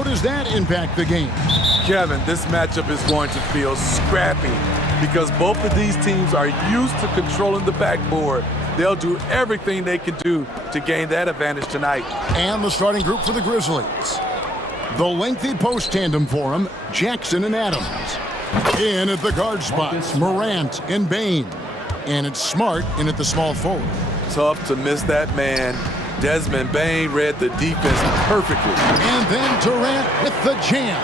How does that impact the game? Kevin, this matchup is going to feel scrappy because both of these teams are used to controlling the backboard. They'll do everything they can do to gain that advantage tonight. And the starting group for the Grizzlies. The lengthy post tandem for them, Jackson and Adams. In at the guard spots, Morant and Bain. And it's Smart in at the small forward. Tough to miss that man. Desmond Bain read the defense perfectly. And then Durant with the jam.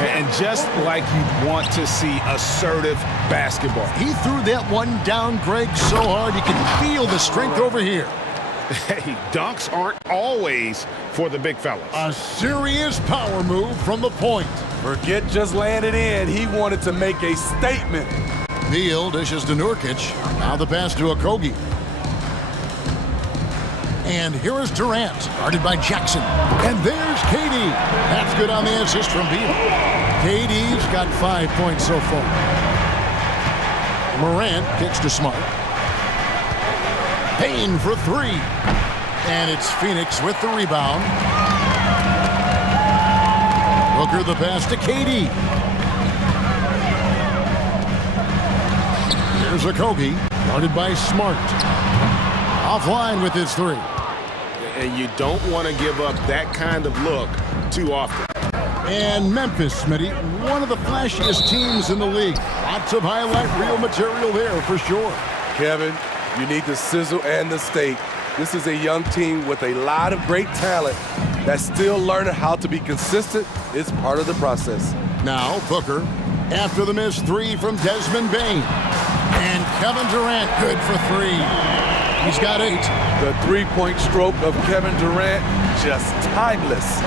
And just like you'd want to see assertive basketball. He threw that one down, Greg, so hard you can feel the strength over here. Hey, dunks aren't always for the big fellas. A serious power move from the point. Forget just laying it in. He wanted to make a statement. Beal dishes to Nurkic. Now the pass to Okogie. And here is Durant, guarded by Jackson. And there's KD. That's good on the assist from Beal. KD's got 5 points so far. Morant kicks to Smart. Payne for three. And it's Phoenix with the rebound. Booker the pass to KD. Here's Okogie, guarded by Smart. Offline with his three. And you don't want to give up that kind of look too often. And Memphis, Smitty, one of the flashiest teams in the league. Lots of highlight reel material there for sure. Kevin, you need the sizzle and the steak. This is a young team with a lot of great talent that's still learning how to be consistent. It's part of the process. Now Booker, after the missed three from Desmond Bain. And Kevin Durant good for three. He's got 8. The three-point stroke of Kevin Durant, just timeless.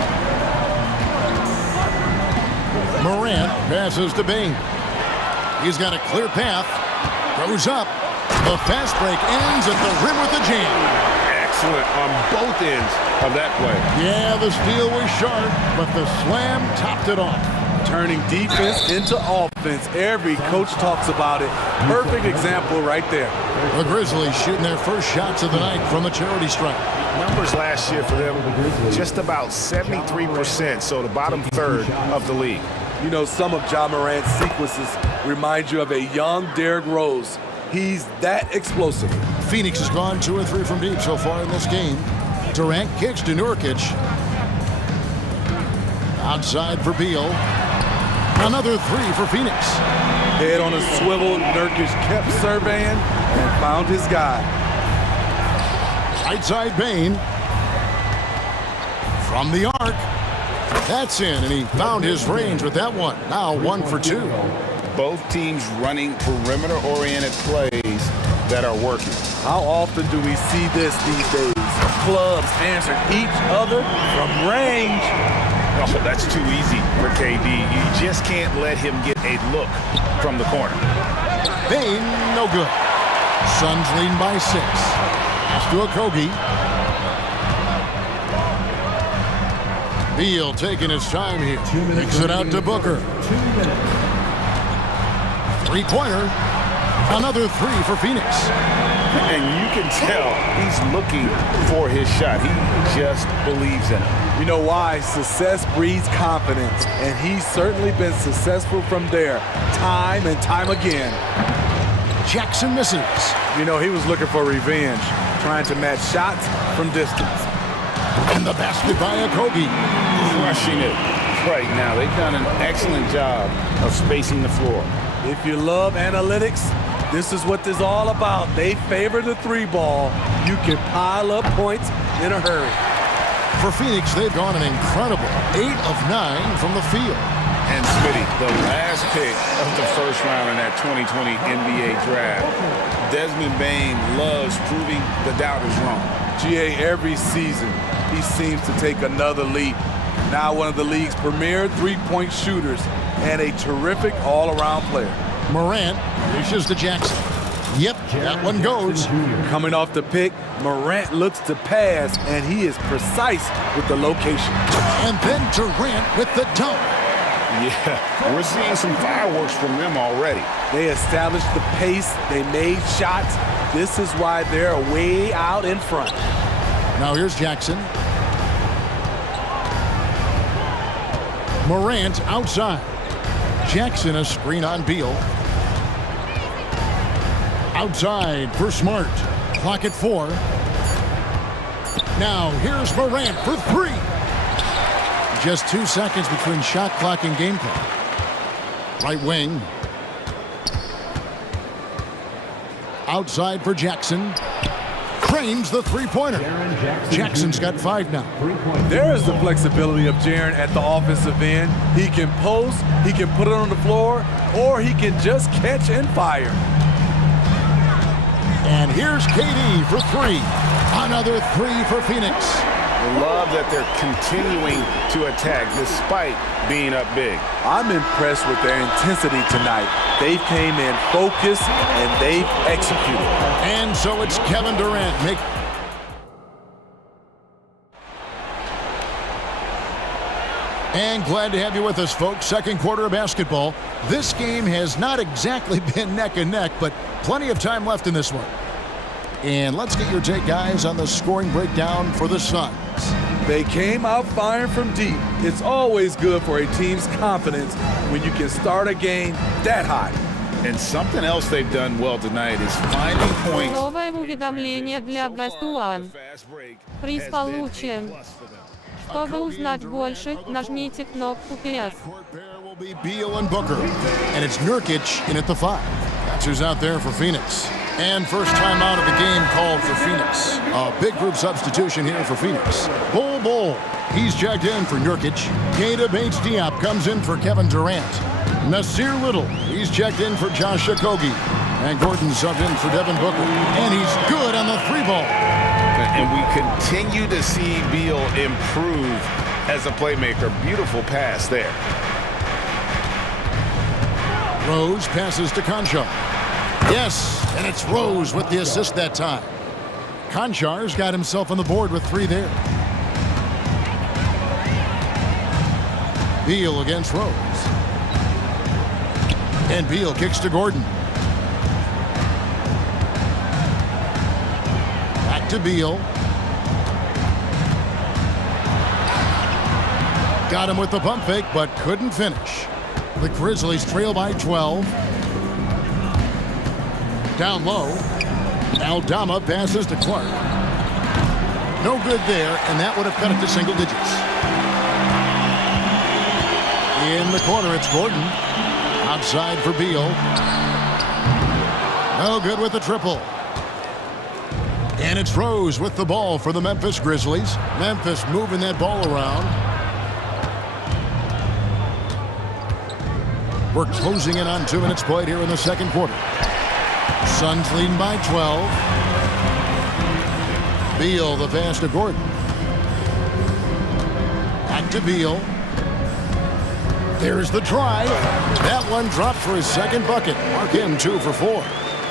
Morant passes to Bain. He's got a clear path. Goes up. The fast break ends at the rim with a jam. Excellent on both ends of that play. Yeah, the steal was sharp, but the slam topped it off. Turning defense into offense. Every coach talks about it. Perfect example right there. The Grizzlies shooting their first shots of the night from a charity stripe. Numbers last year for them, just about 73%, so the bottom third of the league. You know, some of Ja Morant's sequences remind you of a young Derrick Rose. He's that explosive. Phoenix has gone 2 or 3 from deep so far in this game. Durant kicks to Nurkic. Outside for Beal. Another 3 for Phoenix. Head on a swivel, Nurkic kept surveying and found his guy. Right side Bain. From the arc. That's in, and he found his range with that one. Now 1 for 2. Both teams running perimeter-oriented plays that are working. How often do we see this these days? Clubs answer each other from range. Oh, that's too easy for KD. You just can't let him get a look from the corner. Bain, no good. Suns leading by 6. Pass to Okogie. Beal taking his time here. Kicks it out to Booker. 3-pointer. Another 3 for Phoenix. And you can tell he's looking for his shot. He just believes in it. You know why? Success breeds confidence, and he's certainly been successful from there, time and time again. Jackson misses. You know, he was looking for revenge, trying to match shots from distance. And the basket by Okogie. Crushing it right now. They've done an excellent job of spacing the floor. If you love analytics, this is what this is all about. They favor the 3-ball. You can pile up points in a hurry. For Phoenix, they've gone an incredible 8 of 9 from the field. And Smitty, the last pick of the first round in that 2020 NBA draft, Desmond Bain loves proving the doubters wrong. GA, every season, he seems to take another leap. Now one of the league's premier 3-point shooters and a terrific all-around player. Morant dishes to Jackson. Yep, that one goes. Coming off the pick, Morant looks to pass, and he is precise with the location. And then Durant with the dunk. Yeah, we're seeing some fireworks from them already. They established the pace. They made shots. This is why they're way out in front. Now here's Jackson. Morant outside. Jackson a screen on Beal. Outside for Smart. Clock at 4. Now here's Morant for 3. Just 2 seconds between shot clock and game clock. Right wing. Outside for Jackson. Frames the three-pointer. Jackson's got 5 now. There is the flexibility of Jaren at the offensive end. He can post, he can put it on the floor, or he can just catch and fire. And here's KD for 3. Another 3 for Phoenix. Love that they're continuing to attack despite being up big. I'm impressed with their intensity tonight. They came in focused and they've executed. And so it's Kevin Durant. And glad to have you with us, folks. Second quarter of basketball. This game has not exactly been neck and neck, but plenty of time left in this one. And let's get your take, guys, on the scoring breakdown for the Suns. They came out firing from deep. It's always good for a team's confidence when you can start a game that hot. And something else they've done well tonight is finding points. Новое уведомление для Бастуан. Приз получен. Чтобы узнать больше, нажмите кнопку «Вперед». Will be Beal and Booker, and it's Nurkic in at the 5. That's who's out there for Phoenix. And first time out of the game called for Phoenix. A big group substitution here for Phoenix. Bull. He's checked in for Nurkic. Keita Bates-Diop comes in for Kevin Durant. Nasir Little, he's checked in for Josh Okogie. And Gordon subbed in for Devin Booker. And he's good on the 3-ball. And we continue to see Beal improve as a playmaker. Beautiful pass there. Rose passes to Conchar. Yes, and it's Rose with the assist that time. Konchar's got himself on the board with 3 there. Beal against Rose. And Beal kicks to Gordon. Back to Beal. Got him with the pump fake, but couldn't finish. The Grizzlies trail by 12. Down low. Aldama passes to Clark. No good there, and that would have cut it to single digits. In the corner, it's Gordon. Outside for Beal. No good with the triple. And it's Rose with the ball for the Memphis Grizzlies. Memphis moving that ball around. We're closing in on 2 minutes played here in the second quarter. Suns leading by 12. Beal the pass to Gordon. Back to Beal. There's the drive. That one dropped for his second bucket. Mark him 2 for 4.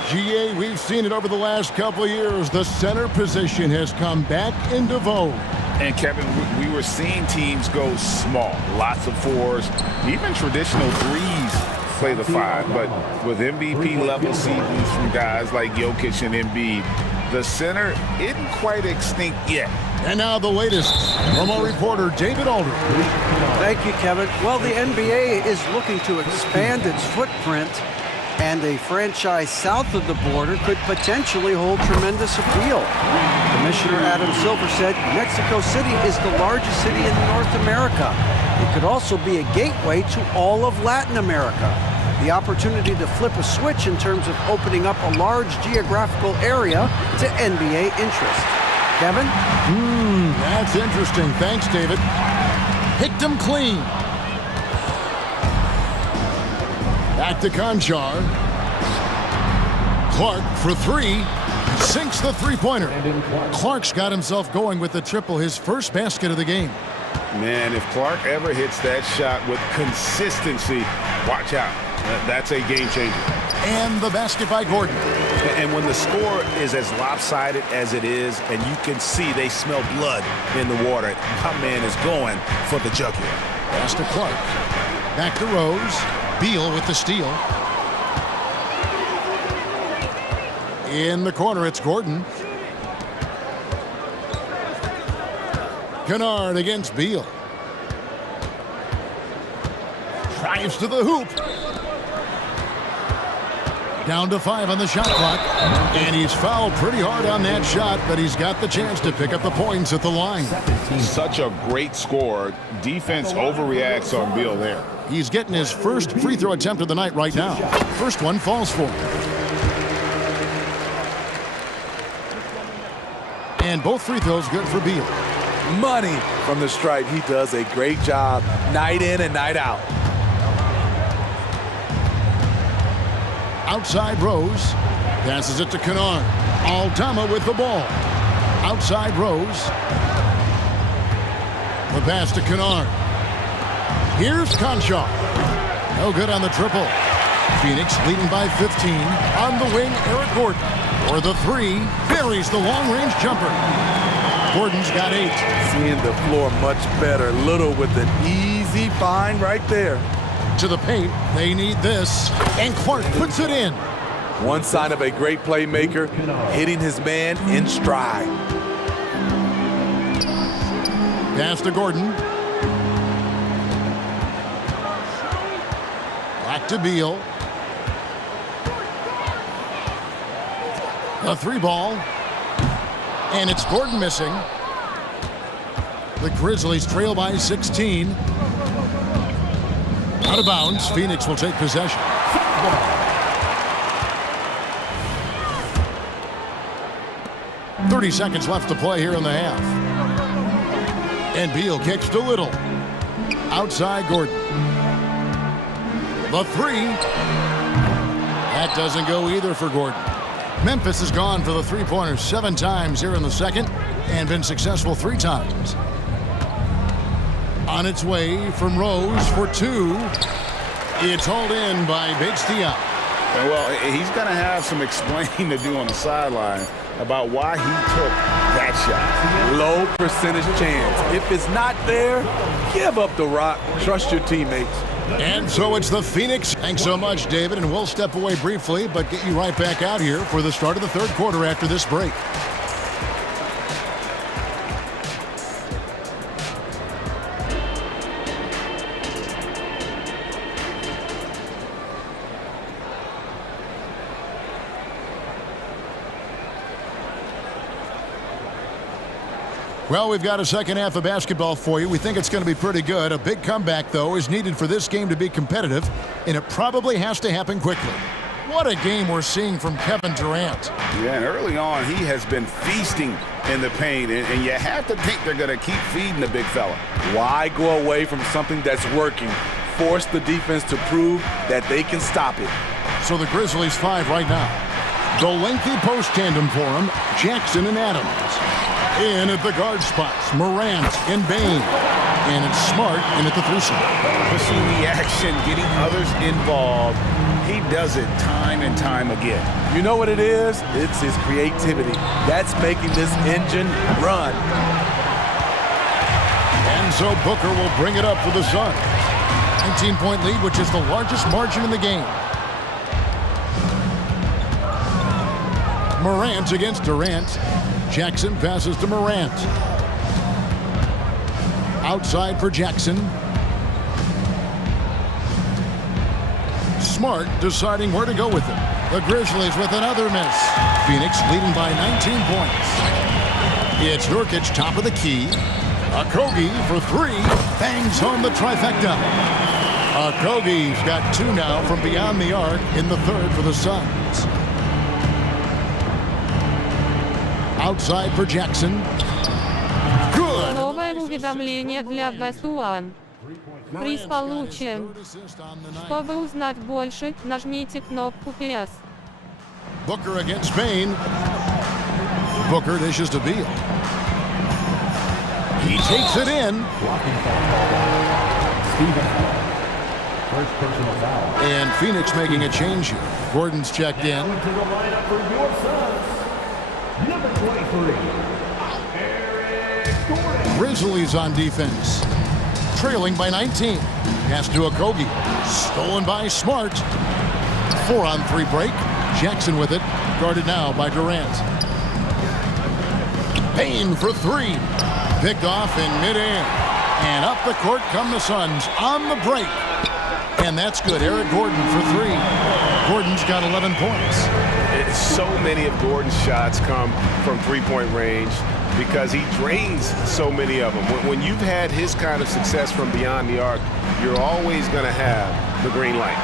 GA, we've seen it over the last couple of years. The center position has come back into vogue. And Kevin, we were seeing teams go small, lots of 4s, even traditional 3s play the 5. But with MVP level seasons from guys like Jokic and Embiid, the center isn't quite extinct yet. And now the latest from our reporter, David Aldridge. Thank you, Kevin. Well, the NBA is looking to expand its footprint, and a franchise south of the border could potentially hold tremendous appeal. Commissioner Adam Silver said Mexico City is the largest city in North America. It could also be a gateway to all of Latin America. The opportunity to flip a switch in terms of opening up a large geographical area to NBA interest. Kevin? That's interesting. Thanks, David. Picked him clean. Back to Conchar. Clark for 3. Sinks the 3-pointer. Clark's got himself going with the triple, his first basket of the game. Man, if Clark ever hits that shot with consistency, watch out. That's a game changer. And the basket by Gordon. And when the score is as lopsided as it is, and you can see they smell blood in the water, my man is going for the jugular. Pass to Clark. Back to Rose. Beal with the steal. In the corner, it's Gordon. Kennard against Beal. Drives to the hoop. Down to 5 on the shot clock. And he's fouled pretty hard on that shot, but he's got the chance to pick up the points at the line. Such a great score. Defense overreacts on Beal there. He's getting his first free throw attempt of the night right now. First one falls for him. And both free throws good for Beal. Money from the stripe. He does a great job night in and night out. Outside Rose. Passes it to Kennard. Aldama with the ball. Outside Rose. The pass to Kennard. Here's Conchar. No good on the triple. Phoenix leading by 15. On the wing, Eric Gordon. For the three, buries the long-range jumper. Gordon's got 8. Seeing the floor much better. Little with an easy find right there. To the paint, they need this. And Clark puts it in. One sign of a great playmaker, hitting his man in stride. Pass to Gordon. Back to Beal. A 3 ball. And it's Gordon missing. The Grizzlies trail by 16. Out of bounds. Phoenix will take possession. 30 seconds left to play here in the half. And Beal kicks to Little. Outside Gordon. The 3. That doesn't go either for Gordon. Memphis has gone for the three-pointers 7 times here in the second and been successful 3 times. On its way from Rose for 2. It's hauled in by Bates-Diop. Well, he's going to have some explaining to do on the sideline about why he took that shot. Low percentage chance. If it's not there, give up the rock. Trust your teammates. And so it's the Phoenix. Thanks so much, David, and we'll step away briefly, but get you right back out here for the start of the third quarter after this break. Well, we've got a second half of basketball for you. We think it's going to be pretty good. A big comeback, though, is needed for this game to be competitive, and it probably has to happen quickly. What a game we're seeing from Kevin Durant. Yeah, and early on, he has been feasting in the paint, and you have to think they're going to keep feeding the big fella. Why go away from something that's working? Force the defense to prove that they can stop it. So the Grizzlies 5 right now. The lengthy post tandem for them, Jackson and Adams. In at the guard spots, Morant and Bain. And it's Smart in at the 3 spot. Pushing the action, getting others involved. He does it time and time again. You know what it is? It's his creativity. That's making this engine run. And so Booker will bring it up for the Suns. 19-point lead, which is the largest margin in the game. Morant against Durant. Jackson passes to Morant. Outside for Jackson. Smart deciding where to go with it. The Grizzlies with another miss. Phoenix leading by 19 points. It's Nurkic top of the key. Okogie for 3. Bangs home the trifecta. Okogie's got 2 now from beyond the arc in the third for the Suns. Outside for Jackson. Good. Новое уведомление для Best1. Приз получен. Чтобы узнать больше, нажмите кнопку PS. Booker against Bain. Booker dishes to Beal. He takes it in. And Phoenix making a change here. Gordon's checked in. Grizzlies on defense. Trailing by 19. Pass to Okogie. Stolen by Smart. 4-on-3 break. Jackson with it. Guarded now by Durant. Payne for 3. Picked off in midair. And up the court come the Suns on the break. And that's good. Eric Gordon for three. Gordon's got 11 points. So many of Gordon's shots come from three-point range because he drains so many of them. When you've had his kind of success from beyond the arc, you're always going to have the green light.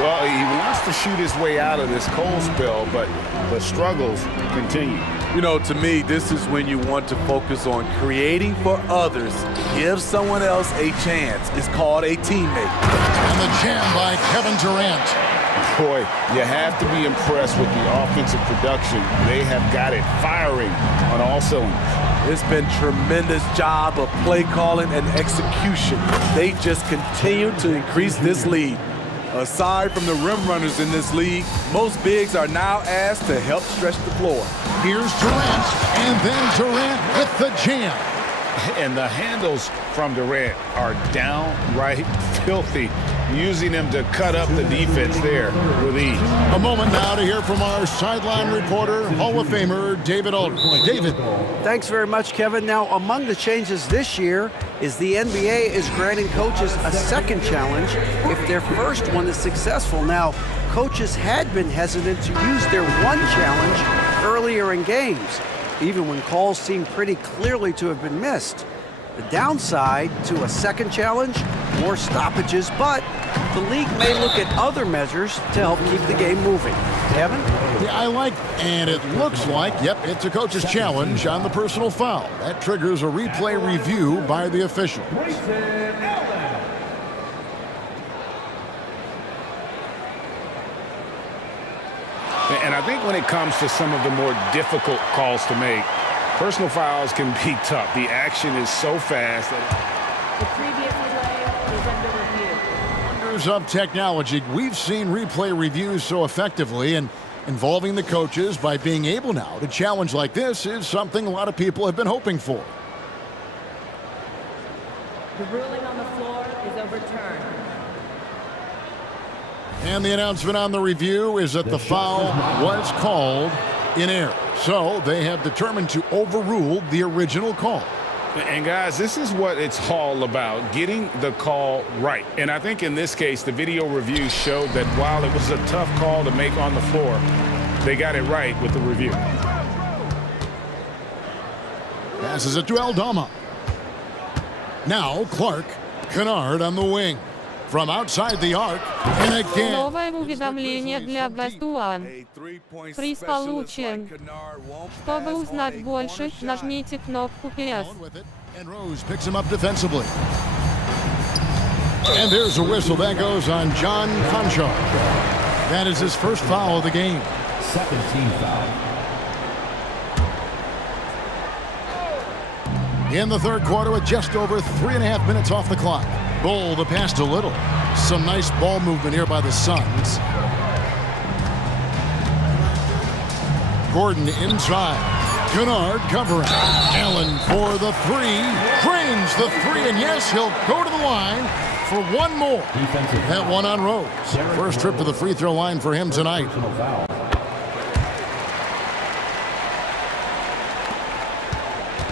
Well, he wants to shoot his way out of this cold spell, but the struggles continue. You know, to me, this is when you want to focus on creating for others. Give someone else a chance. It's called a teammate. And the jam by Kevin Durant. Boy, you have to be impressed with the offensive production. They have got it firing on all cylinders. It's been tremendous job of play calling and execution. They just continue to increase this lead. Aside from the rim runners in this league, most bigs are now asked to help stretch the floor. Here's Durant, and then Durant with the jam. And the handles from Durant are downright filthy, using them to cut up the defense there with ease. A moment now to hear from our sideline reporter, Hall of Famer David Aldridge. David. Thanks very much, Kevin. Now, among the changes this year is the NBA is granting coaches a second challenge if their first one is successful. Now, coaches had been hesitant to use their one challenge earlier in games, even when calls seemed pretty clearly to have been missed. The downside to a second challenge, more stoppages, but the league may look at other measures to help keep the game moving. Kevin? Yeah, I like, and it looks like, yep, it's a coach's challenge on the personal foul. That triggers a replay review by the officials. And I think when it comes to some of the more difficult calls to make, personal fouls can be tough. The action is so fast. The previous play is under review. Wonders of technology. We've seen replay reviews so effectively, and involving the coaches by being able now to challenge like this is something a lot of people have been hoping for. The ruling on the floor is overturned. And the announcement on the review is that the foul was called in error. So they have determined to overrule the original call. And guys, this is what it's all about, getting the call right. And I think in this case, the video review showed that while it was a tough call to make on the floor, they got it right with the review. Passes it to Aldama. Now Clark, Kennard on the wing. From outside the arc, and again. Новое уведомление для Best One. Приз получен. Чтобы узнать больше, нажмите кнопку «Yes». And Rose picks him up defensively. And there's a whistle that goes on John Concho. That is his first foul of the game. Second team foul. In the third quarter with just over 3.5 minutes off the clock. Bull the pass to Little. Some nice ball movement here by the Suns. Gordon inside. Kennard covering. Allen for the three. Drains the three, and yes, he'll go to the line for one more. That one on Rose. First trip to the free throw line for him tonight.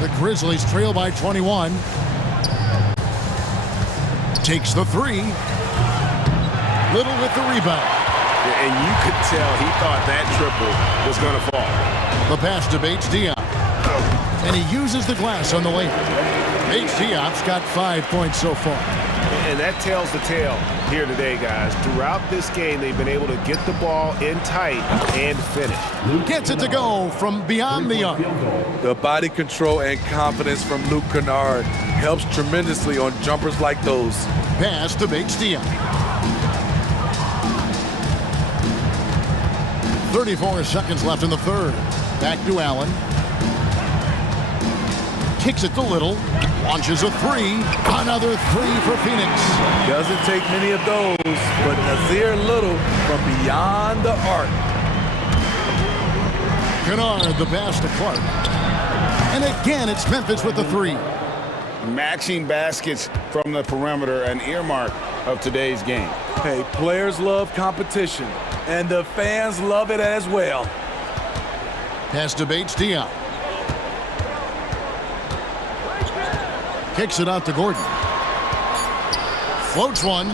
The Grizzlies trail by 21. Takes the three. Little with the rebound. And you could tell he thought that triple was going to fall. The pass to Bates Diop. And he uses the glass on the lane. Bates Diop's got 5 points so far. And that tells the tale here today, guys. Throughout this game, they've been able to get the ball in tight and finish. Gets it to go from beyond the arc. The body control and confidence from Luke Kennard helps tremendously on jumpers like those. Pass to Bates Diop. 34 seconds left in the third. Back to Allen. Kicks it to Little. Launches a three. Another three for Phoenix. Doesn't take many of those, but Nazir Little from beyond the arc. Kennard the pass to Clark. And again, it's Memphis with the three. Matching baskets from the perimeter, an earmark of today's game. Hey, players love competition, and the fans love it as well. Pass to Bates Diop. Kicks it out to Gordon. Floats one.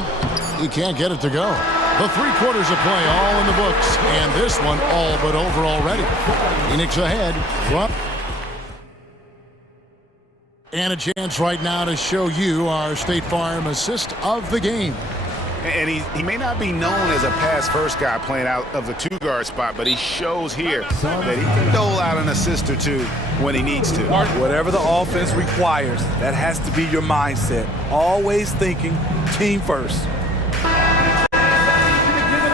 He can't get it to go. The 3 quarters of play all in the books, and this one all but over already. Phoenix ahead. And a chance right now to show you our State Farm assist of the game. And he may not be known as a pass-first guy playing out of the 2-guard spot, but he shows here that he can dole out an assist or 2 when he needs to. Whatever the offense requires, that has to be your mindset. Always thinking team first.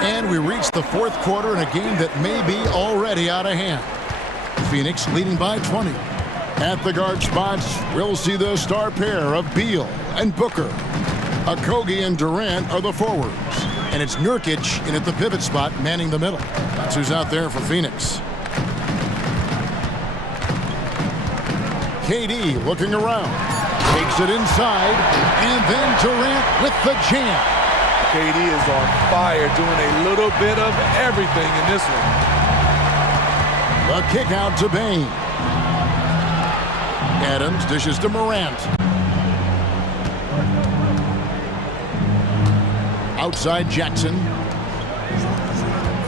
And we reach the 4th quarter in a game that may be already out of hand. Phoenix leading by 20. At the guard spots, we'll see the star pair of Beal and Booker. Okogie and Durant are the forwards. And it's Nurkic in at the pivot spot, manning the middle. That's who's out there for Phoenix. KD looking around. Takes it inside. And then Durant with the jam. KD is on fire, doing a little bit of everything in this one. The kick out to Bane. Adams dishes to Morant. Outside Jackson.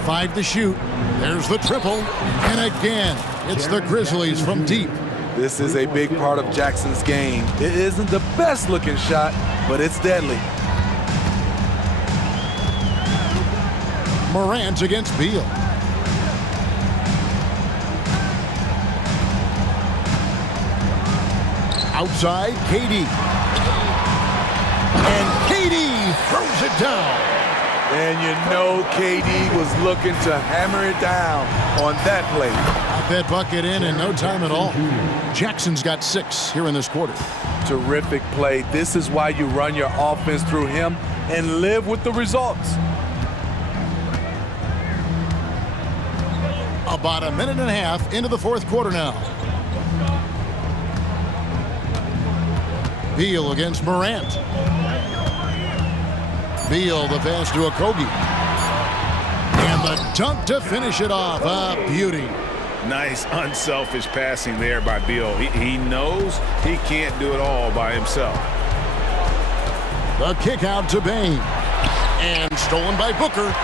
5 to shoot. There's the triple. And again, it's the Grizzlies from deep. This is a big part of Jackson's game. It isn't the best looking shot, but it's deadly. Morant against Beal. Outside, KD. And KD throws it down. And you know KD was looking to hammer it down on that play. Got that bucket in no time at all. Jackson's got 6 here in this quarter. Terrific play. This is why you run your offense through him and live with the results. About a minute and a half into the 4th quarter now. Beal against Morant. Beal the pass to Okogie. And the dunk to finish it off. A beauty. Nice, unselfish passing there by Beal. He knows he can't do it all by himself. The kick out to Bane. And stolen by Booker.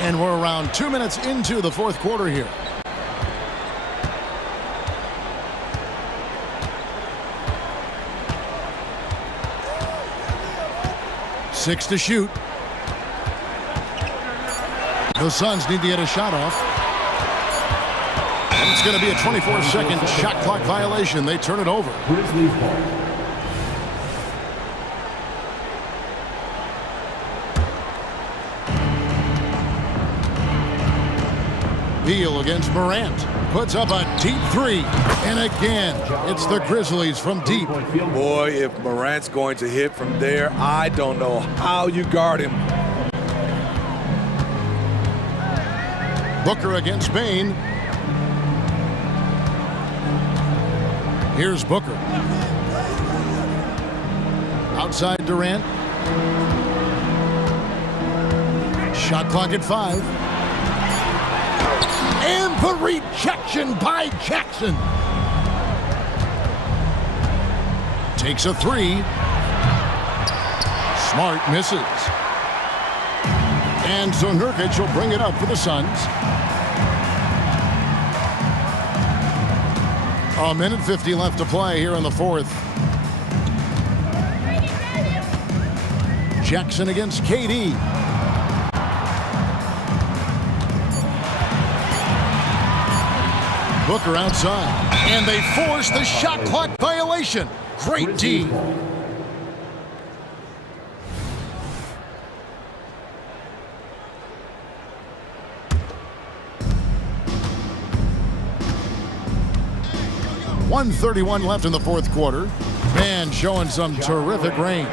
And we're around 2 minutes into the 4th quarter here. Six to shoot. The Suns need to get a shot off. And it's going to be a 24-second shot clock violation. They turn it over. Beal against Morant. Puts up a deep 3. And again, it's the Grizzlies from deep. Boy, if Morant's going to hit from there, I don't know how you guard him. Booker against Bane. Here's Booker. Outside Durant. Shot clock at 5. And the rejection by Jackson. Takes a 3. Smart misses. And so Nurkic will bring it up for the Suns. A minute 50 left to play here in the 4th. Jackson against KD. Booker outside. And they force the shot clock violation. Great D. .131 left in the 4th quarter. Man showing some terrific range.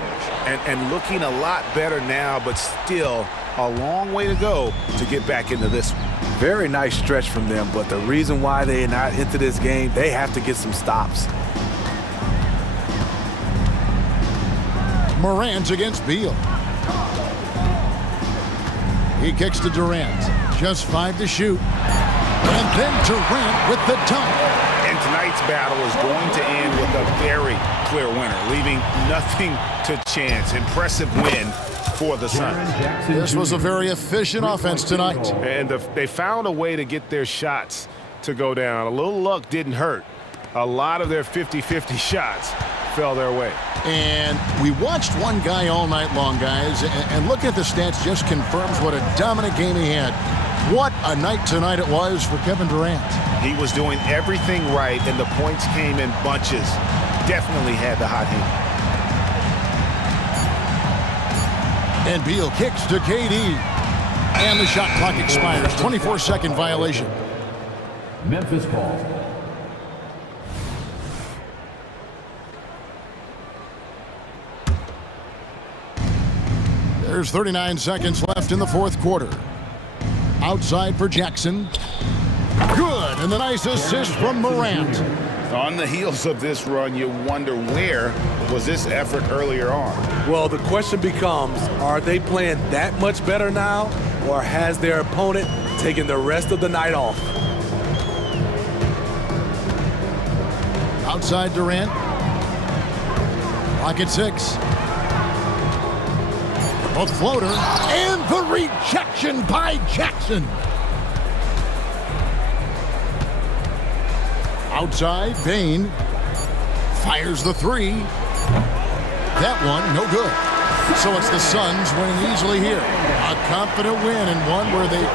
And looking a lot better now, but still a long way to go to get back into this one. Very nice stretch from them, but the reason why they're not into this game, they have to get some stops. Morant against Beal. He kicks to Durant. Just 5 to shoot. And then Durant with the dunk. And tonight's battle is going to end with a very clear winner, leaving nothing to chance. Impressive win for the Suns. This was a very efficient offense tonight. And they found a way to get their shots to go down. A little luck didn't hurt. A lot of their 50-50 shots fell their way. And we watched one guy all night long, guys, and looking at the stats just confirms what a dominant game he had. What a night tonight it was for Kevin Durant. He was doing everything right, and the points came in bunches. Definitely had the hot hand. And Beal kicks to KD. And the shot clock expires. 24-second violation. Memphis ball. There's 39 seconds left in the fourth quarter. Outside for Jackson. Good, and the nice assist from Morant. On the heels of this run, you wonder where was this effort earlier on? Well, the question becomes, are they playing that much better now, or has their opponent taken the rest of the night off? Outside Durant. Pocket 6. A floater, and the rejection by Jackson. Outside, Payne fires the three. That one, no good. So it's the Suns winning easily here. A confident win, and one where they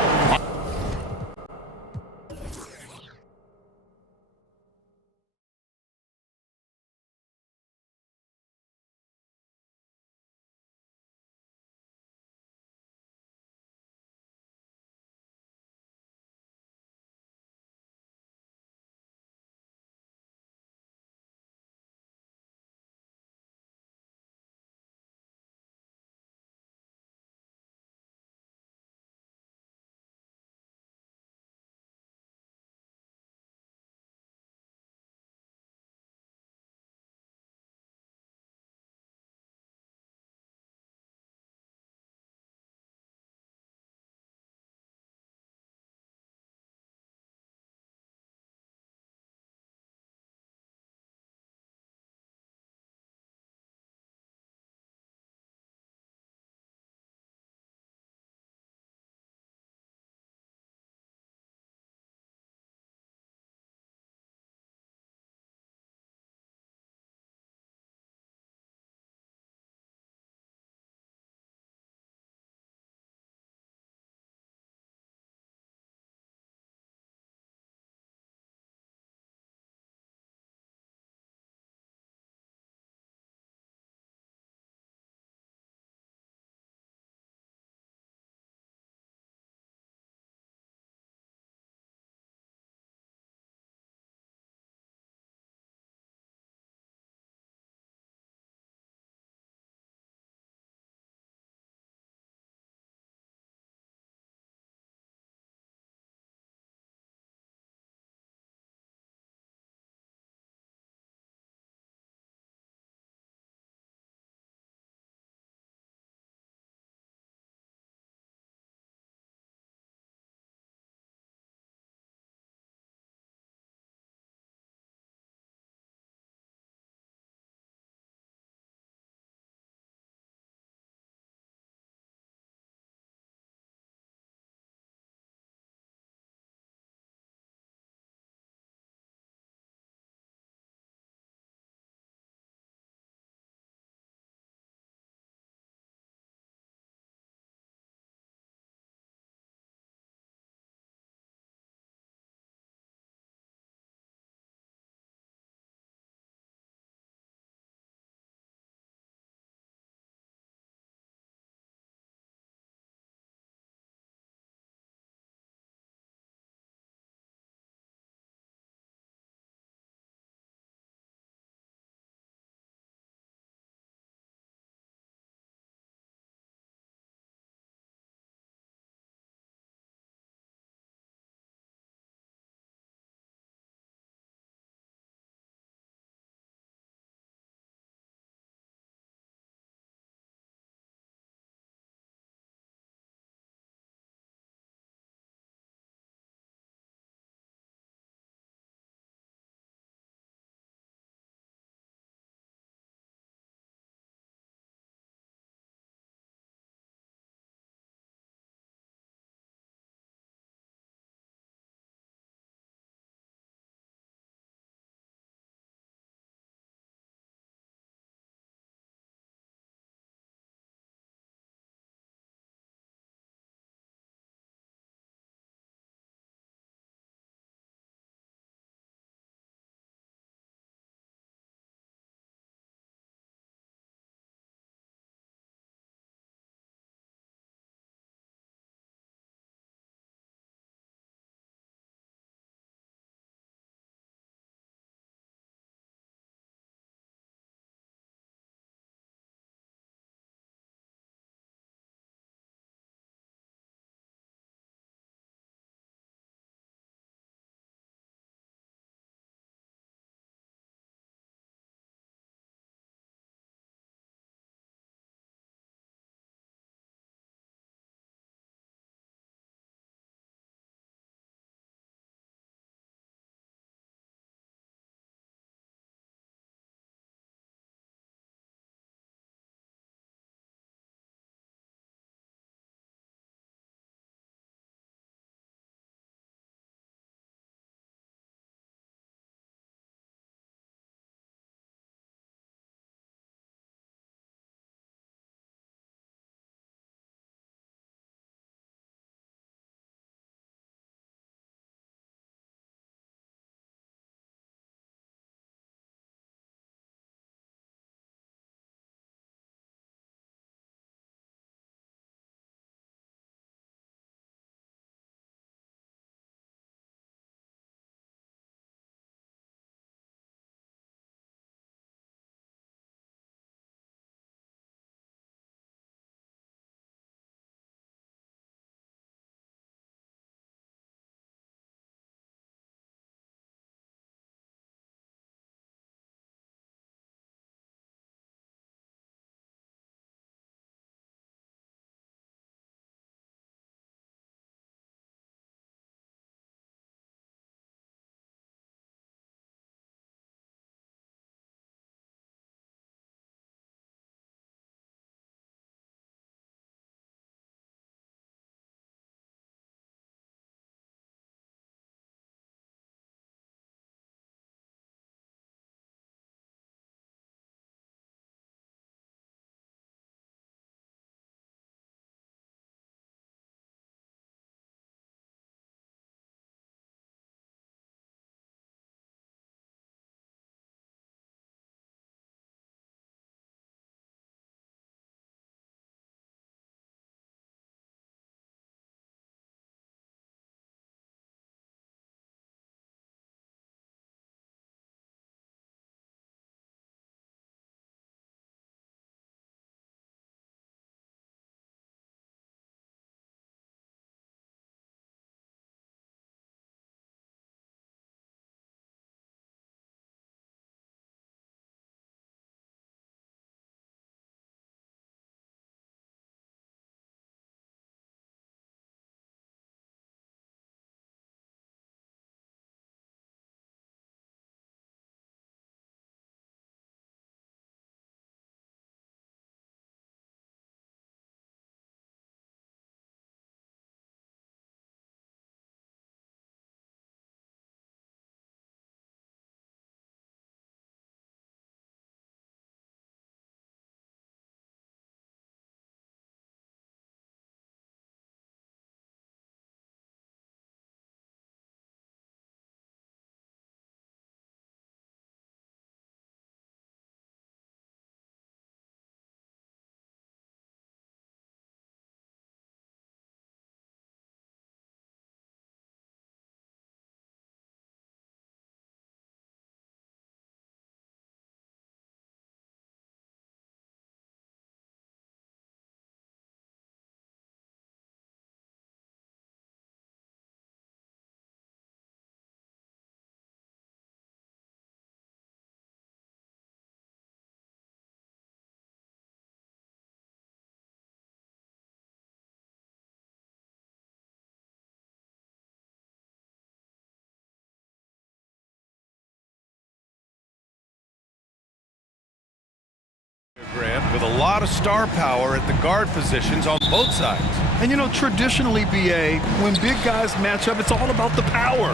a lot of star power at the guard positions on both sides. And you know, traditionally, BA, when big guys match up, it's all about the power.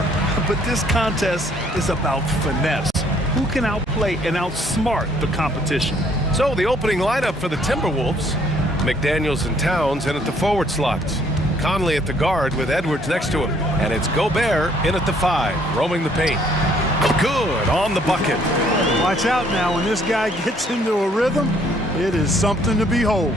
But this contest is about finesse. Who can outplay and outsmart the competition? So the opening lineup for the Timberwolves, McDaniels and Towns in at the forward slots. Conley at the guard with Edwards next to him. And it's Gobert in at the 5, roaming the paint. Good on the bucket. Watch out now. When this guy gets into a rhythm, it is something to behold.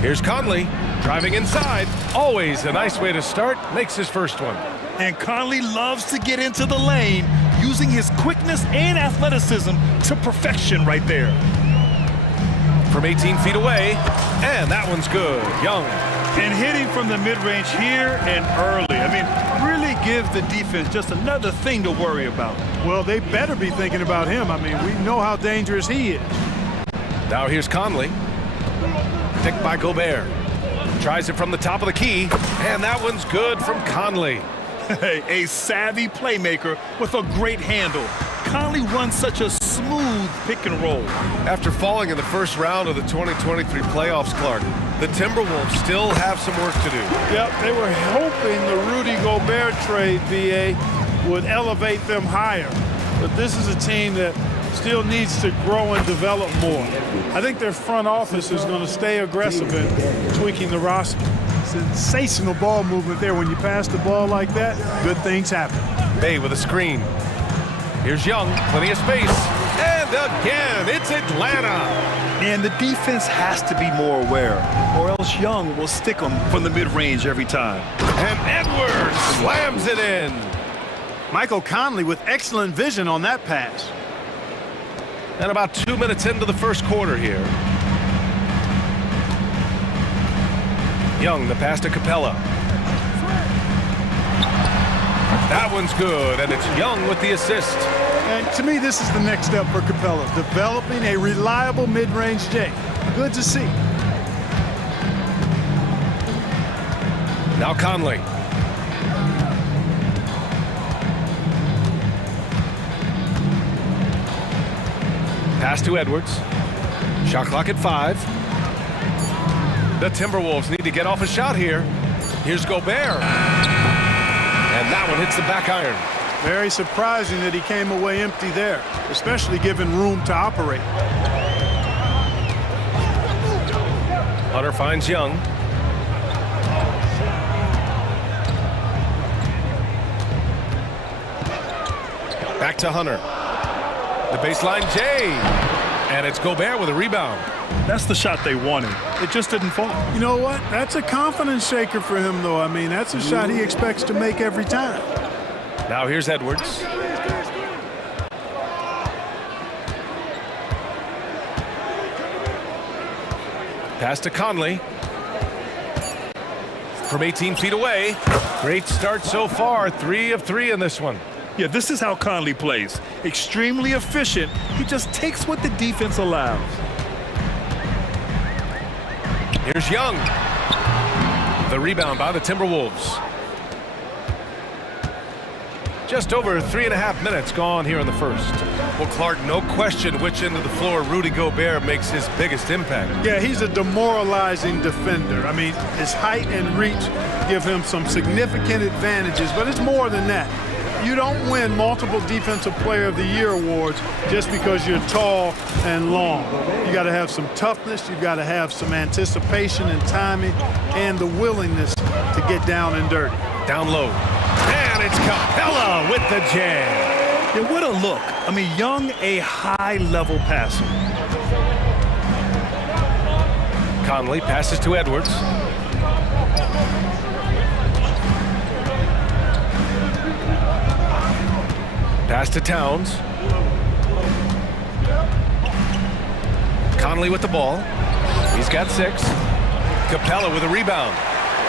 Here's Conley driving inside. Always a nice way to start. Makes his first one. And Conley loves to get into the lane, using his quickness and athleticism to perfection right there. From 18 feet away, and that one's good. Young. And hitting from the mid-range here and early. I mean, really give the defense just another thing to worry about. Well, they better be thinking about him. I mean, we know how dangerous he is. Now here's Conley. Picked by Gobert. Tries it from the top of the key, and that one's good from Conley. A savvy playmaker with a great handle. Conley runs such a smooth pick and roll. After falling in the first round of the 2023 playoffs, Clark, the Timberwolves still have some work to do. Yep, they were hoping the Rudy Gobert trade, BA, would elevate them higher. But this is a team that still needs to grow and develop more. I think their front office is going to stay aggressive in tweaking the roster. Sensational ball movement there. When you pass the ball like that, good things happen. Bay with a screen. Here's Young, plenty of space. And again, it's Atlanta. And the defense has to be more aware, or else Young will stick them from the mid-range every time. And Edwards slams it in. Michael Conley with excellent vision on that pass. And about 2 minutes into the first quarter here. Young, the pass to Capella. That one's good, and it's Young with the assist. And to me, this is the next step for Capella, developing a reliable mid-range J. Good to see. Now Conley. Pass to Edwards. Shot clock at 5. The Timberwolves need to get off a shot here. Here's Gobert. And that one hits the back iron. Very surprising that he came away empty there, especially given room to operate. Hunter finds Young. Back to Hunter. The baseline J. And it's Gobert with a rebound. That's the shot they wanted. It just didn't fall. You know what? That's a confidence shaker for him, though. I mean, that's a shot he expects to make every time. Now here's Edwards. Pass to Conley. From 18 feet away. Great start so far. 3 of 3 in this one. Yeah, this is how Conley plays. Extremely efficient. He just takes what the defense allows. Here's Young. The rebound by the Timberwolves. Just over 3.5 minutes gone here in the first. Well, Clark, no question which end of the floor Rudy Gobert makes his biggest impact. Yeah, he's a demoralizing defender. I mean, his height and reach give him some significant advantages, but it's more than that. You don't win multiple Defensive Player of the Year awards just because you're tall and long. You got to have some toughness, you got to have some anticipation and timing, and the willingness to get down and dirty. Down low. And it's Capella with the jam. Yeah, what a look. I mean, Young, a high-level passer. Conley passes to Edwards. Pass to Towns. Conley with the ball. He's got 6. Capella with a rebound.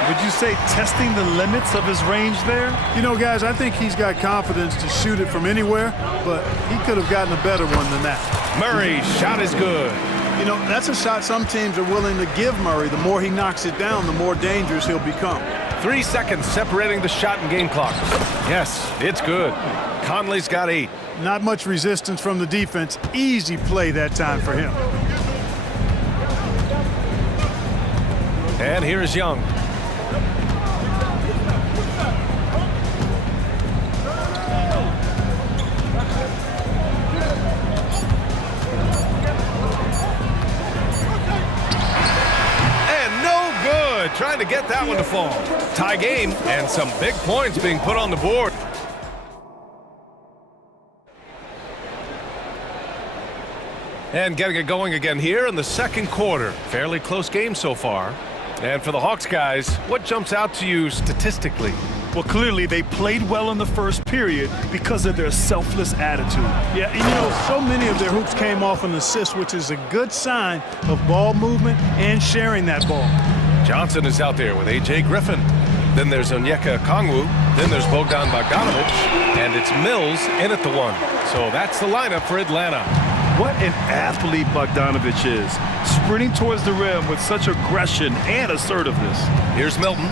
Would you say testing the limits of his range there? You know, guys, I think he's got confidence to shoot it from anywhere, but he could have gotten a better one than that. Murray's shot is good. You know, that's a shot some teams are willing to give Murray. The more he knocks it down, the more dangerous he'll become. 3 seconds separating the shot and game clock. Yes, it's good. Conley's got 8. Not much resistance from the defense. Easy play that time for him. And here is Young. Trying to get that one to fall. Tie game and some big points being put on the board. And getting it going again here in the second quarter. Fairly close game so far. And for the Hawks guys, what jumps out to you statistically? Well, clearly they played well in the first period because of their selfless attitude. Yeah, and you know, so many of their hoops came off an assist, which is a good sign of ball movement and sharing that ball. Johnson is out there with A.J. Griffin. Then there's Onyeka Okongwu. Then there's Bogdan Bogdanovic. And it's Mills in at the one. So that's the lineup for Atlanta. What an athlete Bogdanovic is. Sprinting towards the rim with such aggression and assertiveness. Here's Milton.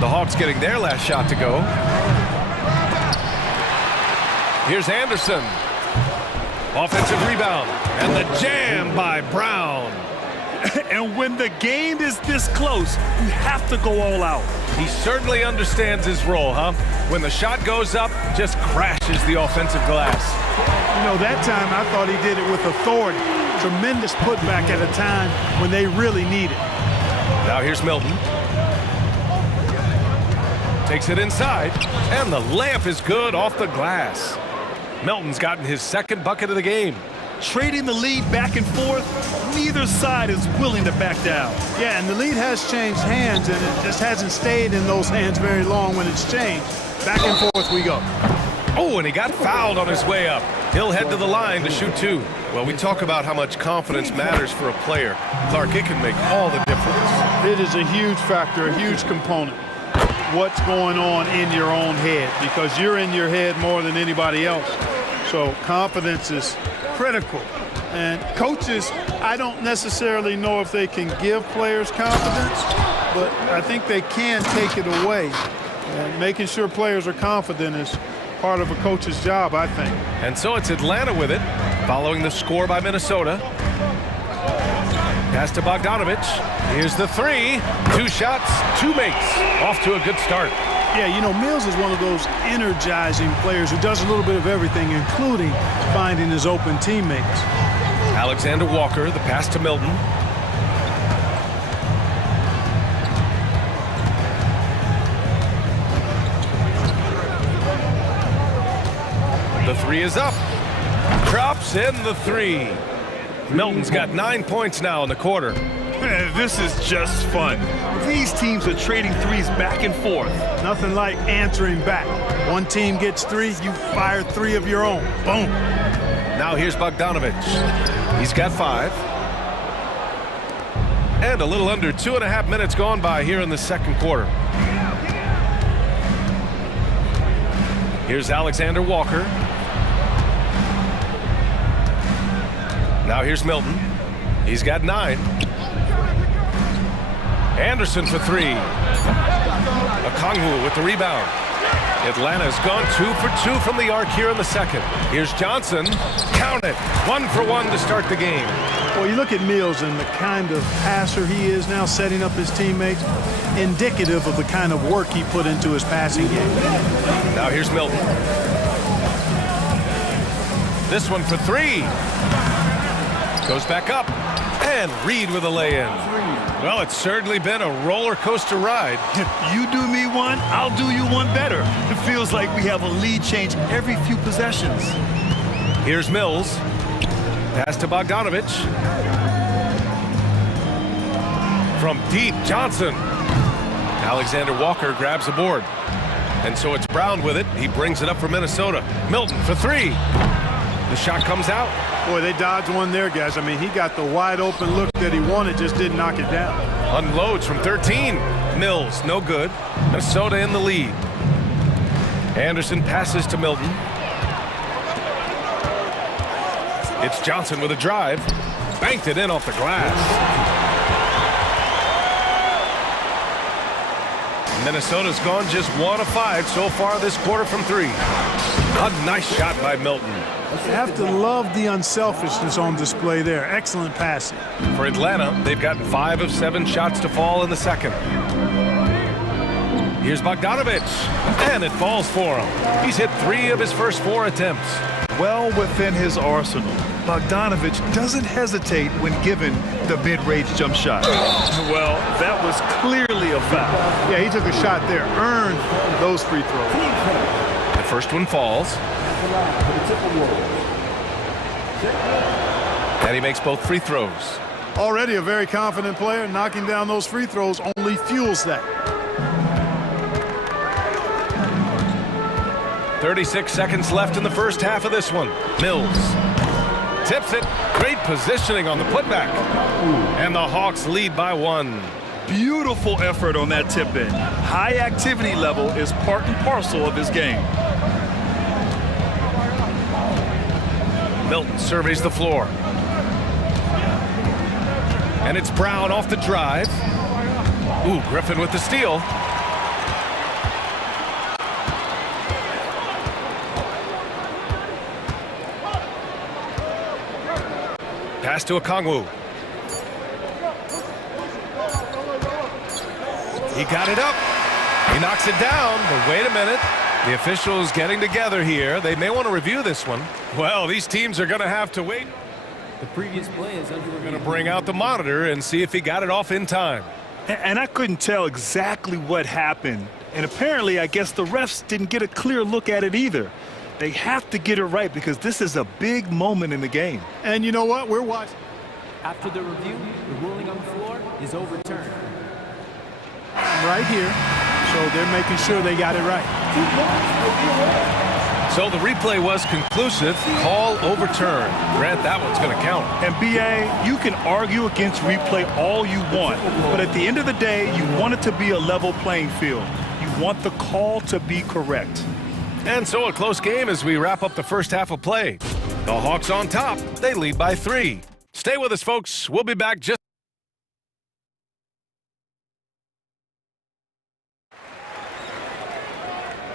The Hawks getting their last shot to go. Here's Anderson. Offensive rebound. And the jam by Brown. And when the game is this close, you have to go all out. He certainly understands his role, huh? When the shot goes up, just crashes the offensive glass. You know, that time I thought he did it with authority. Tremendous putback at a time when they really need it. Now here's Milton. Takes it inside, and the layup is good off the glass. Milton's gotten his second bucket of the game. Trading the lead back and forth, neither side is willing to back down. Yeah, and the lead has changed hands, and it just hasn't stayed in those hands very long when it's changed. Back and forth we go. Oh, and he got fouled on his way up. He'll head to the line to shoot two. Well, we talk about how much confidence matters for a player. Clark, it can make all the difference. It is a huge factor, a huge component. What's going on in your own head, because you're in your head more than anybody else. So confidence is critical. And coaches, I don't necessarily know if they can give players confidence, but I think they can take it away. And making sure players are confident is part of a coach's job, I think. And so it's Atlanta with it, following the score by Minnesota. Pass to Bogdanovic. Here's the three. 2 shots, 2 makes. Off to a good start. Yeah, you know, Mills is one of those energizing players who does a little bit of everything, including finding his open teammates. Alexander Walker, the pass to Milton. The three is up. Drops in the three. Milton's got 9 points now in the quarter. This is just fun. These teams are trading threes back and forth. Nothing like answering back. One team gets 3, you fire 3 of your own. Boom. Now here's Bogdanovic. He's got 5. And a little under 2.5 minutes gone by here in the second quarter. Here's Alexander Walker. Now here's Milton. He's got 9. Anderson for 3. Okongwu with the rebound. Atlanta's gone 2 for 2 from the arc here in the second. Here's Johnson. Count it. 1 for 1 to start the game. Well, you look at Mills and the kind of passer he is now, setting up his teammates, indicative of the kind of work he put into his passing game. Now here's Milton. This one for 3. Goes back up. And Reed with a lay-in. Well, it's certainly been a roller coaster ride. If you do me one, I'll do you one better. It feels like we have a lead change every few possessions. Here's Mills. Pass to Bogdanovic. From deep, Johnson. Alexander Walker grabs the board. And so it's Brown with it. He brings it up for Minnesota. Milton for 3. The shot comes out. Boy, they dodged one there, guys. I mean, he got the wide open look that he wanted, just didn't knock it down. Unloads from 13. Mills, no good. Minnesota in the lead. Anderson passes to Milton. It's Johnson with a drive. Banked it in off the glass. Minnesota's gone just 1 of 5 so far this quarter from 3. A nice shot by Milton. You have to love the unselfishness on display there. Excellent passing. For Atlanta, they've gotten 5 of 7 shots to fall in the second. Here's Bogdanovic, and it falls for him. He's hit 3 of his first 4 attempts. Well within his arsenal. Bogdanovic doesn't hesitate when given the mid-range jump shot. Well, that was clearly a foul. Yeah, he took a shot there, earned those free throws. The first one falls. And he makes both free throws. Already a very confident player. Knocking down those free throws only fuels that. 36 seconds left in the first half of this one. Mills tips it. Great positioning on the putback. And the Hawks lead by 1. Beautiful effort on that tip in. High activity level is part and parcel of his game. Milton surveys the floor. And it's Brown off the drive. Ooh, Griffin with the steal. Pass to Okongwu. He got it up. He knocks it down, but wait a minute. The officials getting together here. They may want to review this one. Well, these teams are going to have to wait. The previous play is under review. We're going to bring out the monitor and see if he got it off in time. And I couldn't tell exactly what happened. And apparently, I guess the refs didn't get a clear look at it either. They have to get it right because this is a big moment in the game. And you know what? We're watching. After the review, the ruling on the floor is overturned. Right here. So they're making sure they got it right. So the replay was conclusive. Call overturned. Grant, that one's going to count. And BA, you can argue against replay all you want, but at the end of the day, you want it to be a level playing field. You want the call to be correct. And so a close game as we wrap up the first half of play. The Hawks on top. They lead by 3. Stay with us, folks. We'll be back just...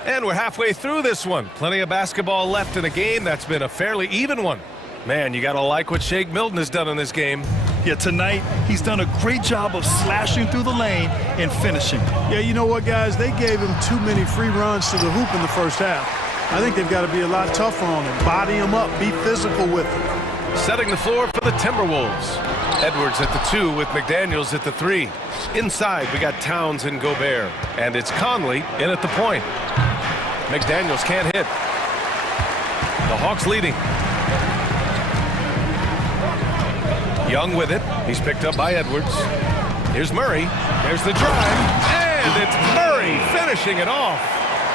And we're halfway through this one. Plenty of basketball left in a game that's been a fairly even one. Man, you got to like what Shake Milton has done in this game. Yeah, tonight, he's done a great job of slashing through the lane and finishing. Yeah, you know what, guys? They gave him too many free runs to the hoop in the first half. I think they've got to be a lot tougher on him. Body him up. Be physical with him. Setting the floor for the Timberwolves. Edwards at the 2 with McDaniels at the 3. Inside, we got Towns and Gobert. And it's Conley in at the point. McDaniels can't hit. The Hawks leading. Young with it. He's picked up by Edwards. Here's Murray. There's the drive. And it's Murray finishing it off.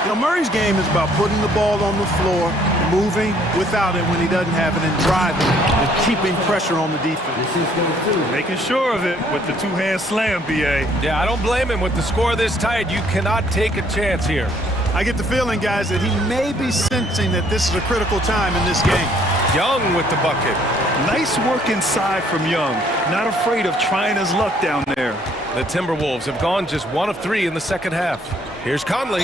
You know, Murray's game is about putting the ball on the floor, moving without it when he doesn't have it, and driving and keeping pressure on the defense. Making sure of it with the two-hand slam, BA. Yeah, I don't blame him with the score this tight. You cannot take a chance here. I get the feeling, guys, that he may be sensing that this is a critical time in this game. Young with the bucket. Nice work inside from Young. Not afraid of trying his luck down there. The Timberwolves have gone just 1 of 3 in the second half. Here's Conley.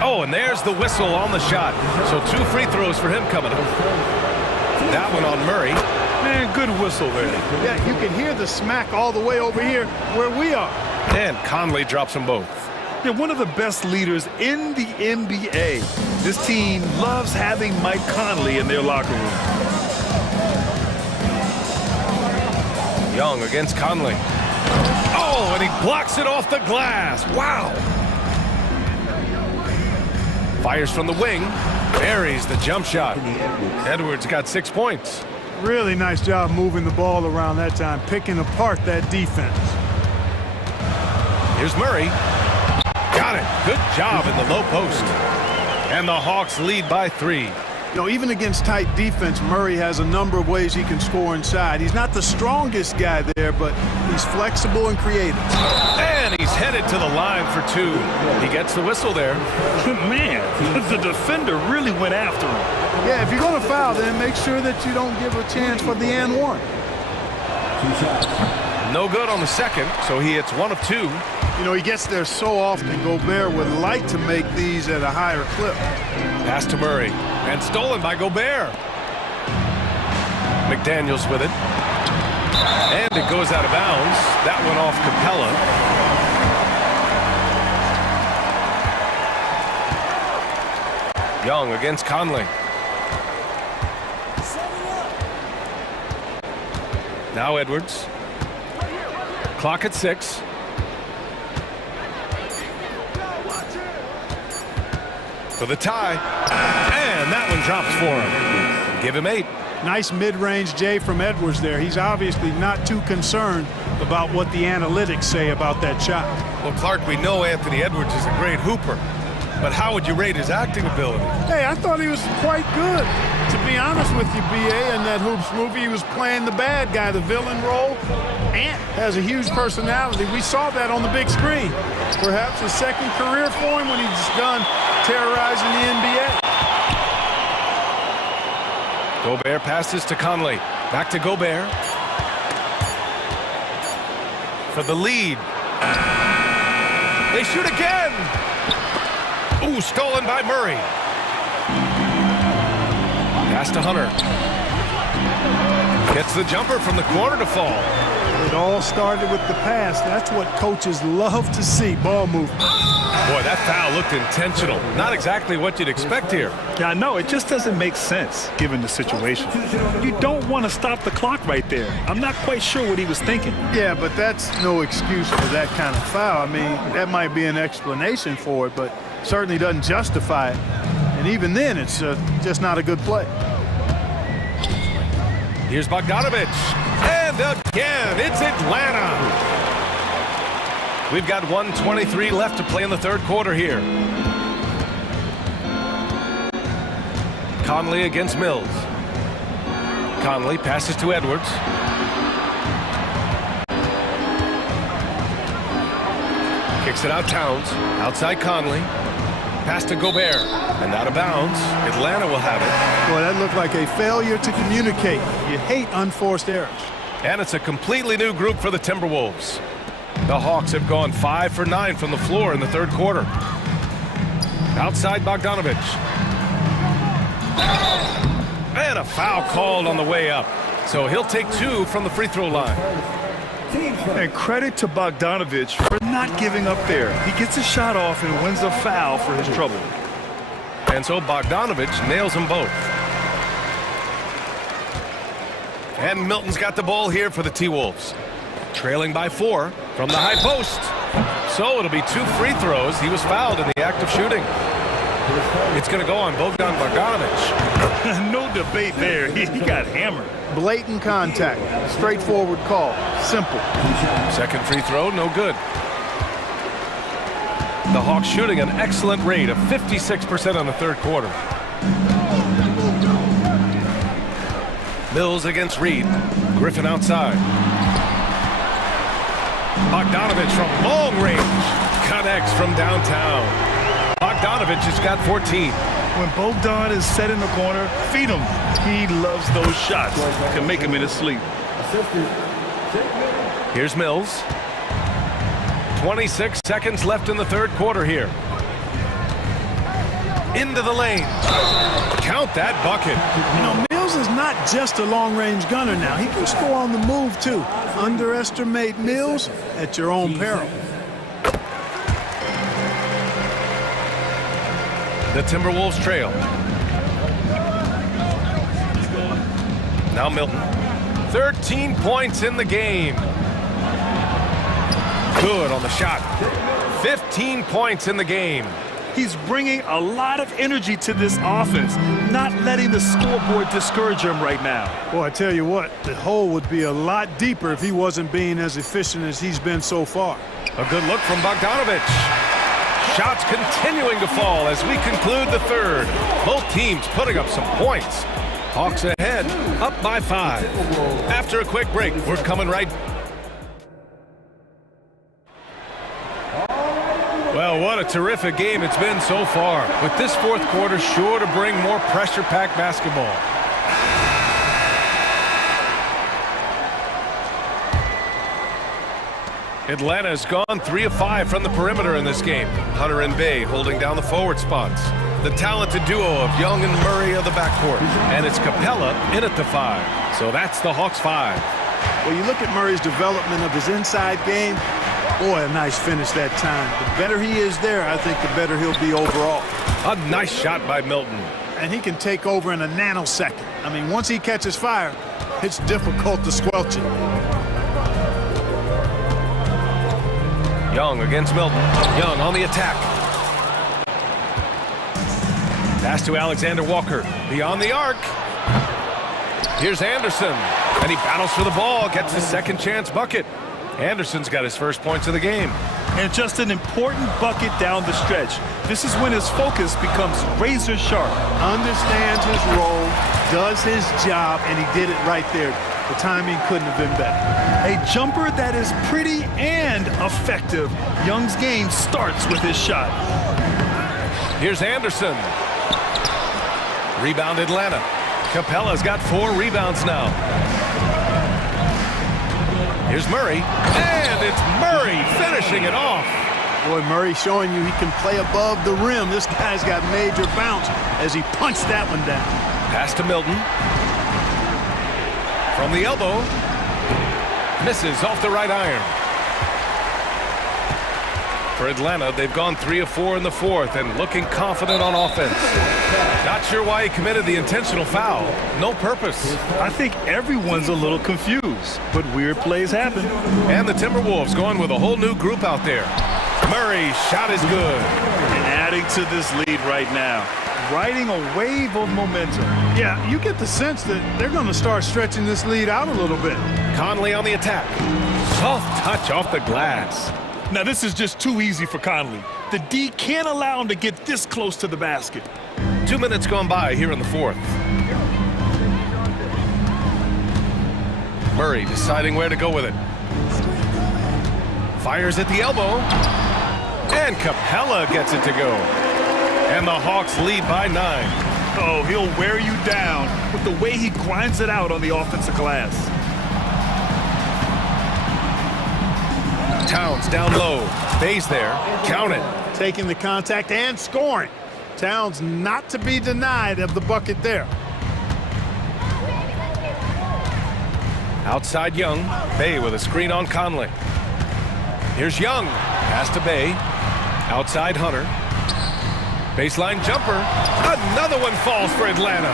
Oh, and there's the whistle on the shot. So 2 free throws for him coming up. That one on Murray. Man, good whistle there. Yeah, you can hear the smack all the way over here where we are. And Conley drops them both. Yeah, one of the best leaders in the NBA. This team loves having Mike Conley in their locker room. Young against Conley. Oh, and he blocks it off the glass. Wow. Fires from the wing. Buries the jump shot. Edwards got 6 points. Really nice job moving the ball around that time, picking apart that defense. Here's Murray. Got it. Good job in the low post. And the Hawks lead by 3. You know, even against tight defense, Murray has a number of ways he can score inside. He's not the strongest guy there, but he's flexible and creative. And he's headed to the line for 2. He gets the whistle there. Man, the defender really went after him. Yeah, if you're going to foul, then make sure that you don't give a chance for the and one. No good on the second, so he hits 1 of 2. You know, he gets there so often. Gobert would like to make these at a higher clip. Pass to Murray, and stolen by Gobert. McDaniels with it. And it goes out of bounds. That one off Capella. Young against Conley. Now Edwards. Clock at 6. For the tie. And that one drops for him. Give him 8. Nice mid-range J from Edwards there. He's obviously not too concerned about what the analytics say about that shot. Well, Clark, we know Anthony Edwards is a great hooper. But how would you rate his acting ability? Hey, I thought he was quite good. To be honest with you, B.A., in that Hoops movie, he was playing the bad guy, the villain role. Ant has a huge personality. We saw that on the big screen. Perhaps a second career for him when he's done terrorizing the NBA. Gobert passes to Conley. Back to Gobert. For the lead. They shoot again. Ooh, stolen by Murray. Pass to Hunter. Gets the jumper from the corner to fall. It all started with the pass. That's what coaches love to see, ball movement. Boy, that foul looked intentional. Not exactly what you'd expect here. Yeah, I know. It just doesn't make sense, given the situation. You don't want to stop the clock right there. I'm not quite sure what he was thinking. Yeah, but that's no excuse for that kind of foul. I mean, that might be an explanation for it, but certainly doesn't justify it. And even then, it's just not a good play. Here's Bogdanovich. And again, it's Atlanta. We've got 1:23 left to play in the third quarter here. Conley against Mills. Conley passes to Edwards. Kicks it out Towns. Outside Conley. Pass to Gobert. And out of bounds. Atlanta will have it. Boy, that looked like a failure to communicate. You hate unforced errors. And it's a completely new group for the Timberwolves. The Hawks have gone 5 for 9 from the floor in the third quarter. Outside Bogdanovich. And a foul called on the way up. So he'll take 2 from the free throw line. And credit to Bogdanovich for not giving up there. He gets a shot off and wins a foul for his trouble. And so Bogdanovich nails them both. And Milton's got the ball here for the T-Wolves. Trailing by 4 from the high post. So it'll be 2 free throws. He was fouled in the act of shooting. It's going to go on Bogdan Bogdanovich. No debate there. He got hammered. Blatant contact. Straightforward call. Simple. Second free throw, no good. The Hawks shooting an excellent rate of 56% in the third quarter. Mills against Reed. Griffin outside. Bogdanovich from long range. Connects from downtown. Bogdanovich has got 14. When Bogdan is set in the corner, feed him. He loves those shots. Can make him in his sleep. Here's Mills. 26 seconds left in the third quarter here. Into the lane. Count that bucket. You know, Mills is not just a long-range gunner now. He can score on the move, too. Underestimate Mills at your own peril. The Timberwolves trail. Now Milton. 13 points in the game. Good on the shot. 15 points in the game. He's bringing a lot of energy to this offense, not letting the scoreboard discourage him right now. Boy, I tell you what, the hole would be a lot deeper if he wasn't being as efficient as he's been so far. A good look from Bogdanovich. Shots continuing to fall as we conclude the third. Both teams putting up some points. Hawks ahead, up by 5. After a quick break, we're coming right. Well, what a terrific game it's been so far. With this fourth quarter sure to bring more pressure-packed basketball. Atlanta's gone 3 of 5 from the perimeter in this game. Hunter and Bay holding down the forward spots. The talented duo of Young and Murray of the backcourt. And it's Capella in at the 5. So that's the Hawks 5. Well, you look at Murray's development of his inside game. Boy, a nice finish that time. The better he is there, I think the better he'll be overall. A nice shot by Milton. And he can take over in a nanosecond. I mean, once he catches fire, it's difficult to squelch it. Young against Milton. Young on the attack. Pass to Alexander Walker. Beyond the arc. Here's Anderson. And he battles for the ball. Gets his second chance bucket. Anderson's got his first points of the game. And just an important bucket down the stretch. This is when his focus becomes razor sharp. Understands his role, does his job, and he did it right there. The timing couldn't have been better. A jumper that is pretty and effective. Young's game starts with his shot. Here's Anderson. Rebound Atlanta. Capella's got 4 rebounds now. Here's Murray, and it's Murray finishing it off. Boy, Murray showing you he can play above the rim. This guy's got major bounce as he punched that one down. Pass to Milton. From the elbow. Misses off the right iron. For Atlanta, they've gone 3 of 4 in the 4th and looking confident on offense. Not sure why he committed the intentional foul. No purpose. I think everyone's a little confused, but weird plays happen. And the Timberwolves going with a whole new group out there. Murray's shot is good. And adding to this lead right now. Riding a wave of momentum. Yeah, you get the sense that they're going to start stretching this lead out a little bit. Conley on the attack. Soft touch off the glass. Now this is just too easy for Conley. The D can't allow him to get this close to the basket. 2 minutes gone by here in the 4th. Murray deciding where to go with it. Fires at the elbow. And Capella gets it to go. And the Hawks lead by 9. Oh, he'll wear you down with the way he grinds it out on the offensive glass. Towns down low. Bay's there. Count it. Taking the contact and scoring. Towns not to be denied of the bucket there. Outside Young. Bay with a screen on Conley. Here's Young. Pass to Bay. Outside Hunter. Baseline jumper. Another one falls for Atlanta.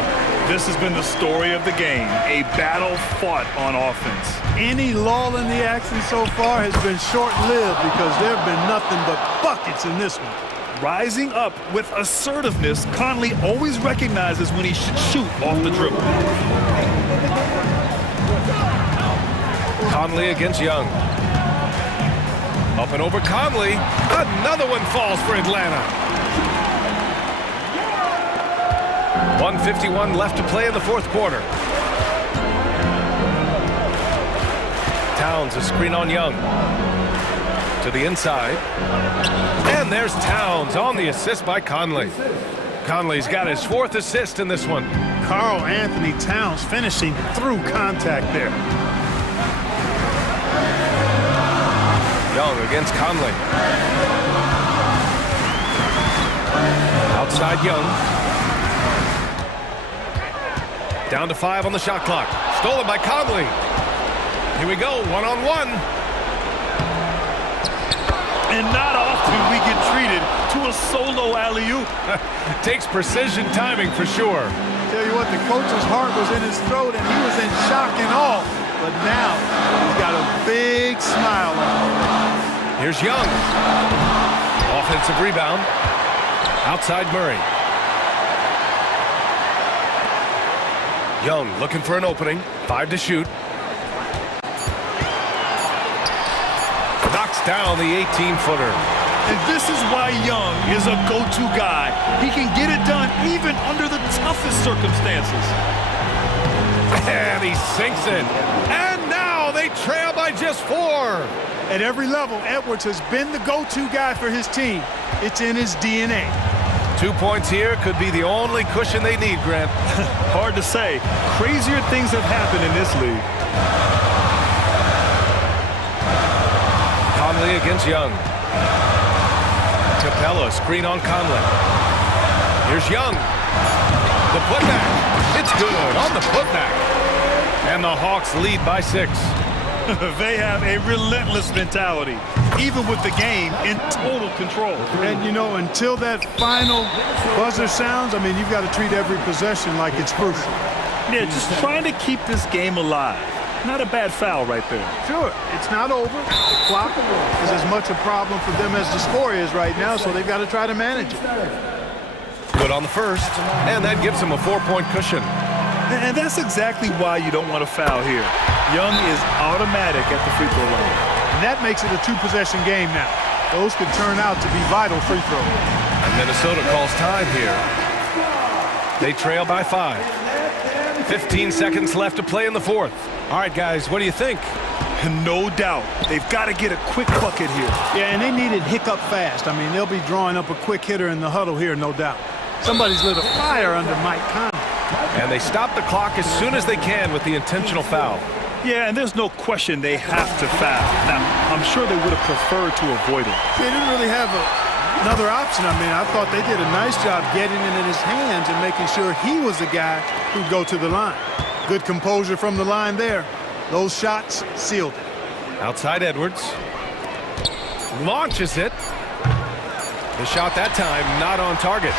This has been the story of the game. A battle fought on offense. Any lull in the action so far has been short-lived because there have been nothing but buckets in this one. Rising up with assertiveness, Conley always recognizes when he should shoot off the dribble. Conley against Young. Up and over Conley. Another one falls for Atlanta. 1:51 left to play in the 4th quarter. Towns a screen on Young. To the inside. And there's Towns on the assist by Conley. Conley's got his 4th assist in this one. Karl Anthony Towns finishing through contact there. Young against Conley. Outside Young. Down to 5 on the shot clock. Stolen by Conley. Here we go, one-on-one. And not often we get treated to a solo alley-oop. Takes precision timing for sure. Tell you what, the coach's heart was in his throat and he was in shock and awe. But now he's got a big smile on him. Here's Young. Offensive rebound. Outside Murray. Young looking for an opening. 5 to shoot. Knocks down the 18-footer. And this is why Young is a go-to guy. He can get it done even under the toughest circumstances. And he sinks it. And now they trail by just 4. At every level, Edwards has been the go-to guy for his team. It's in his DNA. 2 points here could be the only cushion they need, Grant. Hard to say. Crazier things have happened in this league. Conley against Young. Capella, screen on Conley. Here's Young. The putback. It's good on the putback. And the Hawks lead by 6. They have a relentless mentality, even with the game in total control. And, you know, until that final buzzer sounds, I mean, you've got to treat every possession like it's crucial. Yeah, just trying to keep this game alive. Not a bad foul right there. Sure, it's not over. The clock is as much a problem for them as the score is right now, so they've got to try to manage it. Good on the first, and that gives him a 4-point cushion. And that's exactly why you don't want to foul here. Young is automatic at the free throw line. And that makes it a 2-possession game now. Those could turn out to be vital free throws. And Minnesota calls time here. They trail by 5. 15 seconds left to play in the fourth. All right, guys, what do you think? No doubt. They've got to get a quick bucket here. Yeah, and they need it hiccup fast. I mean, they'll be drawing up a quick hitter in the huddle here, no doubt. Somebody's lit a fire under Mike Conley. And they stop the clock as soon as they can with the intentional foul. Yeah, and there's no question they have to foul. Now, I'm sure they would have preferred to avoid it. They didn't really have another option. I mean, I thought they did a nice job getting it in his hands and making sure he was the guy who'd go to the line. Good composure from the line there. Those shots sealed it. Outside Edwards. Launches it. The shot that time not on target.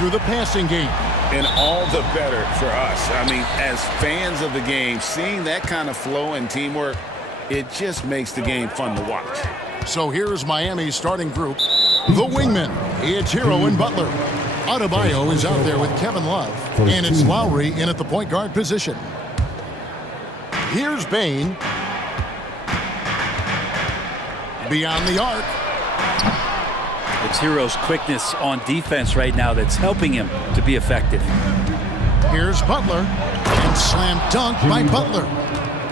through the passing game. And all the better for us. I mean, as fans of the game, seeing that kind of flow and teamwork, it just makes the game fun to watch. So here's Miami's starting group. The wingmen, it's Hero and Butler. Adebayo is out there with Kevin Love. And it's Lowry in at the point guard position. Here's Bain. Beyond the arc. It's Hero's quickness on defense right now that's helping him to be effective. Here's Butler. And slam dunk by Butler.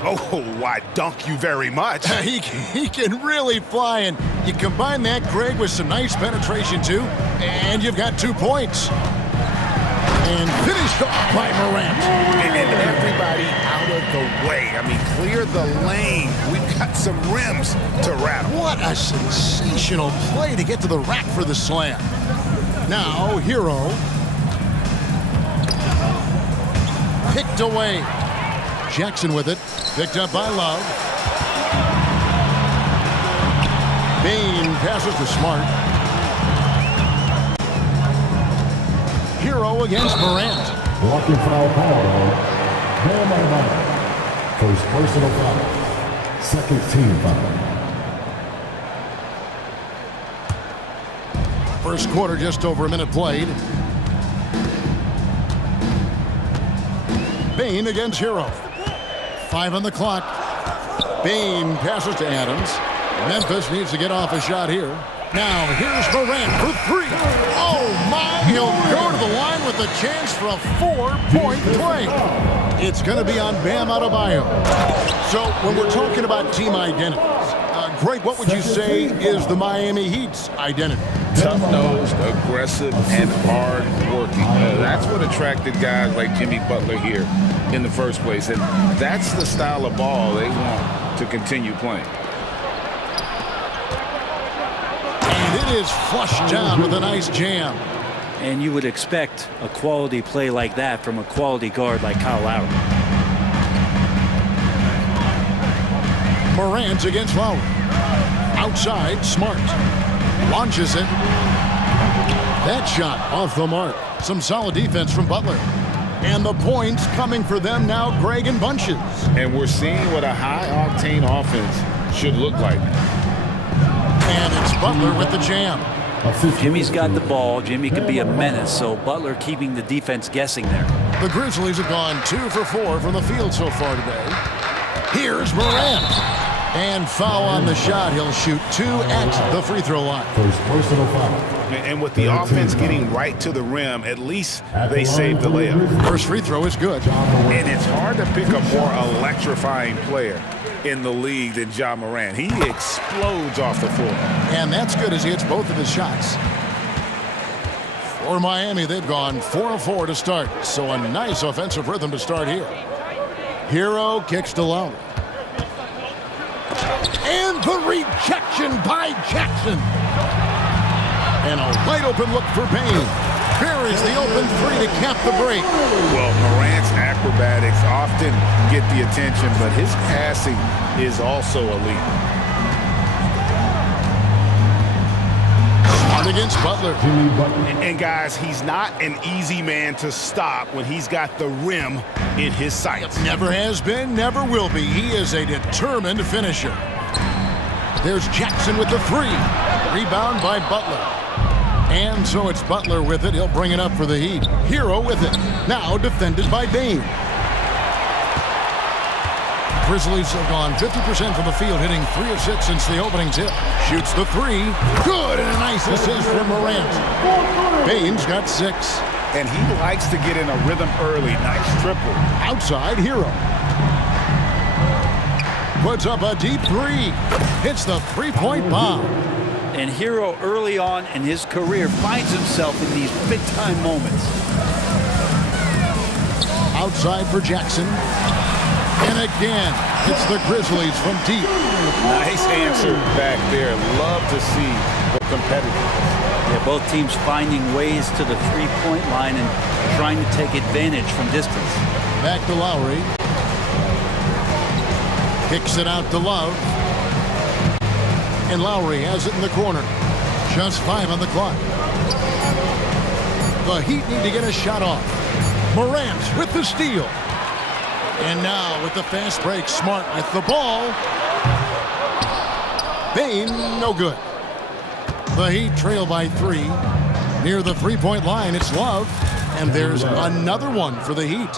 Oh, I dunk you very much. He can really fly, and you combine that, Greg, with some nice penetration, too, and you've got 2 points. And finished off by Morant. And everybody out of the way. I mean, clear the lane. We've got some rims to rattle. What a sensational play to get to the rack for the slam. Now, Hero. Picked away. Jackson with it. Picked up by Love. Bain passes to Smart. Hero against Morant. Walking foul call. First personal foul. Second team foul. First quarter, just over a minute played. Bain against Hero. 5 on the clock. Bain passes to Adams. Memphis needs to get off a shot here. Now, here's Morant for 3. Oh, my. He'll go to the line with a chance for a 4-point play. It's going to be on Bam Adebayo. So, when we're talking about team identities, Greg, what would you say is the Miami Heat's identity? Tough-nosed, aggressive, and hard-working. That's what attracted guys like Jimmy Butler here in the first place. And that's the style of ball they want to continue playing. And it is flushed down with a nice jam. And you would expect a quality play like that from a quality guard like Kyle Lowry. Morant against Lowry. Outside, Smart. Launches it. That shot off the mark. Some solid defense from Butler. And the points coming for them now, Greg, in bunches. And we're seeing what a high-octane offense should look like. And it's Butler with the jam. Jimmy's got the ball. Jimmy can be a menace, so Butler keeping the defense guessing there. The Grizzlies have gone 2 for 4 from the field so far today. Here's Morant. And foul on the shot. He'll shoot 2 at the free throw line. First personal foul. And with the offense getting right to the rim, at least they saved the layup. First free throw is good. And it's hard to pick a more electrifying player in the league than Ja Morant. He explodes off the floor. And that's good as he hits both of his shots. For Miami, they've gone 4 of 4 to start. So a nice offensive rhythm to start here. Hero kicks to Lowry. And the rejection by Jackson. And a wide open look for Bain. Buries the open 3 to cap the break. Well, Morant's acrobatics often get the attention, but his passing is also elite. Smart against Butler. And guys, he's not an easy man to stop when he's got the rim in his sights. Never has been, never will be. He is a determined finisher. There's Jackson with the 3. Rebound by Butler. And so it's Butler with it. He'll bring it up for the Heat. Hero with it. Now defended by Bain. Grizzlies have gone 50% from the field, hitting 3 of 6 since the opening tip. Shoots the 3. Good, and a nice assist from Morant. Bain's got 6. And he likes to get in a rhythm early. Nice triple. Outside, Hero. Puts up a deep 3. Hits the 3-point bomb. And Hero early on in his career finds himself in these big-time moments. Outside for Jackson. And again, it's the Grizzlies from deep. Nice answer back there. Love to see the competitors. Yeah, both teams finding ways to the 3-point line and trying to take advantage from distance. Back to Lowry. Kicks it out to Love. And Lowry has it in the corner. Just 5 on the clock. The Heat need to get a shot off. Morant with the steal. And now with the fast break, Smart with the ball. Bain, no good. The Heat trail by 3. Near the three-point line, it's Love. And there's another one for the Heat.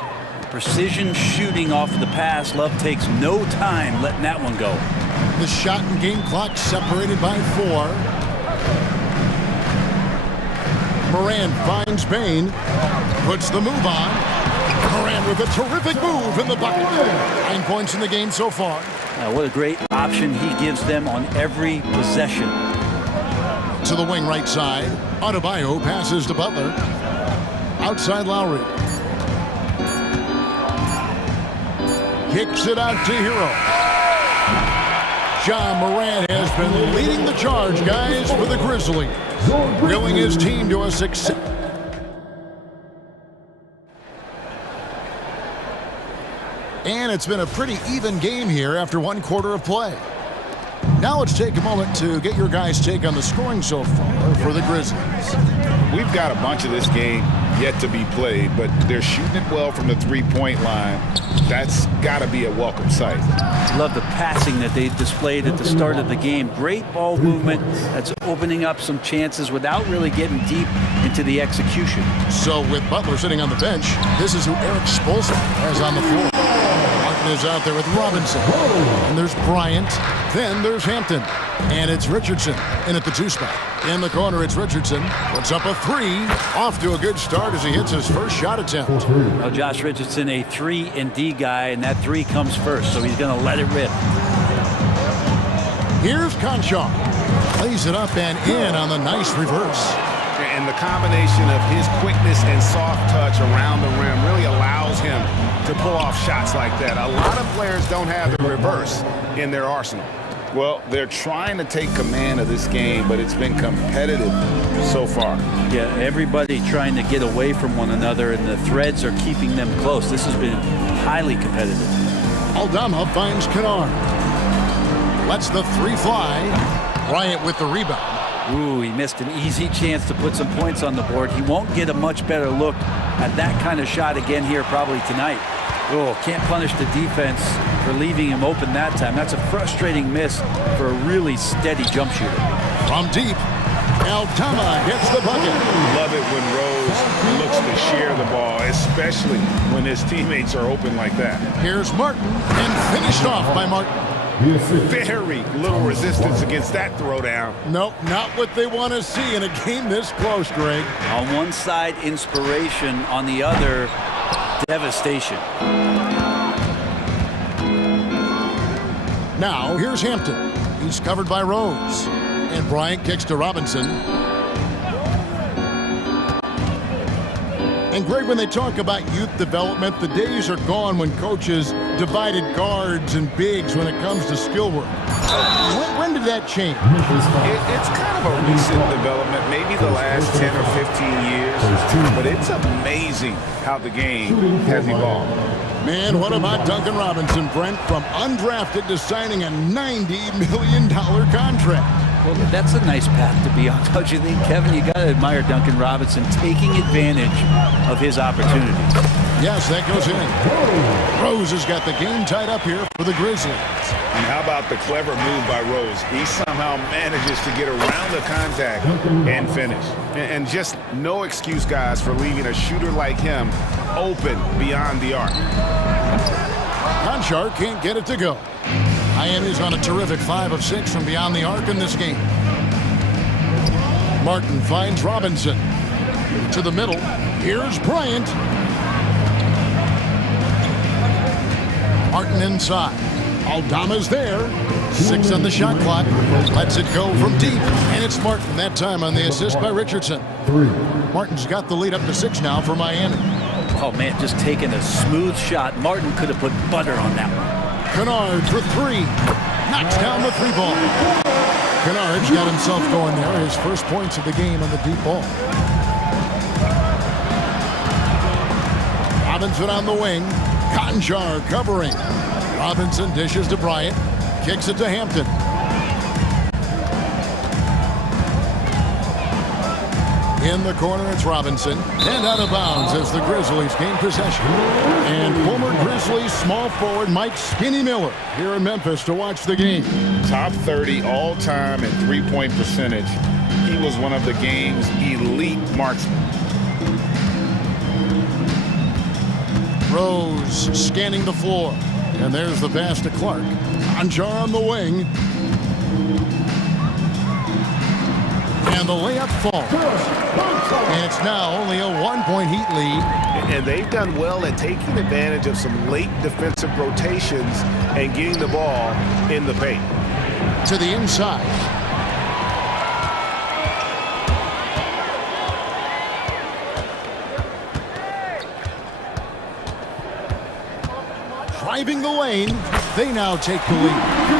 Precision shooting off of the pass. Love takes no time letting that one go. The shot and game clock separated by 4. Morant finds Bain. Puts the move on. Morant with a terrific move in the bucket. 9 points in the game so far. What a great option he gives them on every possession. To the wing right side. Adebayo passes to Butler. Outside Lowry. Kicks it out to Hero. Ja Morant has been leading the charge, guys, for the Grizzlies. Willing his team to a success. And it's been a pretty even game here after 1 quarter of play. Now let's take a moment to get your guys' take on the scoring so far for the Grizzlies. We've got a bunch of this game yet to be played, but they're shooting it well from the three-point line. That's got to be a welcome sight. Love the passing that they displayed at the start of the game. Great ball movement that's opening up some chances without really getting deep into the execution. So with Butler sitting on the bench, this is who Eric Spoelstra has on the floor. Martin is out there with Robinson. And there's Bryant. Then there's Hampton. And it's Richardson in at the 2 spot. In the corner, it's Richardson. Puts up a 3. Off to a good start as he hits his first shot attempt. Well, Josh Richardson, a 3-and-D guy, and that 3 comes first, so he's going to let it rip. Here's Conchar. Plays it up and in on the nice reverse. And the combination of his quickness and soft touch around the rim really allows him to pull off shots like that. A lot of players don't have the reverse in their arsenal. Well, they're trying to take command of this game, but it's been competitive so far. Yeah, everybody trying to get away from one another, and the threads are keeping them close. This has been highly competitive. Aldama finds Kennard. Lets the 3 fly. Bryant with the rebound. Ooh, he missed an easy chance to put some points on the board. He won't get a much better look at that kind of shot again here probably tonight. Oh, can't punish the defense for leaving him open that time. That's a frustrating miss for a really steady jump shooter. From deep, Aldama gets the bucket. Love it when Rose looks to share the ball, especially when his teammates are open like that. Here's Martin, and finished off by Martin. Very little resistance against that throwdown. Nope, not what they want to see in a game this close, Greg. On one side, inspiration. On the other, devastation. Now, here's Hampton. He's covered by Rose. And Bryant kicks to Robinson. And Greg, when they talk about youth development, the days are gone when coaches divided guards and bigs when it comes to skill work. When did that change? It's kind of a recent development, maybe the last 10 or 15 years, but it's amazing how the game has evolved. Man, what about Duncan Robinson, Brent, from undrafted to signing a $90 million contract? Well, that's a nice path to be on, don't you think, Kevin? You got to admire Duncan Robinson taking advantage of his opportunities. Yes, that goes in. Rose has got the game tied up here for the Grizzlies. And how about the clever move by Rose? He somehow manages to get around the contact and finish. And just no excuse, guys, for leaving a shooter like him open beyond the arc. Conchar can't get it to go. Miami's on a terrific 5 of 6 from beyond the arc in this game. Martin finds Robinson. To the middle. Here's Bryant. Martin inside. Aldama's there. 6 on the shot clock. Lets it go from deep. And it's Martin that time on the assist by Richardson. Martin's got the lead up to 6 now for Miami. Oh, man, just taking a smooth shot. Martin could have put butter on that one. Kennard for 3. Knocks down the 3 ball. Kennard's got himself going there. His first points of the game on the deep ball. Robinson on the wing. Conchar covering. Robinson dishes to Bryant. Kicks it to Hampton. In the corner, it's Robinson. And out of bounds as the Grizzlies gain possession. And former Grizzlies small forward Mike Skinny Miller here in Memphis to watch the game. Top 30 all-time in three-point percentage. He was one of the game's elite marksmen. Rose scanning the floor. And there's the pass to Clark. Anjar on the wing. And the layup falls. And it's now only a one-point Heat lead. And they've done well at taking advantage of some late defensive rotations and getting the ball in the paint. To the inside. Driving the lane, they now take the lead.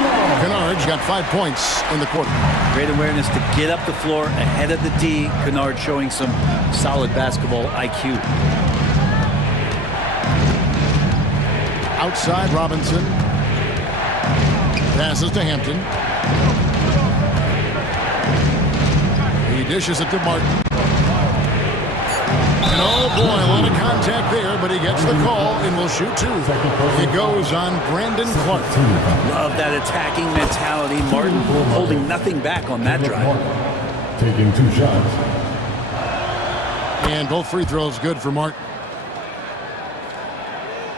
Kennard's got 5 points in the quarter. Great awareness to get up the floor ahead of the D. Kennard showing some solid basketball IQ. Outside, Robinson. Passes to Hampton. He dishes it to Martin. And oh boy, a lot of contact there, but he gets the call and will shoot two. It goes on Brandon Clark. Love that attacking mentality. Martin holding nothing back on that drive. Taking 2 shots. And both free throws good for Martin.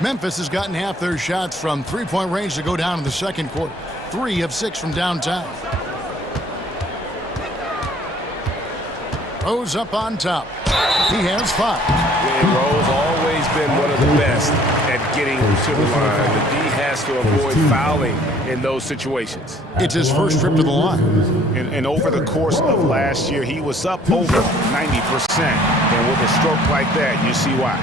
Memphis has gotten half their shots from three-point range to go down in the second quarter. 3 of 6 from downtown. Rose up on top. He has 5. And Rose always been one of the best at getting to the line. The D has to avoid fouling in those situations. It's his first trip to the line. And over the course of last year, he was up over 90%. And with a stroke like that, you see why.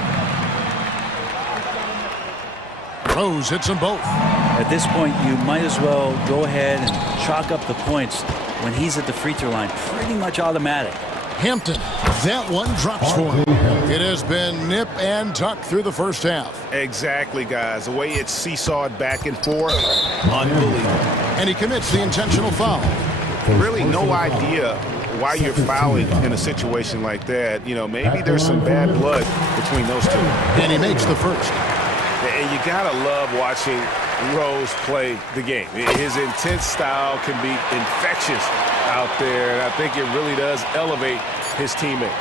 Rose hits them both. At this point, you might as well go ahead and chalk up the points when he's at the free throw line. Pretty much automatic. Hampton, that one drops for him. It has been nip and tuck through the first half. Exactly, guys. The way it's seesawed back and forth, unbelievable. And he commits the intentional foul. Really no idea why you're fouling in a situation like that. You know, maybe there's some bad blood between those two. And he makes the first. And you gotta love watching Rose play the game. His intense style can be infectious out there, and I think it really does elevate his teammates.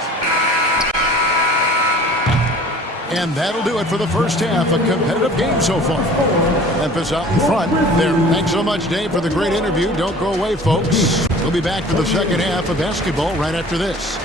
And that'll do it for the first half. A competitive game so far. Memphis out in front. There. Thanks so much, Dave, for the great interview. Don't go away, folks. We'll be back for the second half of basketball right after this.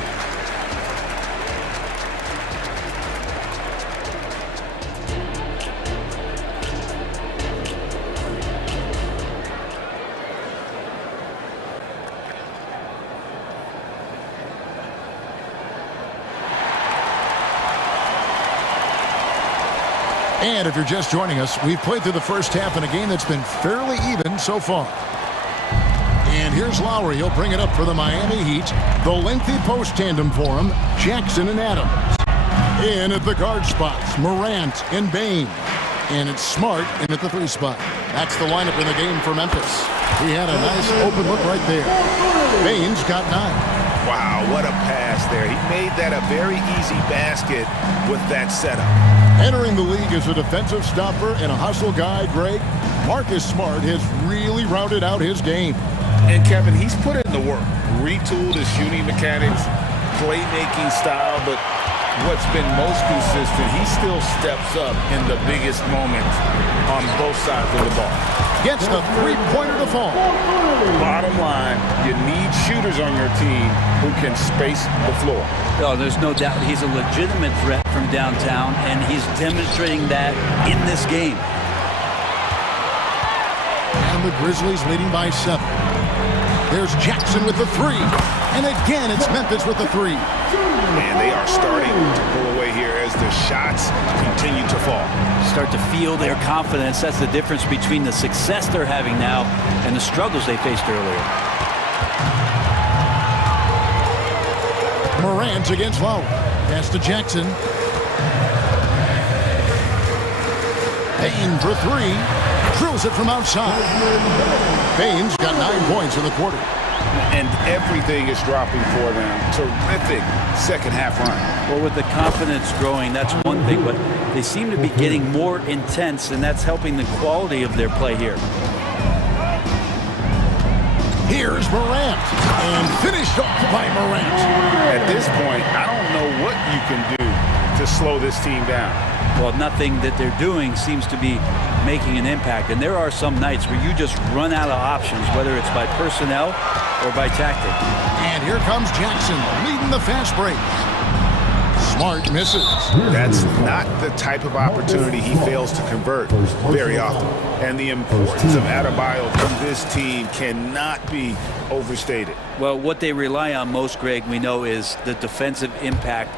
And if you're just joining us, we've played through the first half in a game that's been fairly even so far. And here's Lowry. He'll bring it up for the Miami Heat. The lengthy post tandem for him, Jackson and Adams. In at the guard spots, Morant and Bain. And it's Smart in at the 3 spot. That's the lineup in the game for Memphis. He had a nice open look right there. Bain's got 9. Wow, what a pass there. He made that a very easy basket with that setup. Entering the league as a defensive stopper and a hustle guy, Greg, Marcus Smart has really rounded out his game. And Kevin, he's put in the work. Retooled his shooting mechanics, playmaking style, but what's been most consistent, he still steps up in the biggest moments on both sides of the ball. Gets the three-pointer to fall. Bottom line, you need shooters on your team who can space the floor. Oh, there's no doubt he's a legitimate threat from downtown, and he's demonstrating that in this game. And the Grizzlies leading by 7. There's Jackson with the 3. And again, it's Memphis with the 3. And they are starting to pull away here as the shots continue to fall. Start to feel their confidence. That's the difference between the success they're having now and the struggles they faced earlier. Morant against Lowry. Pass to Jackson. Bain for 3. Drills it from outside. Bain's got 9 points in the quarter. And everything is dropping for them. Terrific second half run. Well, with the confidence growing, that's one thing, but they seem to be getting more intense, and that's helping the quality of their play here. Here's Morant, and finished off by Morant. At this point, I don't know what you can do to slow this team down. Well, nothing that they're doing seems to be making an impact. And there are some nights where you just run out of options, whether it's by personnel or by tactic. And here comes Jackson leading the fast break. Smart misses. That's not the type of opportunity he fails to convert very often. And the importance of Adebayo from this team cannot be overstated. Well, what they rely on most, Greg, we know, is the defensive impact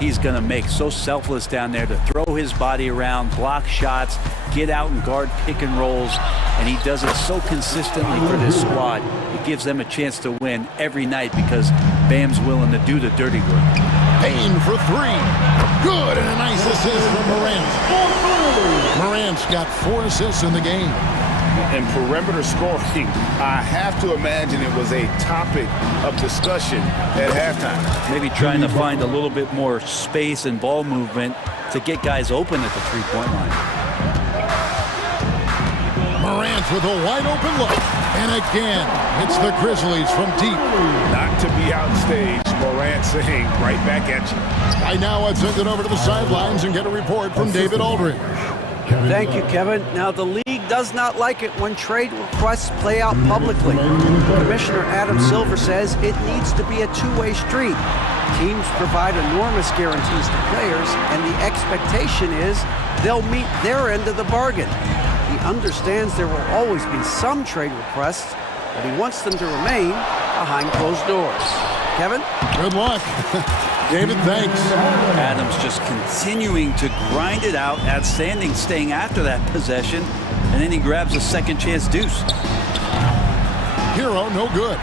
he's going to make. So selfless down there to throw his body around, block shots, get out and guard pick and rolls, and he does it so consistently for this squad. It gives them a chance to win every night because Bam's willing to do the dirty work. Payne for three. Good, and a nice assist from Morant. Morant's got 4 assists in the game. And perimeter scoring, I have to imagine it was a topic of discussion at halftime. Maybe trying to find a little bit more space and ball movement to get guys open at the three-point line. Morant with a wide open look. And again, it's the Grizzlies from deep. Not to be outstaged, Morant saying right back at you. Right now, I'd send it over to the sidelines and get a report from David Aldridge. Thank you, Kevin. Now, the league does not like it when trade requests play out publicly. Commissioner Adam Silver says it needs to be a two-way street. Teams provide enormous guarantees to players, and the expectation is they'll meet their end of the bargain. He understands there will always be some trade requests, but he wants them to remain behind closed doors. Kevin? Good luck. David, thanks. Adams just continuing to grind it out, outstanding, staying after that possession, and then he grabs a second chance deuce. Hero, no good.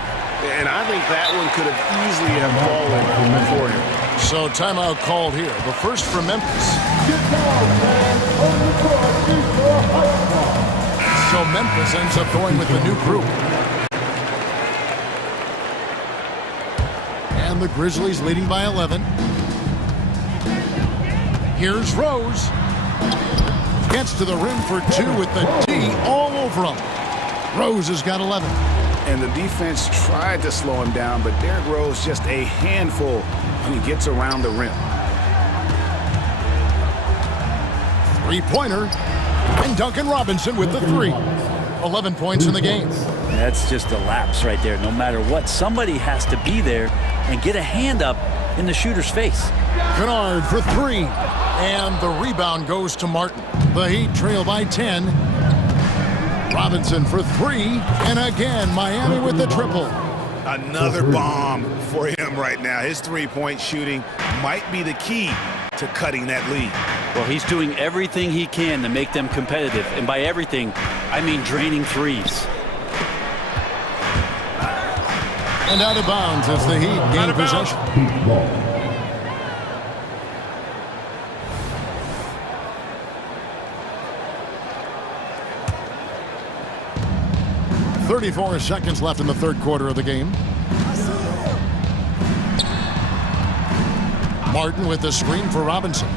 And I think that one could have easily have fallen for him. So timeout called here. The first from Memphis. So Memphis ends up going with the new group. And the Grizzlies leading by 11. Here's Rose. Gets to the rim for 2 with the D all over him. Rose has got 11. And the defense tried to slow him down, but Derrick Rose just a handful when he gets around the rim. Three-pointer. And Duncan Robinson with the 3. 11 points in the game. That's just a lapse right there. No matter what, somebody has to be there and get a hand up in the shooter's face. Kennard for 3. And the rebound goes to Martin. The Heat trail by 10. Robinson for 3. And again, Miami with the triple. Another bomb for him right now. His three-point shooting might be the key to cutting that lead. Well, he's doing everything he can to make them competitive. And by everything, I mean draining threes. And out of bounds as the Heat gain possession. Ball. 34 seconds left in the third quarter of the game. Martin with the screen for Robinson.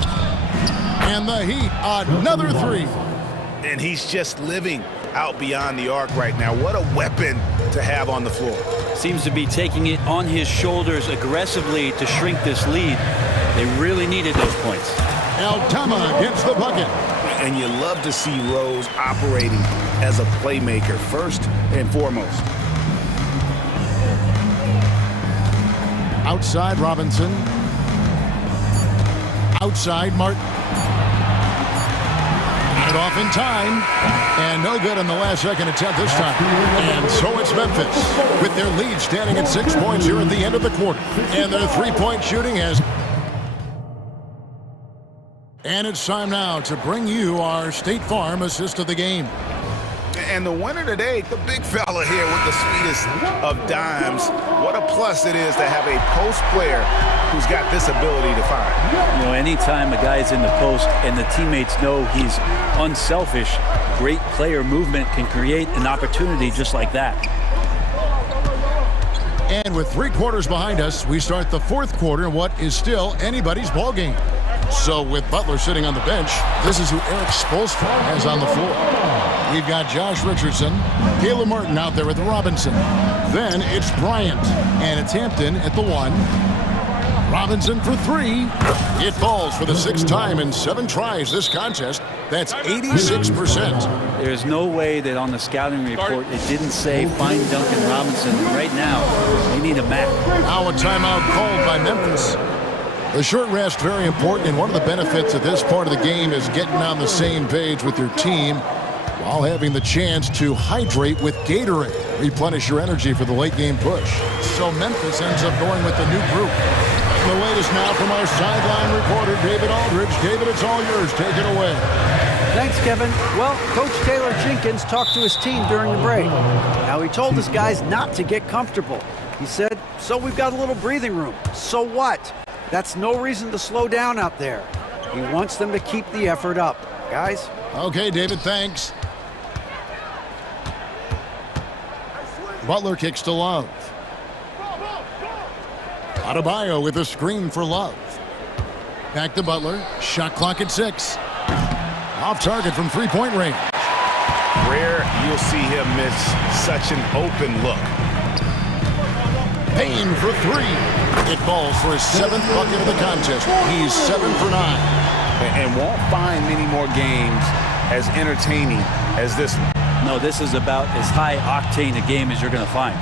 And the Heat, another 3. And he's just living out beyond the arc right now. What a weapon to have on the floor. Seems to be taking it on his shoulders aggressively to shrink this lead. They really needed those points. Altama gets the bucket. And you love to see Rose operating as a playmaker first and foremost. Outside Robinson. Outside Martin. It off in time. And no good on the last second attempt this time. And so it's Memphis with their lead standing at 6 points here at the end of the quarter. And their three-point shooting has... And it's time now to bring you our State Farm assist of the game. And the winner today, the big fella here with the sweetest of dimes. What a plus it is to have a post player who's got this ability to find. You know, anytime a guy's in the post and the teammates know he's unselfish, great player movement can create an opportunity just like that. And with 3 quarters behind us, we start the 4th quarter in what is still anybody's ball game. So with Butler sitting on the bench, this is who Eric Spoelstra has on the floor. We've got Josh Richardson, Caleb Martin out there with Robinson. Then it's Bryant, and it's Hampton at the 1. Robinson for 3. It falls for the 6th time in 7 tries this contest. That's 86%. There's no way that on the scouting report it didn't say find Duncan Robinson. Right now, they need a map. Now a timeout called by Memphis. The short rest, very important, and one of the benefits of this part of the game is getting on the same page with your team while having the chance to hydrate with Gatorade. Replenish your energy for the late game push. So Memphis ends up going with the new group. The latest now from our sideline reporter, David Aldridge. David, it's all yours. Take it away. Thanks, Kevin. Well, Coach Taylor Jenkins talked to his team during the break. Now, he told his guys not to get comfortable. He said, so we've got a little breathing room. So what? That's no reason to slow down out there. He wants them to keep the effort up. Guys? Okay, David, thanks. Butler kicks to Love. Adebayo with a screen for Love. Back to Butler. Shot clock at 6. Off target from 3-point range. Rare you'll see him miss such an open look. Payne for 3. It falls for his 7th bucket of the contest. He's 7 for 9. And won't find many more games as entertaining as this one. No, this is about as high octane a game as you're going to find.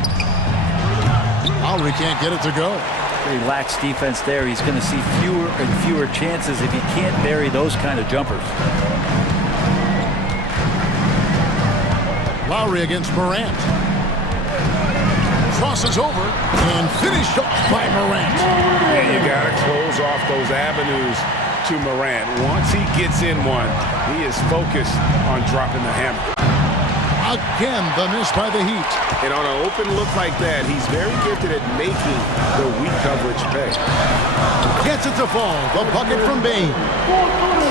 Lowry can't get it to go. Very lax defense there. He's going to see fewer and fewer chances if he can't bury those kind of jumpers. Lowry against Morant. Crosses over and finished off by Morant. And you got to close off those avenues to Morant. Once he gets in one, he is focused on dropping the hammer. Again, the miss by the Heat. And on an open look like that, he's very gifted at making the weak coverage pay. Gets it to fall. The bucket from Bane.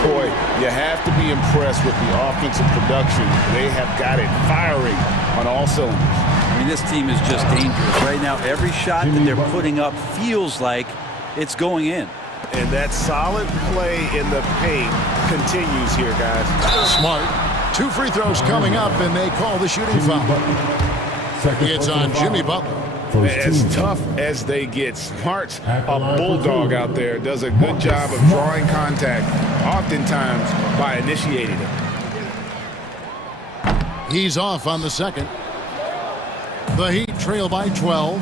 Boy, you have to be impressed with the offensive production. They have got it firing on all cylinders. I mean, this team is just dangerous. Right now, every shot that they're putting up feels like it's going in. And that solid play in the paint continues here, guys. Smart. 2 free throws coming up, and they call the shooting foul. It's on Jimmy Butler. As tough as they get, Smart's a bulldog out there, does a good job of drawing contact, oftentimes by initiating it. He's off on the second. The Heat trail by 12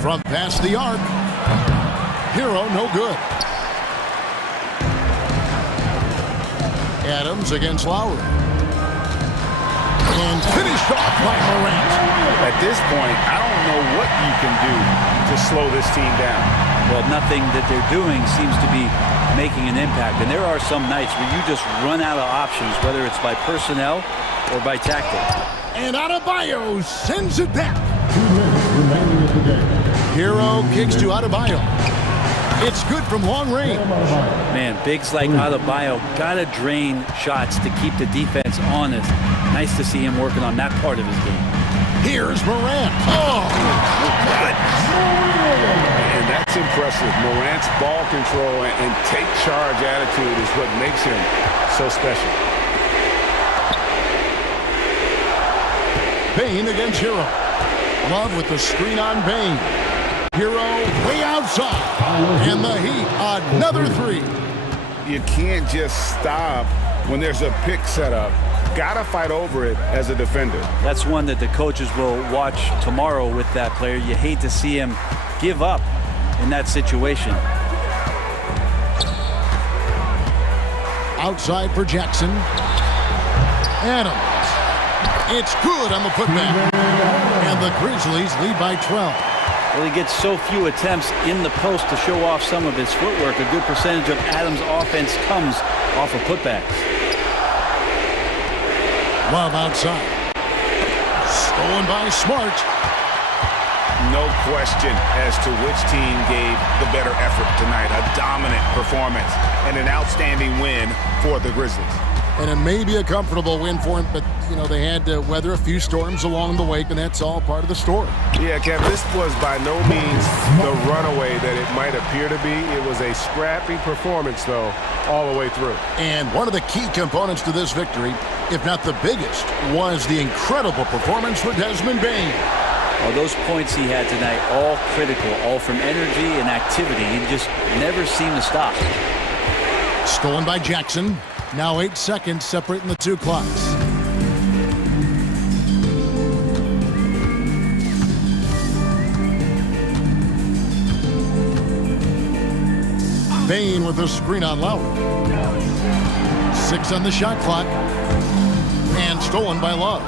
from past the arc. Hero, no good. Adams against Lowry. And finished off by Morant. At this point, I don't know what you can do to slow this team down. Well, nothing that they're doing seems to be making an impact. And there are some nights where you just run out of options, whether it's by personnel or by tactics. And Adebayo sends it back. Hero kicks to Adebayo. It's good from long range. Man, bigs like Adebayo gotta drain shots to keep the defense honest. Nice to see him working on that part of his game. Here's Morant. Oh, and that's impressive. Morant's ball control and take charge attitude is what makes him so special. Bane against Hero. Love with the screen on Bane. Hero way outside. And the Heat, another 3. You can't just stop when there's a pick set up. Gotta fight over it as a defender. That's one that the coaches will watch tomorrow with that player. You hate to see him give up in that situation. Outside for Jackson. Adams. It's good on the putback. And the Grizzlies lead by 12. Well, he gets so few attempts in the post to show off some of his footwork. A good percentage of Adams' offense comes off of putbacks. Love outside. Stolen by Smart. No question as to which team gave the better effort tonight. A dominant performance and an outstanding win for the Grizzlies. And it may be a comfortable win for him, but, you know, they had to weather a few storms along the way, and that's all part of the story. Yeah, Kev, this was by no means the runaway that it might appear to be. It was a scrappy performance, though, all the way through. And one of the key components to this victory, if not the biggest, was the incredible performance for Desmond Bain. Well, those points he had tonight, all critical, all from energy and activity. He just never seemed to stop. Stolen by Jackson. Now 8 seconds separating the two clocks. Bain with a screen on Lowry. 6 on the shot clock. And stolen by Love.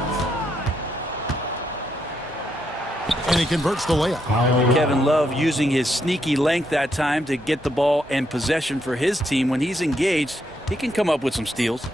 And he converts the layup. Kevin Love using his sneaky length that time to get the ball and possession for his team. When he's engaged, he can come up with some steals.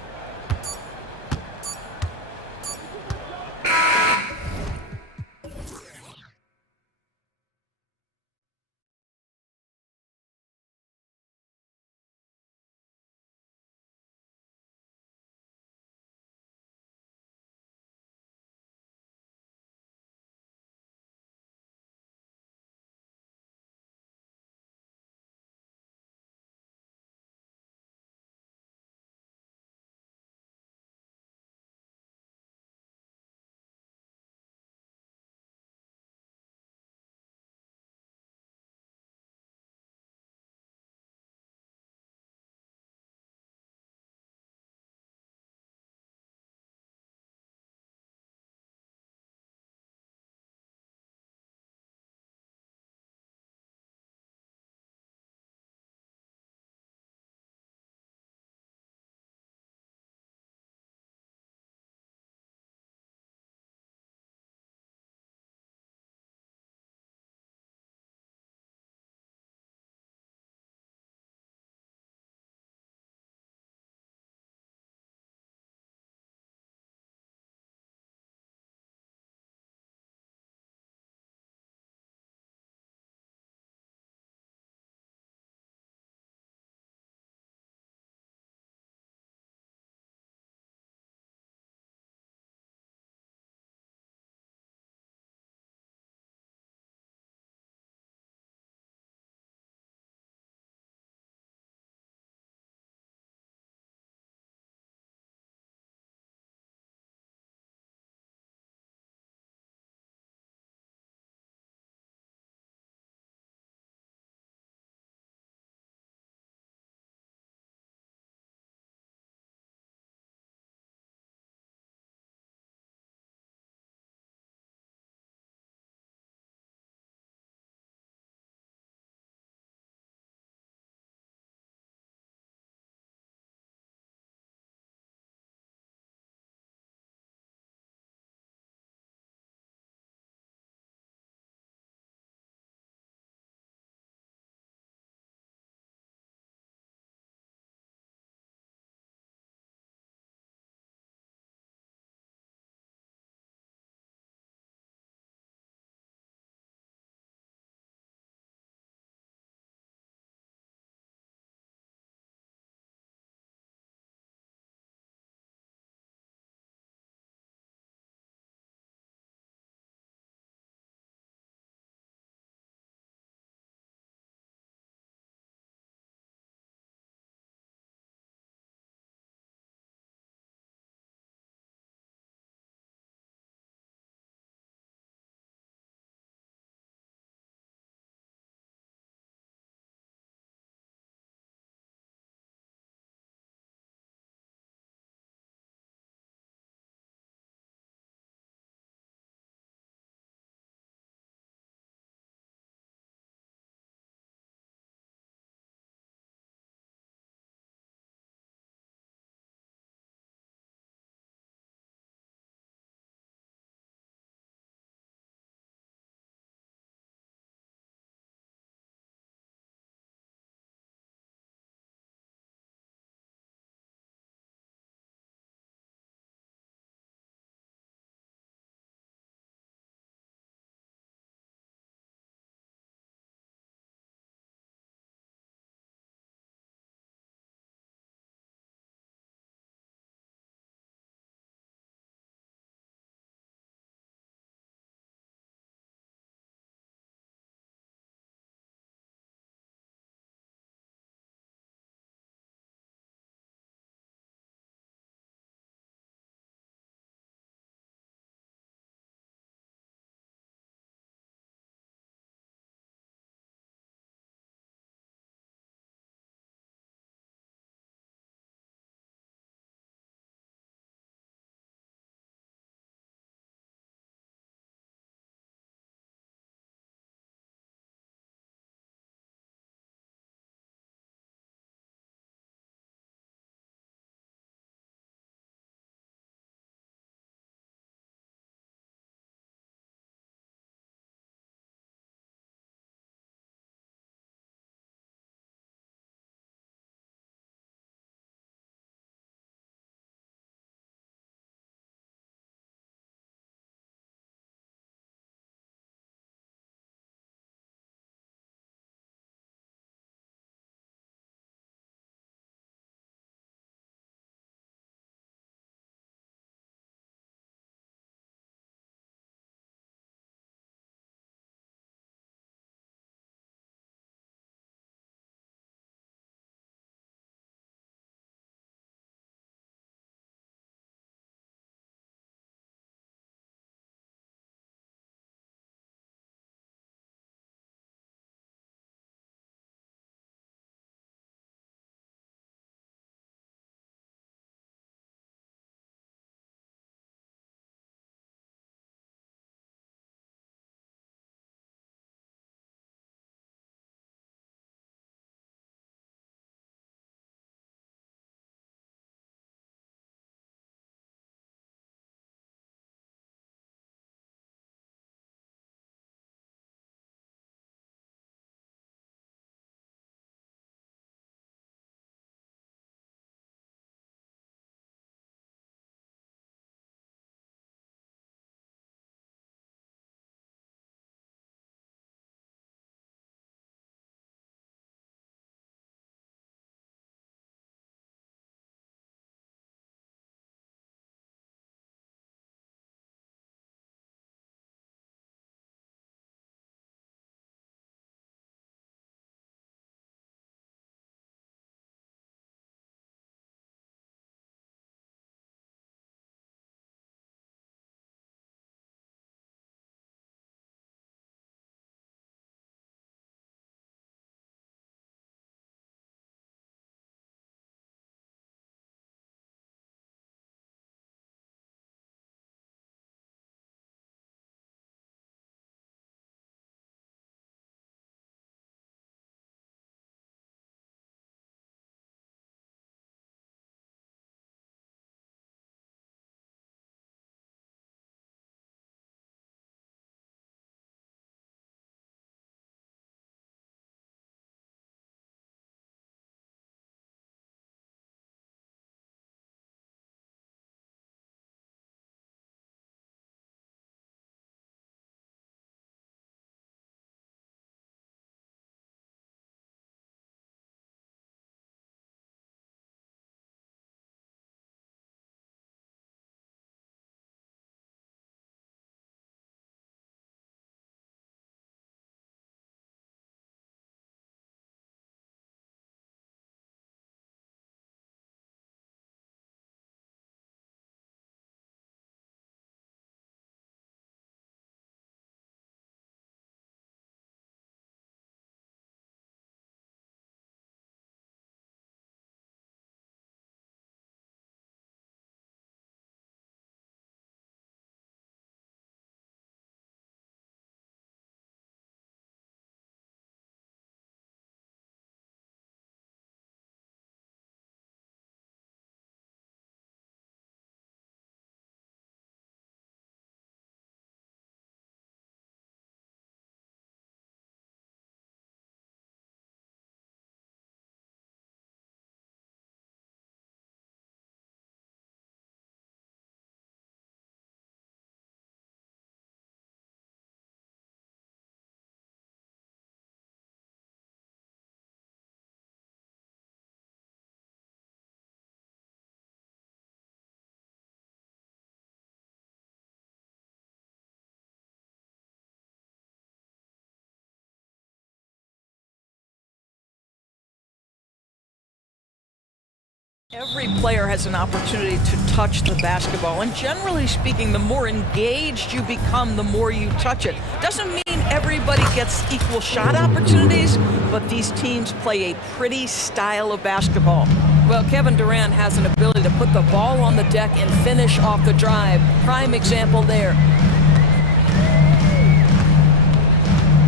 Every player has an opportunity to touch the basketball, and generally speaking, the more engaged you become, the more you touch it. Doesn't mean everybody gets equal shot opportunities, but these teams play a pretty style of basketball. Well, Kevin Durant has an ability to put the ball on the deck and finish off the drive. Prime example there.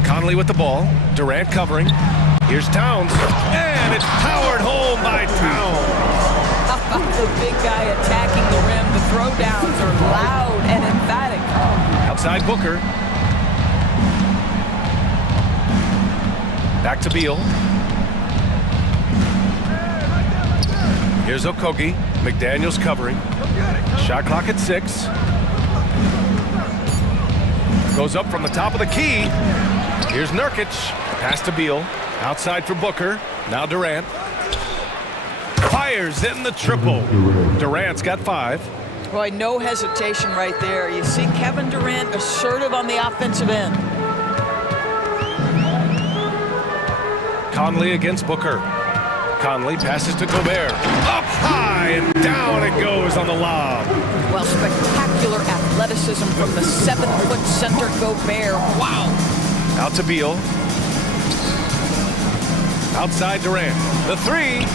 Conley with the ball. Durant covering. Here's Towns. And it's powered home by Towns. The big guy attacking the rim. The throwdowns are loud and emphatic. Outside Booker. Back to Beal. Here's Okogie. McDaniels covering. Shot clock at 6. Goes up from the top of the key. Here's Nurkic. Pass to Beal. Outside for Booker. Now Durant. Fires in the triple. Durant's got 5. Boy, no hesitation right there. You see Kevin Durant assertive on the offensive end. Conley against Booker. Conley passes to Gobert. Up high and down it goes on the lob. Well, spectacular athleticism from the 7-foot center Gobert. Wow. Out to Beal. Outside Durant. The 3.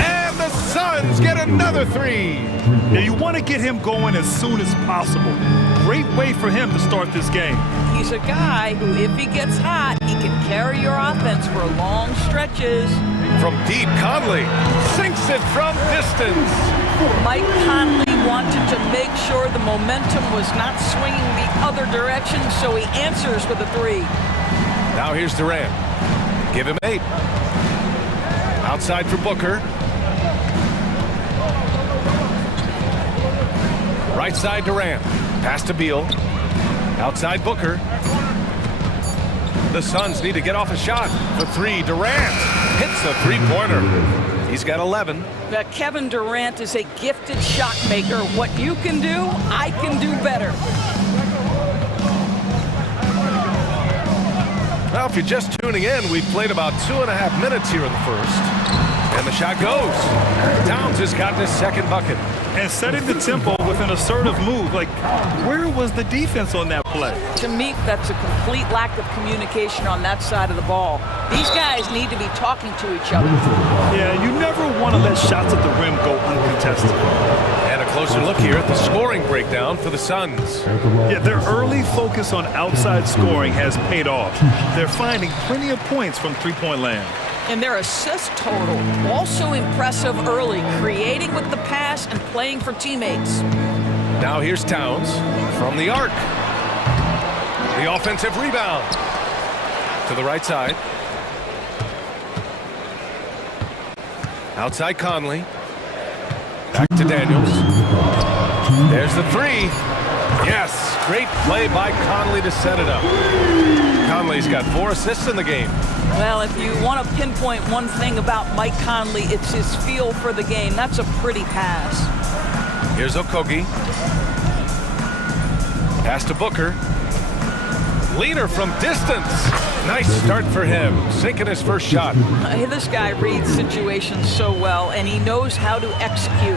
And the Suns get another 3. Now you want to get him going as soon as possible. Great way for him to start this game. He's a guy who, if he gets hot, he can carry your offense for long stretches. From deep, Conley sinks it from distance. Mike Conley wanted to make sure the momentum was not swinging the other direction, so he answers with a 3. Now here's Durant. Give him 8. Outside for Booker. Right side Durant. Pass to Beal. Outside Booker. The Suns need to get off a shot. For 3, Durant hits the 3-pointer. He's got 11. Kevin Durant is a gifted shot maker. What you can do, I can do better. Now, if you're just tuning in, we've played about 2.5 minutes here in the first. And the shot goes. Towns has gotten his second bucket. And setting the tempo with an assertive move. Like, where was the defense on that play? To me, that's a complete lack of communication on that side of the ball. These guys need to be talking to each other. Yeah, you never want to let shots at the rim go uncontested. And a closer look here at the scoring breakdown for the Suns. Yeah, their early focus on outside scoring has paid off. They're finding plenty of points from three-point land. And their assist total, also impressive early, creating with the pass and playing for teammates. Now here's Towns from the arc. The offensive rebound. To the right side. Outside Conley. Back to Daniels. There's the 3. Yes, great play by Conley to set it up. Conley's got 4 assists in the game. Well, if you want to pinpoint one thing about Mike Conley, it's his feel for the game. That's a pretty pass. Here's Okogie. Pass to Booker. Leaner from distance. Nice start for him, sinking his first shot. This guy reads situations so well, and he knows how to execute.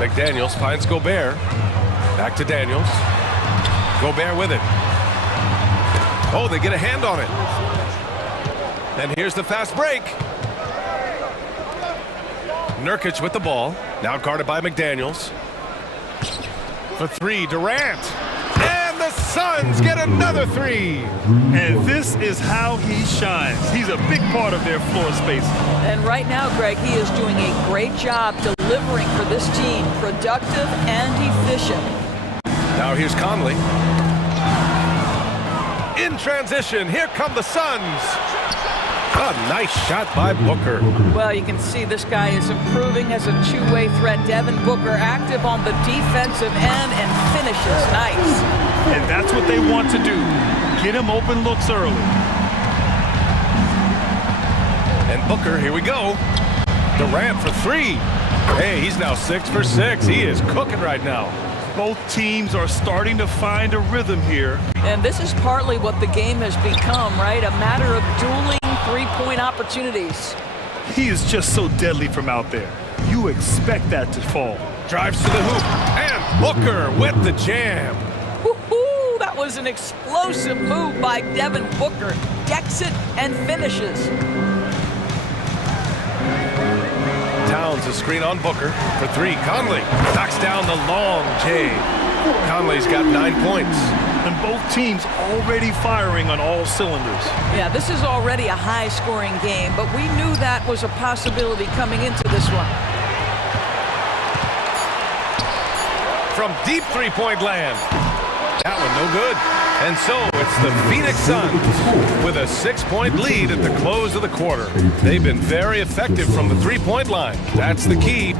McDaniels finds Gobert. Back to Daniels. Gobert with it. Oh, they get a hand on it. And here's the fast break. Nurkic with the ball. Now guarded by McDaniels. For 3, Durant. And the Suns get another 3. And this is how he shines. He's a big part of their floor space. And right now, Greg, he is doing a great job delivering for this team. Productive and efficient. Now here's Conley. In transition, here come the Suns. A nice shot by Booker. Well, you can see this guy is improving as a two-way threat. Devin Booker active on the defensive end and finishes nice. And that's what they want to do. Get him open looks early. And Booker, here we go. Durant for 3. Hey, he's now 6 for 6. He is cooking right now. Both teams are starting to find a rhythm here. And this is partly what the game has become, right? A matter of dueling three-point opportunities. He is just so deadly from out there. You expect that to fall. Drives to the hoop, and Booker with the jam. Woohoo! That was an explosive move by Devin Booker. Decks it and finishes. Towns a screen on Booker for three. Conley knocks down the long J. Conley's got 9 points. And both teams already firing on all cylinders. Yeah, this is already a high-scoring game, but we knew that was a possibility coming into this one. From deep three-point land. That one no good. And so it's the Phoenix Suns with a 6-point lead at the close of the quarter. They've been very effective from the three-point line. That's the key.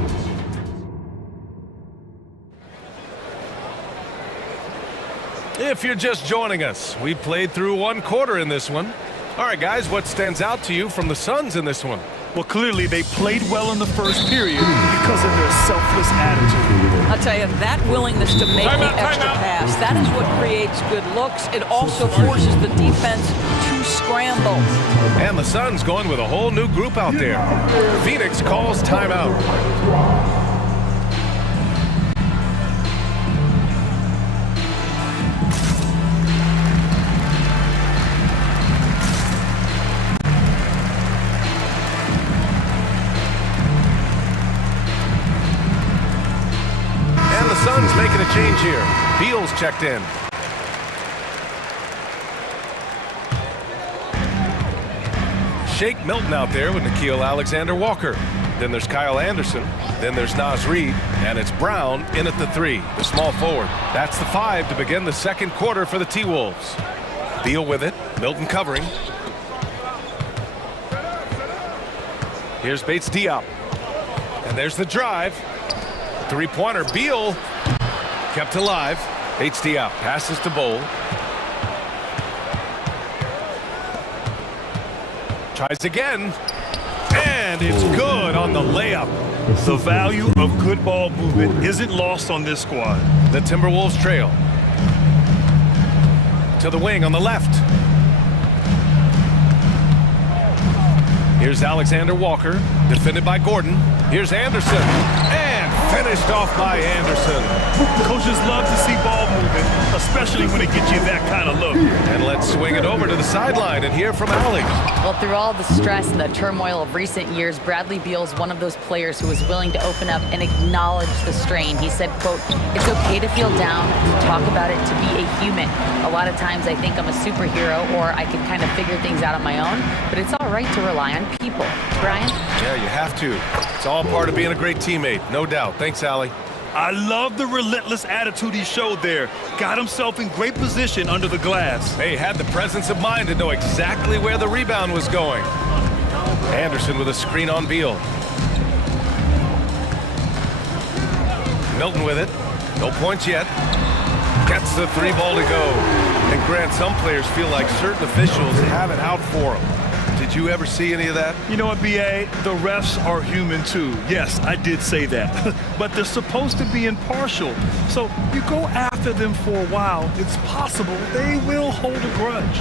If you're just joining us, we played through one quarter in this one. All right, guys, what stands out to you from the Suns in this one? Well, clearly they played well in the first period because of their selfless attitude. I'll tell you, that willingness to make the extra pass, that is what creates good looks. It also forces the defense to scramble. And the Suns going with a whole new group out there. Phoenix calls timeout. Suns making a change here. Beal's checked in. Shake Milton out there with Nickeil Alexander-Walker. Then there's Kyle Anderson. Then there's Naz Reid. And it's Brown in at the 3, the small forward. That's the 5 to begin the second quarter for the T-Wolves. Beal with it. Milton covering. Here's Bates Diop. And there's the drive. Three-pointer. Beal kept alive. Bates Diop passes to Bowl. Tries again. And it's good on the layup. The value of good ball movement isn't lost on this squad. The Timberwolves trail. To the wing on the left. Here's Alexander Walker, defended by Gordon. Here's Anderson, and finished off by Anderson. Coaches love to see ball movement, especially when it gets you that kind of look. And let's swing it over to the sideline and hear from Allie. Well, through all the stress and the turmoil of recent years, Bradley Beal's one of those players who was willing to open up and acknowledge the strain. He said, quote, "It's okay to feel down, to talk about it, to be a human. A lot of times I think I'm a superhero or I can kind of figure things out on my own, but it's all right to rely on people." Brian? Yeah, you have to. It's all part of being a great teammate, no doubt. Thanks, Allie. I love the relentless attitude he showed there. Got himself in great position under the glass. Hey, had the presence of mind to know exactly where the rebound was going. Anderson with a screen on Beal. Milton with it. No points yet. Gets the 3 ball to go. And Grant, some players feel like certain officials have it out for them. Did you ever see any of that? You know what, B.A.? The refs are human too. Yes, I did say that. But they're supposed to be impartial. So you go after them for a while, it's possible they will hold a grudge.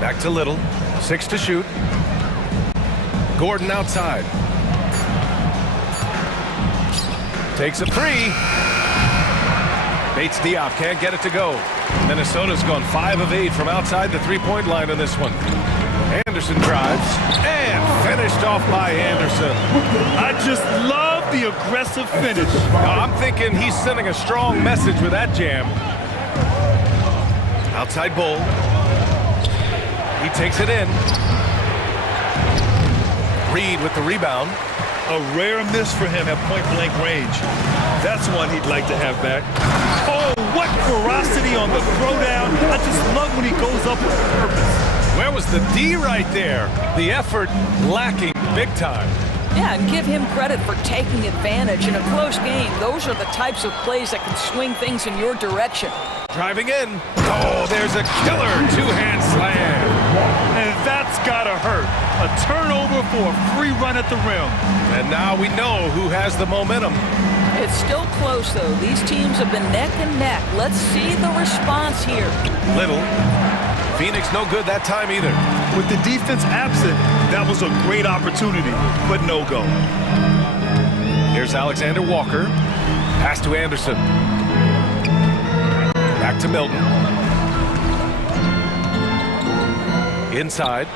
Back to Little. 6 to shoot. Gordon outside. Takes a 3. Bates Diop can't get it to go. Minnesota's gone 5 of 8 from outside the 3-point line in this one. Anderson drives and finished off by Anderson. I just love the aggressive finish. I'm thinking he's sending a strong message with that jam. Outside Bull. He takes it in. Reid with the rebound. A rare miss for him at point-blank range. That's one he'd like to have back. Oh, what ferocity on the throwdown. I just love when he goes up with purpose. Where was the D right there? The effort lacking big time. Yeah, and give him credit for taking advantage in a close game. Those are the types of plays that can swing things in your direction. Driving in. Oh, there's a killer two-hand slam. And that's gotta hurt. A turnover for a free run at the rim. And now we know who has the momentum. It's still close, though. These teams have been neck and neck. Let's see the response here. Little. Phoenix no good that time either. With the defense absent, that was a great opportunity, but no go. Here's Alexander Walker. Pass to Anderson. Back to Milton. Inside.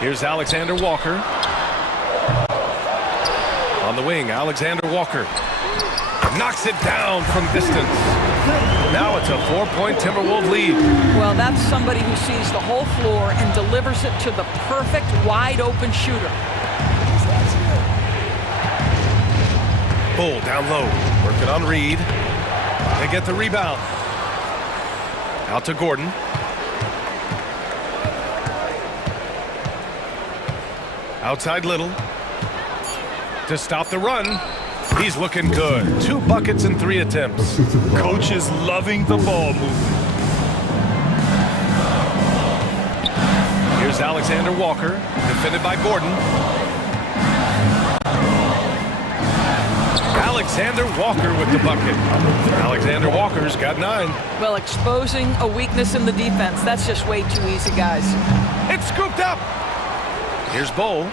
Here's Alexander Walker. On the wing, Alexander Walker. Knocks it down from distance. Now it's a 4-point Timberwolves lead. Well, that's somebody who sees the whole floor and delivers it to the perfect wide-open shooter. Bull down low. Working on Reed. They get the rebound. Out to Gordon. Outside Little. To stop the run. He's looking good. 2 buckets in 3 attempts. Coach is loving the ball movement. Here's Alexander Walker, defended by Gordon. Alexander Walker with the bucket. Alexander Walker's got 9. Well, exposing a weakness in the defense, that's just way too easy, guys. It's scooped up. Here's Bull.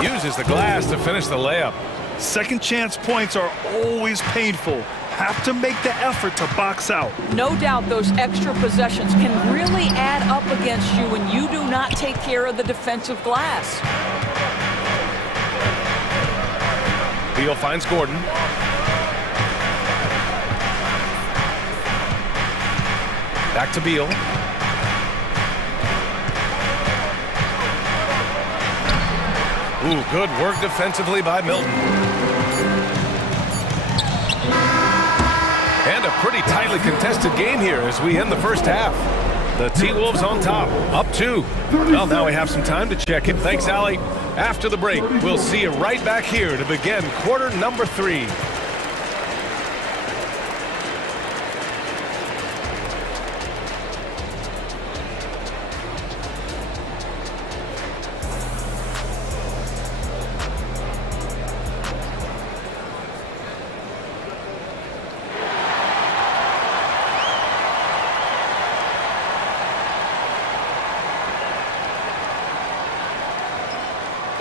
Uses the glass to finish the layup. Second chance points are always painful. Have to make the effort to box out. No doubt those extra possessions can really add up against you when you do not take care of the defensive glass. Beal finds Gordon. Back to Beal. Ooh, good work defensively by Milton. And a pretty tightly contested game here as we end the first half. The T-Wolves on top, up 2. Well, now we have some time to check it. Thanks, Allie. After the break, we'll see you right back here to begin quarter number 3.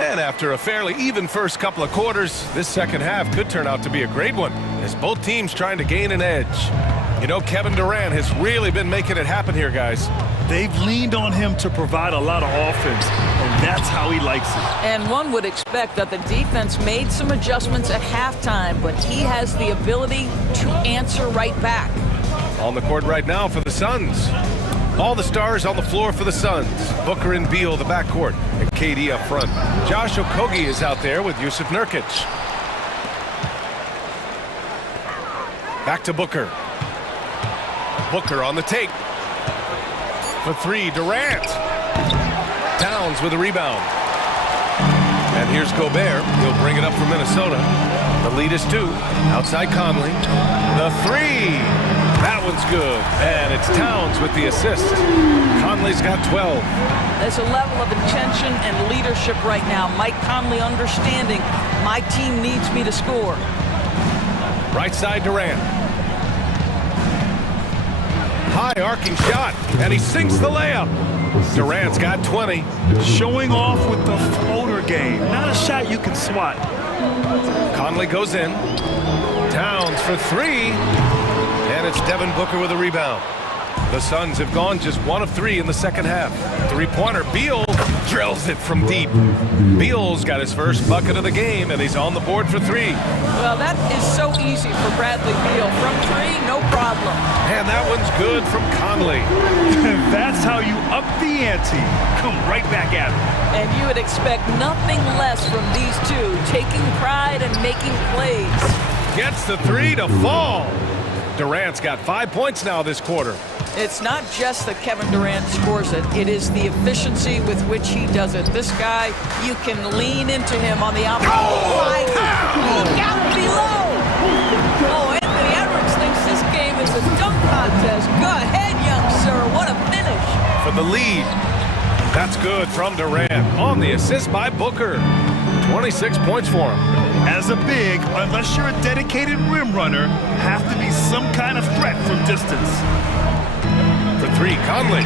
And after a fairly even first couple of quarters, this second half could turn out to be a great one as both teams trying to gain an edge. You know, Kevin Durant has really been making it happen here, guys. They've leaned on him to provide a lot of offense, and that's how he likes it. And one would expect that the defense made some adjustments at halftime, but he has the ability to answer right back. On the court right now for the Suns. All the stars on the floor for the Suns. Booker and Beal, the backcourt, and KD up front. Josh Okogie is out there with Yusuf Nurkic. Back to Booker. Booker on the take. For 3, Durant. Towns with a rebound. And here's Gobert. He'll bring it up for Minnesota. The lead is 2. Outside Conley. The 3. That one's good, and it's Towns with the assist. Conley's got 12. There's a level of intention and leadership right now. Mike Conley understanding my team needs me to score. Right side Durant. High arcing shot, and he sinks the layup. Durant's got 20. Showing off with the floater game. Not a shot you can swat. Conley goes in. Towns for 3. And it's Devin Booker with a rebound. The Suns have gone just 1 of 3 in the second half. 3-pointer. Beal drills it from deep. Beal's got his first bucket of the game, and he's on the board for 3. Well, that is so easy for Bradley Beal. From 3, no problem. And that one's good from Conley. That's how you up the ante. Come right back at him. And you would expect nothing less from these two, taking pride and making plays. Gets the 3 to fall. Durant's got 5 points now this quarter. It's not just that Kevin Durant scores it. It is the efficiency with which he does it. This guy, you can lean into him on the outside. Oh, my God. Look out below. Oh, Anthony Edwards thinks this game is a dunk contest. Go ahead, young sir. What a finish. For the lead. That's good from Durant. On the assist by Booker. 26 points for him. As a big, unless you're a dedicated rim runner, have to be some kind of threat from distance. for three, Conley.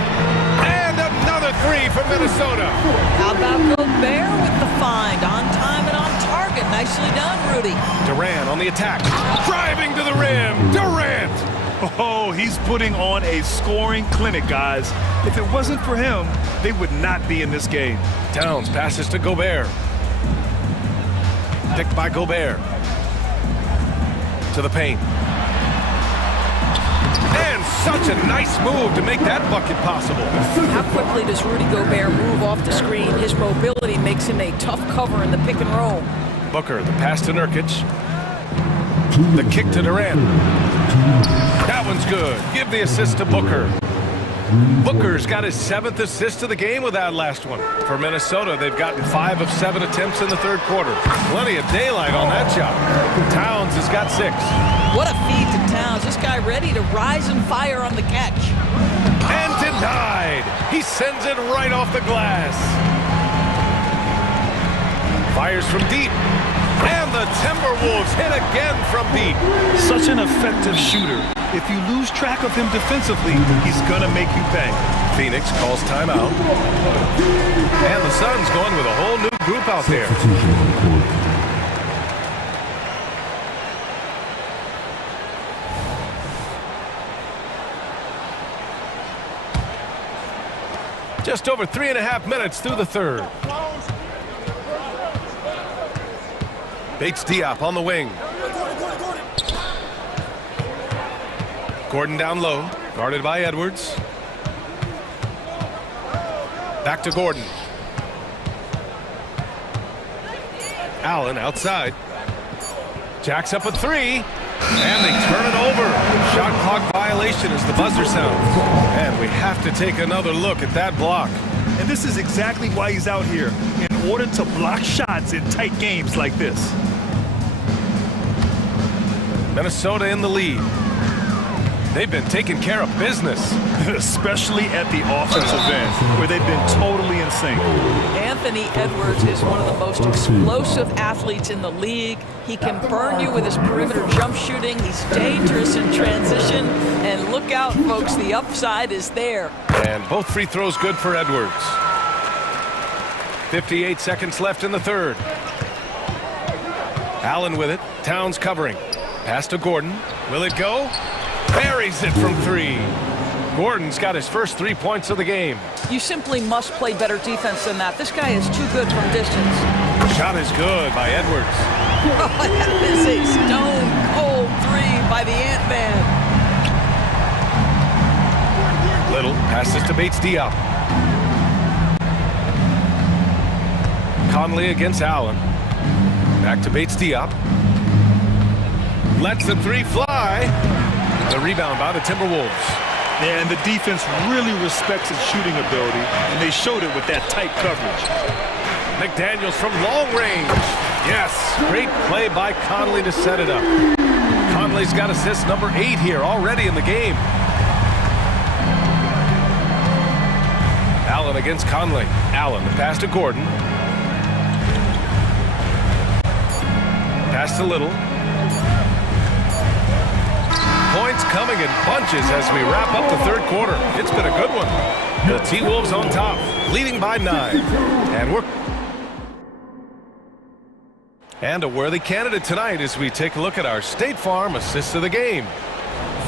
And another three for Minnesota. How about Gobert with the find? On time and on target. Nicely done, Rudy. Durant on the attack. Driving to the rim. Durant. Oh, he's putting on a scoring clinic, guys. If it wasn't for him, they would not be in this game. Towns passes to Gobert. Picked by Gobert. To the paint. And such a nice move to make that bucket possible. How quickly does Rudy Gobert move off the screen? His mobility makes him a tough cover in the pick and roll. Booker, the pass to Nurkic. The kick to Durant. That one's good. Give the assist to Booker. Booker's got his 7th assist of the game with that last one. For Minnesota, they've gotten 5 of 7 attempts in the third quarter. Plenty of daylight on that shot. Towns has got 6. What a feed to Towns. This guy ready to rise and fire on the catch. And denied. He sends it right off the glass. Fires from deep. And the Timberwolves hit again from deep. Such an effective shooter. If you lose track of him defensively, he's gonna make you pay. Phoenix calls timeout. And the Suns going with a whole new group out there. Just over 3.5 minutes through the third. Bates Diop on the wing. Gordon down low, guarded by Edwards. Back to Gordon. Allen outside. Jacks up a three, and they turn it over. Shot clock violation as the buzzer sounds. And we have to take another look at that block. And this is exactly why he's out here, in order to block shots in tight games like this. Minnesota in the lead. They've been taking care of business. Especially at the offensive end, where they've been totally in sync. Anthony Edwards is one of the most explosive athletes in the league. He can burn you with his perimeter jump shooting. He's dangerous in transition. And look out, folks, the upside is there. And both free throws good for Edwards. 58 seconds left in the third. Allen with it. Towns covering. Pass to Gordon. Will it go? Buries it from three. Gordon's got his first 3 points of the game. You simply must play better defense than that. This guy is too good from distance. Shot is good by Edwards. That is a stone-cold three by the Ant-Man. Little passes to Bates Diop. Conley against Allen. Back to Bates Diop. Lets the three fly. The rebound by the Timberwolves. Yeah, and the defense really respects his shooting ability, and they showed it with that tight coverage. McDaniels from long range. Yes, great play by Conley to set it up. Conley's got assist number 8 here already in the game. Allen against Conley. Allen, the pass to Gordon. Pass to Little. Points coming in bunches as we wrap up the third quarter. It's been a good one. The T-Wolves on top, leading by 9. And a worthy candidate tonight as we take a look at our State Farm assist of the game.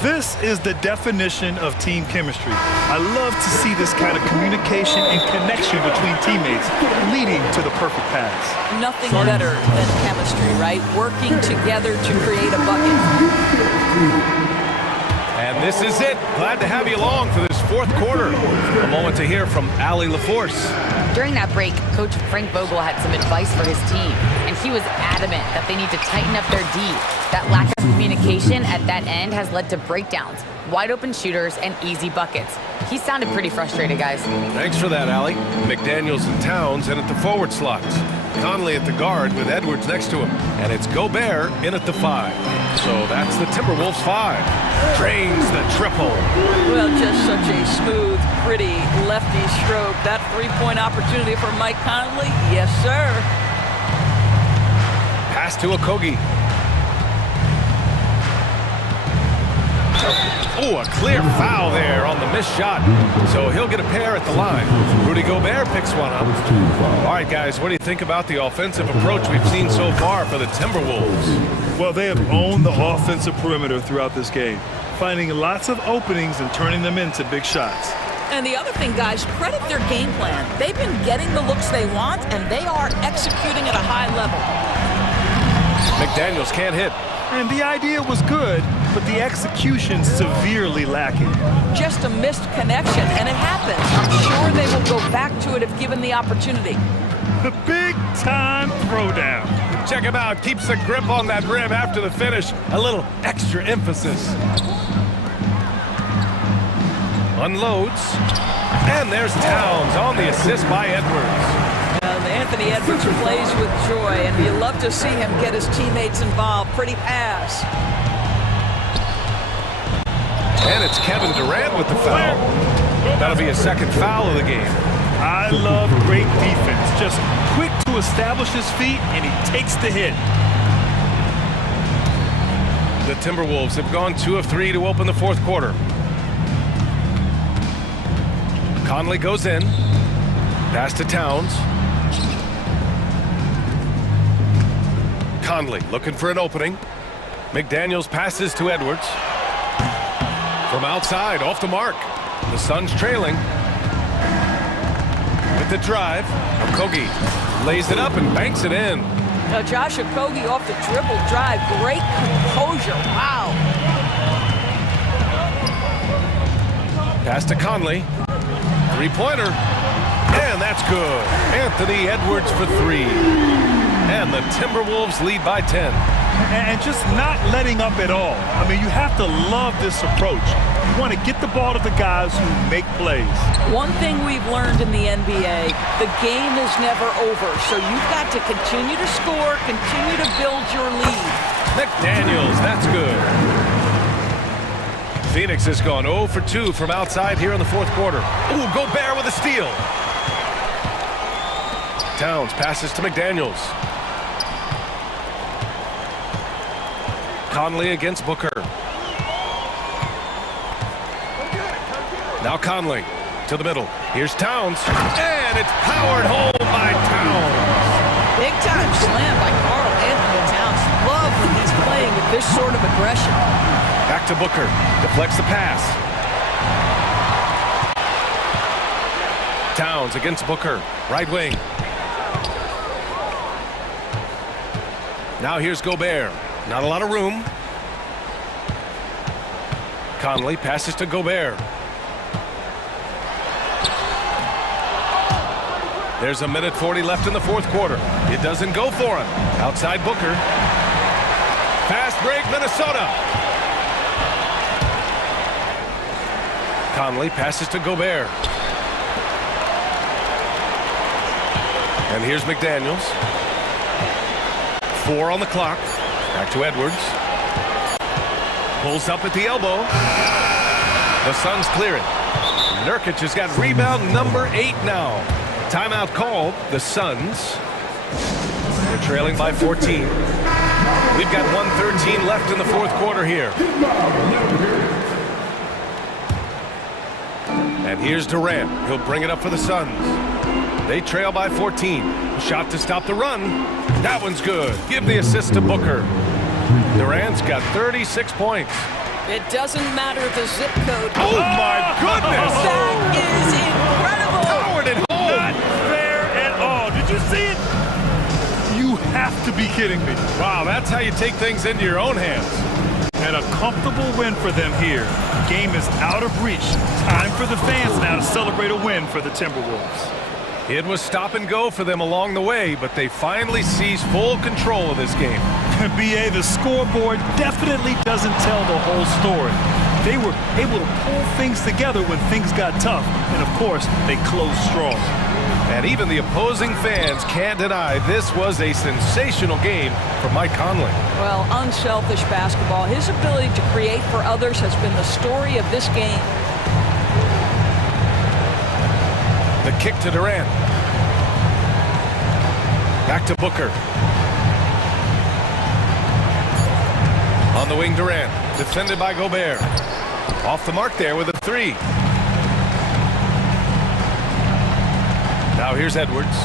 This is the definition of team chemistry. I love to see this kind of communication and connection between teammates leading to the perfect pass. Nothing better than chemistry, right? Working together to create a bucket. And this is it. Glad to have you along for this fourth quarter. A moment to hear from Allie LaForce. During that break, Coach Frank Vogel had some advice for his team, and he was adamant that they need to tighten up their D. That lack of communication at that end has led to breakdowns, wide open shooters, and easy buckets. He sounded pretty frustrated, guys. Thanks for that, Allie. McDaniels and Towns in at the forward slots. Conley at the guard with Edwards next to him. And it's Gobert in at the 5. So that's the Timberwolves 5. Drains the triple. Well, just such a smooth, pretty lefty stroke. That three-point opportunity for Mike Conley? Yes, sir. Pass to Okogie. Oh, a clear foul there on the missed shot. So he'll get a pair at the line. Rudy Gobert picks one up. All right, guys, what do you think about the offensive approach we've seen so far for the Timberwolves? Well, they have owned the offensive perimeter throughout this game, finding lots of openings and turning them into big shots. And the other thing, guys, credit their game plan. They've been getting the looks they want, and they are executing at a high level. McDaniels can't hit. And the idea was good, but the execution severely lacking. Just a missed connection, and it happens. I'm sure they will go back to it if given the opportunity. The big-time throwdown. Check him out. Keeps the grip on that rim after the finish. A little extra emphasis. Unloads. And there's Towns on the assist by Edwards. Anthony Edwards plays with joy, and you love to see him get his teammates involved. Pretty pass. And it's Kevin Durant with the foul. That'll be a second foul of the game. I love great defense. Just quick to establish his feet, and he takes the hit. The Timberwolves have gone 2 of 3 to open the fourth quarter. Conley goes in. Pass to Towns. Conley looking for an opening. McDaniels passes to Edwards. From outside, off the mark. The Suns trailing. With the drive, Okogie lays it up and banks it in. Now Josh Okogie off the dribble drive. Great composure. Wow. Pass to Conley. Three-pointer. And that's good. Anthony Edwards for 3. And the Timberwolves lead by 10. And just not letting up at all. I mean, you have to love this approach. You want to get the ball to the guys who make plays. One thing we've learned in the NBA, the game is never over. So you've got to continue to score, continue to build your lead. McDaniels, that's good. Phoenix has gone 0 for 2 from outside here in the fourth quarter. Ooh, Gobert with a steal. Towns passes to McDaniels. Conley against Booker. Now Conley to the middle. Here's Towns. And it's powered home by Towns. Big time slam by Karl Anthony Towns. Love when he's playing with this sort of aggression. Back to Booker. Deflects the pass. Towns against Booker. Right wing. Now here's Gobert. Not a lot of room. Conley passes to Gobert. There's 1:40 left in the fourth quarter. It doesn't go for him. Outside Booker. Fast break, Minnesota. Conley passes to Gobert. And here's McDaniels. 4 on the clock. Back to Edwards. Pulls up at the elbow. The Suns clear it. Nurkic has got rebound number 8 now. Timeout called. The Suns. They're trailing by 14. We've got 1:13 left in the fourth quarter here. And here's Durant. He'll bring it up for the Suns. They trail by 14. Shot to stop the run. That one's good. Give the assist to Booker. Durant's got 36 points. It doesn't matter the zip code. Oh, my goodness! That is incredible! Powered it home! Not fair at all. Did you see it? You have to be kidding me. Wow, that's how you take things into your own hands. And a comfortable win for them here. Game is out of reach. Time for the fans now to celebrate a win for the Timberwolves. It was stop and go for them along the way, but they finally seized full control of this game. BA, the scoreboard definitely doesn't tell the whole story. They were able to pull things together when things got tough, and of course, they closed strong. And even the opposing fans can't deny this was a sensational game for Mike Conley. Well, unselfish basketball. His ability to create for others has been the story of this game. The kick to Durant. Back to Booker. On the wing, Durant. Defended by Gobert. Off the mark there with a three. Now here's Edwards.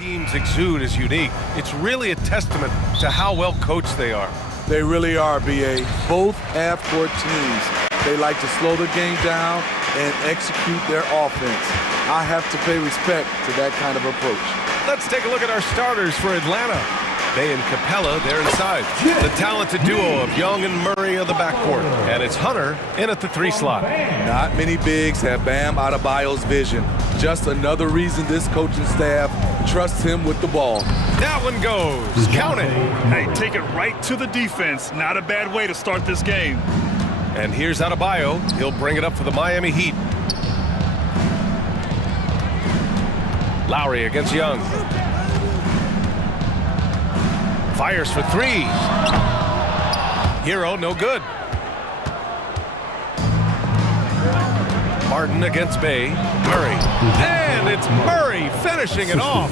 teams exude is unique. It's really a testament to how well coached they are. They really are, BA. Both half-court teams, they like to slow the game down and execute their offense. I have to pay respect to that kind of approach. Let's take a look at our starters for Atlanta. Bay and Capella, they're inside. The talented duo of Young and Murray of the backcourt. And it's Hunter in at the 3 slot. Not many bigs have Bam Adebayo's vision. Just another reason this coaching staff trusts him with the ball. That one goes. Count it. Hey, take it right to the defense. Not a bad way to start this game. And here's Adebayo. He'll bring it up for the Miami Heat. Lowry against Young. Fires for 3. Hero, no good. Martin against Bay. Murray. And it's Murray finishing it off.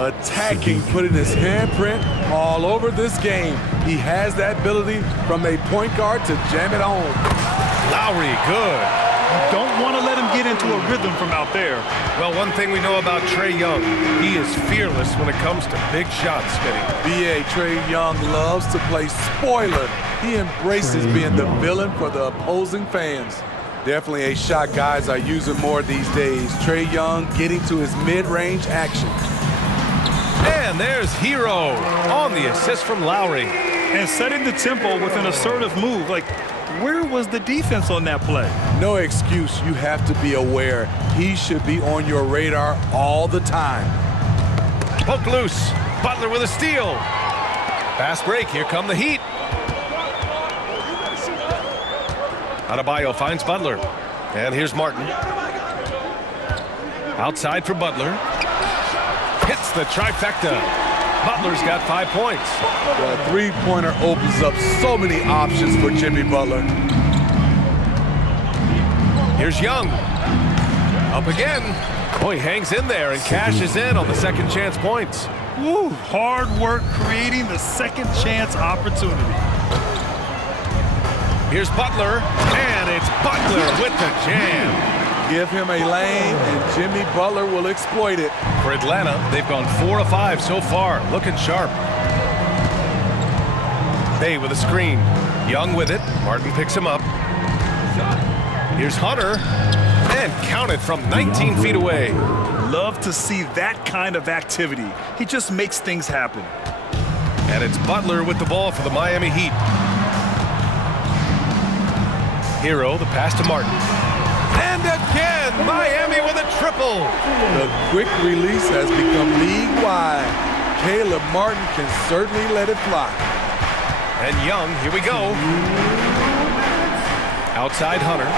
Attacking, putting his handprint all over this game. He has that ability from a point guard to jam it home. Lowry, good. Don't want to let him get into a rhythm from out there. Well, one thing we know about Trae Young, he is fearless when it comes to big shots, Smitty. B.A. Trae Young loves to play spoiler. He embraces being the villain for the opposing fans. Definitely a shot guys are using more these days. Trae Young getting to his mid-range action. And there's Hero on the assist from Lowry. And setting the tempo with an assertive move. Like, where was the defense on that play? No excuse. You have to be aware. He should be on your radar all the time. Poke loose. Butler with a steal. Fast break. Here come the Heat. Adebayo finds Butler. And here's Martin. Outside for Butler. Hits the trifecta. Butler's got 5 points. The three-pointer opens up so many options for Jimmy Butler. Here's Young. Up again. Oh, he hangs in there and cashes in on the second chance points. Woo, hard work creating the second chance opportunity. Here's Butler, and it's Butler with the jam. Give him a lane, and Jimmy Butler will exploit it. For Atlanta, they've gone 4 of 5 so far, looking sharp. Bay with a screen. Young with it. Martin picks him up. Here's Hunter, and counted from 19 feet away. Love to see that kind of activity. He just makes things happen. And it's Butler with the ball for the Miami Heat. Hero, the pass to Martin. And again, Miami with a triple. The quick release has become league-wide. Caleb Martin can certainly let it fly. And Young, here we go. Outside Hunter.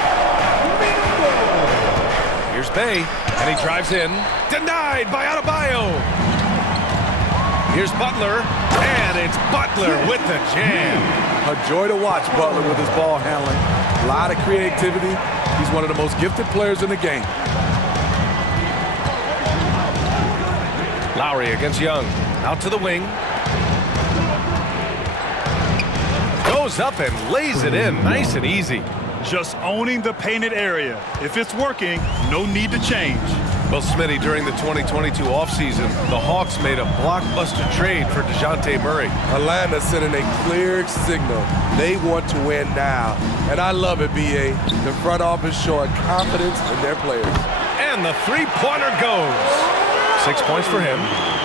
Here's Bay, and he drives in. Denied by Adebayo. Here's Butler, and it's Butler with the jam. A joy to watch Butler with his ball handling. A lot of creativity. He's one of the most gifted players in the game. Lowry against Young. Out to the wing. Goes up and lays it in. Nice and easy. Just owning the painted area. If it's working, no need to change. Well, Smitty, during the 2022 offseason, the Hawks made a blockbuster trade for DeJounte Murray. Atlanta sending a clear signal. They want to win now. And I love it, B.A. The front office showing confidence in their players. And the three-pointer goes. 6 points for him.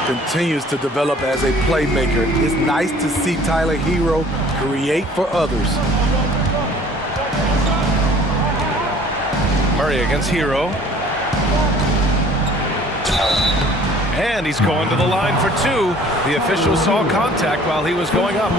Continues to develop as a playmaker. It's nice to see Tyler Hero create for others. Murray against Hero. And he's going to the line for 2. The officials saw contact while he was going up.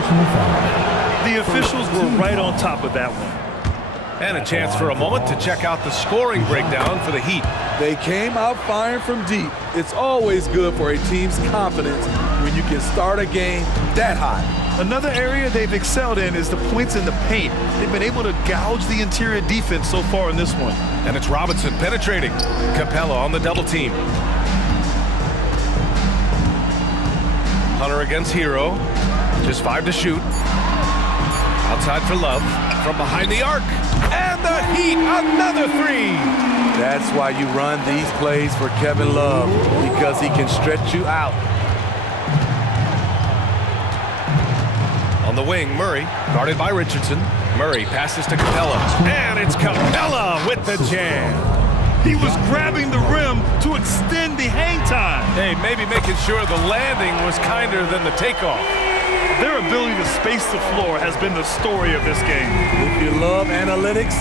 The officials were right on top of that one. And a chance for a moment to check out the scoring breakdown for the Heat. They came out firing from deep. It's always good for a team's confidence when you can start a game that hot. Another area they've excelled in is the points in the paint. They've been able to gouge the interior defense so far in this one. And it's Robinson penetrating. Capella on the double team. Hunter against Hero. Just 5 to shoot. Outside for Love. From behind the arc. And the Heat, another 3. That's why you run these plays for Kevin Love, because he can stretch you out. On the wing, Murray, guarded by Richardson. Murray passes to Capella, and it's Capella with the jam. He was grabbing the rim to extend the hang time. Hey, maybe making sure the landing was kinder than the takeoff. Their ability to space the floor has been the story of this game. If you love analytics,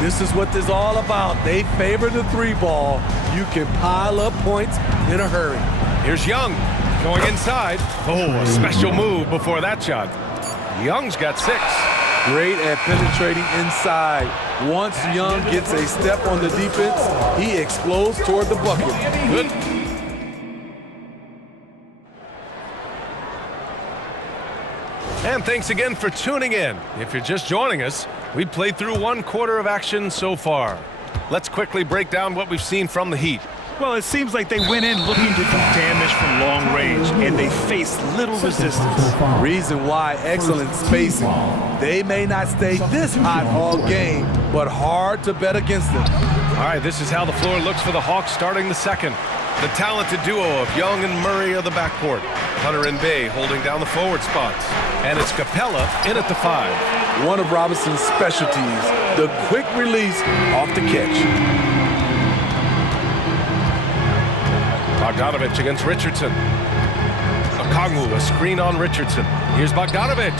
this is what this is all about. They favor the three ball. You can pile up points in a hurry. Here's Young going inside. Oh, a special move before that shot. Young's got 6. Great at penetrating inside. Once Young gets a step on the defense, he explodes toward the bucket. Good. And thanks again for tuning in. If you're just joining us, we've played through 1 quarter of action so far. Let's quickly break down what we've seen from the Heat. Well, it seems like they went in looking to do damage from long range, and they faced little resistance. Reason why, excellent spacing. They may not stay this hot all game, but hard to bet against them. All right, this is how the floor looks for the Hawks starting the second. The talented duo of Young and Murray are the backcourt. Hunter and Bay holding down the forward spots. And it's Capella in at the 5. One of Robinson's specialties, the quick release off the catch. Bogdanovich against Richardson. Okongwu, a screen on Richardson. Here's Bogdanovich,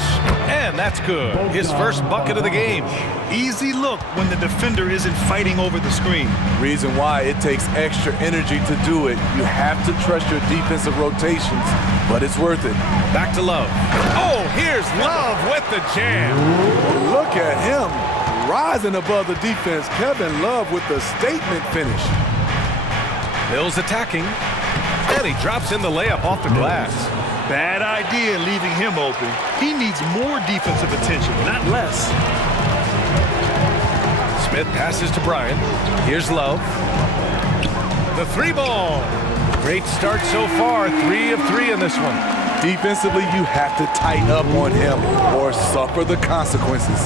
and that's good. His first bucket of the game. Easy look when the defender isn't fighting over the screen. Reason why, it takes extra energy to do it. You have to trust your defensive rotations, but it's worth it. Back to Love. Oh, here's Love with the jam. Look at him rising above the defense. Kevin Love with the statement finish. Mills attacking, and he drops in the layup off the glass. Bad idea leaving him open. He needs more defensive attention, not less. Smith passes to Bryant. Here's Love. The 3 ball. Great start so far, 3 of 3 in this one. Defensively, you have to tighten up on him or suffer the consequences.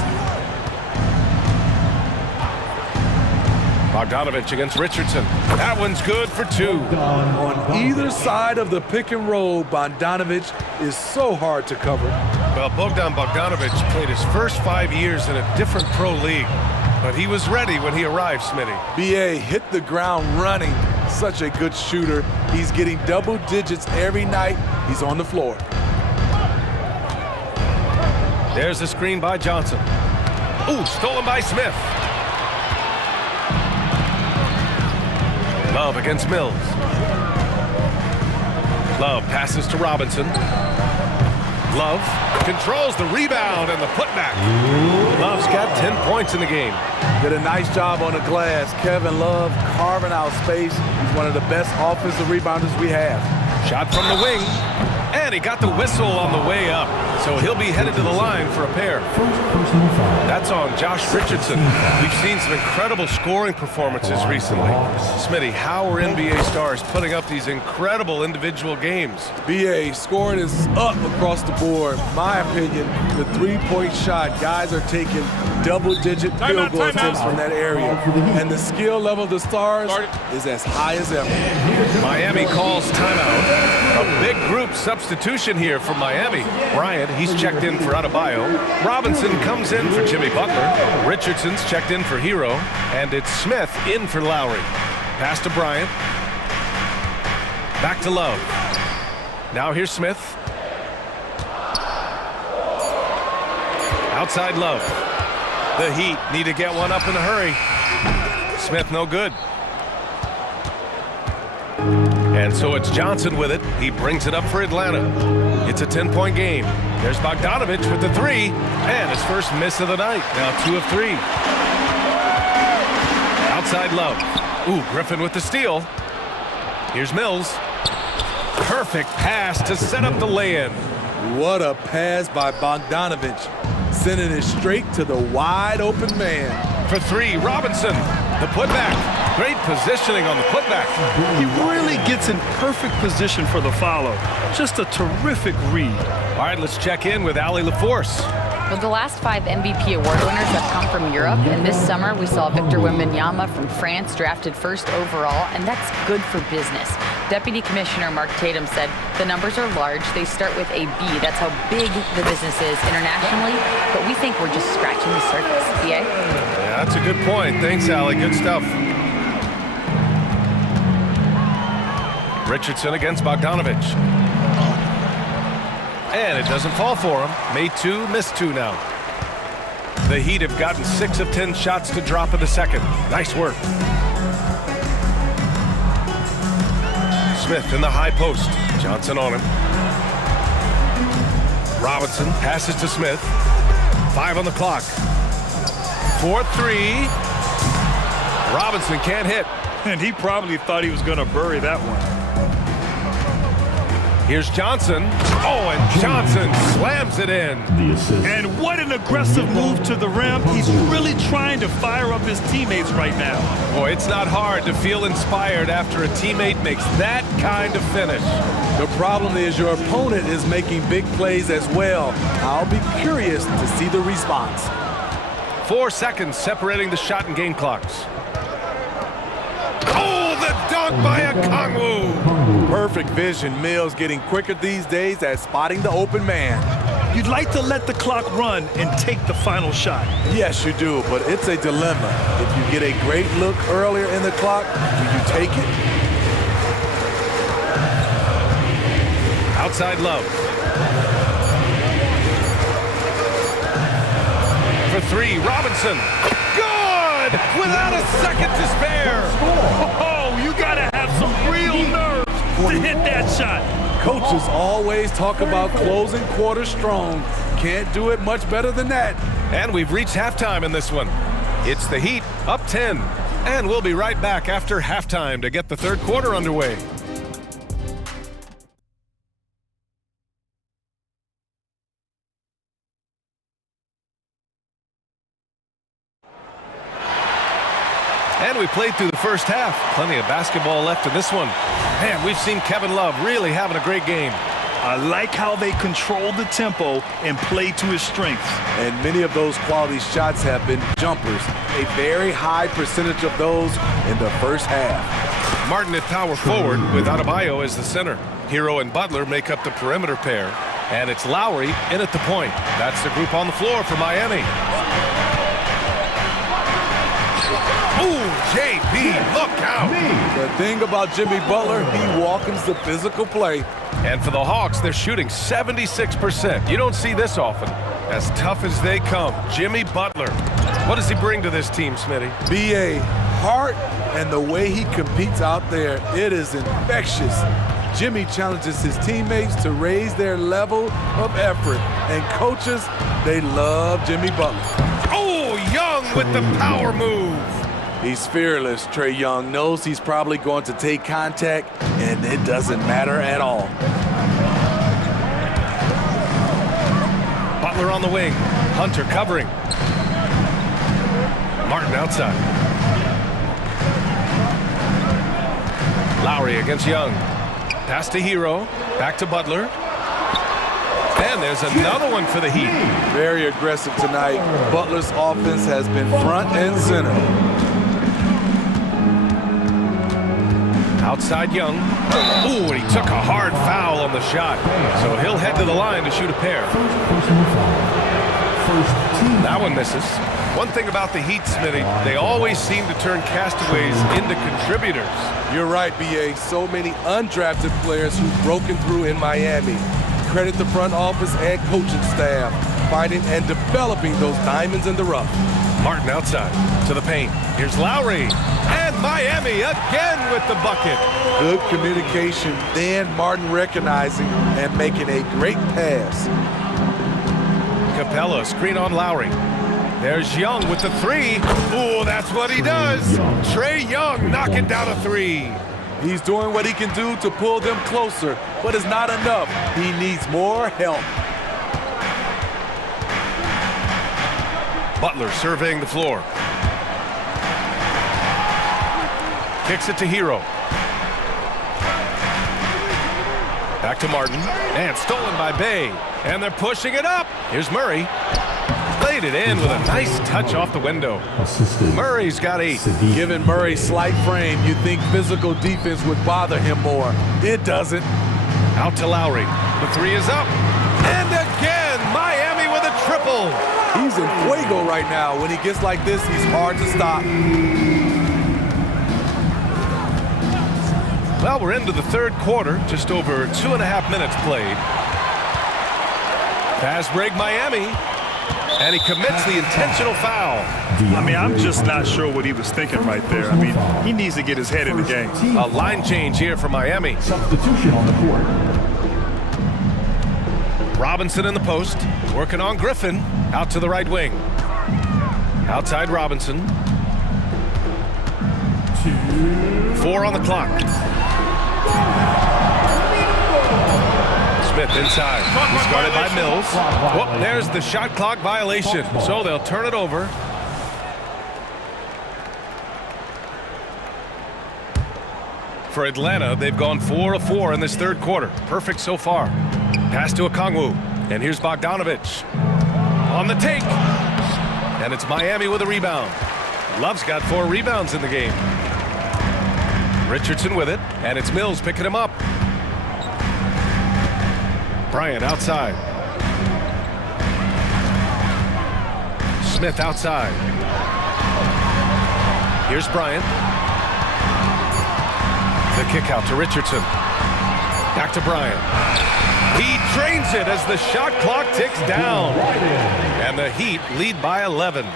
Bogdanovich against Richardson. That one's good for 2. On either side of the pick and roll, Bogdanovich is so hard to cover. Well, Bogdan Bogdanovich played his first 5 years in a different pro league, but he was ready when he arrived, Smitty. BA hit the ground running. Such a good shooter. He's getting double digits every night. He's on the floor. There's a screen by Johnson. Ooh, stolen by Smith. Love against Mills. Love passes to Robinson. Love controls the rebound and the putback. Love's got 10 points in the game. Did a nice job on the glass. Kevin Love carving out space. He's one of the best offensive rebounders we have. Shot from the wing. And he got the whistle on the way up. So he'll be headed to the line for a pair. That's on Josh Richardson. We've seen some incredible scoring performances recently. Smitty, how are NBA stars putting up these incredible individual games? BA, scoring is up across the board. My opinion, the 3-point shot, guys are taking double-digit field goal attempts from that area. And the skill level of the stars is as high as ever. Miami calls timeout. A big group substitution here for Miami. Bryant, he's checked in for Adebayo. Robinson comes in for Jimmy Butler. Richardson's checked in for Hero. And it's Smith in for Lowry. Pass to Bryant. Back to Love. Now here's Smith. Outside Love. The Heat need to get one up in a hurry. Smith no good. And so it's Johnson with it. He brings it up for Atlanta. It's a 10-point game. There's Bogdanovich with the 3, and his first miss of the night. Now 2 of 3. Outside Love. Ooh, Griffin with the steal. Here's Mills. Perfect pass to set up the lay-in. What a pass by Bogdanovich. Sending it straight to the wide open man. For 3, Robinson. The putback. Great positioning on the putback. He really gets in perfect position for the follow. Just a terrific read. All right, let's check in with Allie LaForce. Well, the last 5 MVP award winners have come from Europe, and this summer we saw Victor Wembanyama from France drafted first overall, and that's good for business. Deputy Commissioner Mark Tatum said the numbers are large. They start with a B. That's how big the business is internationally, but we think we're just scratching the surface. BA? Yeah, that's a good point. Thanks, Allie. Good stuff. Richardson against Bogdanovich. And it doesn't fall for him. Made 2, missed 2 now. The Heat have gotten 6 of 10 shots to drop in the second. Nice work. Smith in the high post. Johnson on him. Robinson passes to Smith. 5 on the clock. 4-3. Robinson can't hit. And he probably thought he was going to bury that one. Here's Johnson. Oh, and Johnson slams it in. And what an aggressive move to the rim. He's really trying to fire up his teammates right now. Boy, it's not hard to feel inspired after a teammate makes that kind of finish. The problem is your opponent is making big plays as well. I'll be curious to see the response. 4 seconds separating the shot and game clocks. Oh, the dunk by Okongwu. Perfect vision. Mills getting quicker these days at spotting the open man. You'd like to let the clock run and take the final shot. Yes, you do, but it's a dilemma. If you get a great look earlier in the clock, do you take it? Outside Love. For 3, Robinson. Good! Without a second to spare. Oh, you gotta have some real nerve to hit that shot. Coaches always talk about closing quarters strong. Can't do it much better than that. And we've reached halftime in this one. It's the Heat up 10. And we'll be right back after halftime to get the third quarter underway. And we played through the first half. Plenty of basketball left in this one. Man, we've seen Kevin Love really having a great game. I like how they control the tempo and play to his strengths. And many of those quality shots have been jumpers. A very high percentage of those in the first half. Martin at power forward with Adebayo as the center. Hero and Butler make up the perimeter pair. And it's Lowry in at the point. That's the group on the floor for Miami. Ooh, JB, look out! The thing about Jimmy Butler, he welcomes the physical play. And for the Hawks, they're shooting 76%. You don't see this often. As tough as they come, Jimmy Butler. What does he bring to this team, Smitty? B.A. heart and the way he competes out there, it is infectious. Jimmy challenges his teammates to raise their level of effort. And coaches, they love Jimmy Butler. Oh, Young with the power move. He's fearless. Trae Young knows he's probably going to take contact, and it doesn't matter at all. Butler on the wing. Hunter covering. Martin outside. Lowry against Young. Pass to Hero. Back to Butler. And there's another one for the Heat. Very aggressive tonight. Butler's offense has been front and center. Outside Young. Ooh, and he took a hard foul on the shot. So he'll head to the line to shoot a pair. That one misses. One thing about the Heat, Smitty, they always seem to turn castaways into contributors. You're right, B.A. So many undrafted players who've broken through in Miami. Credit the front office and coaching staff, finding and developing those diamonds in the rough. Martin outside to the paint. Here's Lowry. And Miami again with the bucket. Good communication, then Martin recognizing and making a great pass. Capella, screen on Lowry. There's Young with the 3. Ooh, that's what he does. Trae Young knocking down a 3. He's doing what he can do to pull them closer, but it's not enough. He needs more help. Butler surveying the floor. Kicks it to Hero. Back to Martin. And stolen by Bay. And they're pushing it up. Here's Murray. laid it in with a nice touch off the window. Murray's got 8. Given Murray's slight frame, you'd think physical defense would bother him more. It doesn't. Out to Lowry. The 3 is up. And again, Miami with a triple. He's in fuego right now. When he gets like this, he's hard to stop. Well, we're into the third quarter, just over 2.5 minutes played. Fast break Miami, and he commits the intentional foul. I mean, I'm just not sure what he was thinking right there. I mean, he needs to get his head in the game. A line change here for Miami. Substitution on the court. Robinson in the post, working on Griffin, out to the right wing. Outside Robinson. 4 on the clock. Smith inside. He's guarded by Mills. Oh, there's the shot clock violation. So they'll turn it over. For Atlanta, they've gone 4 of 4 in this third quarter. Perfect so far. Pass to Okongwu. And here's Bogdanovich. On the take. And it's Miami with a rebound. Love's got 4 rebounds in the game. Richardson with it, and it's Mills picking him up. Bryant outside. Smith outside. Here's Bryant. The kick out to Richardson. Back to Bryant. He drains it as the shot clock ticks down. And the Heat lead by 11.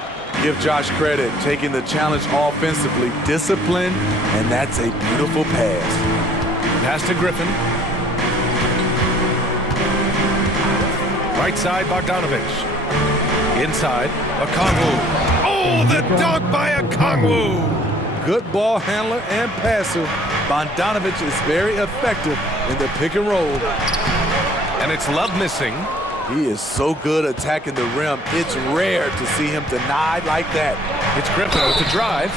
Give Josh credit, taking the challenge offensively, discipline, and that's a beautiful pass. Pass to Griffin. Right side, Bogdanovich. Inside, Okongwu. Oh, the dunk by Okongwu! Good ball handler and passer. Bogdanovich is very effective in the pick and roll. And it's Love missing. He is so good attacking the rim. It's rare to see him denied like that. It's Griffin with the drive.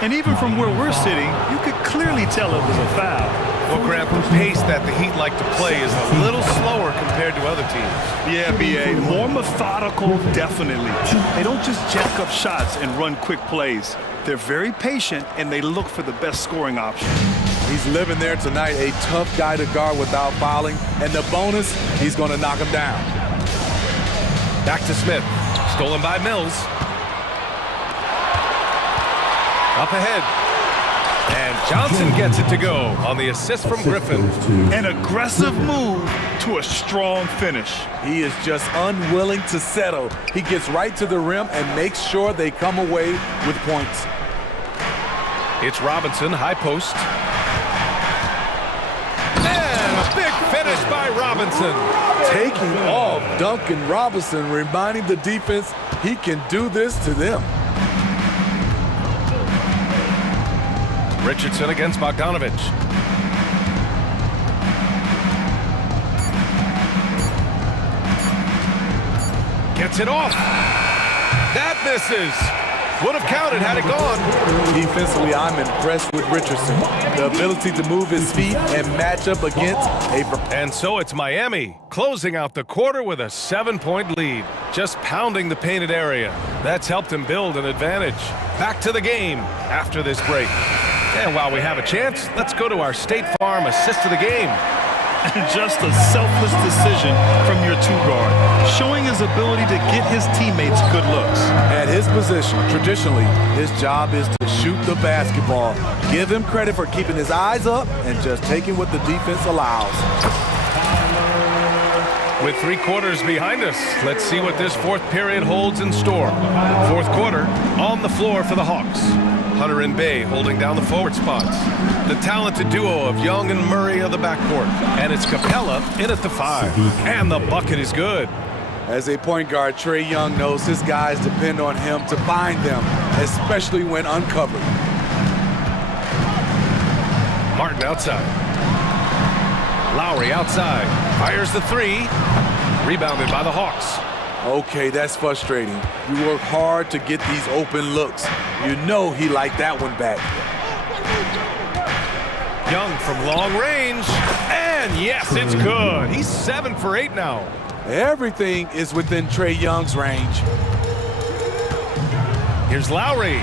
And even from where we're sitting, you could clearly tell it was a foul. Well, Grant, the pace that the Heat like to play is a little slower compared to other teams. Yeah, B.A., more methodical, definitely. They don't just jack up shots and run quick plays. They're very patient, and they look for the best scoring option. He's living there tonight, a tough guy to guard without fouling. And the bonus, he's going to knock him down. Back to Smith. Stolen by Mills. Up ahead. And Johnson gets it to go on the assist from Griffin. An aggressive move to a strong finish. He is just unwilling to settle. He gets right to the rim and makes sure they come away with points. It's Robinson, high post. And a big finish by Robinson. Taking off Duncan Robinson, reminding the defense he can do this to them. Richardson against Bogdanovich. Gets it off. That misses. Would have counted had it gone. Defensively, I'm impressed with Richardson. The ability to move his feet and match up against a... And so it's Miami closing out the quarter with a 7-point lead. Just pounding the painted area. That's helped him build an advantage. Back to the game after this break. And while we have a chance, let's go to our State Farm assist of the game. Just a selfless decision from your two-guard, showing his ability to get his teammates good looks. At his position, traditionally, his job is to shoot the basketball. Give him credit for keeping his eyes up and just taking what the defense allows. With 3 quarters behind us, let's see what this fourth period holds in store. Fourth quarter, on the floor for the Hawks. Hunter and Bay holding down the forward spots. The talented duo of Young and Murray of the backcourt. And it's Capella in at the 5. And the bucket is good. As a point guard, Trae Young knows his guys depend on him to find them, especially when uncovered. Martin outside. Lowry outside. Fires the 3. Rebounded by the Hawks. Okay, that's frustrating. You work hard to get these open looks. You know he liked that one back. Young from long range. And yes, it's good. He's 7 for 8 now. Everything is within Trae Young's range. Here's Lowry.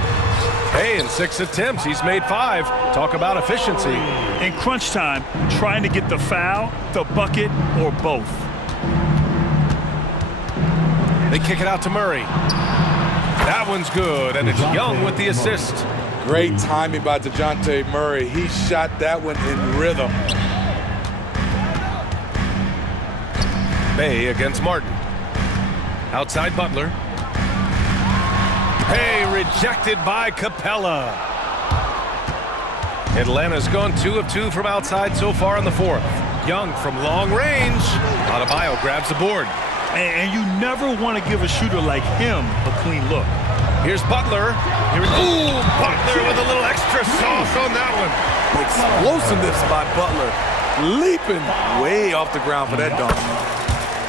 Hey, in 6 attempts, he's made 5. Talk about efficiency. In crunch time, trying to get the foul, the bucket, or both. They kick it out to Murray. That one's good, and it's Young with the assist. Great timing by DeJounte Murray. He shot that one in rhythm. Bay against Martin. Outside Butler. Hey, rejected by Capella. Atlanta's gone 2 of 2 from outside so far in the 4th. Young from long range. Adebayo grabs the board. And you never want to give a shooter like him a clean look. Here's Butler. Ooh, Butler with a little extra sauce on that one. Explosiveness by Butler. Leaping way off the ground for that dunk.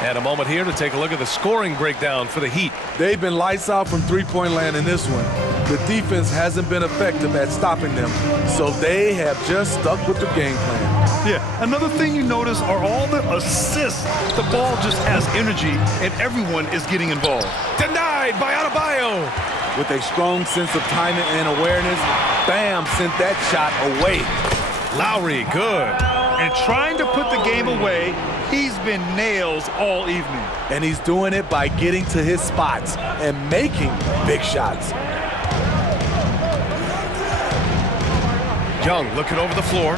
And a moment here to take a look at the scoring breakdown for the Heat. They've been lights out from three-point land in this one. The defense hasn't been effective at stopping them, so they have just stuck with the game plan. Yeah, another thing you notice are all the assists. The ball just has energy, and everyone is getting involved. Denied by Adebayo. With a strong sense of timing and awareness, Bam sent that shot away. Lowry, good. And trying to put the game away, he's been nails all evening. And he's doing it by getting to his spots and making big shots. Young looking over the floor.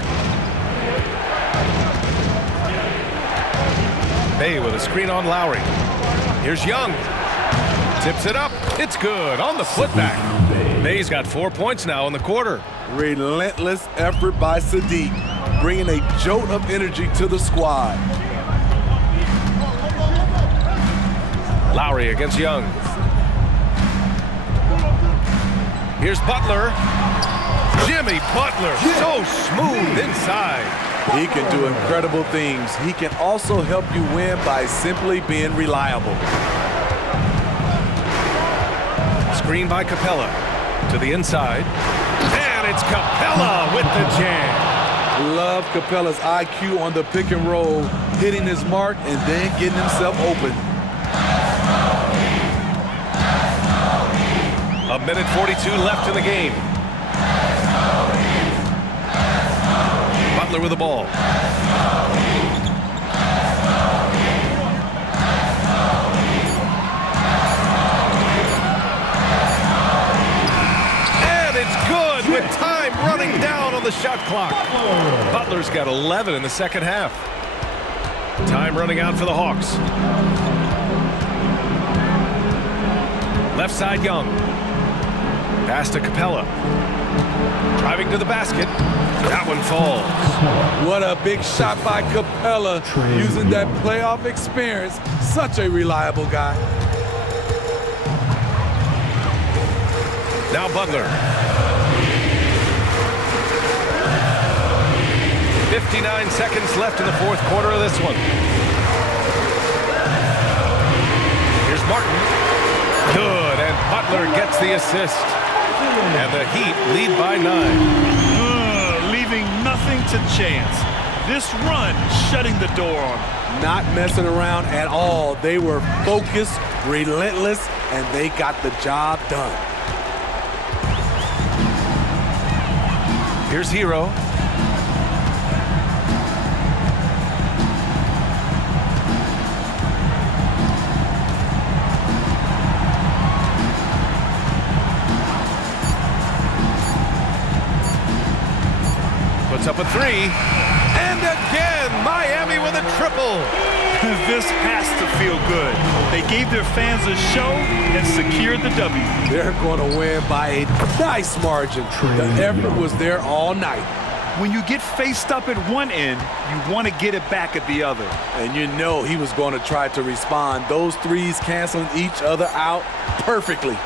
Bay with a screen on Lowry. Here's Young. Tips it up. It's good on the putback. Bay's got 4 points now in the quarter. Relentless effort by Sadiq, bringing a jolt of energy to the squad. Lowry against Young. Here's Butler. Jimmy Butler, so smooth inside. He can do incredible things. He can also help you win by simply being reliable. Screen by Capella to the inside. And it's Capella with the jam. Love Capella's IQ on the pick and roll, hitting his mark and then getting himself open. A minute 42 left in the game. Butler with the ball. And it's good with time running down on the shot clock. Butler's got 11 in the second half. Time running out for the Hawks. Left side Young. Pass to Capella. Driving to the basket. That one falls. What a big shot by Capella, using that playoff experience. Such a reliable guy. Now Butler. 59 seconds left in the 4th quarter of this one. Here's Martin. Good, and Butler gets the assist. And the Heat lead by 9. Leaving nothing to chance. This run shutting the door on them. Not messing around at all. They were focused, relentless, and they got the job done. Here's Hero. Puts up a 3. And again, Miami with a triple. This has to feel good. They gave their fans a show and secured the W. They're going to win by a nice margin. The effort was there all night. When you get faced up at one end, you want to get it back at the other. And you know he was going to try to respond. Those threes canceling each other out perfectly.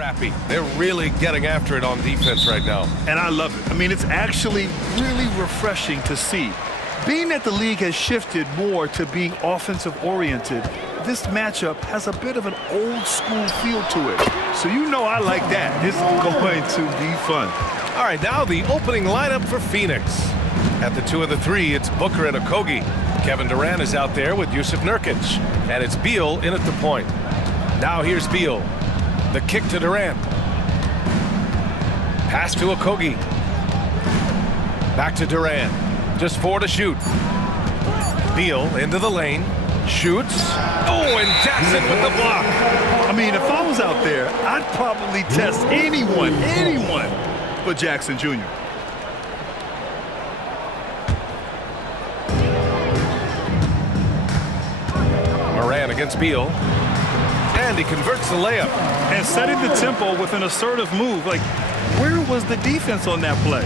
scrappy. They're really getting after it on defense right now. And I love it. I mean, it's actually really refreshing to see. Being that the league has shifted more to being offensive-oriented, this matchup has a bit of an old-school feel to it. So you know I like that. This is going to be fun. All right, now the opening lineup for Phoenix. At the 2 of the 3, it's Booker and Okogie. Kevin Durant is out there with Yusuf Nurkic. And it's Beal in at the point. Now here's Beal. The kick to Durant. Pass to Okogie. Back to Durant. Just 4 to shoot. Beal into the lane. Shoots. Oh, and Jackson with the block. I mean, if I was out there, I'd probably test anyone but Jackson Jr. Moran against Beal. And he converts the layup. And setting the tempo with an assertive move. Like, where was the defense on that play?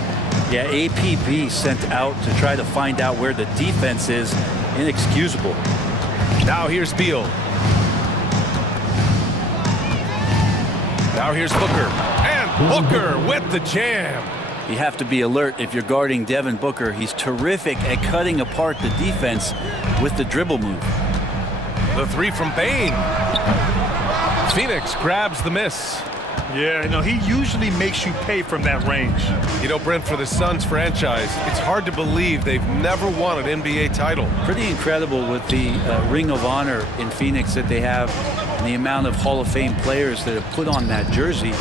Yeah, APB sent out to try to find out where the defense is. Inexcusable. Now here's Beal. Now here's Booker. And Booker with the jam. You have to be alert if you're guarding Devin Booker. He's terrific at cutting apart the defense with the dribble move. The 3 from Bain. Phoenix grabs the miss. Yeah, no, he usually makes you pay from that range. You know, Brent, for the Suns franchise, it's hard to believe they've never won an NBA title. Pretty incredible with the Ring of Honor in Phoenix that they have and the amount of Hall of Fame players that have put on that jersey.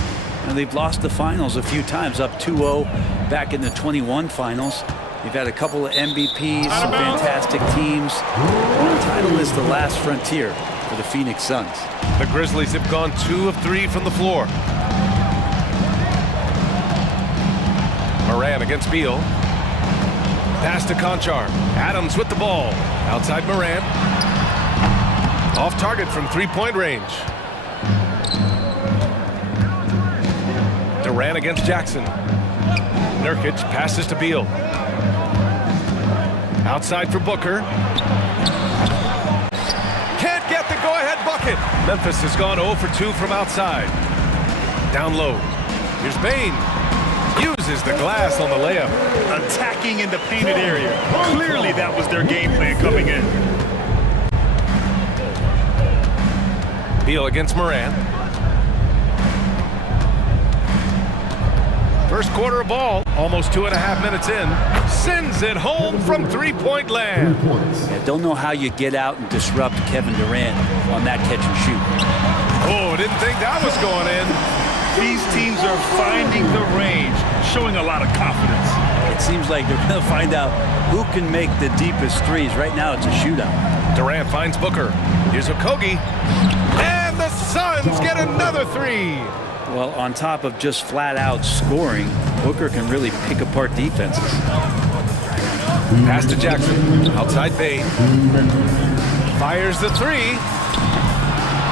And they've lost the finals a few times, up 2-0 back in the 21 finals. They've had a couple of MVPs, some fantastic teams. The title is the last frontier for the Phoenix Suns. The Grizzlies have gone 2 of 3 from the floor. Moran against Beal. Pass to Conchar. Adams with the ball. Outside Moran. Off target from 3-point range. Durant against Jackson. Nurkic passes to Beal. Outside for Booker. Can't get the go-ahead bucket. Memphis has gone 0 for 2 from outside. Down low. Here's Bain. Uses the glass on the layup. Attacking in the painted area. Clearly that was their game plan coming in. Beal against Moran. First quarter of ball, almost 2.5 minutes in. Sends it home from 3-point land. Yeah, don't know how you get out and disrupt Kevin Durant on that catch and shoot. Oh, didn't think that was going in. These teams are finding the range, showing a lot of confidence. It seems like they're going to find out who can make the deepest threes. Right now, it's a shootout. Durant finds Booker. Here's Okogie. And the Suns get another 3. Well, on top of just flat-out scoring, Booker can really pick apart defenses. Pass to Jackson. Outside Bain. Fires the 3.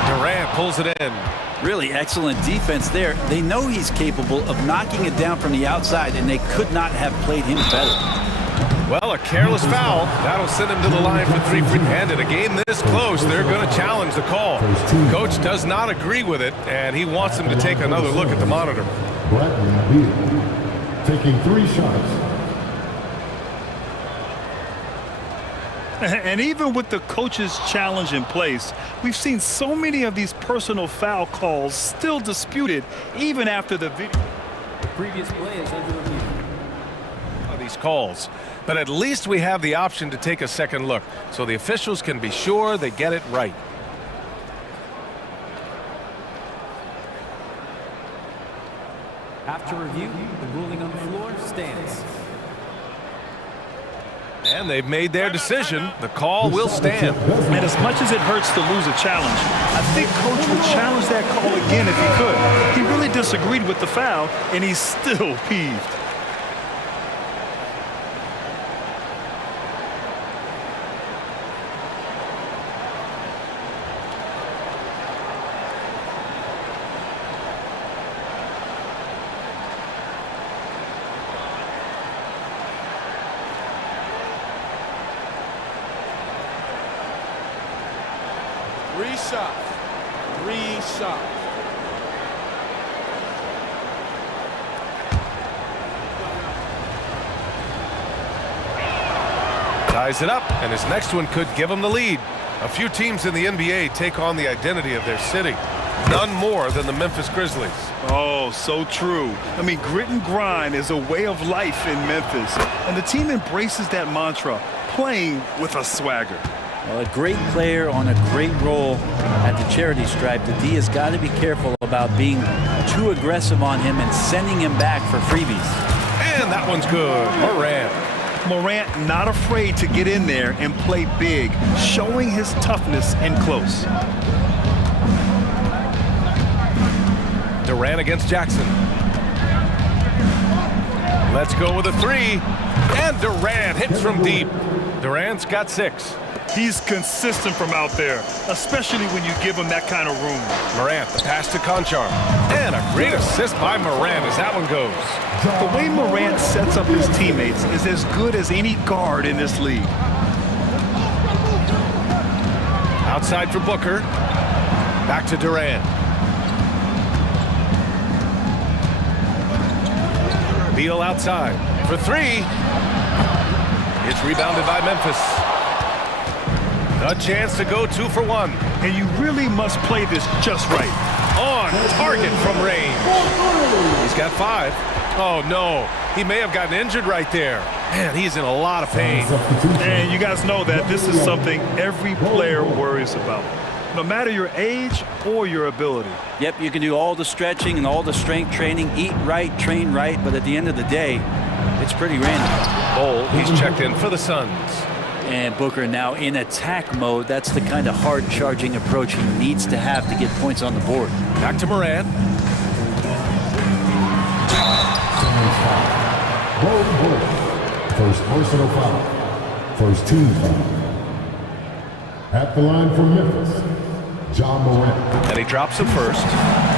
Durant pulls it in. Really excellent defense there. They know he's capable of knocking it down from the outside, and they could not have played him better. Well, a careless foul. That'll send him to the line for 3 free. And in a game this close, they're going to challenge the call. Coach does not agree with it, and he wants him to take another look at the monitor. Bradley Beal taking 3 shots. And even with the coach's challenge in place, we've seen so many of these personal foul calls still disputed even after the video. The previous play is under review. These calls, but at least we have the option to take a second look so the officials can be sure they get it right. After review, the ruling on the floor stands. And they've made their decision. The call will stand. And as much as it hurts to lose a challenge, I think Coach would challenge that call again if he could. He really disagreed with the foul, and he's still peeved. Three shots. ties it up, and his next one could give him the lead. A few teams in the NBA take on the identity of their city. None more than the Memphis Grizzlies. Oh, so true. I mean, grit and grind is a way of life in Memphis, and the team embraces that mantra, playing with a swagger. Well, a great player on a great role at the charity stripe. The D has got to be careful about being too aggressive on him and sending him back for freebies. And that one's good. Morant not afraid to get in there and play big, showing his toughness in close. Durant against Jackson. Let's go with a three. And Durant hits from deep. Durant's got 6. He's consistent from out there, especially when you give him that kind of room. Morant, the pass to Conchar. And a great assist by Morant as that one goes. The way Morant sets up his teammates is as good as any guard in this league. Outside for Booker. Back to Durant. Beal outside for 3. It's rebounded by Memphis. A chance to go 2 for 1. And you really must play this just right. On target from range. He's got 5. Oh, no. He may have gotten injured right there. Man, he's in a lot of pain. And you guys know that this is something every player worries about, no matter your age or your ability. Yep, you can do all the stretching and all the strength training, eat right, train right, but at the end of the day, it's pretty random. Bol, he's checked in for the Suns. And Booker now in attack mode. That's the kind of hard charging approach he needs to have to get points on the board. Back to Morant. First personal foul. First team foul. At the line for Memphis, John Morant. And he drops it first.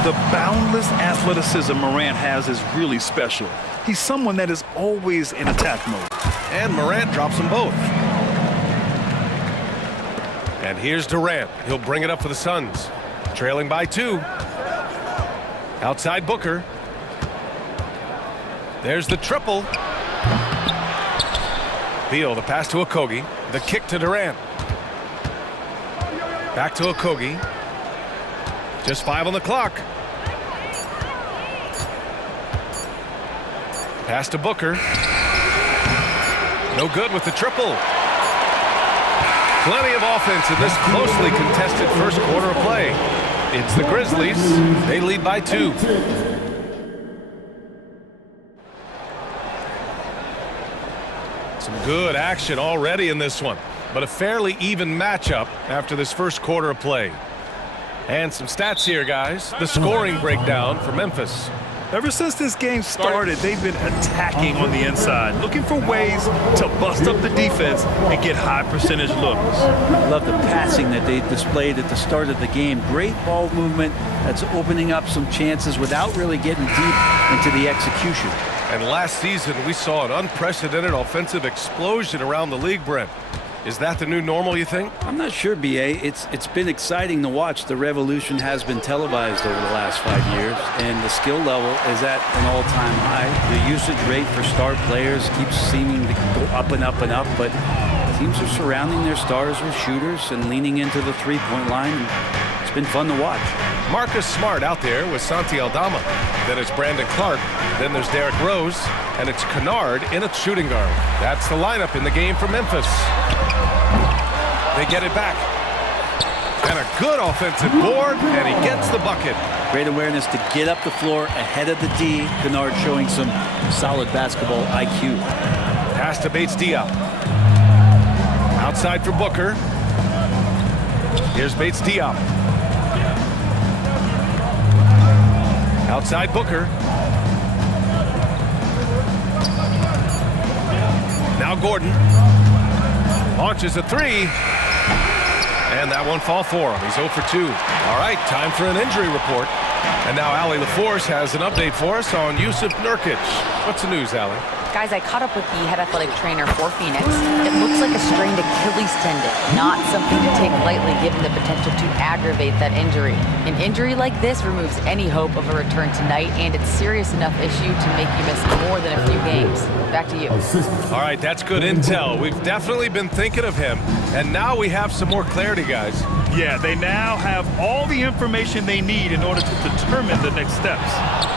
The boundless athleticism Morant has is really special. He's someone that is always in attack mode. And Morant drops them both. And here's Durant. He'll bring it up for the Suns. Trailing by 2. Outside Booker. There's the triple. Beal, the pass to Okogie. The kick to Durant. Back to Okogie. Just 5 on the clock. Pass to Booker. No good with the triple. Plenty of offense in this closely contested first quarter of play. It's the Grizzlies. They lead by 2. Some good action already in this one, but a fairly even matchup after this first quarter of play. And some stats here, guys. The scoring breakdown for Memphis. Ever since this game started, they've been attacking on the inside, looking for ways to bust up the defense and get high percentage looks. I love the passing that they displayed at the start of the game. Great ball movement that's opening up some chances without really getting deep into the execution. And last season, we saw an unprecedented offensive explosion around the league, Brent. Is that the new normal, you think? I'm not sure, BA. It's been exciting to watch. The revolution has been televised over the last 5 years, and the skill level is at an all-time high. The usage rate for star players keeps seeming to go up and up and up, but teams are surrounding their stars with shooters and leaning into the three-point line. It's been fun to watch. Marcus Smart out there with Santi Aldama. Then it's Brandon Clark. Then there's Derrick Rose. And it's Kennard in at shooting guard. That's the lineup in the game for Memphis. They get it back. And a good offensive board, and he gets the bucket. Great awareness to get up the floor ahead of the D. Kennard showing some solid basketball IQ. Pass to Bates Diop. Outside for Booker. Here's Bates Diop. Outside Booker. Now Gordon. Launches a 3. And that one fall for him. He's 0 for 2. All right, time for an injury report. And now Allie LaForce has an update for us on Yusuf Nurkic. What's the news, Allie? Guys, I caught up with the head athletic trainer for Phoenix. It looks like a strained Achilles tendon, not something to take lightly given the potential to aggravate that injury. An injury like this removes any hope of a return tonight, and it's serious enough issue to make you miss more than a few games. Back to you. All right, that's good intel. We've definitely been thinking of him, and now we have some more clarity, guys. Yeah, they now have all the information they need in order to determine the next steps.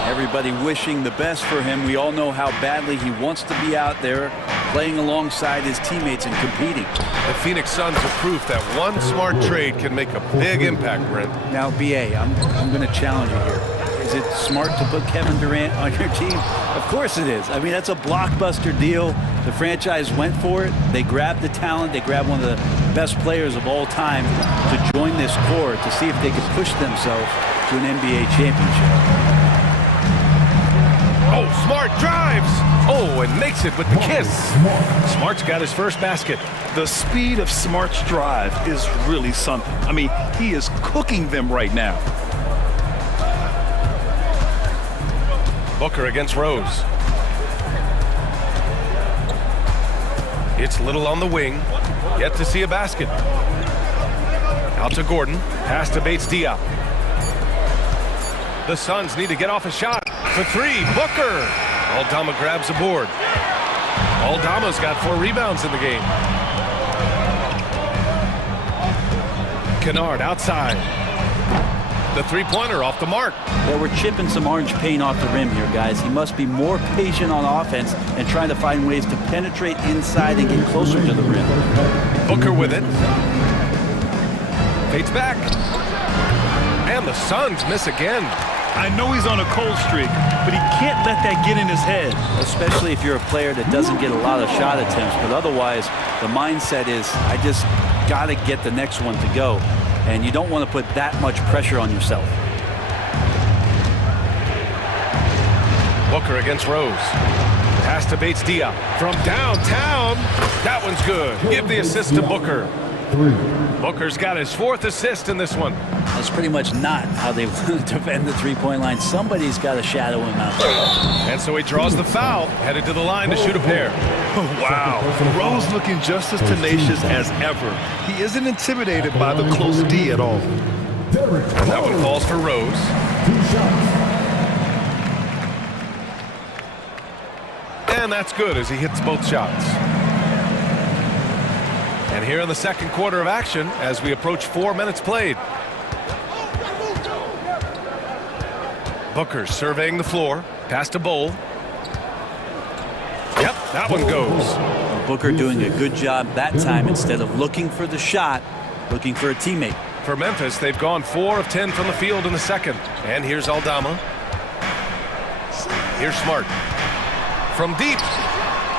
Everybody wishing the best for him. We all know how badly he wants to be out there playing alongside his teammates and competing. The Phoenix Suns are proof that one smart trade can make a big impact, Brent. Now, BA, I'm going to challenge you here. Is it smart to put Kevin Durant on your team? Of course it is. I mean, that's a blockbuster deal. The franchise went for it. They grabbed the talent. They grabbed one of the best players of all time to join this core to see if they could push themselves to an NBA championship. Oh, Smart drives. Oh, and makes it with the kiss. Smart's got his first basket. The speed of Smart's drive is really something. I mean, he is cooking them right now. Booker against Rose. It's Little on the wing. Yet to see a basket. Out to Gordon. Pass to Bates Diop. The Suns need to get off a shot. For three, Booker. Aldama grabs the board. Aldama's got 4 rebounds in the game. Kennard outside. The three-pointer off the mark. Well, we're chipping some orange paint off the rim here, guys. He must be more patient on offense and trying to find ways to penetrate inside and get closer to the rim. Booker with it. Fades back. And the Suns miss again. I know he's on a cold streak, but he can't let that get in his head. Especially if you're a player that doesn't get a lot of shot attempts, but otherwise the mindset is, I just got to get the next one to go. And you don't want to put that much pressure on yourself. Booker against Rose. Pass to Bates Diop from downtown. That one's good. Give the assist to Booker. Booker's got his 4th assist in this one. That's pretty much not how they defend the three-point line. Somebody's got to shadow him out there. And so he draws the foul, headed to the line to shoot a pair. Wow. Rose looking just as tenacious as ever. He isn't intimidated by the close D at all. And that one falls for Rose. And that's good as he hits both shots. And here in the second quarter of action as we approach 4 minutes played. Booker surveying the floor. Pass to Bowl. Yep, that one goes. Booker doing a good job that time. Instead of looking for the shot, looking for a teammate. For Memphis, they've gone 4 of 10 from the field in the second. And here's Aldama. Here's Smart. From deep.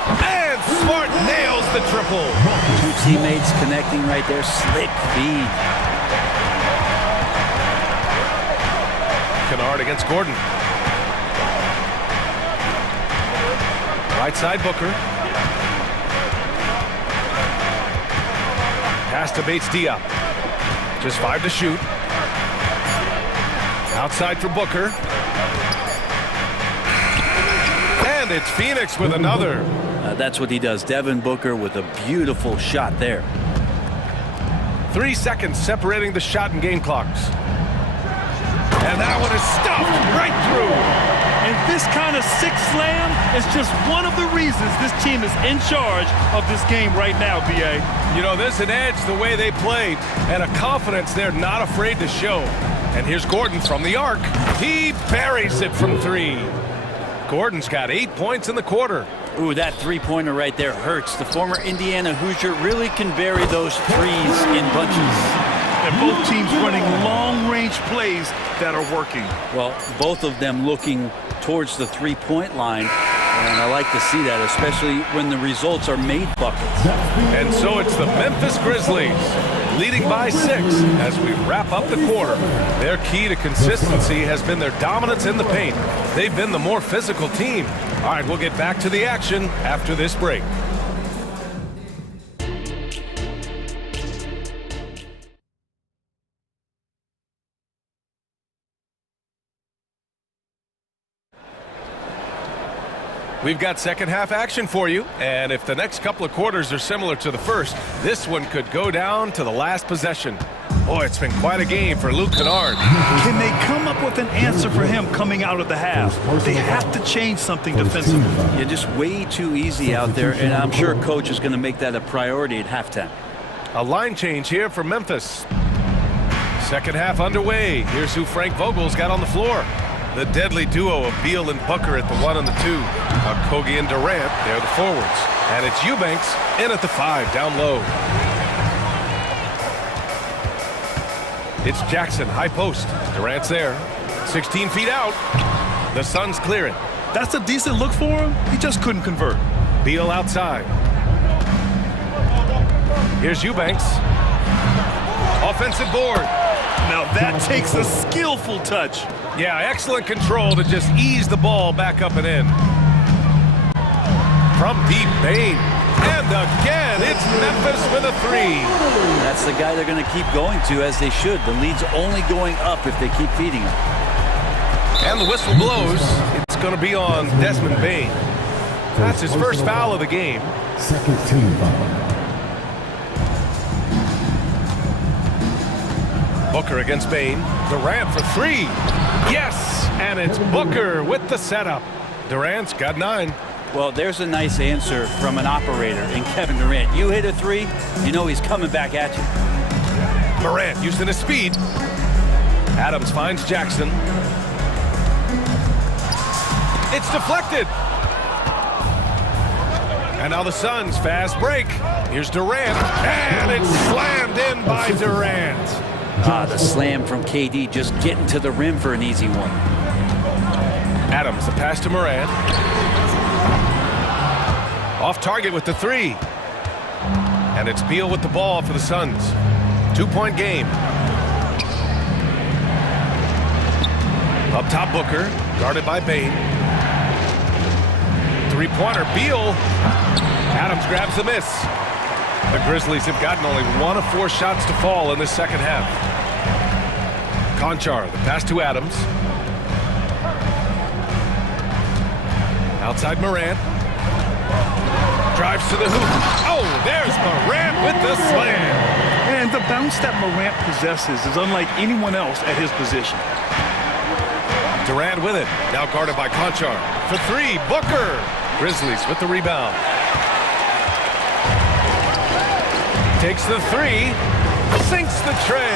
And Smart nails the triple. 2 teammates connecting right there. Slick feed. Kennard against Gordon. Right side Booker. Pass to Bates Diop. Just 5 to shoot. Outside for Booker. And it's Phoenix with another. That's what he does. Devin Booker with a beautiful shot there. 3 seconds separating the shot and game clocks. And that one is stuffed right through. And this kind of sick slam is just one of the reasons this team is in charge of this game right now, BA. You know, there's an edge the way they played and a confidence they're not afraid to show. And here's Gordon from the arc. He buries it from 3. Gordon's got 8 points in the quarter. Ooh, that three-pointer right there hurts. The former Indiana Hoosier really can bury those threes in bunches. And both teams running long-range plays that are working. Well, both of them looking towards the three-point line. And I like to see that, especially when the results are made buckets. And so it's the Memphis Grizzlies leading by 6 as we wrap up the quarter. Their key to consistency has been their dominance in the paint. They've been the more physical team. All right, we'll get back to the action after this break. We've got second half action for you, and if the next couple of quarters are similar to the first, this one could go down to the last possession. Boy, it's been quite a game for Luke Kennard. Can they come up with an answer for him coming out of the half? They have to change something defensively. You're just way too easy out there, and I'm sure coach is going to make that a priority at halftime. A line change here for Memphis. Second half underway. Here's who Frank Vogel's got on the floor. The deadly duo of Beal and Booker at the 1 and the 2. Kogi and Durant, they're the forwards. And it's Eubanks in at the 5, down low. It's Jackson, high post. Durant's there. 16 feet out. The Suns clear it. That's a decent look for him. He just couldn't convert. Beal outside. Here's Eubanks. Offensive board. Now that takes a skillful touch. Yeah, excellent control to just ease the ball back up and in. From deep, Bane. And again, it's Memphis with a 3. That's the guy they're going to keep going to, as they should. The lead's only going up if they keep feeding him. And the whistle blows. It's going to be on Desmond Bane. That's his first foul of the game. Second team foul. Booker against Bane. Durant for 3. Yes! And it's Booker with the setup. Durant's got 9. Well, there's a nice answer from an operator in Kevin Durant. You hit a 3, you know he's coming back at you. Morant using his speed. Adams finds Jackson. It's deflected. And now the Suns fast break. Here's Durant. And it's slammed in by Durant. The slam from KD, just getting to the rim for an easy one. Adams, the pass to Morant. Off target with the 3. And it's Beal with the ball for the Suns. 2-point game. Up top, Booker, guarded by Bane. 3-pointer, Beal. Adams grabs the miss. The Grizzlies have gotten only 1 of 4 shots to fall in this second half. Conchar, the pass to Adams. Outside Morant. Drives to the hoop. Oh, there's Morant with the slam. And the bounce that Morant possesses is unlike anyone else at his position. Durant with it. Now guarded by Conchar. For 3, Booker. Grizzlies with the rebound. Takes the 3. Sinks the tray.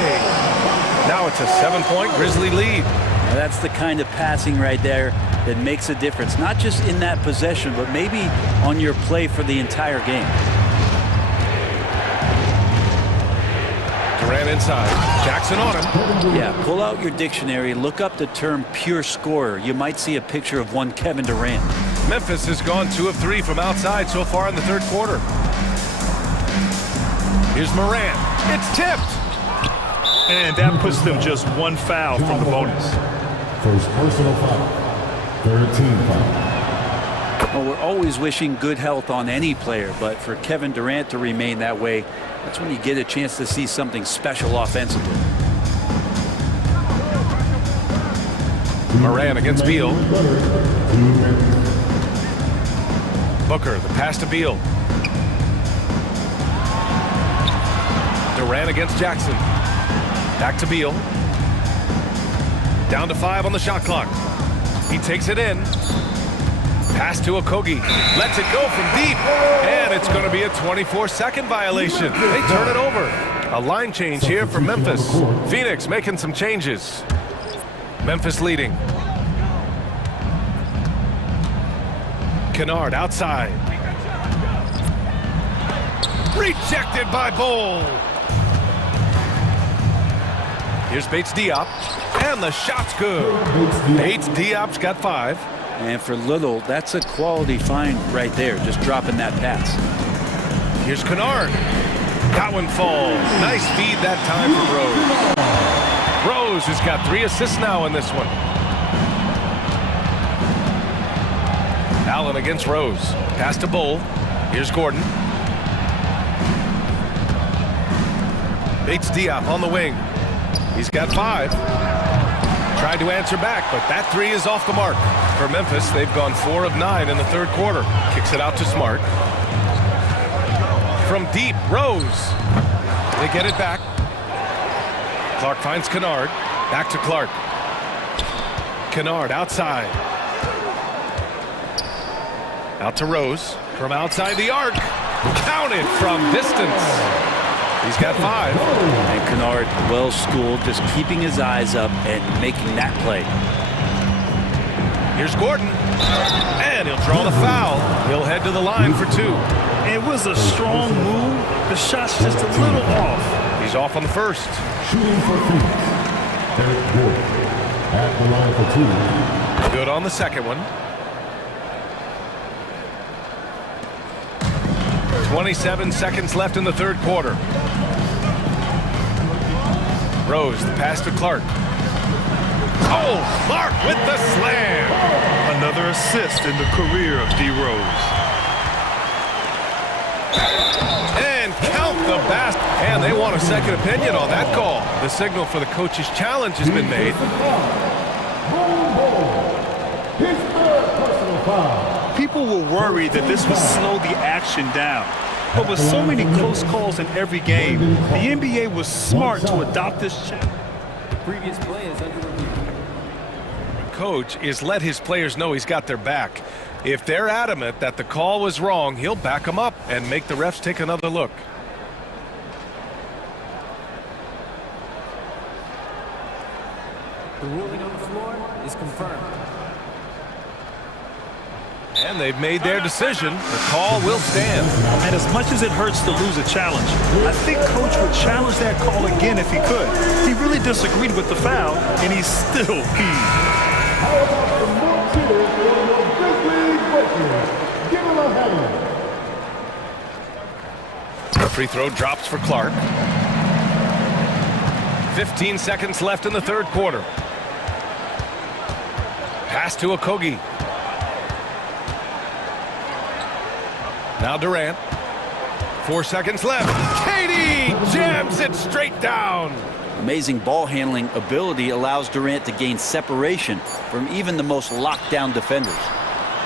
Now it's a 7-point Grizzly lead. Now that's the kind of passing right there that makes a difference. Not just in that possession, but maybe on your play for the entire game. Durant inside. Jackson on him. Yeah, pull out your dictionary, look up the term pure scorer. You might see a picture of one Kevin Durant. Memphis has gone 2 of 3 from outside so far in the third quarter. Here's Morant. It's tipped. And that puts them just 1 foul from the bonus. First personal foul. Third team foul. Well, we're always wishing good health on any player, but for Kevin Durant to remain that way, that's when you get a chance to see something special offensively. Morant against Beal. Booker, the pass to Beal. Durant against Jackson. Back to Beal. Down to 5 on the shot clock. He takes it in. Pass to Okogie. Lets it go from deep. And it's going to be a 24-second violation. They turn it over. A line change here for Memphis. Phoenix making some changes. Memphis leading. Kennard outside. Rejected by Bol. Here's Bates Diop. And the shot's good. Bates Diop's got 5. And for Little, that's a quality find right there, just dropping that pass. Here's Kennard. That one falls. Nice feed that time from Rose. Rose has got 3 assists now in this one. Allen against Rose. Pass to Bol. Here's Gordon. Bates Diop on the wing. He's got 5. Tried to answer back, but that 3 is off the mark. For Memphis, they've gone 4 of 9 in the third quarter. Kicks it out to Smart. From deep, Rose. They get it back. Clark finds Kennard. Back to Clark. Kennard outside. Out to Rose. From outside the arc. Counted from distance. He's got 5. And Kennard, well schooled, just keeping his eyes up and making that play. Here's Gordon. And he'll draw the foul. He'll head to the line for 2. It was a strong move. The shot's just a little off. He's off on the first. Shooting for Phoenix, Eric Gordon at the line for 2. Good on the second one. 27 seconds left in the third quarter. Rose, the pass to Clark. Oh, Clark with the slam. Another assist in the career of D. Rose. And count the basket. And they want a second opinion on that call. The signal for the coach's challenge has been made. People were worried that this would slow the action down. But with so many close calls in every game, the NBA was smart to adopt this challenge. The previous play is under review. Coach is let his players know he's got their back. If they're adamant that the call was wrong, he'll back them up and make the refs take another look. The ruling on the floor is confirmed. And they've made their decision. The call will stand. And as much as it hurts to lose a challenge, I think Coach would challenge that call again if he could. He really disagreed with the foul, and he's still peeved. How about some more cheers for your Grizzlies Lakers? Give him a hand. The free throw drops for Clark. 15 seconds left in the third quarter. Pass to Okogie. Now Durant. 4 seconds left. Katie jams it straight down. Amazing ball handling ability allows Durant to gain separation from even the most locked down defenders.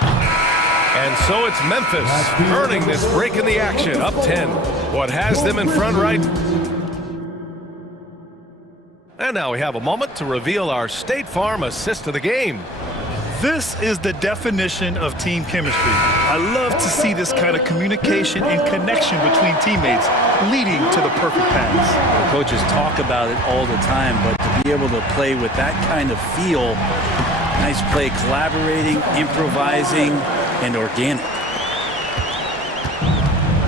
And so it's Memphis earning this break in the action, up 10. What has them in front right? And now we have a moment to reveal our State Farm assist of the game. This is the definition of team chemistry. I love to see this kind of communication and connection between teammates leading to the perfect pass. Coaches talk about it all the time, but to be able to play with that kind of feel, nice play, collaborating, improvising, and organic.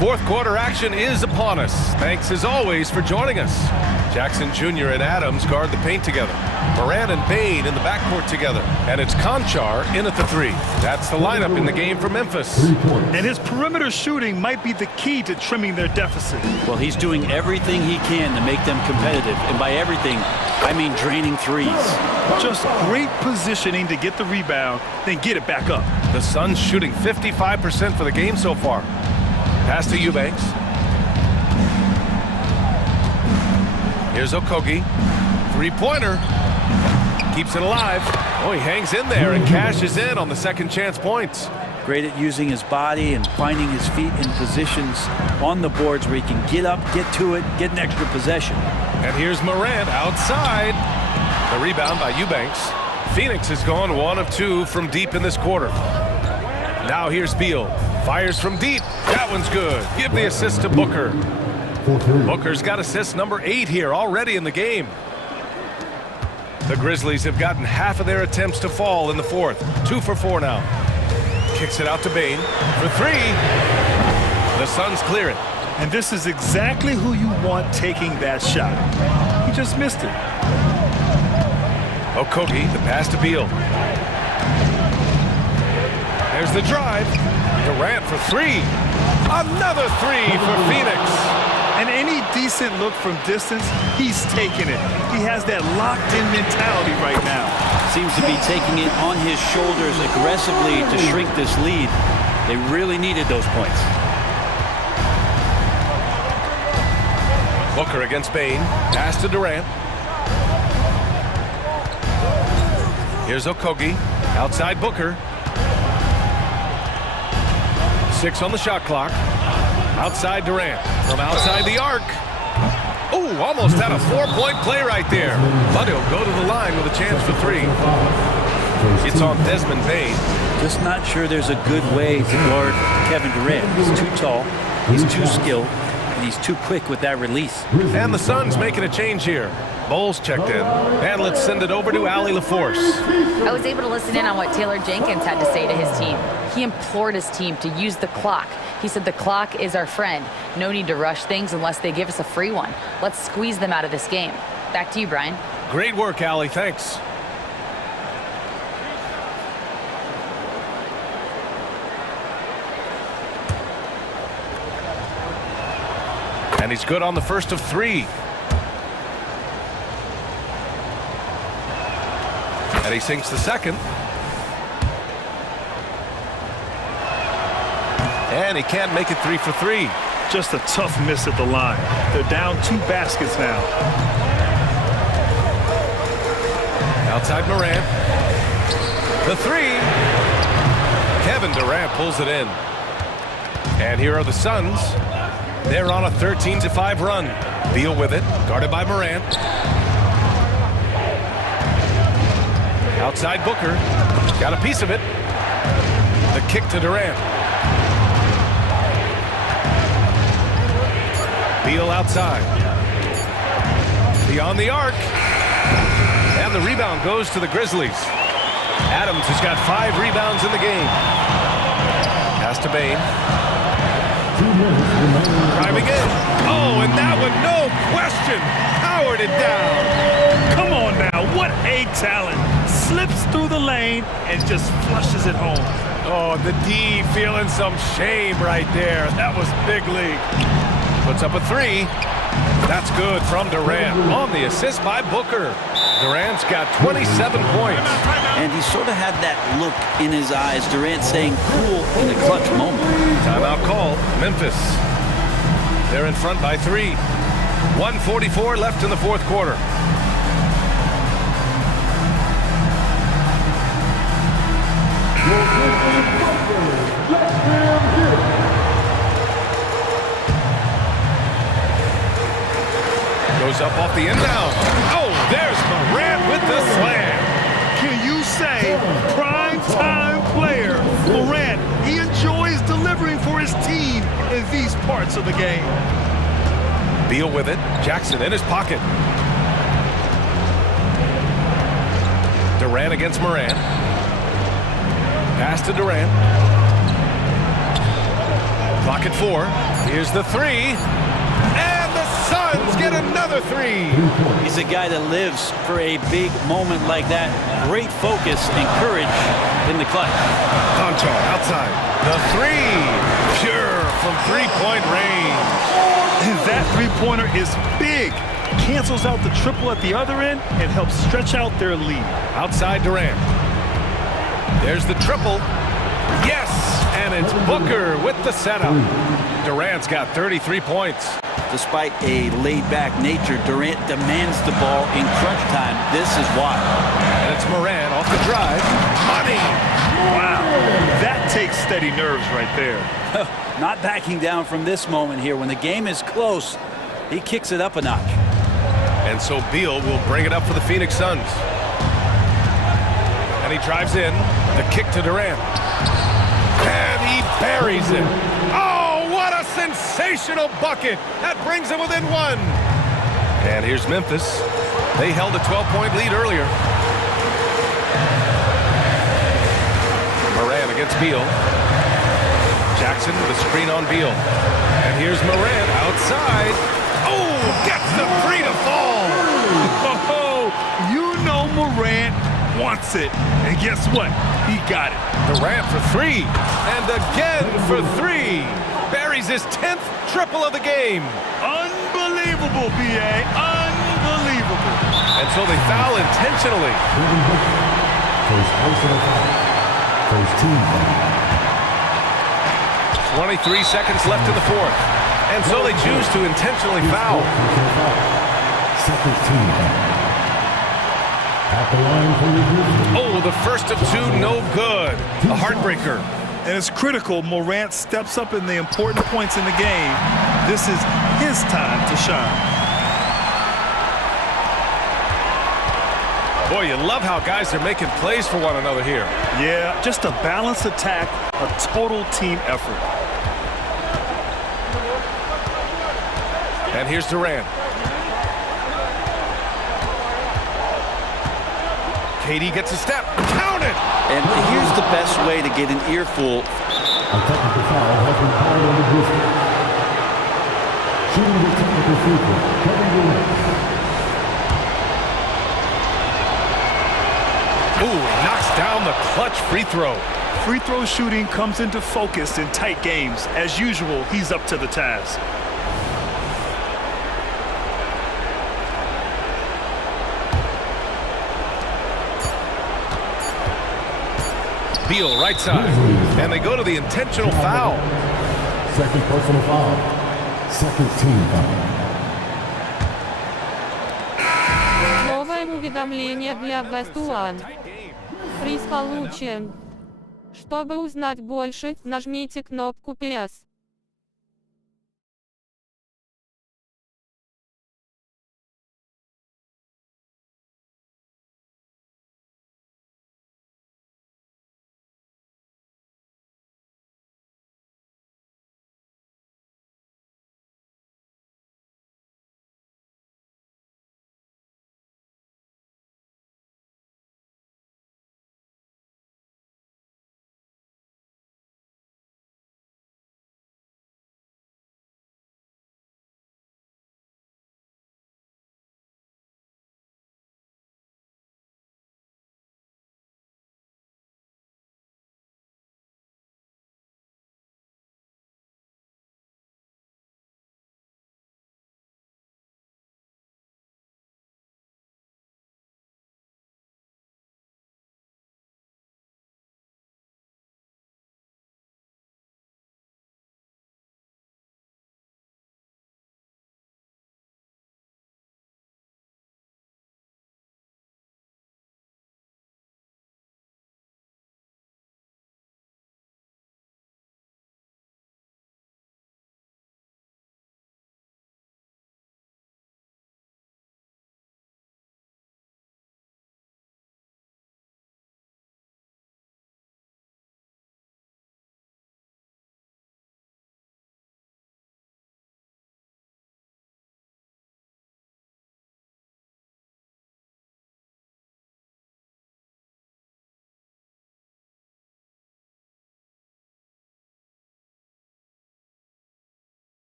Fourth quarter action is upon us. Thanks as always for joining us. Jackson Jr. and Adams guard the paint together. Moran and Bain in the backcourt together. And it's Conchar in at the 3. That's the lineup in the game for Memphis. And his perimeter shooting might be the key to trimming their deficit. Well, he's doing everything he can to make them competitive. And by everything, I mean draining threes. Just great positioning to get the rebound, then get it back up. The Suns shooting 55% for the game so far. Pass to Eubanks. Here's Okogie. Three-pointer. Keeps it alive. Oh, he hangs in there and cashes in on the second chance points. Great at using his body and finding his feet in positions on the boards where he can get up, get to it, get an extra possession. And here's Morant outside. The rebound by Eubanks. Phoenix has gone 1 of 2 from deep in this quarter. Now here's Beal. Fires from deep. That one's good. Give the assist to Booker. Booker's got assist number 8 here already in the game. The Grizzlies have gotten half of their attempts to fall in the fourth. 2 for 4 now. Kicks it out to Bain for 3. The Suns clear it. And this is exactly who you want taking that shot. He just missed it. Okogie, the pass to Beal. There's the drive. Durant for 3. Another 3 for Phoenix. And any decent look from distance, he's taking it. He has that locked-in mentality right now. Seems to be taking it on his shoulders aggressively to shrink this lead. They really needed those points. Booker against Bain. Pass to Durant. Here's Okogie. Outside Booker. 6 on the shot clock. Outside Durant. From outside the arc. Oh, almost had a 4-point play right there. But he'll go to the line with a chance for 3. It's on Desmond Bain. Just not sure there's a good way to guard Kevin Durant. He's too tall, he's too skilled, and he's too quick with that release. And the Suns making a change here. Bowles checked in. And let's send it over to Allie LaForce. I was able to listen in on what Taylor Jenkins had to say to his team. He implored his team to use the clock. He said the clock is our friend. No need to rush things unless they give us a free one. Let's squeeze them out of this game. Back to you, Brian. Great work, Allie. Thanks. And he's good on the first of 3. And he sinks the second. And he can't make it 3 for 3. Just a tough miss at the line. They're down 2 baskets now. Outside Morant. The 3. Kevin Durant pulls it in. And here are the Suns. They're on a 13-5 run. Beal with it, guarded by Morant. Outside Booker. Got a piece of it. The kick to Durant. Beal outside. Beyond the arc. And the rebound goes to the Grizzlies. Adams has got 5 rebounds in the game. Pass to Bain. Driving in. Oh, and that one, no question, powered it down. Come on now, what a talent. Slips through the lane and just flushes it home. Oh, the D feeling some shame right there. That was big league. Puts up a 3. That's good from Durant on the assist by Booker. Durant's got 27 points. And he sort of had that look in his eyes. Durant staying cool in a clutch moment. Timeout called. Memphis. They're in front by 3. 1:44 left in the fourth quarter. Goes up off the inbound. Oh, there's Morant with the slam. Can you say prime time player? Morant, he enjoys delivering for his team in these parts of the game. Beal with it. Jackson in his pocket. Durant against Morant. Pass to Durant. Clock at 4. Here's the 3. And the Suns get another 3. He's a guy that lives for a big moment like that. Great focus and courage in the clutch. Conchar outside. The 3. Pure from three-point range. That three-pointer is big. Cancels out the triple at the other end and helps stretch out their lead. Outside Durant. There's the triple. Yes! And it's Booker with the setup. Durant's got 33 points. Despite a laid-back nature, Durant demands the ball in crunch time. This is why. And it's Morant off the drive. Money! Wow. That takes steady nerves right there. Not backing down from this moment here. When the game is close, he kicks it up a notch. And so Beal will bring it up for the Phoenix Suns. And he drives in. The kick to Durant. And he buries it. Oh, what a sensational bucket. That brings him within 1. And here's Memphis. They held a 12-point lead earlier. Morant against Beal. Jackson with a screen on Beal. And here's Morant outside. Oh, gets the 3 to fall. Oh, you know Morant wants it. And guess what? He got it. Durant for 3. And again for 3. Buries his 10th triple of the game. Unbelievable, B.A. Unbelievable. And so they foul intentionally. First team. 23 seconds left in the fourth. And so they choose to intentionally foul. Second team. At the line for review. Oh, the first of two, no good. A heartbreaker. And it's critical Morant steps up in the important points in the game. This is his time to shine. Boy, you love how guys are making plays for one another here. Yeah, just a balanced attack, a total team effort. And here's Durant. KD gets a step. Count it! And here's the best way to get an earful. A technical foul has been called on the Grizzlies. Shooting the technical free throw, Kevin Durant. Ooh, he knocks down the clutch free throw. Free throw shooting comes into focus in tight games. As usual, he's up to the task. Beal, right side. And they go to the intentional foul. Second personal foul. Second team foul. Новое уведомление для Best One. Приз получен. Чтобы узнать больше, нажмите кнопку PS.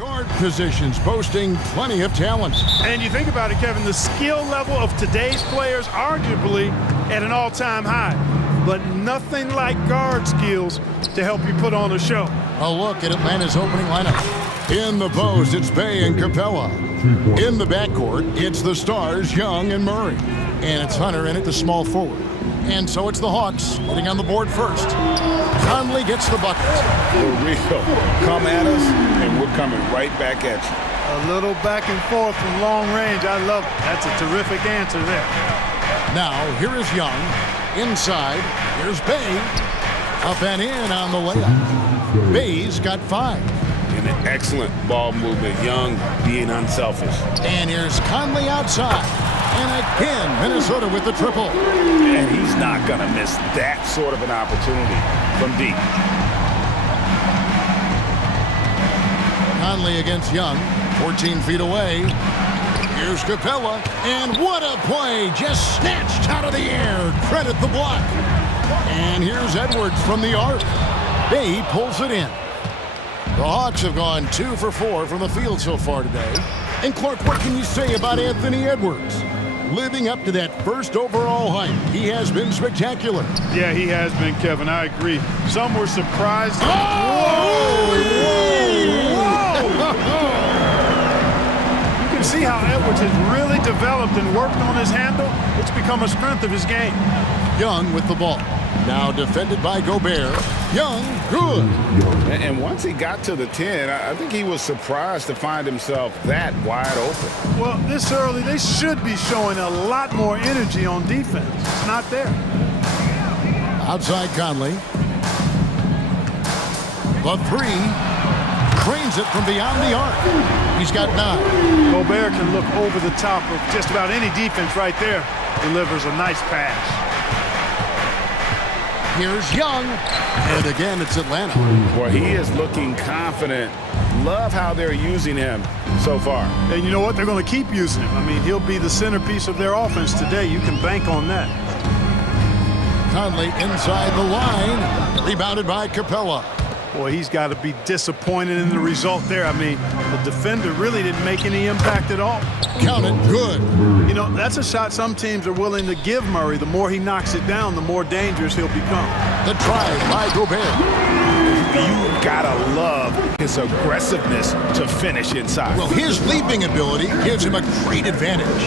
Guard positions boasting plenty of talent. And you think about it, Kevin, the skill level of today's players arguably at an all-time high. But nothing like guard skills to help you put on a show. A look at Atlanta's opening lineup. In the post, it's Bay and Capella. In the backcourt, it's the Stars, Young and Murray. And it's Hunter in at the small forward. And so it's the Hawks getting on the board first. Conley gets the bucket. For real. Come at us, and we're coming right back at you. A little back and forth from long range. I love it. That's a terrific answer there. Now, here is Young. Inside, here's Bay. Up and in on the layup. Bay's got 5. And an excellent ball movement. Young being unselfish. And here's Conley outside. And again, Minnesota with the triple. And he's not going to miss that sort of an opportunity from deep. Conley against Young, 14 feet away. Here's Capella, and what a play! Just snatched out of the air. Credit the block. And here's Edwards from the arc. Bay pulls it in. The Hawks have gone 2 for 4 from the field so far today. And Clark, what can you say about Anthony Edwards? Living up to that first overall hype, he has been spectacular. Yeah, he has been, Kevin. I agree. Some were surprised. Oh! You can see how Edwards has really developed and worked on his handle. It's become a strength of his game. Young with the ball. Now defended by Gobert. Young, good. And once he got to the 10, I think he was surprised to find himself that wide open. Well, this early, they should be showing a lot more energy on defense. It's not there. Outside Conley. The 3. Cranes it from beyond the arc. He's got 9. Gobert can look over the top of just about any defense right there. Delivers a nice pass. Here's Young. And again, it's Atlanta. Boy, he is looking confident. Love how they're using him so far. And you know what? They're going to keep using him. I mean, he'll be the centerpiece of their offense today. You can bank on that. Conley inside the line. Rebounded by Capella. Boy, he's got to be disappointed in the result there. I mean, the defender really didn't make any impact at all. Count it, good. You know, that's a shot some teams are willing to give Murray. The more he knocks it down, the more dangerous he'll become. The drive by Gobert. You gotta love his aggressiveness to finish inside. Well, his leaping ability gives him a great advantage.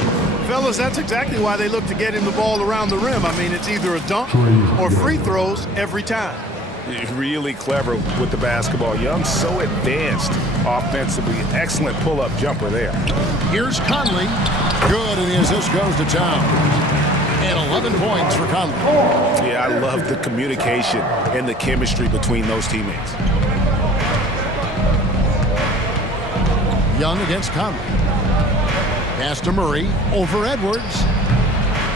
Fellas, that's exactly why they look to get him the ball around the rim. I mean, it's either a dunk or free throws every time. Really clever with the basketball. Young so advanced offensively. Excellent pull-up jumper there. Here's Conley. Good, and his assist goes to town. And 11 points for Conley. Yeah, I love the communication and the chemistry between those teammates. Young against Conley. Pass to Murray. Over Edwards.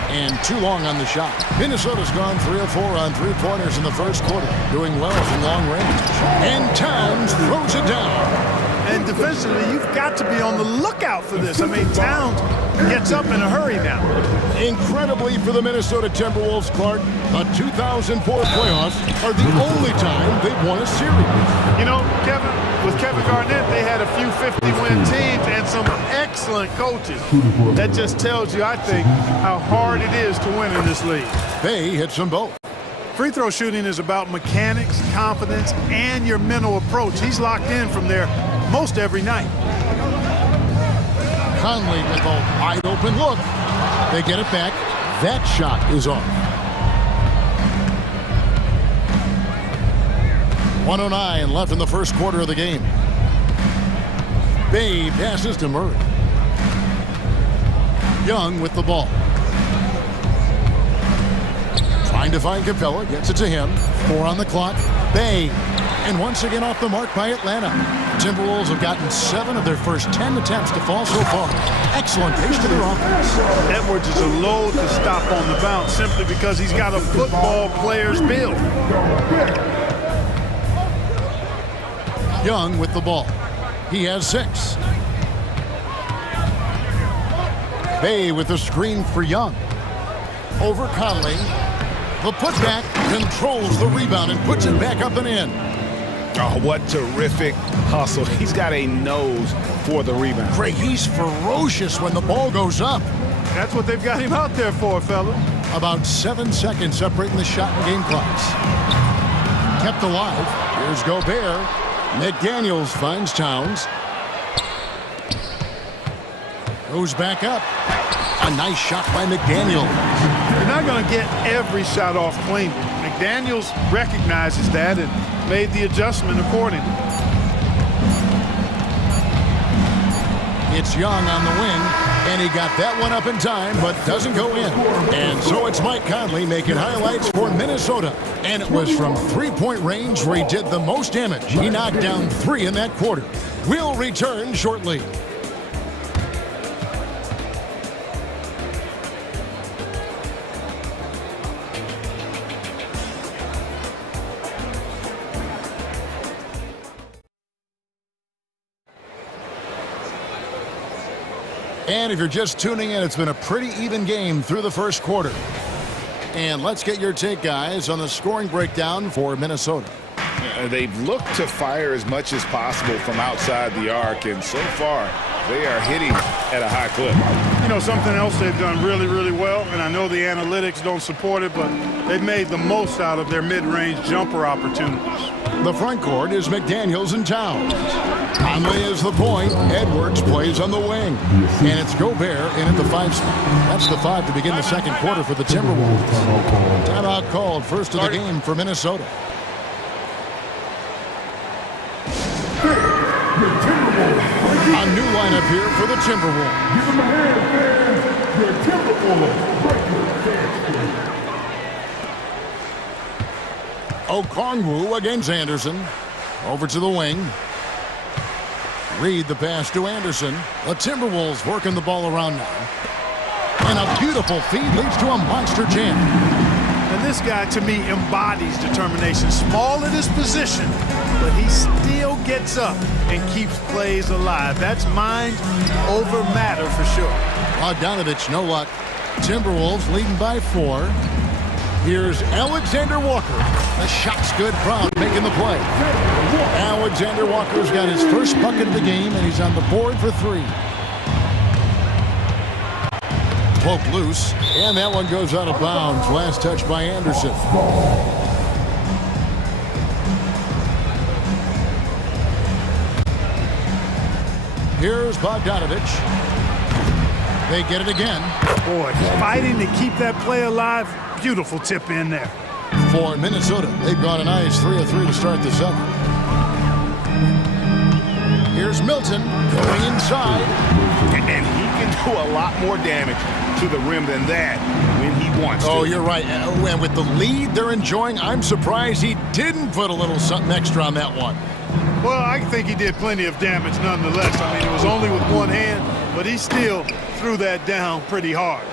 And too long on the shot. Minnesota's gone 3 of 4 on 3-pointers in the first quarter, doing well from long range. And Towns throws it down. And defensively, you've got to be on the lookout for this. I mean, Towns gets up in a hurry now. Incredibly for the Minnesota Timberwolves, Clark, the 2004 playoffs are the only time they've won a series. You know, Kevin, with Kevin Garnett, they had a few 50-win teams and some excellent coaches. That just tells you, I think, how hard it is to win in this league. They hits them both. Free throw shooting is about mechanics, confidence, and your mental approach. He's locked in from there most every night. Conley with a wide open look. They get it back. That shot is off. 1:09 left in the first quarter of the game. Bay passes to Murray. Young with the ball. Trying to find Capella, gets it to him. 4 on the clock. Bay. And once again off the mark by Atlanta. Timberwolves have gotten 7 of their first 10 attempts to fall so far. Excellent pace to their offense. Edwards is a load to stop on the bounce simply because he's got a football player's build. Young with the ball. He has 6. Bay with the screen for Young. Over Conley. The putback controls the rebound and puts it back up and in. Oh, what terrific hustle. He's got a nose for the rebound. Craig, he's ferocious when the ball goes up. That's what they've got him out there for, fella. About 7 seconds separating the shot and game clocks. Kept alive. Here's Gobert. McDaniels finds Towns. Goes back up. A nice shot by McDaniels. You're not going to get every shot off clean. McDaniels recognizes that and made the adjustment accordingly. It's Young on the wing, and he got that one up in time, but doesn't go in. And so it's Mike Conley making highlights for Minnesota. And it was from three-point range where he did the most damage. He knocked down 3 in that quarter. We'll return shortly. And if you're just tuning in, it's been a pretty even game through the first quarter. And let's get your take, guys, on the scoring breakdown for Minnesota. They've looked to fire as much as possible from outside the arc, and so far they are hitting at a high clip. You know, something else they've done really, really well, and I know the analytics don't support it, but they've made the most out of their mid-range jumper opportunities. The front court is McDaniels and Towns. Conley is the point. Edwards plays on the wing. And it's Gobert in at the 5 spot. That's the 5 to begin the second quarter for the Timberwolves. Timeout called, first of the game for Minnesota. A new lineup here for the Timberwolves. Give them a hand, fans. Your Timberwolves. Okongwu against Anderson. Over to the wing. Reed the pass to Anderson. The Timberwolves working the ball around now. And a beautiful feed leads to a monster jam. And this guy, to me, embodies determination. Small in his position, but he still gets up and keeps plays alive. That's mind over matter for sure. Bogdanovich, no luck. Timberwolves leading by 4. Here's Alexander Walker. The shot's good. Brown making the play. Alexander Walker's got his first bucket of the game, and he's on the board for 3. Poke loose, and that one goes out of bounds. Last touch by Anderson. Here's Bogdanovich. They get it again. Boy, fighting to keep that play alive. Beautiful tip in there. For Minnesota, they've got a nice 3 of 3 to start the second. Here's Milton going inside. And he can do a lot more damage to the rim than that when he wants to. Oh, you're right. And with the lead they're enjoying, I'm surprised he didn't put a little something extra on that one. Well, I think he did plenty of damage nonetheless. I mean, it was only with one hand, but he still threw that down pretty hard.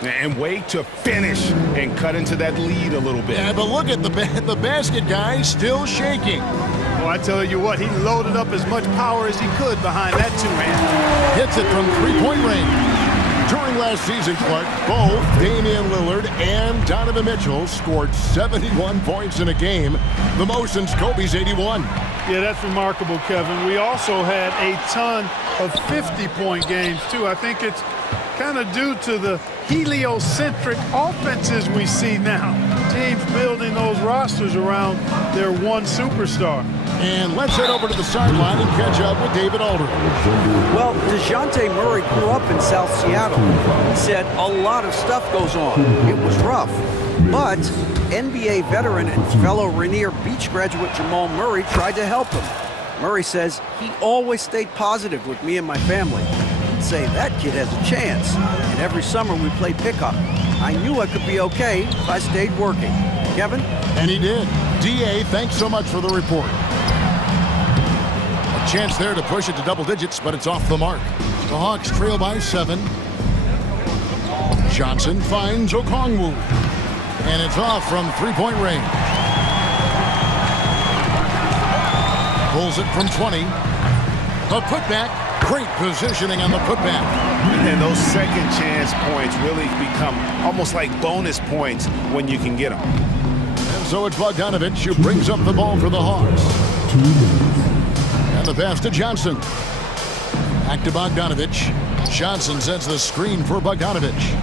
And wait to finish and cut into that lead a little bit. Yeah, but look at the basket guy still shaking. Well, I tell you what, he loaded up as much power as he could behind that two-hand. Hits it from 3-point range. During last season, Clark, both Damian Lillard and Donovan Mitchell scored 71 points in a game, the most since Kobe's 81. Yeah, that's remarkable, Kevin. We also had a ton of 50-point games, too. I think it's kind of due to the heliocentric offenses we see now. Teams building those rosters around their one superstar. And let's head over to the sideline and catch up with David Aldridge. Well, DeJounte Murray grew up in South Seattle. He said a lot of stuff goes on. It was rough. But NBA veteran and fellow Rainier Beach graduate Jamal Murray tried to help him. Murray says he always stayed positive with me and my family. He'd say that kid has a chance. And every summer we played pickup. I knew I could be okay if I stayed working. Kevin? And he did. DA, thanks so much for the report. A chance there to push it to double digits, but it's off the mark. The Hawks trail by 7. Johnson finds Okongwu. And it's off from 3-point range. Pulls it from 20. The putback. Great positioning on the putback. And those second chance points really become almost like bonus points when you can get them. And so it's Bogdanovich who brings up the ball for the Hawks. 2 minutes. And the pass to Johnson. Back to Bogdanovich. Johnson sends the screen for Bogdanovich.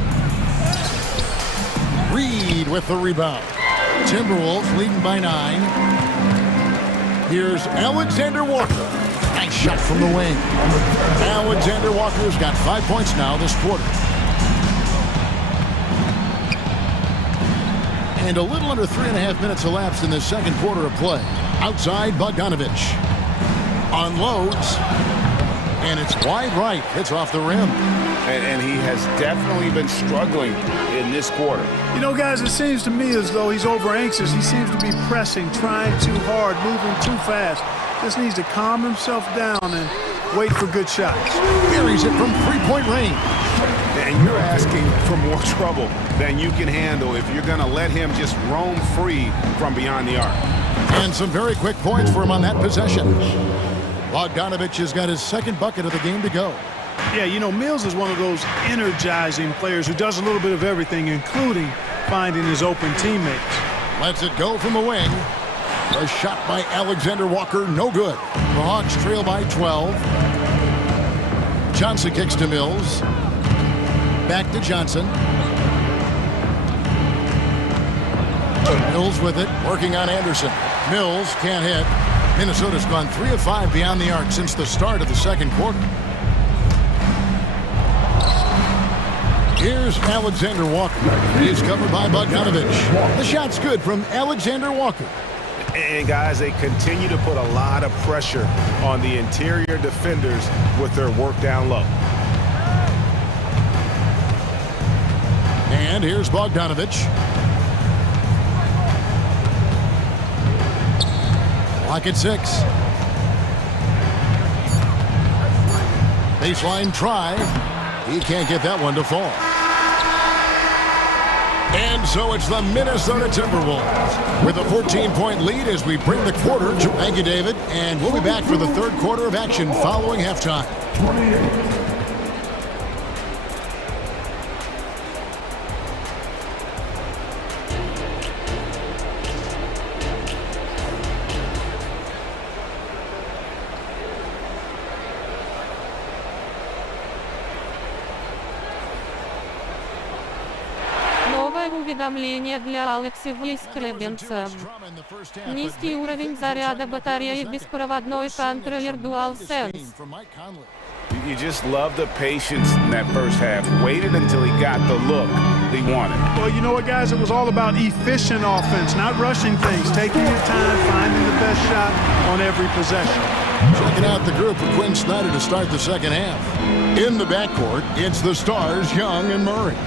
Reed with the rebound. Timberwolves leading by 9. Here's Alexander Walker. Nice shot from the wing. Alexander Walker's got 5 points now this quarter. And a little under 3.5 minutes elapsed in the second quarter of play. Outside, Bogdanovich unloads, and it's wide right. It's off the rim. And he has definitely been struggling in this quarter. You know, guys, it seems to me as though he's over anxious. He seems to be pressing, trying too hard, moving too fast. Just needs to calm himself down and wait for good shots. Buries it from three-point range. And you're asking for more trouble than you can handle if you're going to let him just roam free from beyond the arc. And some very quick points for him on that possession. Bogdanovich has got his second bucket of the game to go. Yeah, you know, Mills is one of those energizing players who does a little bit of everything, including finding his open teammates. Lets it go from the wing. A shot by Alexander Walker, no good. The Hawks trail by 12. Johnson kicks to Mills. Back to Johnson. Mills with it, working on Anderson. Mills can't hit. Minnesota's gone 3 of 5 beyond the arc since the start of the second quarter. Here's Alexander Walker. He's covered by Bogdanovich. The shot's good from Alexander Walker. And guys, they continue to put a lot of pressure on the interior defenders with their work down low. And here's Bogdanovich. Clock at 6. Baseline try. He can't get that one to fall. And so it's the Minnesota Timberwolves with a 14-point lead as we bring the quarter to. Thank you, David. And we'll be back for the third quarter of action following halftime. 28. Уведомление для Алексея Скребенца. Низкий уровень заряда батареи, беспроводной контроллер DualSense. You just love the patience in that first half. Waited until he got the look he wanted. Well, you know what, guys? It was all about efficient offense, not rushing things, taking your time, finding the best shot on every possession. Checking out the group of Quinn Snyder to start the second half. In the backcourt, it's the stars, Young and Murray.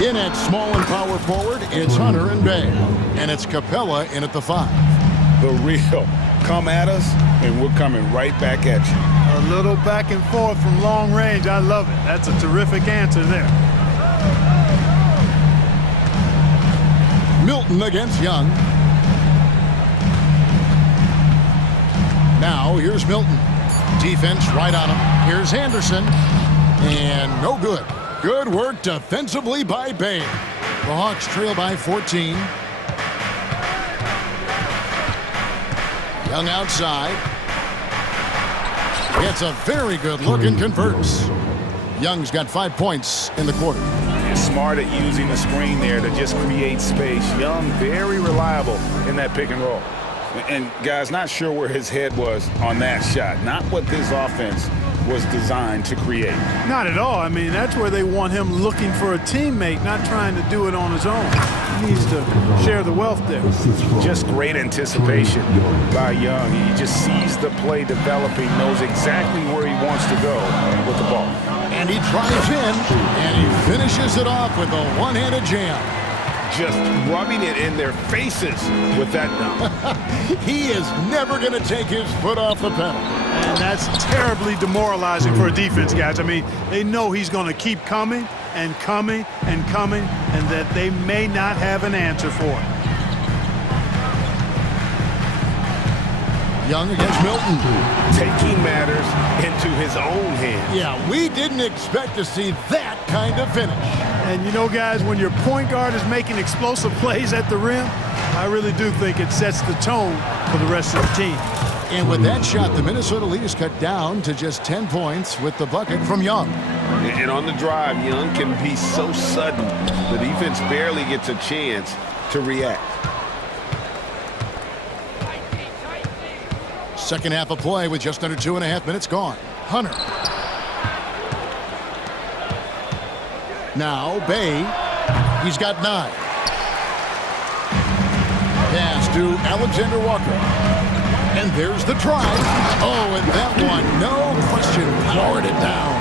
In at small and power forward, it's Hunter and Bay. And it's Capella in at the 5. The real. Come at us, and we're coming right back at you. A little back and forth from long range. I love it. That's a terrific answer there. Milton against Young. Now, here's Milton. Defense right on him. Here's Anderson. And no good. Good work defensively by Bay. The Hawks trail by 14. Young outside. Gets a very good look and converts. Young's got 5 points in the quarter. He's smart at using the screen there to just create space. Young, very reliable in that pick and roll. And guys, not sure where his head was on that shot. Not what this offense was designed to create. Not at all. I mean, that's where they want him looking for a teammate, not trying to do it on his own. He needs to share the wealth there. Just great anticipation by Young. He just sees the play developing, knows exactly where he wants to go with the ball. And he drives in, and he finishes it off with a one-handed jam. Just rubbing it in their faces with that dunk. He is never going to take his foot off the pedal. And that's terribly demoralizing for a defense, guys. I mean, they know he's going to keep coming and coming and coming, and that they may not have an answer for it. Young against Milton. Taking matters into his own hands. Yeah, we didn't expect to see that kind of finish. And you know, guys, when your point guard is making explosive plays at the rim, I really do think it sets the tone for the rest of the team. And with that shot, the Minnesota lead is cut down to just 10 points with the bucket from Young. And on the drive, Young can be so sudden. The defense barely gets a chance to react. Second half of play with just under 2.5 minutes gone. Hunter. Now Bay. He's got 9. Pass to Alexander Walker. And there's the try. Oh, and that one, no question, powered it down.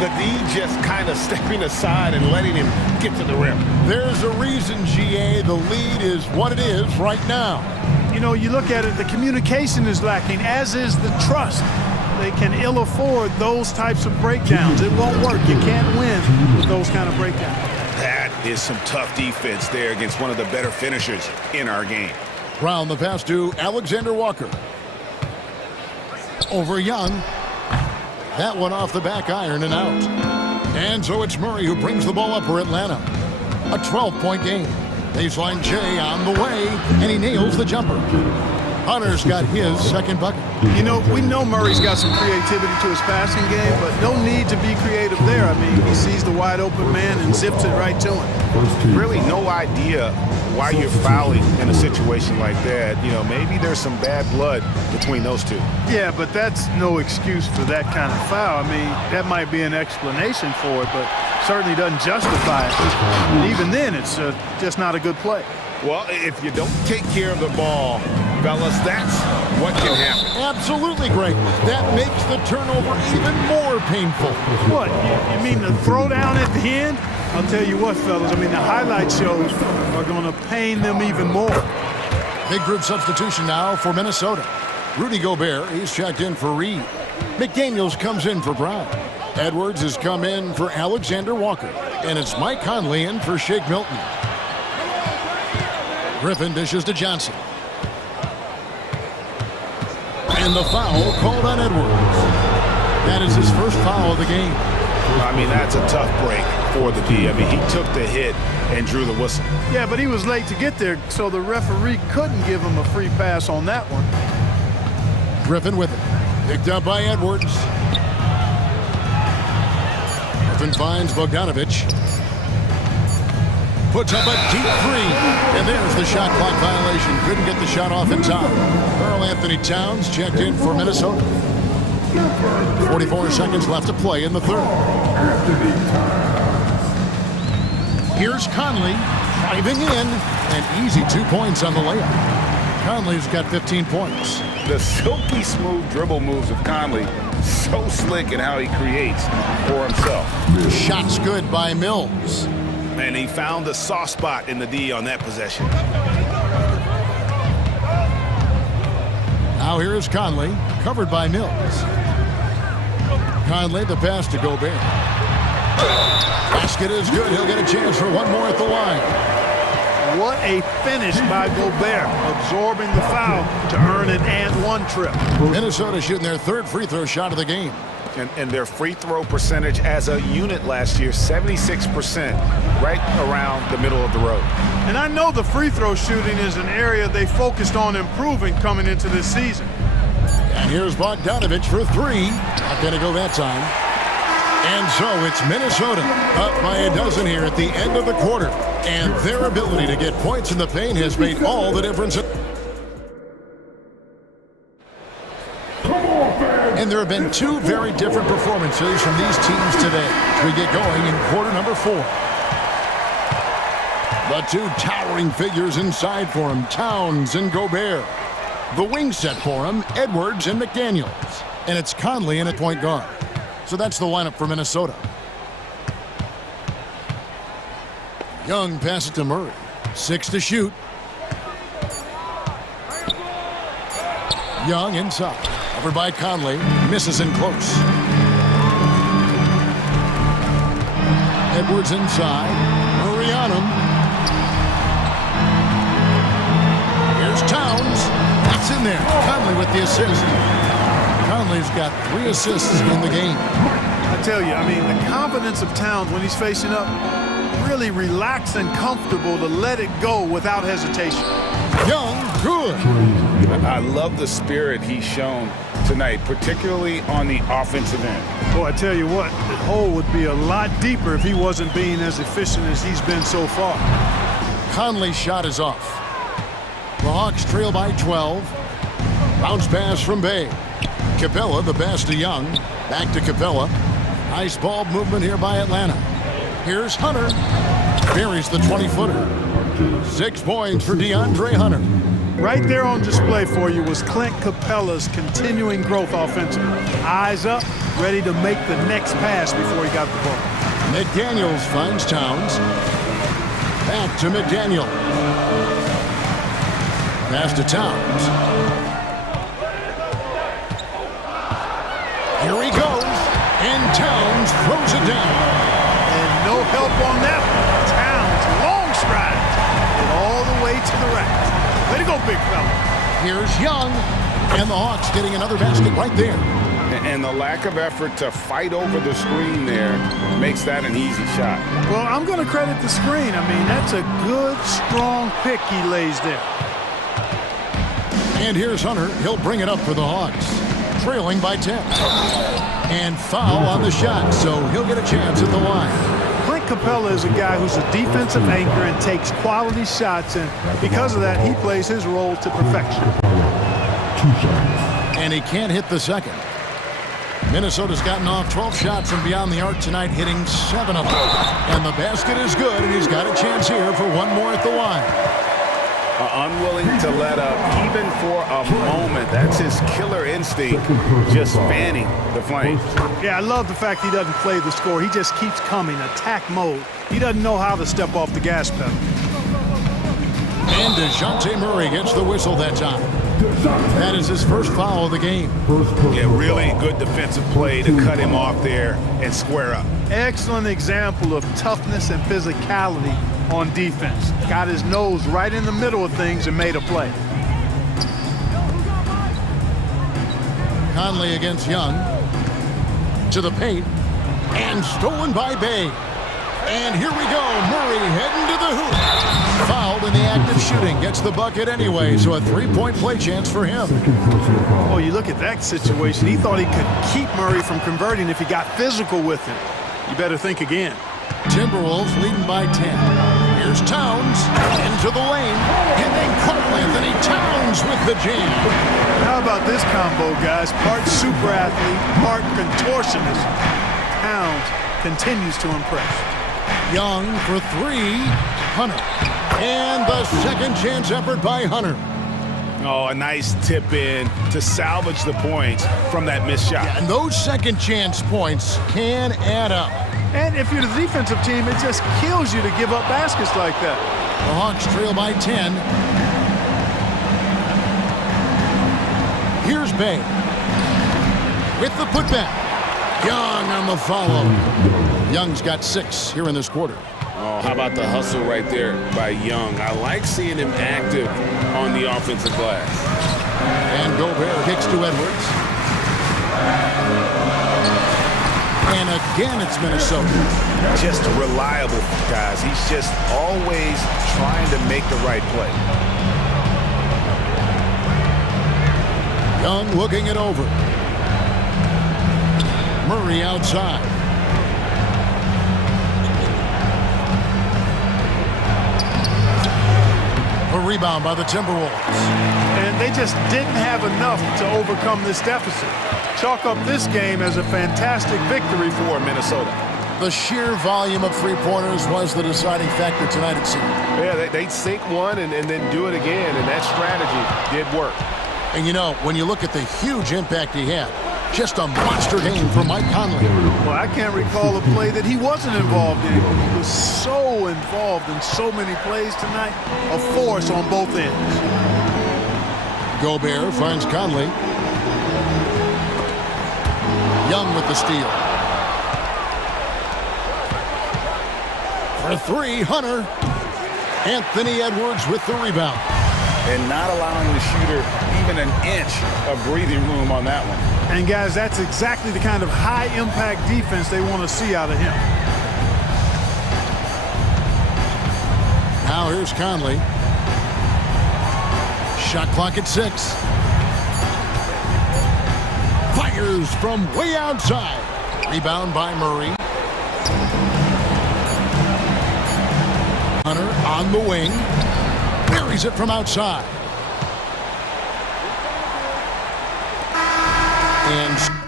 The D just kind of stepping aside and letting him get to the rim. There's a reason, GA, the lead is what it is right now. You know, you look at it, the communication is lacking, as is the trust. They can ill afford those types of breakdowns. It won't work. You can't win with those kind of breakdowns. That is some tough defense there against one of the better finishers in our game. Brown, the pass to Alexander Walker. Over Young. That one off the back iron and out. And so it's Murray who brings the ball up for Atlanta. A 12-point game. Baseline J on the way, and he nails the jumper. Hunter's got his second bucket. You know, we know Murray's got some creativity to his passing game, but no need to be creative there. I mean, he sees the wide open man and zips it right to him. Really no idea why you're fouling in a situation like that. You know, maybe there's some bad blood between those two. Yeah, but that's no excuse for that kind of foul. I mean, that might be an explanation for it, but certainly doesn't justify it. And even then, it's just not a good play. Well, if you don't take care of the ball, fellas, that's what can happen. Absolutely, Greg. That makes the turnover even more painful. What? You mean the throwdown at the end? I'll tell you what, fellas. I mean, the highlight shows are going to pain them even more. Big group substitution now for Minnesota. Rudy Gobert, he's checked in for Reed. McDaniels comes in for Brown. Edwards has come in for Alexander Walker. And it's Mike Conley in for Shake Milton. Griffin dishes to Johnson. And the foul called on Edwards. That is his first foul of the game. I mean, that's a tough break for the D. I mean, he took the hit and drew the whistle. Yeah, but he was late to get there, so the referee couldn't give him a free pass on that one. Griffin with it. Picked up by Edwards. Griffin finds Bogdanovich. Puts up a deep three. And there's the shot clock violation. Couldn't get the shot off in time. Karl Anthony Towns checked in for Minnesota. 44 seconds left to play in the third. Here's Conley driving in. An easy 2 points on the layup. Conley's got 15 points. The silky smooth dribble moves of Conley, so slick in how he creates for himself. Shots good by Mills. And he found the soft spot in the D on that possession. Now here is Conley, covered by Mills. Conley, the pass to Gobert. Basket is good. He'll get a chance for one more at the line. What a finish by Gobert, absorbing the foul to earn an and-one trip. Minnesota shooting their third free throw shot of the game. And their free throw percentage as a unit last year, 76%, right around the middle of the road. And I know the free throw shooting is an area they focused on improving coming into this season. And here's Bogdanovich for three. Not going to go that time. And so it's Minnesota up by a dozen here at the end of the quarter. And their ability to get points in the paint has made all the difference. And there have been two very different performances from these teams today as we get going in quarter number 4. The two towering figures inside for him, Towns and Gobert. The wing set for him, Edwards and McDaniels. And it's Conley in at point guard. So that's the lineup for Minnesota. Young passes to Murray. 6 to shoot. Young inside. Covered by Conley. Misses in close. Edwards inside. Murray on him. Here's Towns. That's in there. Conley with the assist. Conley's got 3 assists in the game. I tell you, I mean, the confidence of Towns when he's facing up, really relaxed and comfortable to let it go without hesitation. Young, good. I love the spirit he's shown tonight, particularly on the offensive end. Boy, I tell you what, the hole would be a lot deeper if he wasn't being as efficient as he's been so far. Conley's shot is off. The Hawks trail by 12. Bounce pass from Bay. Capella, the pass to Young. Back to Capella. Nice ball movement here by Atlanta. Here's Hunter. Buries the 20-footer. 6 points for DeAndre Hunter. Right there on display for you was Clint Capella's continuing growth offensively. Eyes up, ready to make the next pass before he got the ball. McDaniels finds Towns. Back to McDaniel. Pass to Towns. Here he goes. And Towns throws it down. And no help on that one. Towns, long stride. And all the way to the rack. Way to go, big fella. Here's Young. And the Hawks getting another basket right there. And the lack of effort to fight over the screen there makes that an easy shot. Well, I'm going to credit the screen. I mean, that's a good, strong pick he lays there. And here's Hunter. He'll bring it up for the Hawks. Trailing by 10. And foul on the shot, so he'll get a chance at the line. Clint Capella is a guy who's a defensive anchor and takes quality shots, and because of that, he plays his role to perfection. And he can't hit the second. Minnesota's gotten off 12 shots from beyond the arc tonight, hitting 7 of them. And the basket is good, and he's got a chance here for one more at the line. Unwilling to let up, even for a moment. That's his killer instinct, just fanning the flames. Yeah, I love the fact he doesn't play the score. He just keeps coming, attack mode. He doesn't know how to step off the gas pedal. And DeJounte Murray gets the whistle that time. That is his first foul of the game. Yeah, really good defensive play to cut him off there and square up. Excellent example of toughness and physicality on defense. Got his nose right in the middle of things and made a play. Conley against Young. To the paint. And stolen by Bay. And here we go. Murray heading to the hoop. Fouled in the act of shooting. Gets the bucket anyway, so a 3-point play chance for him. Oh, you look at that situation. He thought he could keep Murray from converting if he got physical with him. You better think again. Timberwolves leading by 10. Here's Towns into the lane, and then Karl Anthony Towns with the jam. How about this combo, guys? Part super athlete, part contortionist. Towns continues to impress. Young for 3. Hunter. And the second chance effort by Hunter. Oh, a nice tip in to salvage the points from that missed shot. Yeah, and those second chance points can add up. And if you're the defensive team, it just kills you to give up baskets like that. The Hawks trail by 10. Here's Bay. With the putback. Young on the follow. Young's got 6 here in this quarter. Oh, how about the hustle right there by Young? I like seeing him active on the offensive glass. And Gobert kicks to Edwards. And again, it's Minnesota. Just reliable, guys. He's just always trying to make the right play. Young looking it over. Murray outside. A rebound by the Timberwolves. And they just didn't have enough to overcome this deficit. Chalk up this game as a fantastic victory for Minnesota. The sheer volume of three-pointers was the deciding factor tonight, it seemed. Yeah, they'd sink one and then do it again, and that strategy did work. And you know, when you look at the huge impact he had, just a monster game for Mike Conley. Well, I can't recall a play that he wasn't involved in. He was so involved in so many plays tonight, a force on both ends. Gobert finds Conley. Young with the steal. For 3, Hunter. Anthony Edwards with the rebound. And not allowing the shooter even an inch of breathing room on that one. And guys, that's exactly the kind of high-impact defense they want to see out of him. Now here's Conley. Shot clock at 6. Fires from way outside. Rebound by Murray. Hunter on the wing. Buries it from outside. And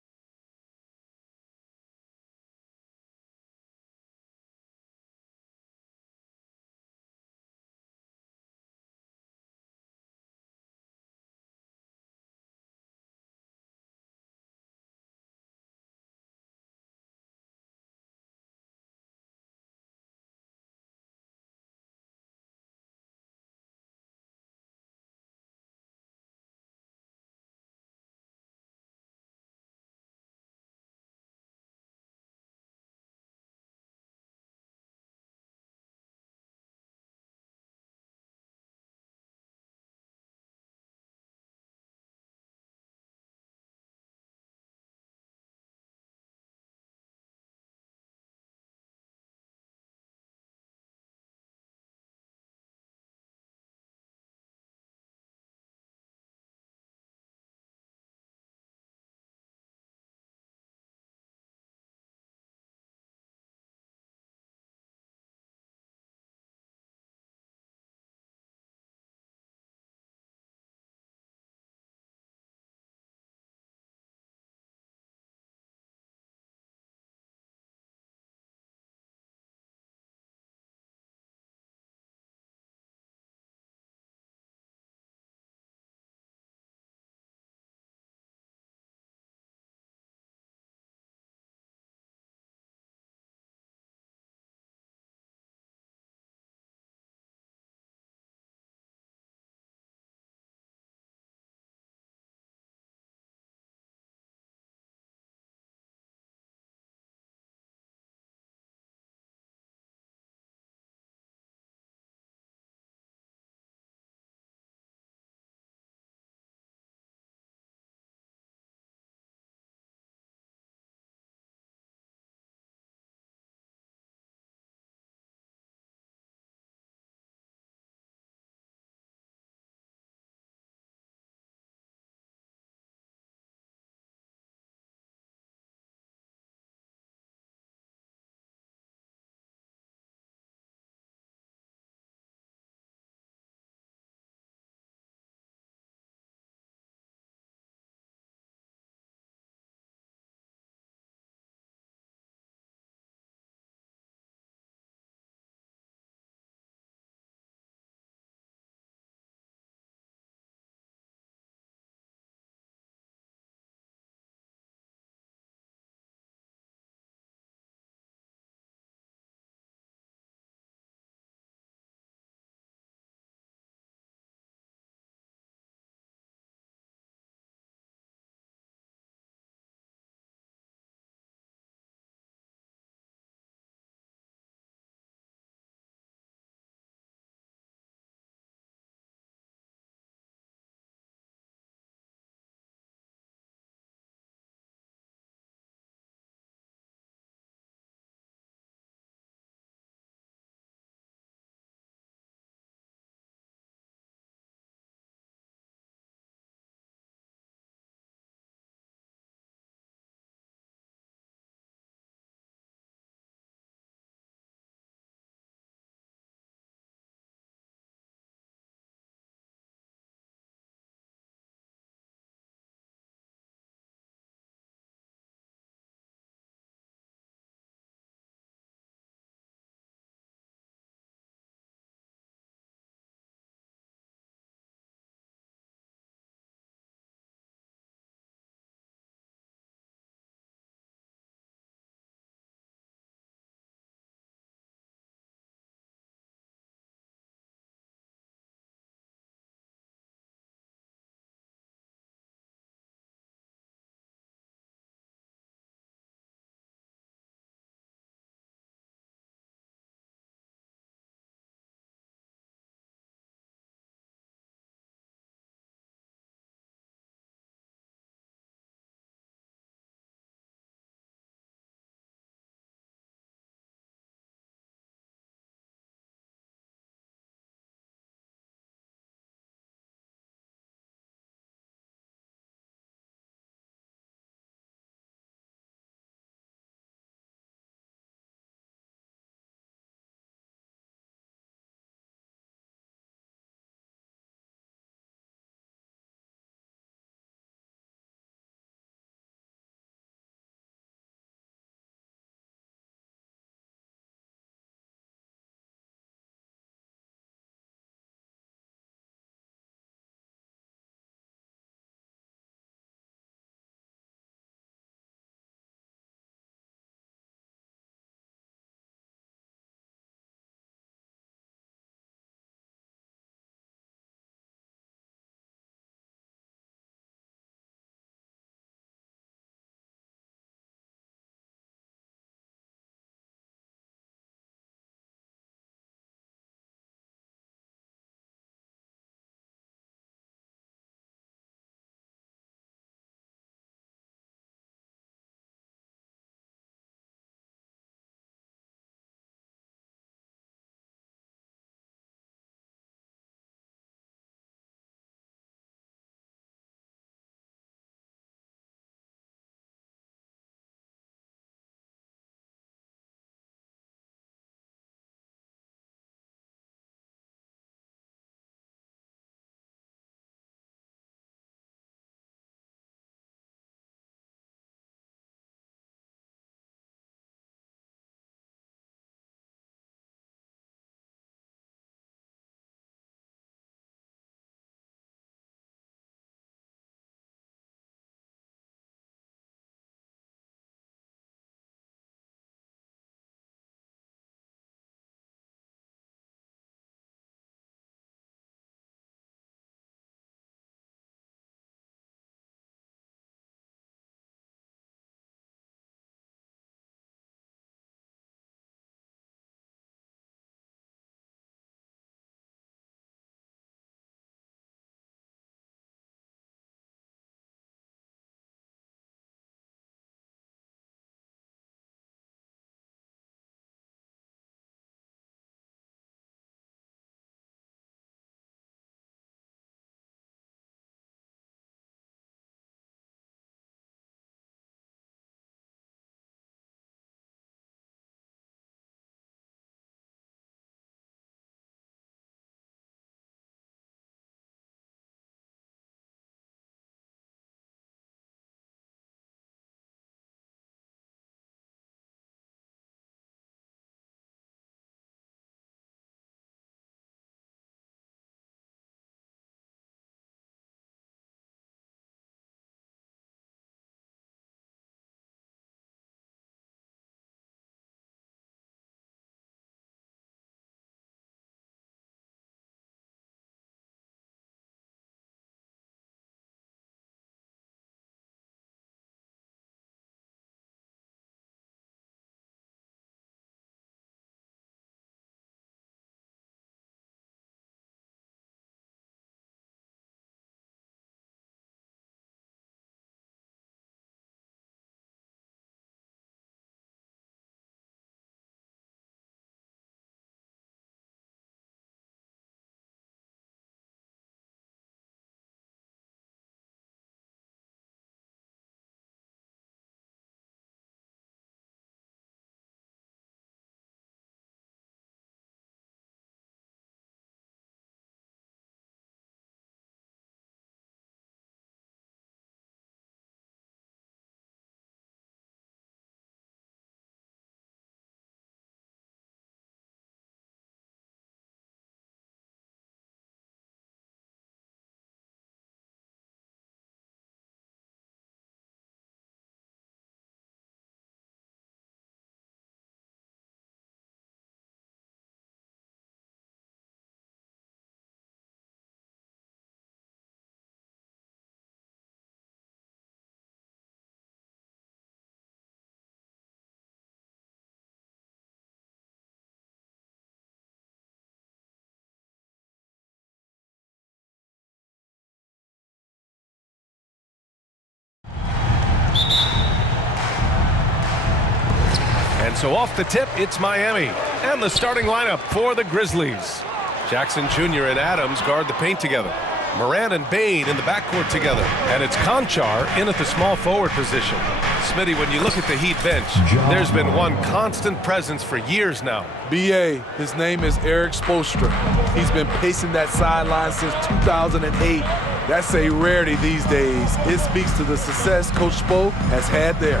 And so off the tip, it's Miami. And the starting lineup for the Grizzlies. Jackson Jr. and Adams guard the paint together. Morant and Bain in the backcourt together. And it's Conchar in at the small forward position. Smitty, when you look at the Heat bench, there's been one constant presence for years now. BA, his name is Eric Spoelstra. He's been pacing that sideline since 2008. That's a rarity these days. It speaks to the success Coach Spo has had there.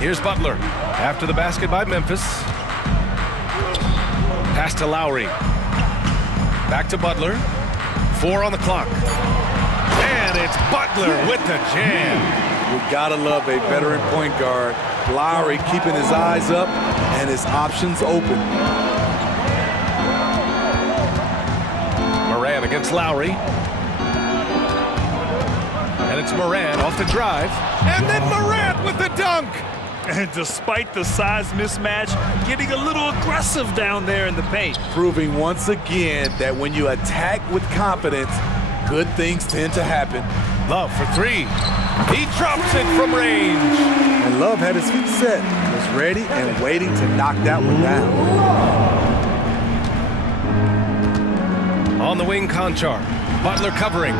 Here's Butler after the basket by Memphis. Pass to Lowry. Back to Butler. 4 on the clock. And it's Butler with the jam. You gotta love a veteran point guard. Lowry keeping his eyes up and his options open. Morant against Lowry. And it's Morant off the drive. And then Morant with the dunk. And despite the size mismatch, getting a little aggressive down there in the paint. Proving once again that when you attack with confidence, good things tend to happen. Love for 3. He drops it from range. And Love had his feet set, was ready and waiting to knock that one down. On the wing, Conchar. Butler covering.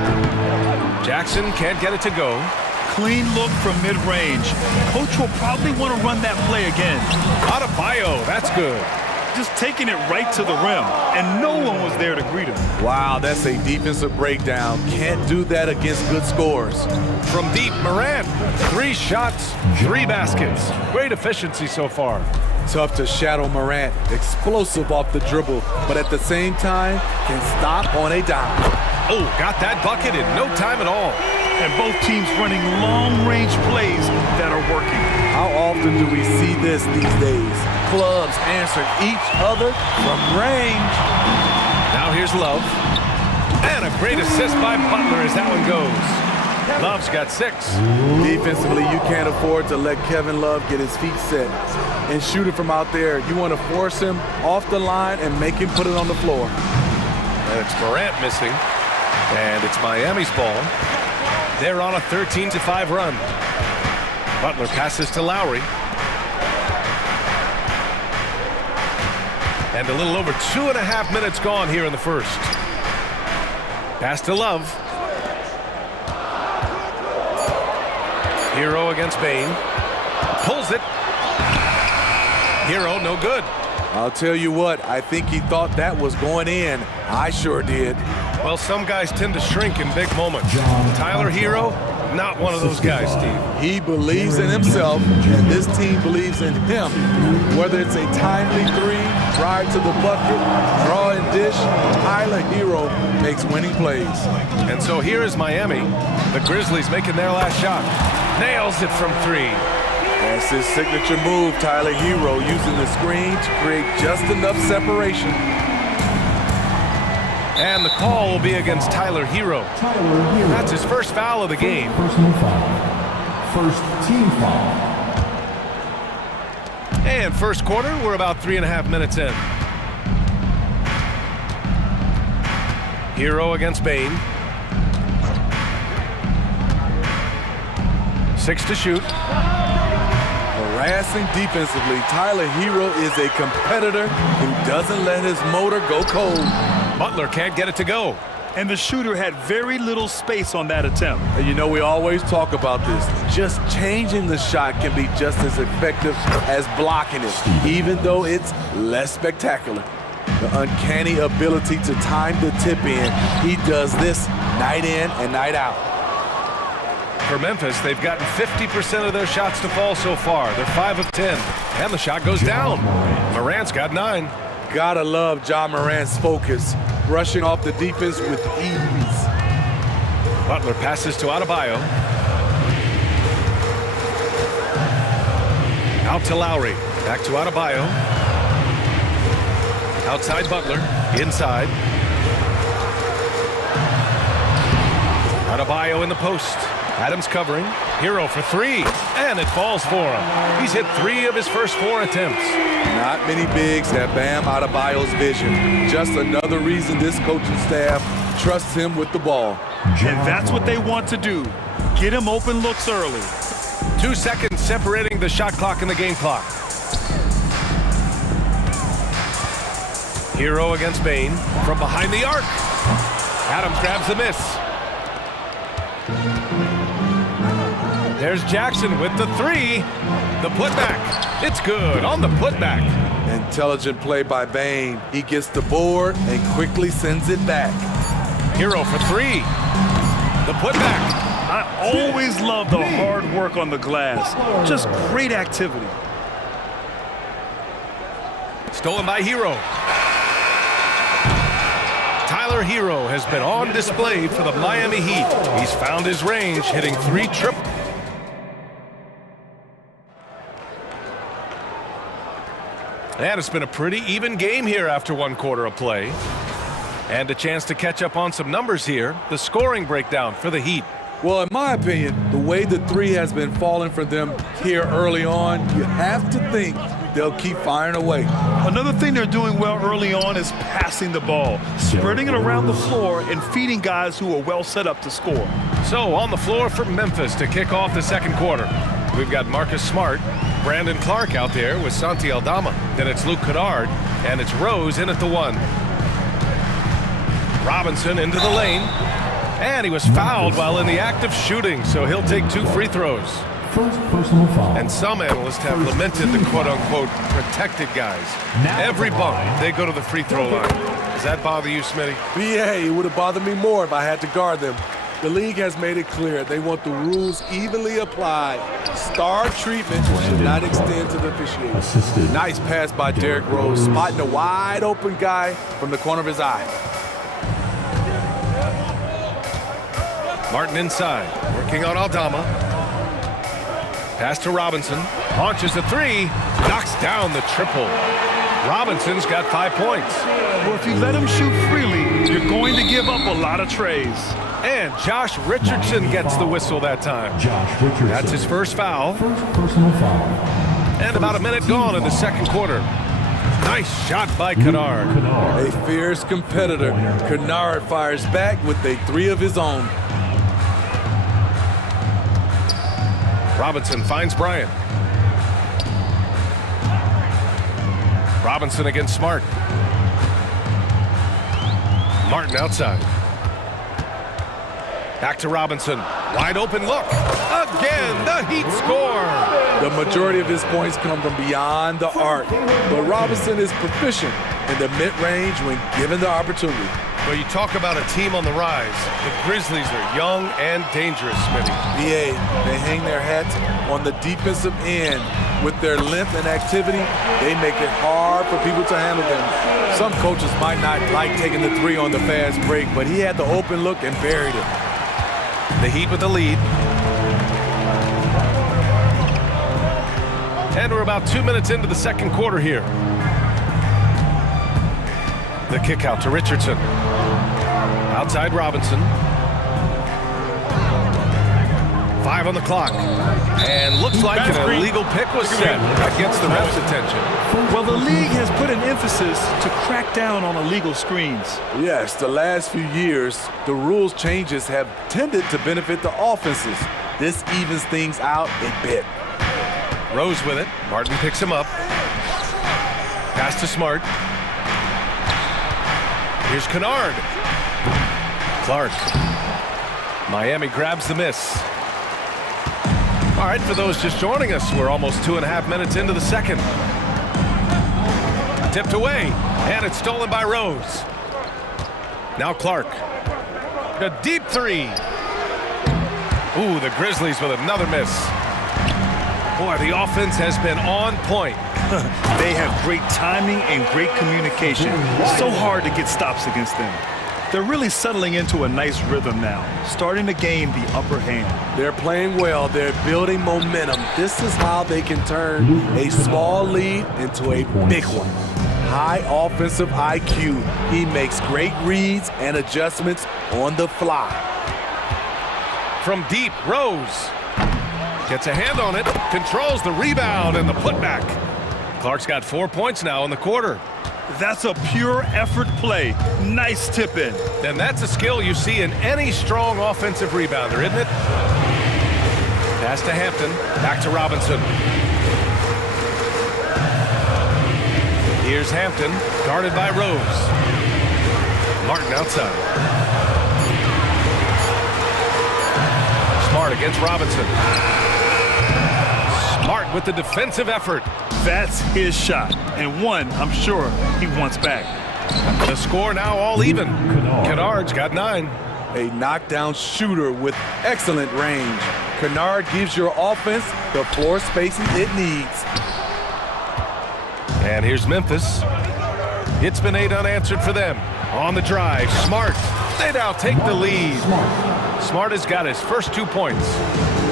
Jackson can't get it to go. Clean look from mid-range. Coach will probably want to run that play again. Adebayo, that's good. Just taking it right to the rim, and no one was there to greet him. Wow, that's a defensive breakdown. Can't do that against good scores. From deep, Morant. 3 shots, 3 baskets. Great efficiency so far. Tough to shadow Morant. Explosive off the dribble, but at the same time, can stop on a dime. Oh, got that bucket in no time at all. And both teams running long-range plays that are working. How often do we see this these days? Clubs answering each other from range. Now here's Love. And a great assist by Butler as that one goes. Love's got 6. Defensively, you can't afford to let Kevin Love get his feet set and shoot it from out there. You want to force him off the line and make him put it on the floor. And it's Morant missing. And it's Miami's ball. They're on a 13-5 run. Butler passes to Lowry. And a little over 2.5 minutes gone here in the first. Pass to Love. Hero against Bain. Pulls it. Hero, no good. I'll tell you what, I think he thought that was going in. I sure did. Well, some guys tend to shrink in big moments. Tyler Hero, not one of those guys, Steve. He believes in himself, and this team believes in him. Whether it's a timely 3, drive to the bucket, draw and dish, Tyler Hero makes winning plays. And so here is Miami. The Grizzlies making their last shot. Nails it from 3. That's his signature move, Tyler Hero, using the screen to create just enough separation. And the call will be against Tyler Hero. That's his first foul of the game. Personal foul. First team foul. And first quarter, we're about 3.5 minutes in. Hero against Bain. 6 to shoot. Harassing defensively, Tyler Hero is a competitor who doesn't let his motor go cold. Butler can't get it to go. And the shooter had very little space on that attempt. And you know, we always talk about this. Just changing the shot can be just as effective as blocking it, even though it's less spectacular. The uncanny ability to time the tip in, he does this night in and night out. For Memphis, they've gotten 50% of their shots to fall so far. They're 5 of 10. And the shot goes down. Morant's got 9. Gotta love Ja Morant's focus, brushing off the defense with ease. Butler passes to Adebayo. Out to Lowry. Back to Adebayo. Outside Butler. Inside. Adebayo in the post. Adams covering. Hero for 3. And it falls for him. He's hit 3 of his first 4 attempts. Not many bigs have Bam Adebayo's vision. Just another reason this coaching staff trusts him with the ball. And that's what they want to do. Get him open looks early. 2 seconds separating the shot clock and the game clock. Hero against Bain from behind the arc. Adams grabs the miss. There's Jackson with the three. The putback. It's good on the putback. Intelligent play by Bain. He gets the board and quickly sends it back. Hero for three. The putback. I always love the hard work on the glass. Just great activity. Stolen by Hero. Tyler Hero has been on display for the Miami Heat. He's found his range, hitting 3 triple. And it's been a pretty even game here after 1 quarter of play. And a chance to catch up on some numbers here. The scoring breakdown for the Heat. Well, in my opinion, the way the three has been falling for them here early on, you have to think they'll keep firing away. Another thing they're doing well early on is passing the ball, spreading it around the floor and feeding guys who are well set up to score. So on the floor for Memphis to kick off the second quarter. We've got Marcus Smart, Brandon Clark out there with Santi Aldama. Then it's Luke Kennard, and it's Rose in at the 1. Robinson into the lane, and he was fouled while in the act of shooting, so he'll take 2 free throws. First personal foul. And some analysts have lamented the quote-unquote protected guys. Every bump, they go to the free throw line. Does that bother you, Smitty? Yeah, it would have bothered me more if I had to guard them. The league has made it clear they want the rules evenly applied. Star treatment should not extend to the officiating. Nice pass by Derrick Rose, spotting a wide open guy from the corner of his eye. Martin inside, working on Aldama. Pass to Robinson, launches a 3, knocks down the triple. Robinson's got 5 points. Well, if you let him shoot freely, you're going to give up a lot of trays. And Josh Richardson gets the whistle that time. Josh Richardson. That's his first foul. First personal foul. And about a minute gone in the second quarter. Nice shot by Kennard. A fierce competitor. Kennard fires back with a 3 of his own. Robinson finds Bryant. Robinson against Smart. Martin outside. Back to Robinson. Wide open look. Again, the Heat score. The majority of his points come from beyond the arc, but Robinson is proficient in the mid-range when given the opportunity. Well, you talk about a team on the rise. The Grizzlies are young and dangerous, Smitty. BA, they hang their hats on the defensive end. With their length and activity, they make it hard for people to handle them. Some coaches might not like taking the 3 on the fast break, but he had the open look and buried it. The Heat with the lead. And we're about 2 minutes into the second quarter here. The kick out to Richardson. Outside Robinson. 5 on the clock. And looks like an illegal pick was set. That gets the ref's attention. Well, the league has put an emphasis to crack down on illegal screens. Yes, the last few years, the rules changes have tended to benefit the offenses. This evens things out a bit. Rose with it. Martin picks him up. Pass to Smart. Here's Kennard. Clark. Miami grabs the miss. All right, for those just joining us, we're almost 2.5 minutes into the second. Tipped away, and it's stolen by Rose. Now Clark. A deep 3. Ooh, the Grizzlies with another miss. Boy, the offense has been on point. They have great timing and great communication. So hard to get stops against them. They're really settling into a nice rhythm now, starting to gain the upper hand. They're playing well. They're building momentum. This is how they can turn a small lead into a big one. High offensive IQ. He makes great reads and adjustments on the fly. From deep, Rose gets a hand on it, controls the rebound and the putback. Clark's got 4 points now in the quarter. That's a pure effort play. Nice tip in. And that's a skill you see in any strong offensive rebounder, isn't it? Pass to Hampton, back to Robinson. Here's Hampton, guarded by Rose. Martin outside. Smart against Robinson. Smart with the defensive effort. That's his shot, and one I'm sure he wants back. The score now all even. Kennard's got 9. A knockdown shooter with excellent range. Kennard gives your offense the floor spacing it needs. And here's Memphis. It's been 8 unanswered for them. On the drive, Smart. They now take the lead. Smart has got his first 2 points.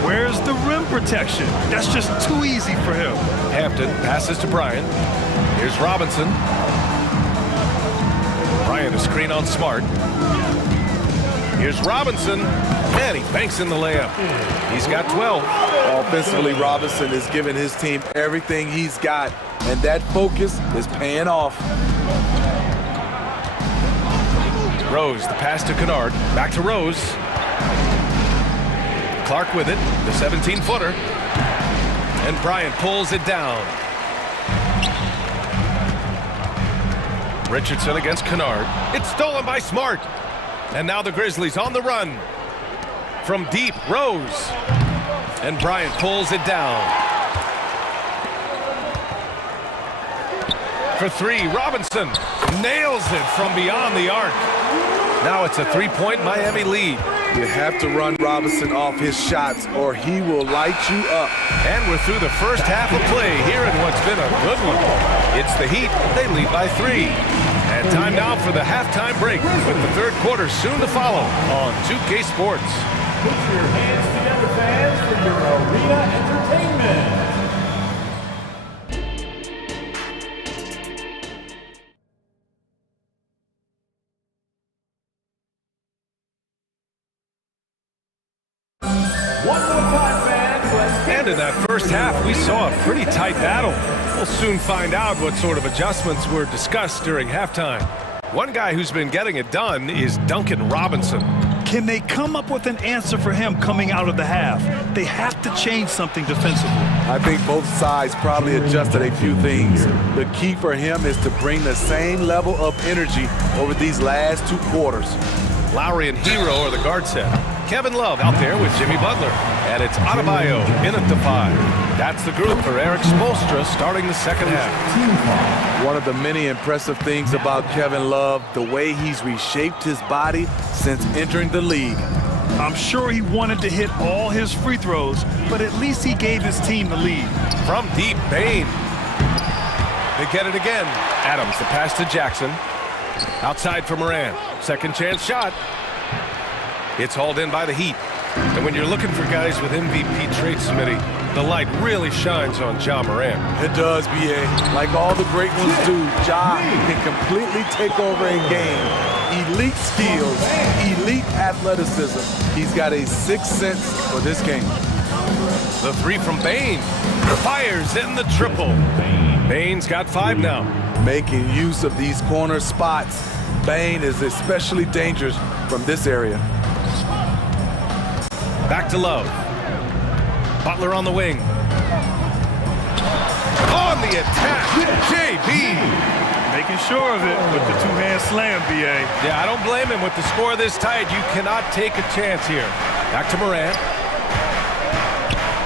Where's the rim protection? That's just too easy for him. Hampton passes to Bryant. Here's Robinson. Bryant a screen on Smart. Here's Robinson, and he banks in the layup. He's got 12. Offensively, Robinson is giving his team everything he's got, and that focus is paying off. Rose, the pass to Kennard. Back to Rose. Clark with it, the 17-footer. And Bryant pulls it down. Richardson against Kennard. It's stolen by Smart. And now the Grizzlies on the run. From deep, Rose. And Bryant pulls it down. For 3, Robinson nails it from beyond the arc. Now it's a 3-point Miami lead. You have to run Robinson off his shots or he will light you up. And we're through the first half of play here in what's been a good one. It's the Heat. They lead by 3. And time now for the halftime break with the third quarter soon to follow on 2K Sports. Put your hands together, fans, for your arena entertainment. And in that first half, we saw a pretty tight battle. We'll soon find out what sort of adjustments were discussed during halftime. One guy who's been getting it done is Duncan Robinson. Can they come up with an answer for him coming out of the half? They have to change something defensively. I think both sides probably adjusted a few things. The key for him is to bring the same level of energy over these last 2 quarters. Lowry and Hero are the guard set. Kevin Love out there with Jimmy Butler. And it's Adebayo in at the 5. That's the group for Eric Spoelstra starting the second half. One of the many impressive things about Kevin Love, the way he's reshaped his body since entering the league. I'm sure he wanted to hit all his free throws, but at least he gave his team the lead. From deep, Bain. They get it again. Adams, the pass to Jackson. Outside for Morant. Second chance shot. It's hauled in by the Heat. And when you're looking for guys with MVP traits, Smitty, the light really shines on Ja Morant. It does, B.A. Like all the great ones do, Ja can completely take over a game. Elite skills, elite athleticism. He's got a sixth sense for this game. The 3 from Bain. Fires in the triple. Bain's got 5 now. Making use of these corner spots. Bain is especially dangerous from this area. Back to Love. Butler on the wing. On the attack, JB. Making sure of it with the 2-hand slam, B.A. Yeah, I don't blame him. With the score this tight, you cannot take a chance here. Back to Morant.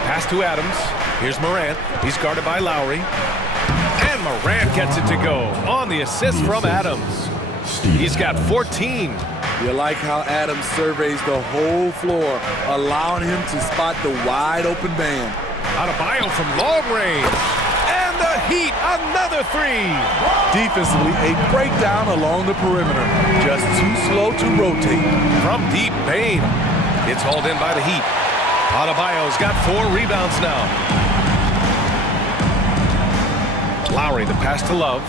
Pass to Adams. Here's Morant. He's guarded by Lowry. And Morant gets it to go on the assist from Adams. He's got 14. You like how Adams surveys the whole floor, allowing him to spot the wide open man. Adebayo from long range. And the Heat, another 3. Defensively, a breakdown along the perimeter. Just too slow to rotate. From deep, Bain. It's hauled in by the Heat. Adebayo's got 4 rebounds now. Lowry, the pass to Love.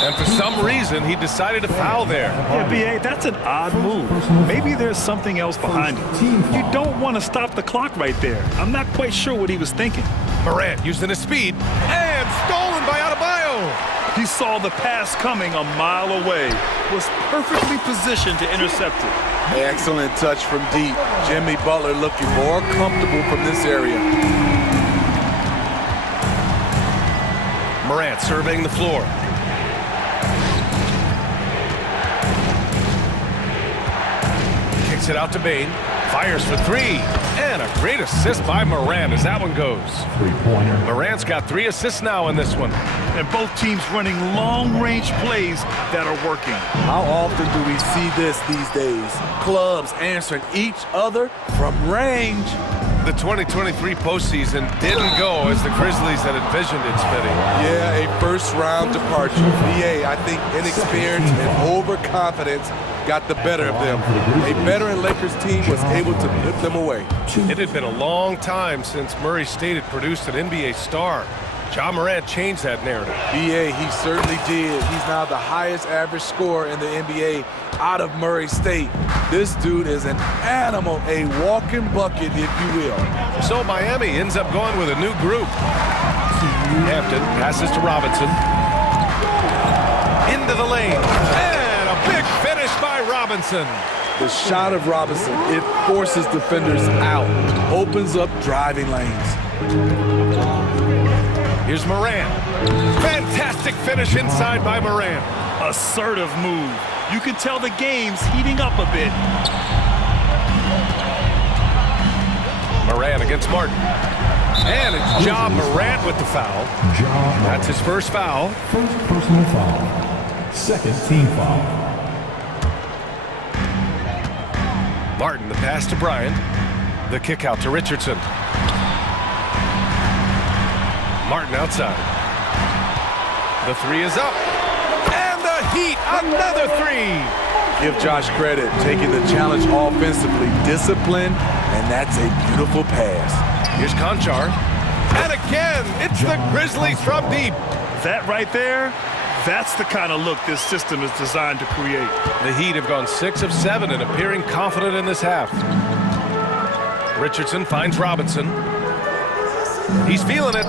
And for some reason, he decided to foul there. Yeah, B.A., that's an odd move. Maybe there's something else behind it. You don't want to stop the clock right there. I'm not quite sure what he was thinking. Morant using his speed. And stolen by Adebayo. He saw the pass coming a mile away. Was perfectly positioned to intercept it. Excellent touch from deep. Jimmy Butler looking more comfortable from this area. Morant surveying the floor. Kicks it out to Bain. Fires for three. And a great assist by Morant as that one goes. Morant's got 3 assists now in this one. And both teams running long-range plays that are working. How often do we see this these days? Clubs answering each other from range. The 2023 postseason didn't go as the Grizzlies had envisioned it, Smitty. Yeah, a first-round departure. BA, I think inexperience and overconfidence got the better of them. A veteran Lakers team was able to put them away. It had been a long time since Murray State had produced an NBA star. Ja Morant changed that narrative. BA, he certainly did. He's now the highest average scorer in the NBA out of Murray State. This dude is an animal, a walking bucket, if you will. So Miami ends up going with a new group. Hampton passes to Robinson. Into the lane. And a big finish by Robinson. The shot of Robinson, it forces defenders out, opens up driving lanes. Here's Morant. Fantastic finish inside by Morant. Assertive move. You can tell the game's heating up a bit. Morant against Martin. And it's Ja Morant with the foul. That's his first foul. First personal foul. Second team foul. Martin, the pass to Bryant. The kick out to Richardson. Martin outside. The three is up. And the Heat, another three. Give Josh credit, taking the challenge offensively, discipline, and that's a beautiful pass. Here's Conchar. And again, it's the Grizzlies from deep. That right there, that's the kind of look this system is designed to create. The Heat have gone 6 of 7 and appearing confident in this half. Richardson finds Robinson. He's feeling it.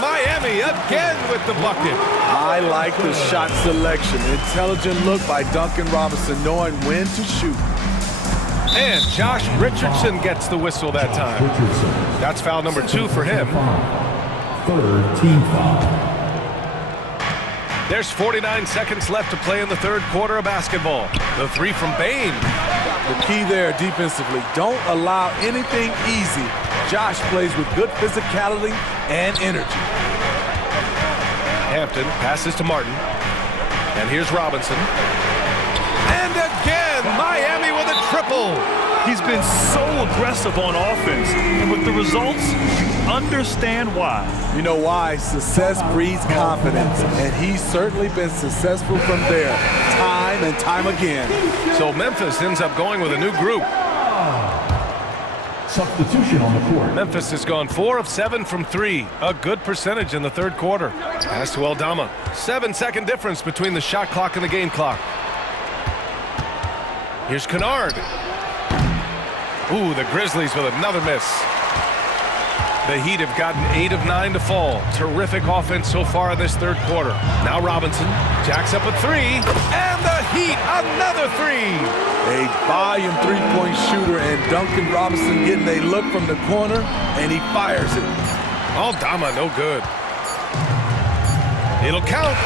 Miami again with the bucket. I like the shot selection. Intelligent look by Duncan Robinson, knowing when to shoot. And Josh Richardson gets the whistle that time. That's foul number 2 for him. Third team foul. There's 49 seconds left to play in the third quarter of basketball. The three from Bain. The key there defensively, don't allow anything easy. Josh plays with good physicality and energy. Hampton passes to Martin. And here's Robinson. And again, Miami with a triple. He's been so aggressive on offense. And with the results, you understand why. You know why? Success breeds confidence. And he's certainly been successful from there, time and time again. So Memphis ends up going with a new group. Substitution on the court. Memphis has gone 4 of 7 from 3. A good percentage in the third quarter. Pass to Aldama. 7-second difference between the shot clock and the game clock. Here's Kennard. Ooh, the Grizzlies with another miss. The Heat have gotten 8 of 9 to fall. Terrific offense so far in this third quarter. Now Robinson jacks up a 3. And the Heat, another 3. A volume three-point shooter, and Duncan Robinson getting a look from the corner, and he fires it. Aldama, no good. It'll count.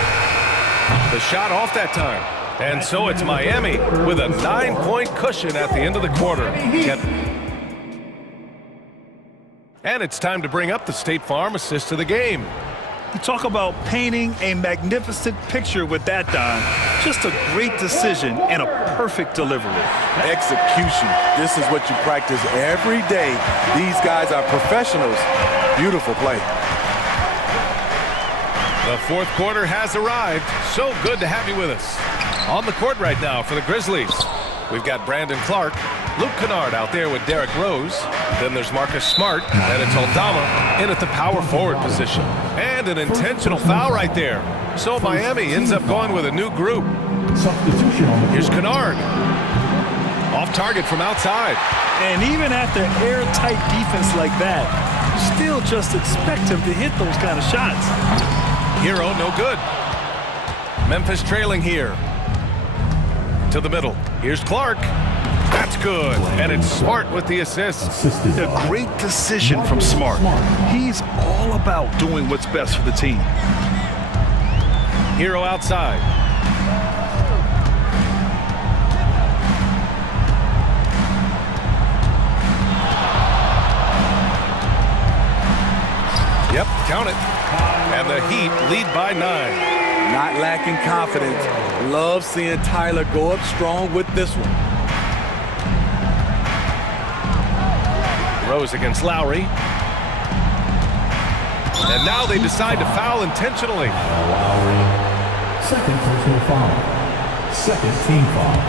The shot off that time. And so it's Miami with a 9-point cushion at the end of the quarter. And it's time to bring up the State Farm assist of the game. You talk about painting a magnificent picture with that, Don. Just a great decision and a perfect delivery. Execution. This is what you practice every day. These guys are professionals. Beautiful play. The fourth quarter has arrived. So good to have you with us. On the court right now for the Grizzlies, we've got Brandon Clark, Luke Kennard out there with Derrick Rose. Then there's Marcus Smart, and it's Aldama in at the power forward position. And an intentional foul right there. So Miami ends up going with a new group. Substitution on the court. Here's Kennard. Off target from outside. And even after airtight defense like that, you still just expect him to hit those kind of shots. Hero, no good. Memphis trailing here. To the middle. Here's Clark. That's good, and it's Smart with the assist. A great decision from Smart. He's all about doing what's best for the team. Hero outside. Yep, count it. And the Heat lead by 9. Not lacking confidence. Love seeing Tyler go up strong with this one. Rose against Lowry. And now they decide to foul intentionally. Lowry, second personal foul. Second team foul.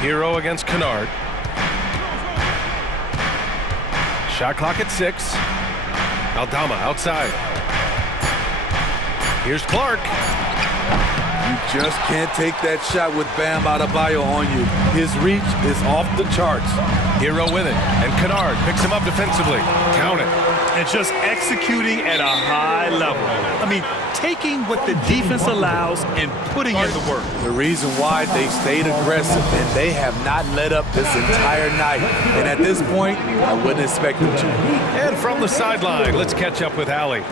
Hero against Kennard. Shot clock at 6. Aldama outside. Here's Clark. You just can't take that shot with Bam Adebayo on you. His reach is off the charts. Hero with it, and Kennard picks him up defensively. Count it. And just executing at a high level. I mean, taking what the defense allows and putting in the work. The reason why they stayed aggressive, and they have not let up this entire night. And at this point, I wouldn't expect them to. And from the sideline, let's catch up with Allie.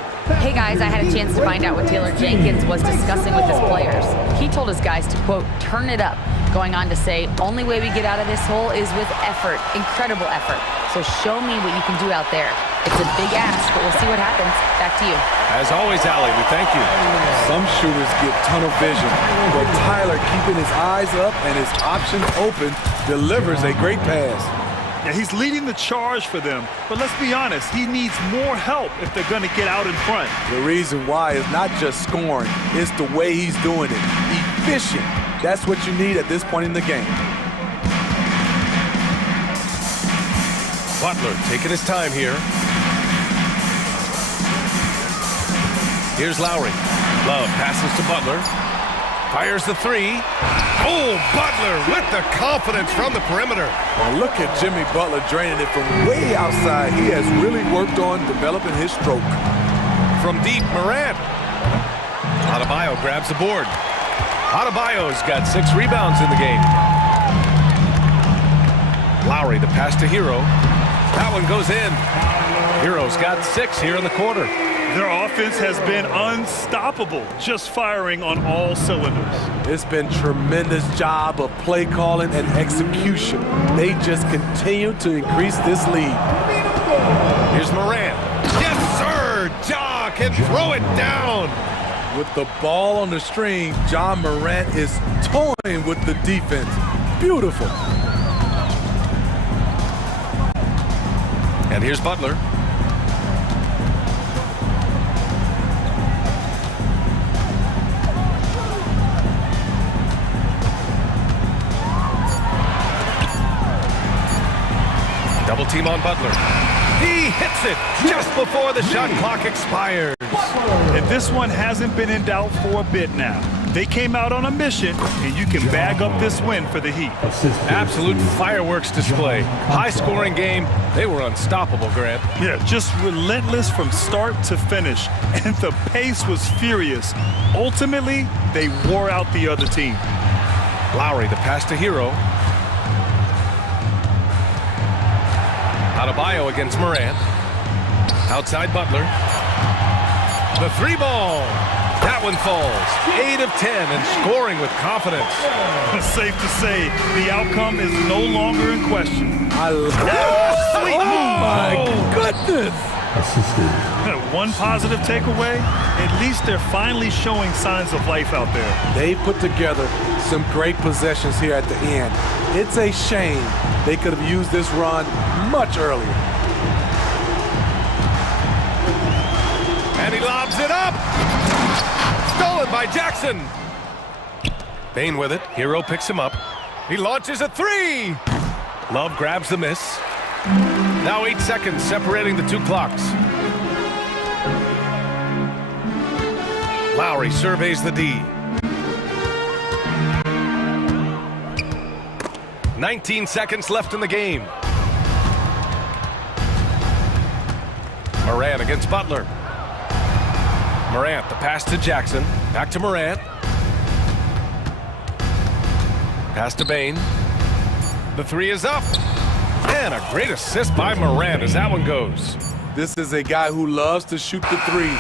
Hey guys, I had a chance to find out what Taylor Jenkins was discussing with his players. He told his guys to, quote, turn it up, going on to say, only way we get out of this hole is with effort, incredible effort. So show me what you can do out there. It's a big ask, but we'll see what happens. Back to you. As always, Allie, we thank you. Some shooters get tunnel vision, but Tyler, keeping his eyes up and his options open, delivers a great pass. Yeah, he's leading the charge for them, but let's be honest, he needs more help if they're going to get out in front. The reason why is not just scoring, it's the way he's doing it. Efficient. That's what you need at this point in the game. Butler taking his time here. Here's Lowry. Love passes to Butler. Fires the 3. Oh, Butler with the confidence from the perimeter. Well, look at Jimmy Butler draining it from way outside. He has really worked on developing his stroke. From deep, Morant. Adebayo grabs the board. Adebayo's got 6 rebounds in the game. Lowry, the pass to Hero. That one goes in. Hero's got 6 here in the quarter. Their offense has been unstoppable, just firing on all cylinders. It's been tremendous job of play calling and execution. They just continue to increase this lead. Here's Morant. Yes, sir! Ja can throw it down. With the ball on the string, John Morant is toying with the defense. Beautiful. And here's Butler. Double team on Butler. He hits it just before the shot clock expires. And this one hasn't been in doubt for a bit now. They came out on a mission, and you can bag up this win for the Heat. Absolute fireworks display. High-scoring game. They were unstoppable, Grant. Yeah, just relentless from start to finish, and the pace was furious. Ultimately, they wore out the other team. Lowry, the pass to Hero. Adebayo against Morant. Outside Butler. The 3-ball. That one falls. 8 of 10 and scoring with confidence. Safe to say, the outcome is no longer in question. I love sweet move. My goodness. One positive takeaway, at least they're finally showing signs of life out there. They put together some great possessions here at the end. It's a shame they could have used this run much earlier. And he lobs it up. Stolen by Jackson. Bain with it. Hero picks him up. He launches a 3. Love grabs the miss. Now 8 seconds separating the 2 clocks. Lowry surveys the D. 19 seconds left in the game. Morant against Butler. Morant, the pass to Jackson. Back to Morant. Pass to Bain. The three is up. And a great assist by Morant as that one goes. This is a guy who loves to shoot the three.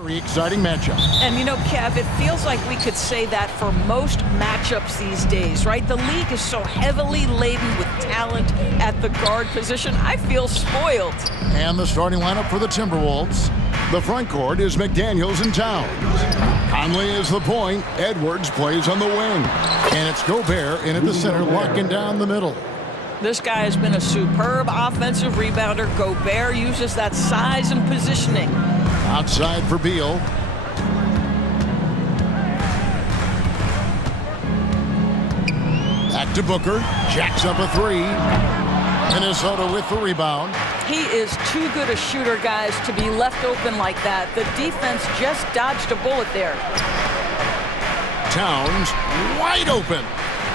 Very exciting matchup. And you know, Kev, it feels like we could say that for most matchups these days, right? The league is so heavily laden with talent at the guard position. I feel spoiled. And the starting lineup for the Timberwolves. The front court is McDaniels and Towns. Conley is the point. Edwards plays on the wing. And it's Gobert in at the center, locking down the middle. This guy has been a superb offensive rebounder. Gobert uses that size and positioning. Outside for Beal. Back to Booker. Jacks up a three. Minnesota with the rebound. He is too good a shooter, guys, to be left open like that. The defense just dodged a bullet there. Towns wide open.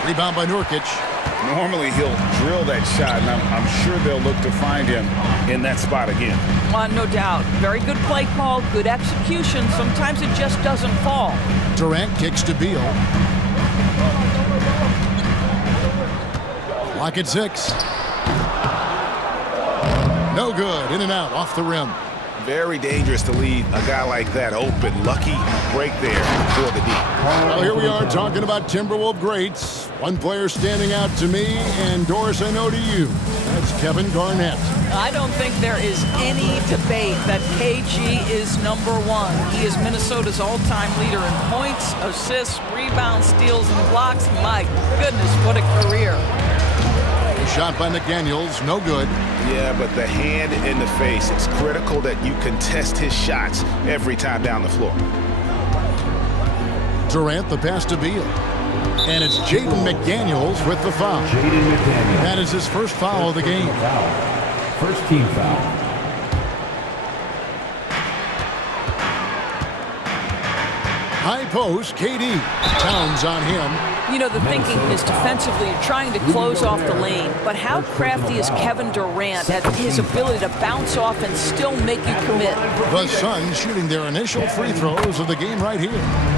Rebound by Nurkic. Normally he'll drill that shot, and I'm sure they'll look to find him in that spot again. No doubt. Very good play call, good execution. Sometimes it just doesn't fall. Durant kicks to Beal. Lock at 6. No good. In and out, off the rim. Very dangerous to leave a guy like that open. Lucky break there for the D. Well, here we are talking about Timberwolves greats. One player standing out to me, and Doris, I know to you. That's Kevin Garnett. I don't think there is any debate that KG is number one. He is Minnesota's all-time leader in points, assists, rebounds, steals, and blocks. My goodness, what a career. Shot by McDaniels, no good. Yeah, but the hand in the face. It's critical that you contest his shots every time down the floor. Durant, the pass to Beal. And it's Jaden McDaniels with the foul. That is his first foul of the game. First team foul. High post, KD. Towns on him. You know, the thinking is defensively trying to close off the lane, but how crafty is Kevin Durant at his ability to bounce off and still make you commit? The Suns shooting their initial free throws of the game right here.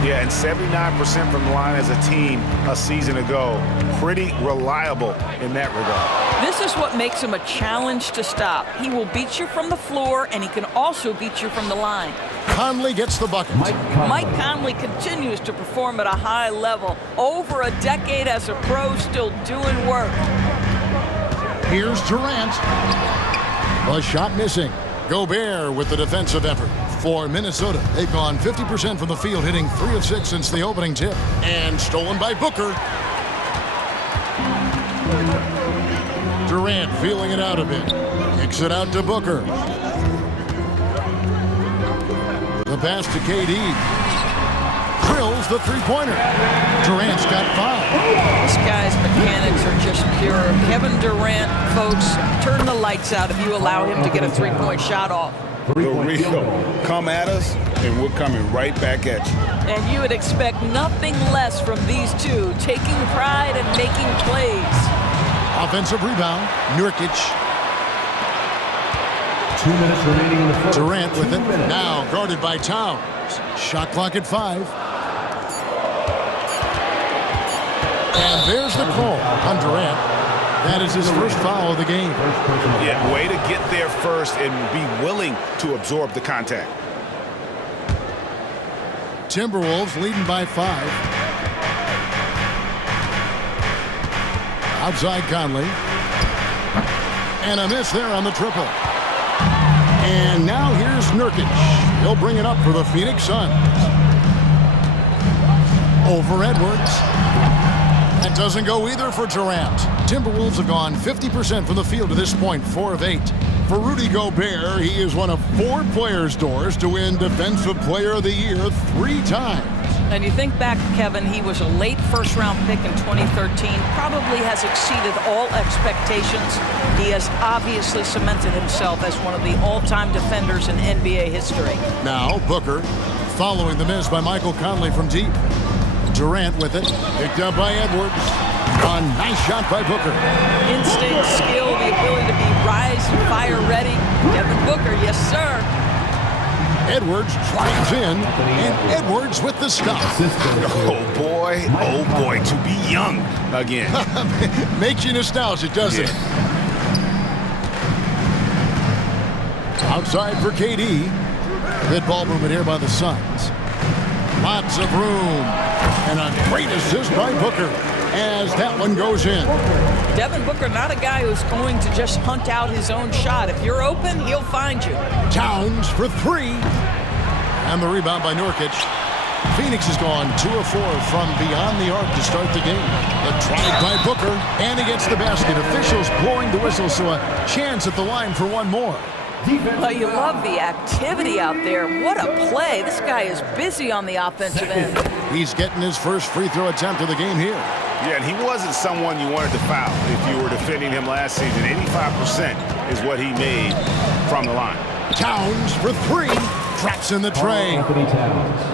Yeah, and 79% from the line as a team a season ago. Pretty reliable in that regard. This is what makes him a challenge to stop. He will beat you from the floor, and he can also beat you from the line. Conley gets the bucket. Mike Conley continues to perform at a high level. Over a decade as a pro, still doing work. Here's Durant. The shot missing. Gobert with the defensive effort for Minnesota. They've gone 50% from the field, hitting 3 of 6 since the opening tip. And stolen by Booker. Durant feeling it out a bit. Kicks it out to Booker. The pass to KD. Drills the three-pointer. Durant's got 5. This guy's mechanics are just pure. Kevin Durant, folks, turn the lights out if you allow him to get a three-point shot off. The real. Come at us, and we're coming right back at you. And you would expect nothing less from these two, taking pride and making plays. Offensive rebound. Nurkic. 2 minutes remaining in the fourth. Durant with it. Now guarded by Towns. Shot clock at 5. And there's the call on Durant. That is his first foul of the game. Yeah, way to get there first and be willing to absorb the contact. Timberwolves leading by 5. Outside Conley. And a miss there on the triple. And now here's Nurkic. He'll bring it up for the Phoenix Suns. Over Edwards. That doesn't go either for Durant. Timberwolves have gone 50% from the field to this point, 4 of 8. For Rudy Gobert, he is one of 4 players, Doris, to win Defensive Player of the Year 3 times. And you think back, Kevin, he was a late first-round pick in 2013, probably has exceeded all expectations. He has obviously cemented himself as one of the all-time defenders in NBA history. Now, Booker, following the miss by Michael Conley from deep. Durant with it, picked up by Edwards. A nice shot by Booker. Instinct, skill, the ability to be rise and fire ready. Devin Booker, yes, sir. Edwards drives in, and Edwards with the stop. Oh boy, to be young again. Makes you nostalgic, doesn't it? Outside for KD. Good ball movement here by the Suns. Lots of room. And a great assist by Booker as that one goes in. Devin Booker, not a guy who's going to just hunt out his own shot. If you're open, he'll find you. Towns for three. And the rebound by Nurkic. Phoenix has gone 2 of 4 from beyond the arc to start the game. The drive by Booker, and he gets the basket. Officials blowing the whistle, so a chance at the line for one more. Well, you love the activity out there. What a play. This guy is busy on the offensive end. He's getting his first free throw attempt of the game here. Yeah, and he wasn't someone you wanted to foul if you were defending him last season. 85% is what he made from the line. Towns for three. Traps in the tray.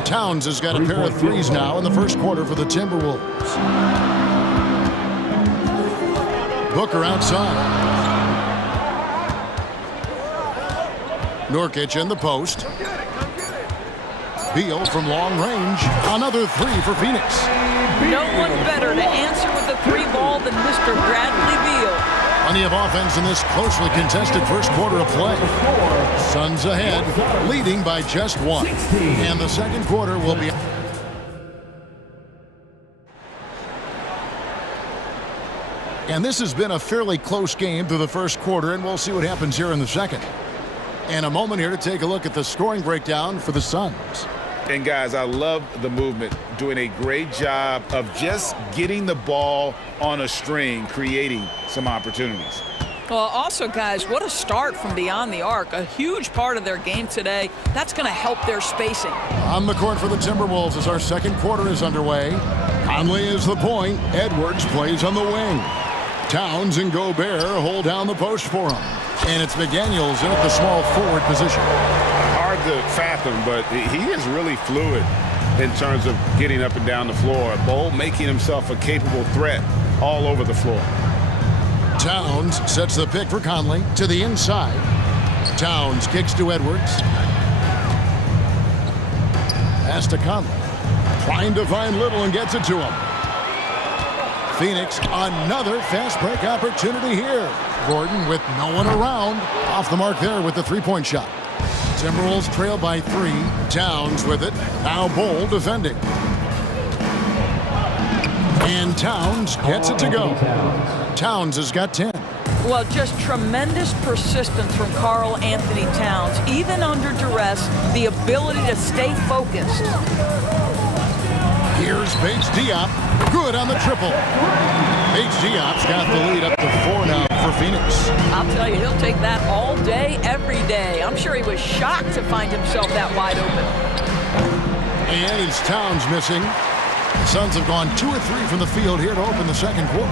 Towns has got a pair of threes now in the first quarter for the Timberwolves. Booker outside. Nurkic in the post. Beal from long range. Another three for Phoenix. No one better to answer with a three ball than Mr. Bradley Beal. Plenty of offense in this closely contested first quarter of play. Suns ahead, leading by just one. And the second quarter will be... And this has been a fairly close game through the first quarter, and we'll see what happens here in the second. And a moment here to take a look at the scoring breakdown for the Suns. And guys, I love the movement, doing a great job of just getting the ball on a string, creating some opportunities. Well, also, guys, what a start from beyond the arc. A huge part of their game today. That's going to help their spacing. On the court for the Timberwolves as our second quarter is underway. Conley is the point. Edwards plays on the wing. Towns and Gobert hold down the post for him. And it's McDaniels in at the small forward position. Hard to fathom, but he is really fluid in terms of getting up and down the floor. Bol making himself a capable threat all over the floor. Towns sets the pick for Conley to the inside. Towns kicks to Edwards. Pass to Conley. Trying to find Little and gets it to him. Phoenix, another fast break opportunity here. Gordon with no one around. Off the mark there with the three-point shot. Timberwolves trail by 3. Towns with it. Now Bol defending. And Towns gets it to go. Towns has got 10. Well, just tremendous persistence from Karl Anthony Towns. Even under duress, the ability to stay focused. Here's Bates Diop. Good on the triple. Bates Diop's got the lead up to 4 now for Phoenix. I'll tell you, he'll take that all day, every day. I'm sure he was shocked to find himself that wide open. And it's Towns missing. The Suns have gone 2 or 3 from the field here to open the second quarter.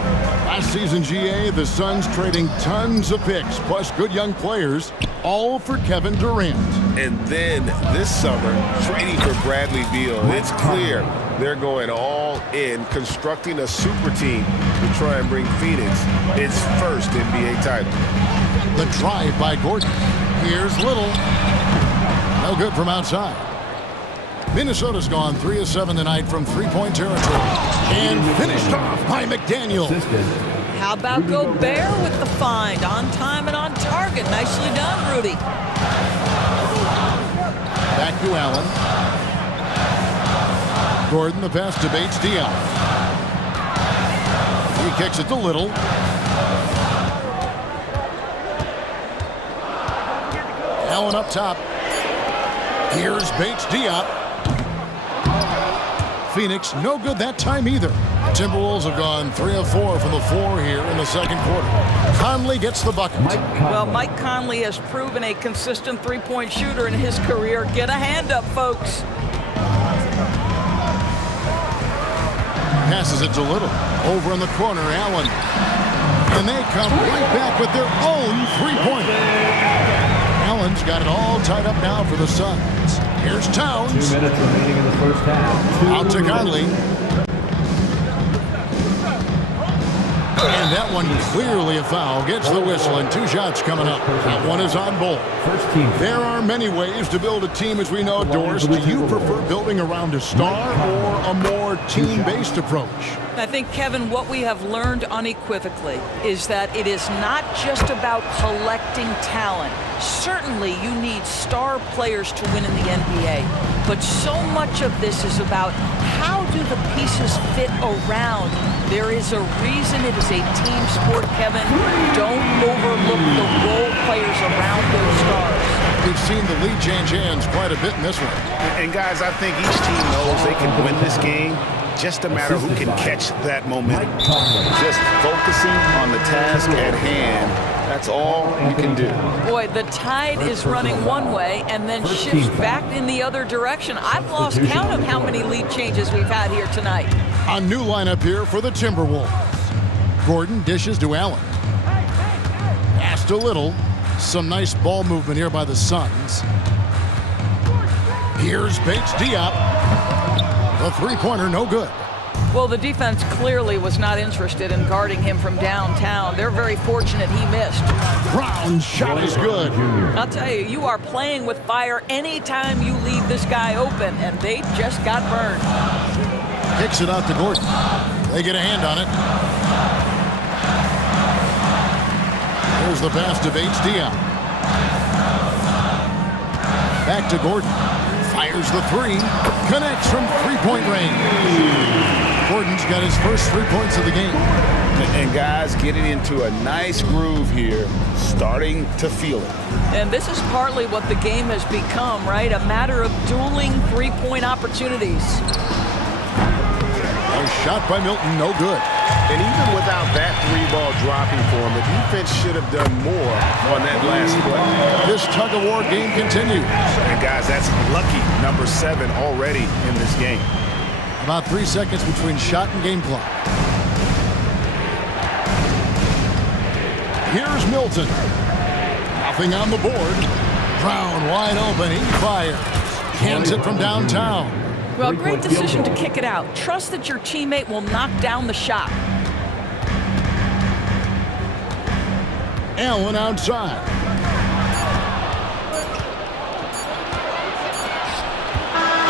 Last season, GA, the Suns trading tons of picks, plus good young players, all for Kevin Durant. And then this summer, trading for Bradley Beal. It's clear they're going all in, constructing a super team to try and bring Phoenix its first NBA title. The drive by Gordon. Here's Little. No good from outside. Minnesota's gone 3 of 7 tonight from three-point territory. And finished off by McDaniel. How about Gobert with the find? On time and on target. Nicely done, Rudy. Back to Allen. Gordon, the pass to Bates Diop. He kicks it to Little. Allen up top. Here's Bates Diop. Phoenix, no good that time either. Timberwolves have gone 3 of 4 from the floor here in the second quarter. Conley gets the bucket. Well, Mike Conley has proven a consistent three-point shooter in his career. Get a hand up, folks. Passes it to Little. Over in the corner, Allen. And they come right back with their own three-pointer. Allen's got it all tied up now for the Suns. Here's Towns. 2 minutes remaining in the first half. Out to Conley. And that one clearly a foul. Gets the whistle, and 2 shots coming up. That one is on Bol. There are many ways to build a team, as we know, Doris. Do you prefer building around a star or a more team-based approach? I think, Kevin, what we have learned unequivocally is that it is not just about collecting attracting talent. Certainly you need star players to win in the NBA, but so much of this is about how do the pieces fit around. There is a reason it is a team sport, Kevin. Don't overlook the role players around those stars. We've seen the lead change hands quite a bit in this one. And guys, I think each team knows they can win this game. Just a matter who can catch that momentum. Just focusing on the task at hand. That's all you can do. Boy, the tide is running one way and then shifts back in the other direction. I've lost count of how many lead changes we've had here tonight. A new lineup here for the Timberwolves. Gordon dishes to Allen. Passed a little. Some nice ball movement here by the Suns. Here's Bates Diop. The three-pointer, no good. Well, the defense clearly was not interested in guarding him from downtown. They're very fortunate he missed. Brown's shot is good. I'll tell you, you are playing with fire anytime you leave this guy open, and they just got burned. Kicks it out to Gordon. They get a hand on it. There's the pass to Bates Diop. Back to Gordon. Fires the three. Connects from three-point range. Gordon's got his first 3 points of the game. And guys getting into a nice groove here, starting to feel it. And this is partly what the game has become, right? A matter of dueling three-point opportunities. A shot by Milton, no good. And even without that three-ball dropping for him, the defense should have done more on that last play. This tug-of-war game continues. And guys, that's lucky number 7 already in this game. About 3 seconds between shot and game clock. Here's Milton. Nothing on the board. Brown wide open. He fires. Cans it from downtown. Well, great decision to kick it out. Trust that your teammate will knock down the shot. Allen outside.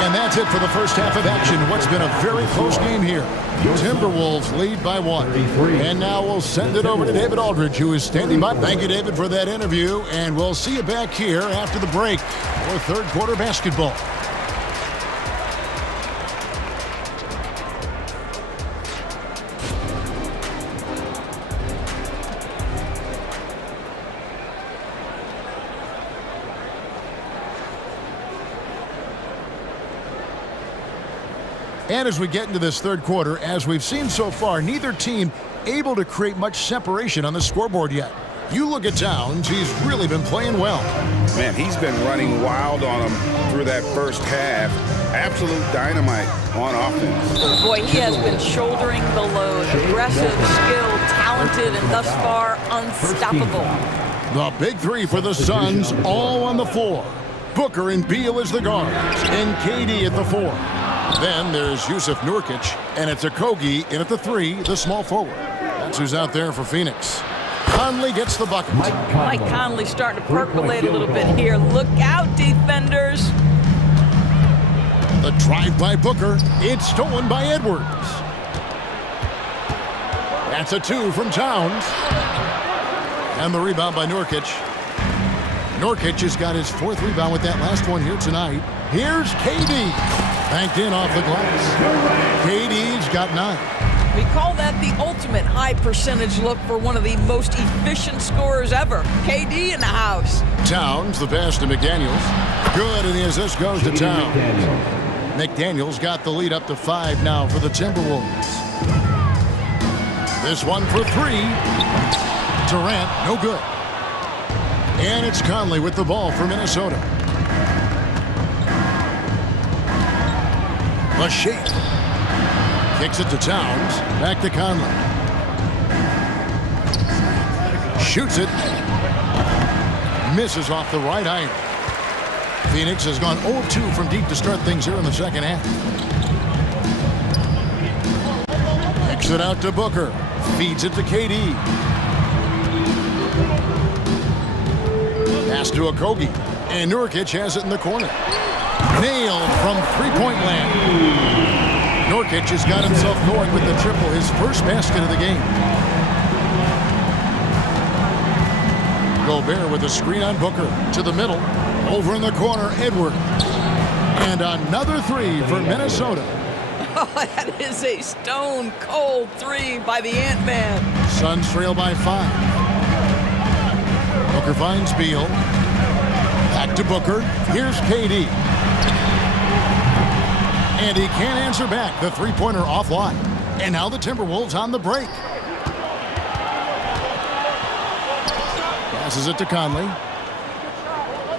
And that's it for the first half of action. What's been a very close game here. Timberwolves lead by 1. And now we'll send it over to David Aldridge, who is standing by. Thank you, David, for that interview. And we'll see you back here after the break for third quarter basketball. And as we get into this third quarter, as we've seen so far, neither team able to create much separation on the scoreboard yet. You look at Towns, he's really been playing well. Man, he's been running wild on him through that first half. Absolute dynamite on offense. Boy, he has been shouldering the load. Aggressive, skilled, talented, and thus far unstoppable. The big three for the Suns, all on the floor. Booker and Beal as the guards, and KD at the 4. Then there's Yusuf Nurkic, and it's Okogie in at the 3, the small forward. That's who's out there for Phoenix. Conley gets the bucket. Mike Conley starting to percolate a little bit here. Look out, defenders. The drive by Booker. It's stolen by Edwards. That's a 2 from Towns. And the rebound by Nurkic. Nurkic has got his 4th rebound with that last one here tonight. Here's KD. Banked in off the glass. KD's got 9. We call that the ultimate high percentage look for one of the most efficient scorers ever. KD in the house. Towns, the pass to McDaniels. Good, and the assist goes to Towns. McDaniels got the lead up to 5 now for the Timberwolves. This one for 3. Durant, no good. And it's Conley with the ball for Minnesota. A shake. Kicks it to Towns. Back to Conley. Shoots it. Misses off the right iron. Phoenix has gone 0-2 from deep to start things here in the second half. Kicks it out to Booker. Feeds it to KD. Pass to Okogie. And Nurkic has it in the corner. Nailed from three-point land. Nurkic has got himself going with the triple, his first basket of the game. Gobert with a screen on Booker. To the middle. Over in the corner, Edwards. And another three for Minnesota. Oh, that is a stone-cold three by the Ant-Man. Suns trail by 5. Booker finds Beal. Back to Booker. Here's KD. And he can't answer back. The three-pointer offline. And now the Timberwolves on the break. Passes it to Conley.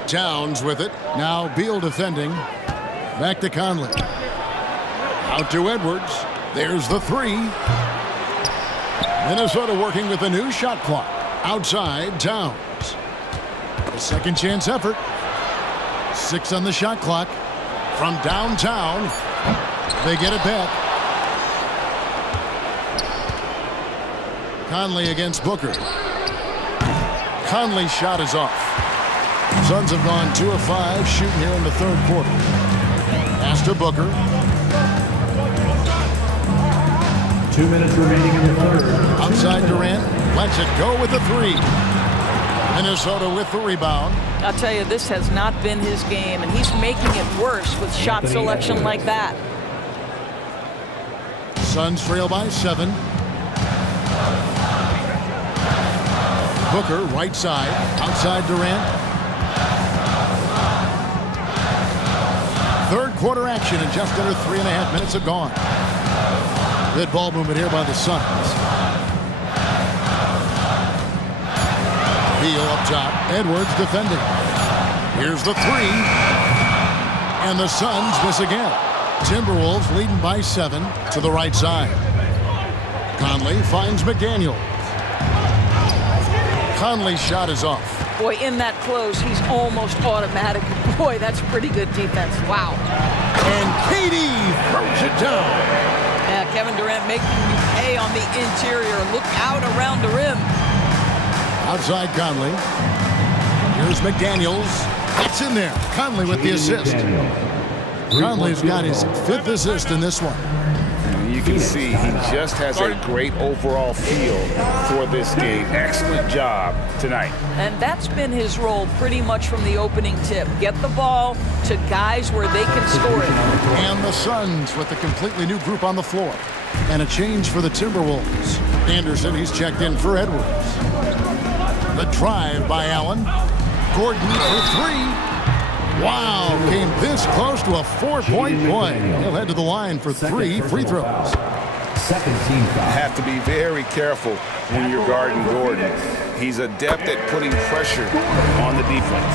Towns with it. Now Beal defending. Back to Conley. Out to Edwards. There's the three. Minnesota working with a new shot clock. Outside, Towns. A second chance effort. 6 on the shot clock. From downtown, they get it back. Conley against Booker. Conley's shot is off. Suns have gone 2 of 5 shooting here in the third quarter. Pass to Booker. 2 minutes remaining in the third. Outside Durant. Lets it go with the three. Minnesota with the rebound. I'll tell you, this has not been his game, and he's making it worse with shot selection like that. Suns trail by 7. Booker, right side. Outside Durant. Third quarter action, and just under 3.5 minutes have gone. Good ball movement here by the Suns. Beal up top. Edwards defending. Here's the three. And the Suns miss again. Timberwolves leading by 7 to the right side. Conley finds McDaniel. Conley's shot is off. Boy, in that close, he's almost automatic. Boy, that's pretty good defense. Wow. And KD throws it down. Yeah, Kevin Durant making you pay on the interior. Look out around the rim. Outside Conley. Here's McDaniels. That's in there. Conley with the assist. Conley's got his 5th assist in this one. You can see he just has a great overall feel for this game. Excellent job tonight. And that's been his role pretty much from the opening tip. Get the ball to guys where they can score it. And the Suns with a completely new group on the floor. And a change for the Timberwolves. Anderson, he's checked in for Edwards. The drive by Allen. Gordon for 3. Wow, came this close to a 4-point play. He'll head to the line for 3 free throws. Second team foul. Have to be very careful when you're guarding Gordon. He's adept at putting pressure on the defense.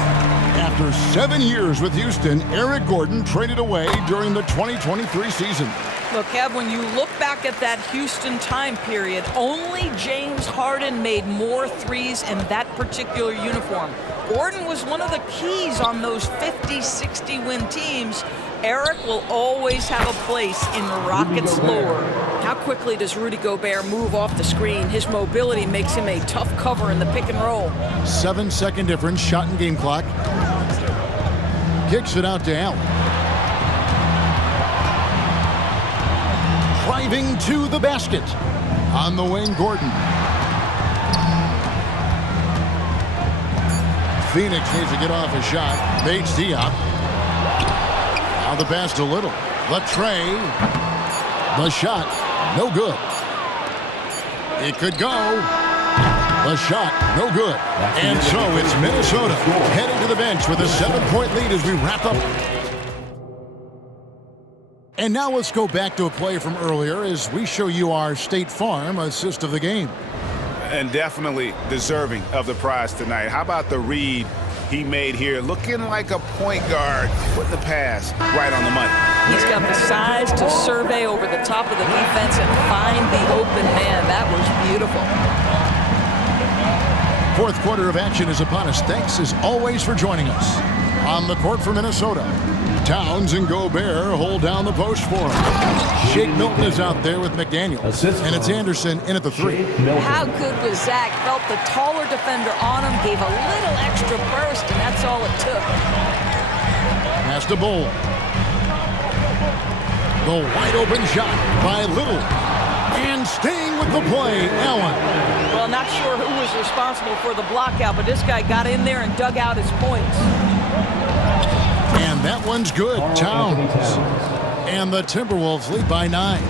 After 7 years with Houston, Eric Gordon traded away during the 2023 season. Look, Kev, when you look back at that Houston time period, only James Harden made more threes in that particular uniform. Gordon was one of the keys on those 50-60 win teams. Eric will always have a place in the Rockets' lore. How quickly does Rudy Gobert move off the screen? His mobility makes him a tough cover in the pick and roll. 7-second difference, shot and game clock. Kicks it out to Allen. Driving to the basket. On the wing, Gordon. Phoenix needs to get off a shot. Bates Diop. Now the pass to Little. The tray. The shot. No good. It could go. The shot. No good. And so it's Minnesota heading to the bench with a 7-point lead as we wrap up. And now let's go back to a play from earlier as we show you our State Farm assist of the game. And definitely deserving of the prize tonight. How about the read he made here? Looking like a point guard. Put the pass right on the money. He's got the size to survey over the top of the defense and find the open man. That was beautiful. Fourth quarter of action is upon us. Thanks as always for joining us. On the court for Minnesota, Towns and Gobert hold down the post for him. Shake Milton is out there with McDaniel. And it's Anderson in at the 3. How good was Zach? Felt the taller defender on him, gave a little extra burst, and that's all it took. Pass to Bull. The wide open shot by Little. And staying with the play, Allen. Well, not sure who was was responsible for the blockout, but this guy got in there and dug out his points. And that one's good. Towns. And the Timberwolves lead by 9.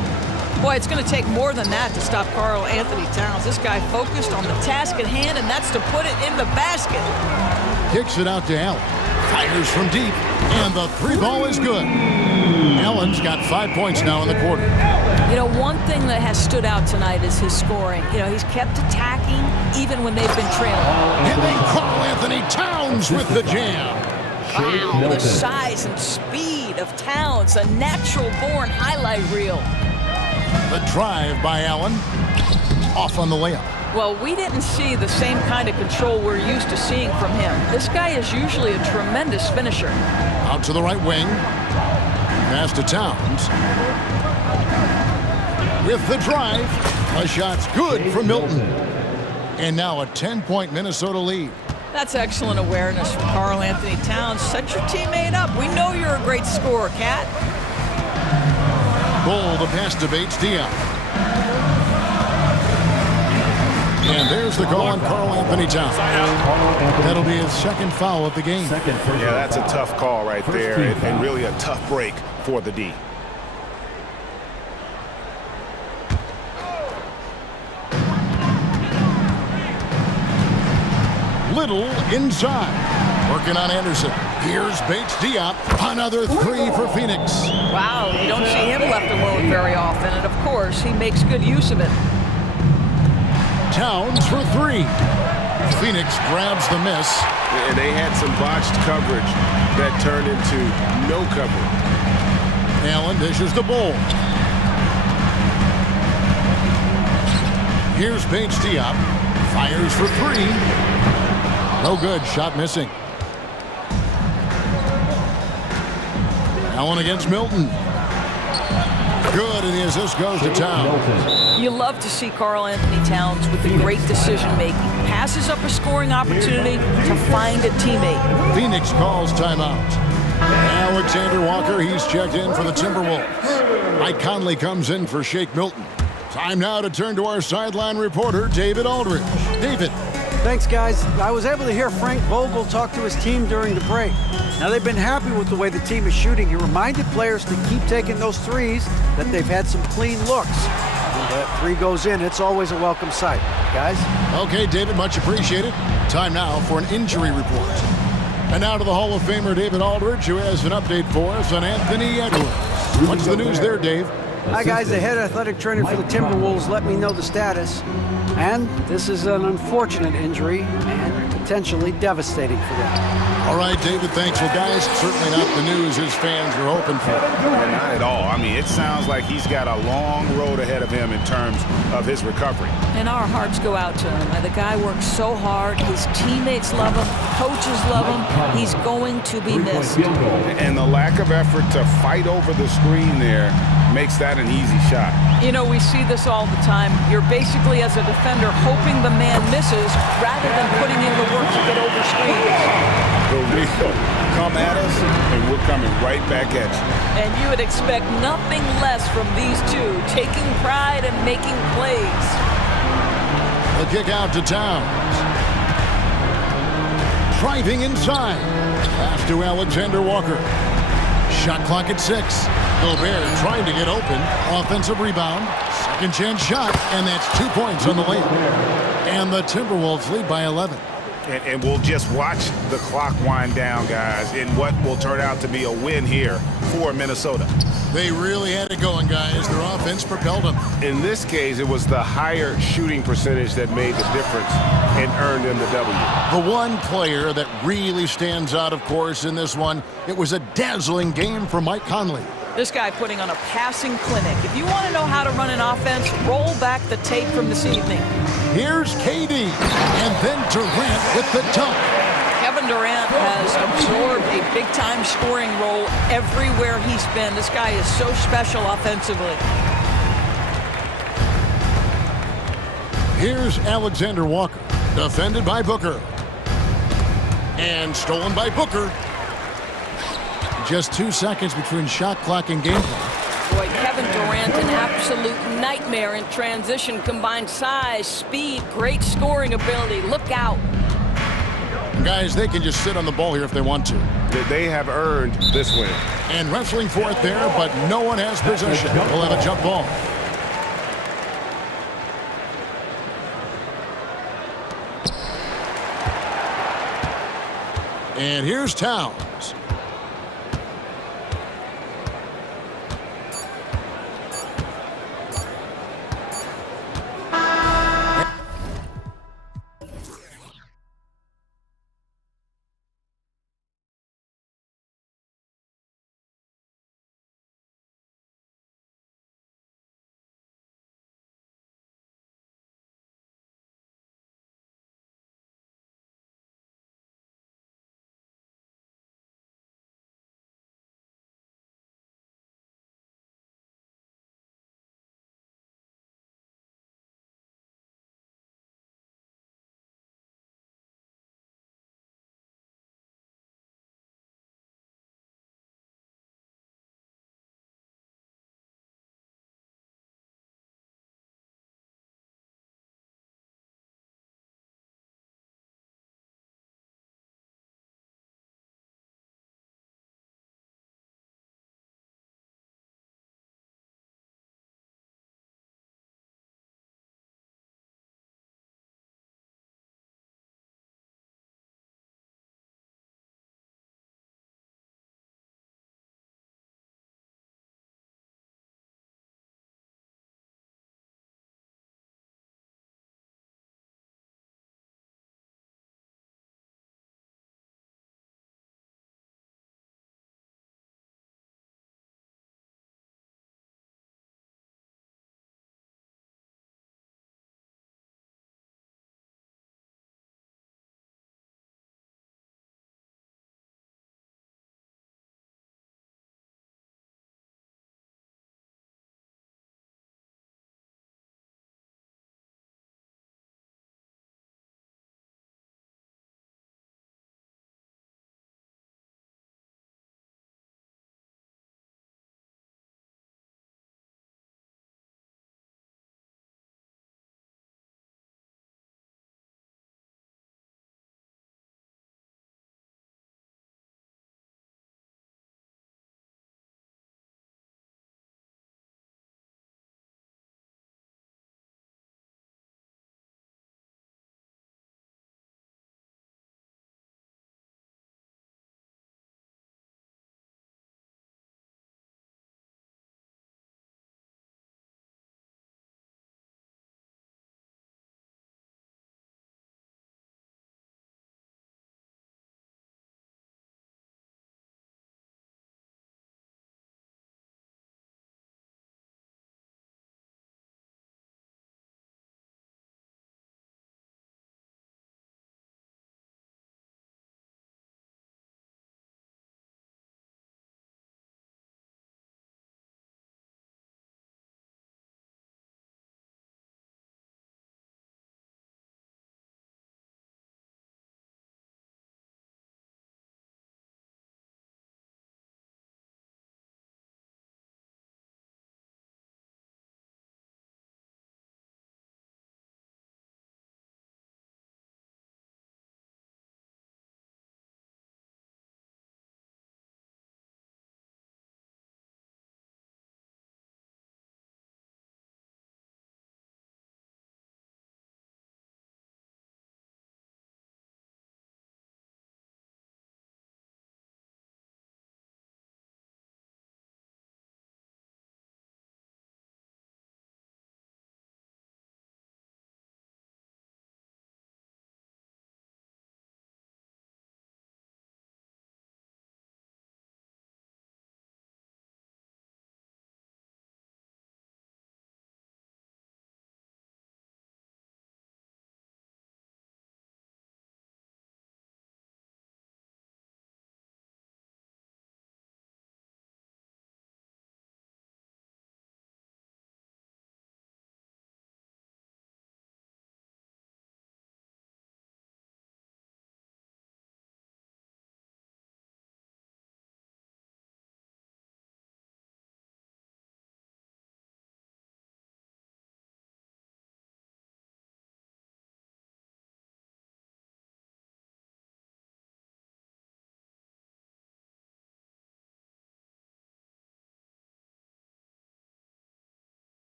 Boy, it's going to take more than that to stop Karl Anthony Towns. This guy focused on the task at hand, and that's to put it in the basket. Kicks it out to Allen. Fires from deep, and the 3 ball is good. Allen's got 5 points now in the quarter. You know, one thing that has stood out tonight is his scoring. You know, he's kept attacking even when they've been trailing. And then Karl Anthony Towns with the jam. Wow, the size and speed of Towns, a natural-born highlight reel. The drive by Allen. Off on the layup. Well, we didn't see the same kind of control we're used to seeing from him. This guy is usually a tremendous finisher. Out to the right wing. Pass to Towns. With the drive. A shot's good from Milton. And now a 10-point Minnesota lead. That's excellent awareness from Karl Anthony Towns. Set your teammate up. We know you're a great scorer, Cat. Bull, the pass to Bates Diop. And there's the call on Karl Anthony Towns. That'll be his second foul of the game. Yeah, that's a tough call right there, and really a tough break for the D. Little inside. Working on Anderson. Here's Bates Diop. Another 3 for Phoenix. Wow, you don't see him left alone very often, and of course, he makes good use of it. Towns for 3. Phoenix grabs the miss. And they had some botched coverage that turned into no coverage. Allen dishes the Bull. Here's Bates Diop. Fires for 3. No good. Shot missing. Allen against Milton. Good, and the assist goes to Towns. You love to see Karl Anthony Towns with the great decision-making. Passes up a scoring opportunity to find a teammate. Phoenix calls timeout. Alexander Walker, he's checked in for the Timberwolves. Mike Conley comes in for Shake Milton. Time now to turn to our sideline reporter, David Aldridge. David. Thanks, guys. I was able to hear Frank Vogel talk to his team during the break. Now, they've been happy with the way the team is shooting. He reminded players to keep taking those threes, that they've had some clean looks. When that 3 goes in, it's always a welcome sight. Guys? Okay, David, much appreciated. Time now for an injury report. And now to the Hall of Famer, David Aldridge, who has an update for us on Anthony Edwards. What's the news there, Dave? Hi, guys. The head athletic trainer for the Timberwolves let me know the status. And this is an unfortunate injury and potentially devastating for them. All right, David, thanks. Well, guys, certainly not the news his fans were hoping for. Yeah, not at all. I mean, it sounds like he's got a long road ahead of him in terms of his recovery. And our hearts go out to him. The guy works so hard. His teammates love him. Coaches love him. He's going to be missed. And the lack of effort to fight over the screen there makes that an easy shot. You know, we see this all the time. You're basically, as a defender, hoping the man misses rather than putting in the work to get over screens. The real come at us, and we're coming right back at you. And you would expect nothing less from these two, taking pride and making plays. The kick out to Towns. Driving inside. Pass to Alexander Walker. Shot clock at 6. Gobert trying to get open. Offensive rebound. Second chance shot. And that's 2 points on the layup. And the Timberwolves lead by 11. And we'll just watch the clock wind down, guys, in what will turn out to be a win here for Minnesota. They really had it going, guys. Their offense propelled them. In this case, it was the higher shooting percentage that made the difference and earned them the W. The one player that really stands out, of course, in this one, it was a dazzling game for Mike Conley. This guy putting on a passing clinic. If you want to know how to run an offense, roll back the tape from this evening. Here's KD, and then Durant with the dunk. Kevin Durant has absorbed a big-time scoring role everywhere he's been. This guy is so special offensively. Here's Alexander Walker, defended by Booker. And stolen by Booker. Just 2 seconds between shot clock and game clock. Boy, Kevin Durant, an absolute nightmare in transition. Combined size, speed, great scoring ability. Look out. Guys, they can just sit on the ball here if they want to. They have earned this win. And wrestling for it there, but no one has possession. We'll have a jump ball. And here's Towns.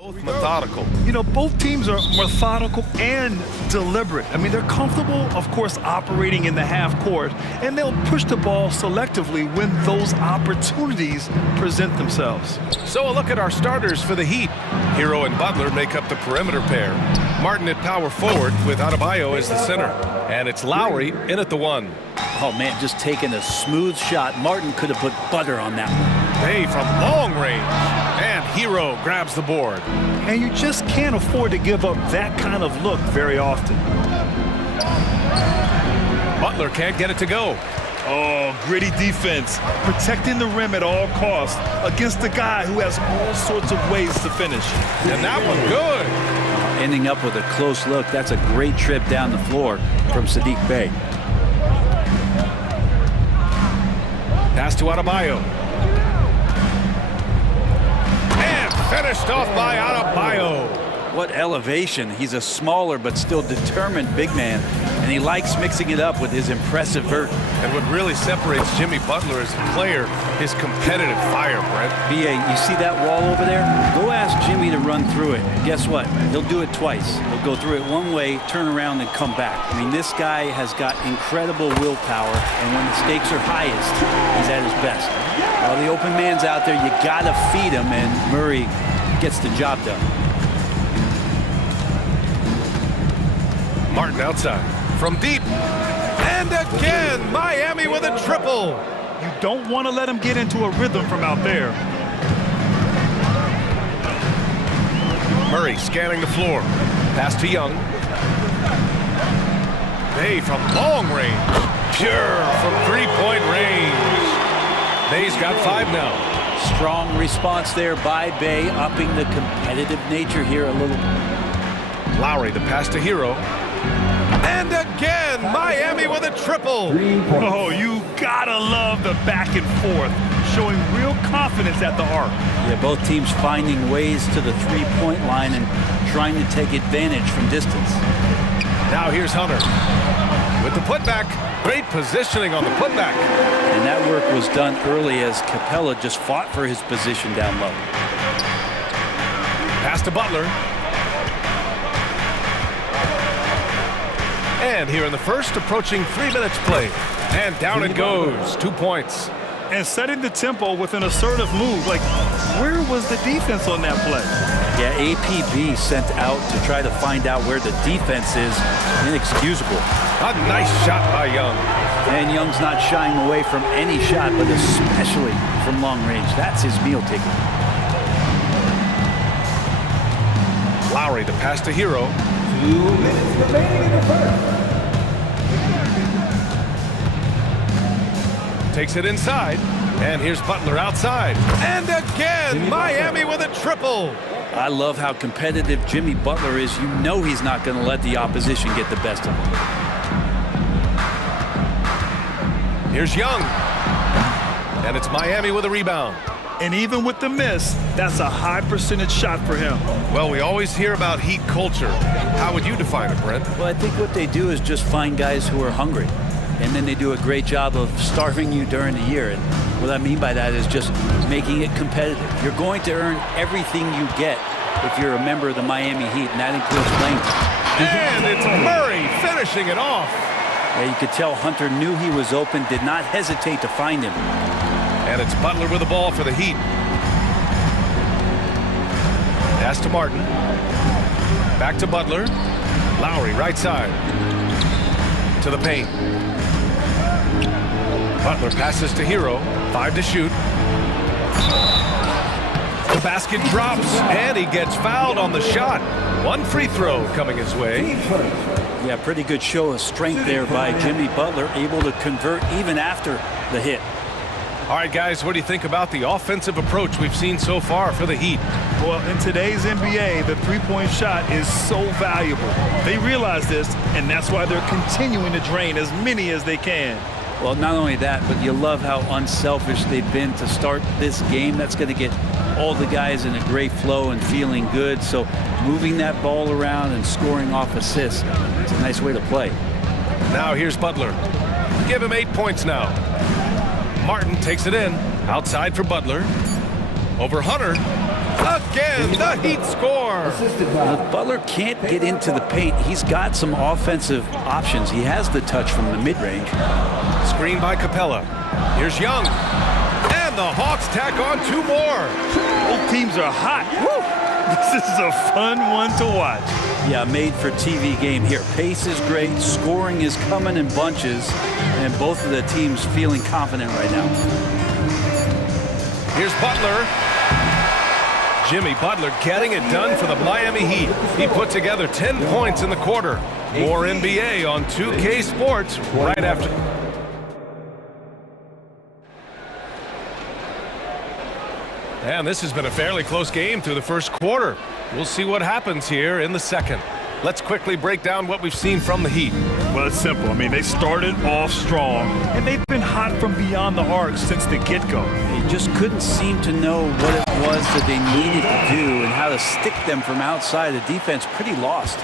Both methodical. You know, both teams are methodical and deliberate. I mean, they're comfortable, of course, operating in the half court, and they'll push the ball selectively when those opportunities present themselves. So a look at our starters for the Heat. Hero and Butler make up the perimeter pair. Martin at power forward with Adebayo as the center. And it's Lowry in at the 1. Oh, man, just taking a smooth shot. Martin could have put butter on that one. Bay from long range. And Hero grabs the board. And you just can't afford to give up that kind of look very often. Butler can't get it to go. Oh, gritty defense. Protecting the rim at all costs against a guy who has all sorts of ways to finish. And that one good. Ending up with a close look. That's a great trip down the floor from Saddiq Bey. Pass to Adebayo. And finished off by Adebayo. What elevation. He's a smaller but still determined big man, and he likes mixing it up with his impressive vert. And what really separates Jimmy Butler as a player is competitive fire, Brent. B.A., you see that wall over there? Go ask Jimmy to run through it. Guess what? He'll do it twice. He'll go through it one way, turn around, and come back. I mean, this guy has got incredible willpower, and when the stakes are highest, he's at his best. While the open man's out there, you gotta feed him, and Murray gets the job done. Martin outside. From deep. And again, Miami with a triple. You don't want to let him get into a rhythm from out there. Murray scanning the floor. Pass to Young. Bay from long range. Pure from three-point range. Bay's got 5 now. Strong response there by Bay, upping the competitive nature here a little. Lowry, the pass to Hero. And again, Miami with a triple. Oh, you gotta love the back and forth, showing real confidence at the arc. Yeah, both teams finding ways to the three-point line and trying to take advantage from distance. Now here's Hunter with the putback. Great positioning on the putback. And that work was done early as Capella just fought for his position down low. Pass to Butler. And here in the first, approaching 3 minutes played. And down it goes, 2 points. And setting the tempo with an assertive move. Like, where was the defense on that play? Yeah, APB sent out to try to find out where the defense is. Inexcusable. A nice shot by Young. And Young's not shying away from any shot, but especially from long range. That's his meal ticket. Lowry, the pass to Hero. 2 minutes remaining in the first. Takes it inside. And here's Butler outside. And again, Miami with a triple. I love how competitive Jimmy Butler is. You know he's not going to let the opposition get the best of him. Here's Young. And it's Miami with a rebound. And even with the miss, that's a high percentage shot for him. Well, we always hear about Heat culture. How would you define it, Brent? Well, I think what they do is just find guys who are hungry. And then they do a great job of starving you during the year. And what I mean by that is just making it competitive. You're going to earn everything you get if you're a member of the Miami Heat, and that includes playing time. And it's Murray finishing it off. Yeah, you could tell Hunter knew he was open, did not hesitate to find him. And it's Butler with the ball for the Heat. Pass to Martin. Back to Butler. Lowry, right side. To the paint. Butler passes to Hero. 5 to shoot. The basket drops, and he gets fouled on the shot. 1 free throw coming his way. Yeah, pretty good show of strength there by Jimmy Butler, able to convert even after the hit. All right, guys, what do you think about the offensive approach we've seen so far for the Heat? Well, in today's NBA, the three-point shot is so valuable. They realize this, and that's why they're continuing to drain as many as they can. Well, not only that, but you love how unselfish they've been to start this game. That's going to get all the guys in a great flow and feeling good. So moving that ball around and scoring off assists, it's a nice way to play. Now here's Butler. Give him 8 points now. Martin takes it in. Outside for Butler. Over Hunter. Again, the Heat score. If Butler can't get into the paint, he's got some offensive options. He has the touch from the mid-range. Screen by Capella. Here's Young. And the Hawks tack on 2 more. Both teams are hot. Woo! This is a fun one to watch. Yeah, made for TV game here. Pace is great, scoring is coming in bunches, and both of the teams feeling confident right now. Here's Butler. Jimmy Butler getting it done for the Miami Heat. He put together 10 points in the quarter. More NBA on 2K Sports right after. And this has been a fairly close game through the first quarter. We'll see what happens here in the second. Let's quickly break down what we've seen from the Heat. Well, it's simple. I mean, they started off strong, and they've been hot from beyond the arc since the get-go. They just couldn't seem to know what it was that they needed to do and how to stick them from outside. The defense pretty lost.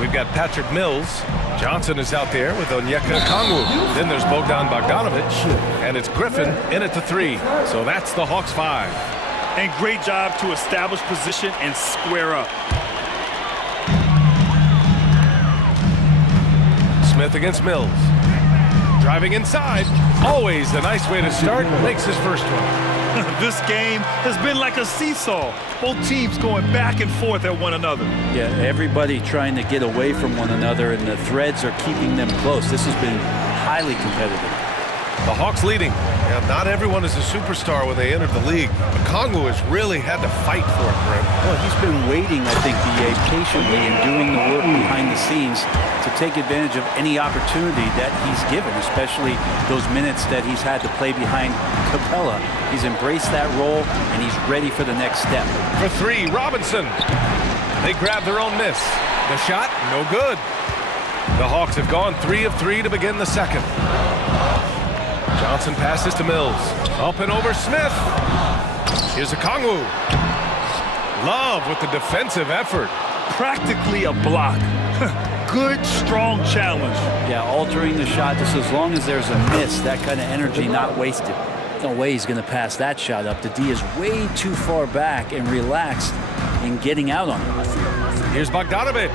We've got Patrick Mills. Johnson is out there with Onyeka Okongwu. Then there's Bogdan Bogdanovic, and it's Griffin in at the 3. So that's the Hawks 5. And great job to establish position and square up. Smith against Mills. Driving inside. Always a nice way to start. Makes his first one. This game has been like a seesaw. Both teams going back and forth at one another. Yeah, everybody trying to get away from one another, and the threads are keeping them close. This has been highly competitive. The Hawks leading. Yeah, not everyone is a superstar when they entered the league. Okongwu has really had to fight for it, Brent. Well, he's been waiting, I think, BA, patiently and doing the work behind the scenes to take advantage of any opportunity that he's given, especially those minutes that he's had to play behind Capella. He's embraced that role, and he's ready for the next step. For 3, Robinson. They grab their own miss. The shot, no good. The Hawks have gone 3 of 3 to begin the second. Johnson passes to Mills. Up and over Smith. Here's Okongwu. Love with the defensive effort. Practically a block. Good, strong challenge. Yeah, altering the shot just as long as there's a miss, that kind of energy not wasted. No way he's going to pass that shot up. The D is way too far back and relaxed in getting out on it. Here's Bogdanovic.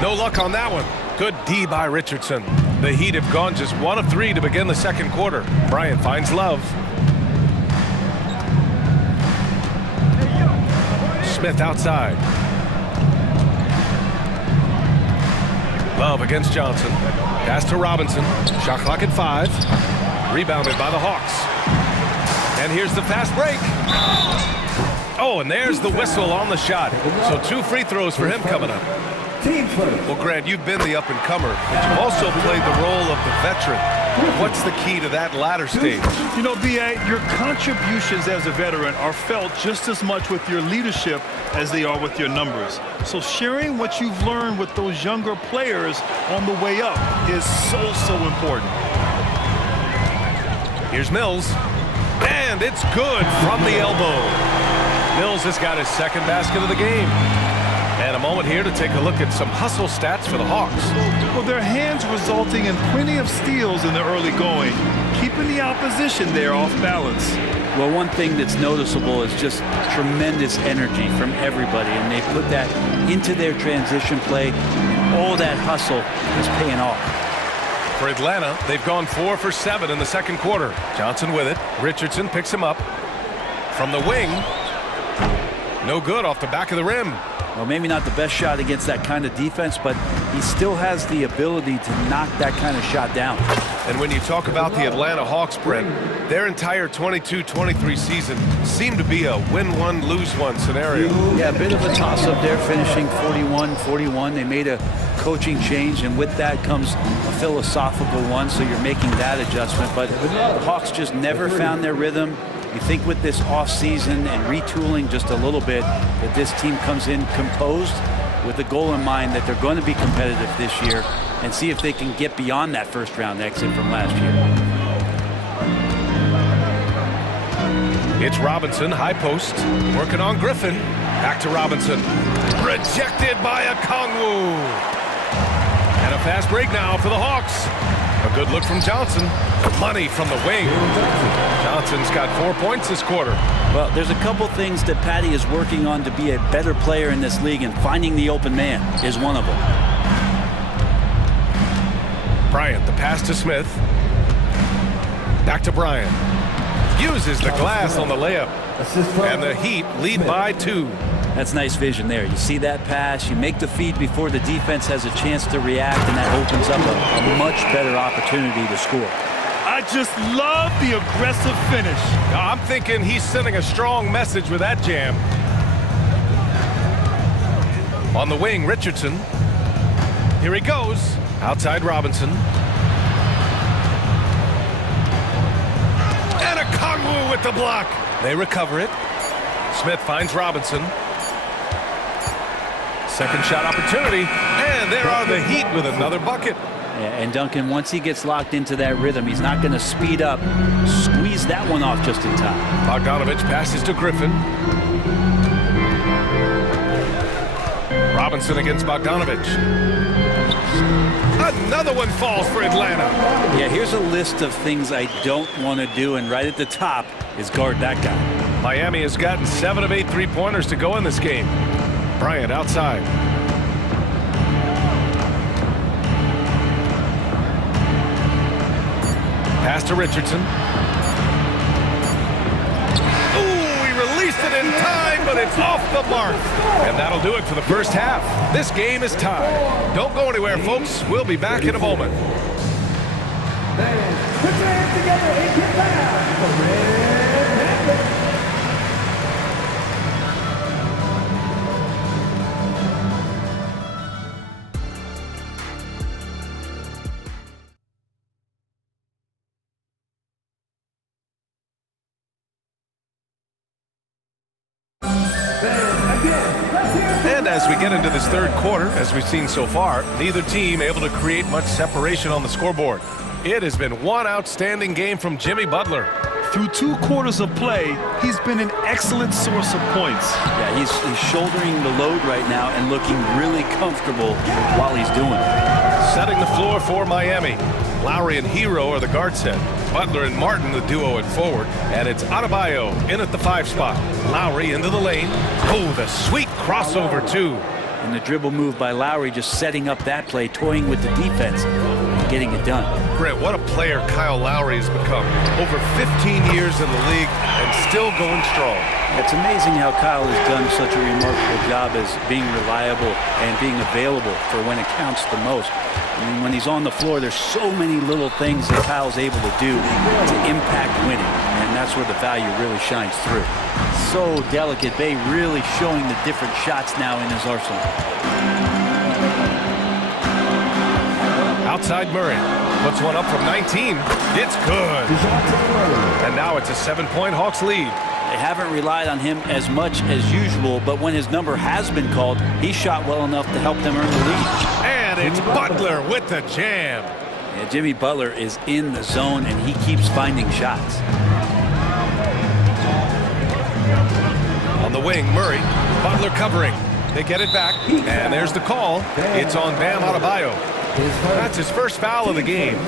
No luck on that one. Good D by Richardson. The Heat have gone just 1 of 3 to begin the second quarter. Bryant finds Love. Smith outside. Love against Johnson. Pass to Robinson. Shot clock at 5. Rebounded by the Hawks. And here's the fast break. Oh, and there's the whistle on the shot. So 2 free throws for him coming up. Well, Grant, you've been the up-and-comer, but you've also played the role of the veteran. What's the key to that latter stage? You know, B.A., your contributions as a veteran are felt just as much with your leadership as they are with your numbers. So sharing what you've learned with those younger players on the way up is so important. Here's Mills, and it's good from the elbow. Mills has got his second basket of the game. And a moment here to take a look at some hustle stats for the Hawks. Well, their hands resulting in plenty of steals in the early going, keeping the opposition there off balance. Well, one thing that's noticeable is just tremendous energy from everybody, and they put that into their transition play, and all that hustle is paying off. For Atlanta, they've gone 4 for 7 in the second quarter. Johnson with it. Richardson picks him up. From the wing, no good off the back of the rim. Well, maybe not the best shot against that kind of defense, but he still has the ability to knock that kind of shot down. And when you talk about the Atlanta Hawks, Brent, their entire 22-23 season seemed to be a win-1, lose-1 scenario. Yeah, a bit of a toss-up there, finishing 41-41. They made a coaching change, and with that comes a philosophical one, so you're making that adjustment. But the Hawks just never found their rhythm. You think with this offseason and retooling just a little bit that this team comes in composed with the goal in mind that they're going to be competitive this year and see if they can get beyond that first round exit from last year. It's Robinson, high post, working on Griffin. Back to Robinson. Rejected by Okongwu. And a fast break now for the Hawks. A good look from Johnson. Money from the wing. Johnson's got 4 points this quarter. Well, there's a couple things that Patty is working on to be a better player in this league, and finding the open man is one of them. Bryant, the pass to Smith. Back to Bryant. Uses the glass on the layup. And the Heat lead by 2. That's nice vision there. You see that pass, you make the feed before the defense has a chance to react, and that opens up a much better opportunity to score. I just love the aggressive finish. I'm thinking he's sending a strong message with that jam. On the wing, Richardson. Here he goes. Outside Robinson. And a Kongwu with the block. They recover it. Smith finds Robinson. Second shot opportunity. And there are the Heat with another bucket. Yeah, and Duncan, once he gets locked into that rhythm, he's not going to speed up. Squeeze that one off just in time. Bogdanovich passes to Griffin. Robinson against Bogdanovich. Another one falls for Atlanta. Yeah, here's a list of things I don't want to do, and right at the top is guard that guy. Miami has gotten 7 of 8 3-pointers to go in this game. Bryant outside. Pass to Richardson. Ooh, he released it in time, but it's off the mark. And that'll do it for the first half. This game is tied. Don't go anywhere, folks. We'll be back in a moment. Put your hands together and get back for Red Panther. And as we get into this third quarter, as we've seen so far, neither team able to create much separation on the scoreboard. It has been one outstanding game from Jimmy Butler. Through 2 quarters of play, he's been an excellent source of points. Yeah, he's shouldering the load right now and looking really comfortable while he's doing it. Setting the floor for Miami. Lowry and Hero are the guard set. Butler and Martin the duo at forward. And it's Adebayo in at the 5 spot. Lowry into the lane. Oh, the sweet crossover too. And the dribble move by Lowry, just setting up that play, toying with the defense, and getting it done. Grant, what a player Kyle Lowry has become. Over 15 years in the league and still going strong. It's amazing how Kyle has done such a remarkable job as being reliable and being available for when it counts the most. I mean, when he's on the floor, there's so many little things that Kyle's able to do to impact winning, and that's where the value really shines through. So delicate. Bay really showing the different shots now in his arsenal. Outside Murray. Puts one up from 19. It's good. And now it's a 7-point Hawks lead. They haven't relied on him as much as usual, but when his number has been called, he shot well enough to help them earn the lead. And it's Butler with the jam. Yeah, Jimmy Butler is in the zone, and he keeps finding shots. On the wing, Murray. Butler covering. They get it back, and there's the call. It's on Bam Adebayo. That's his first foul of the game.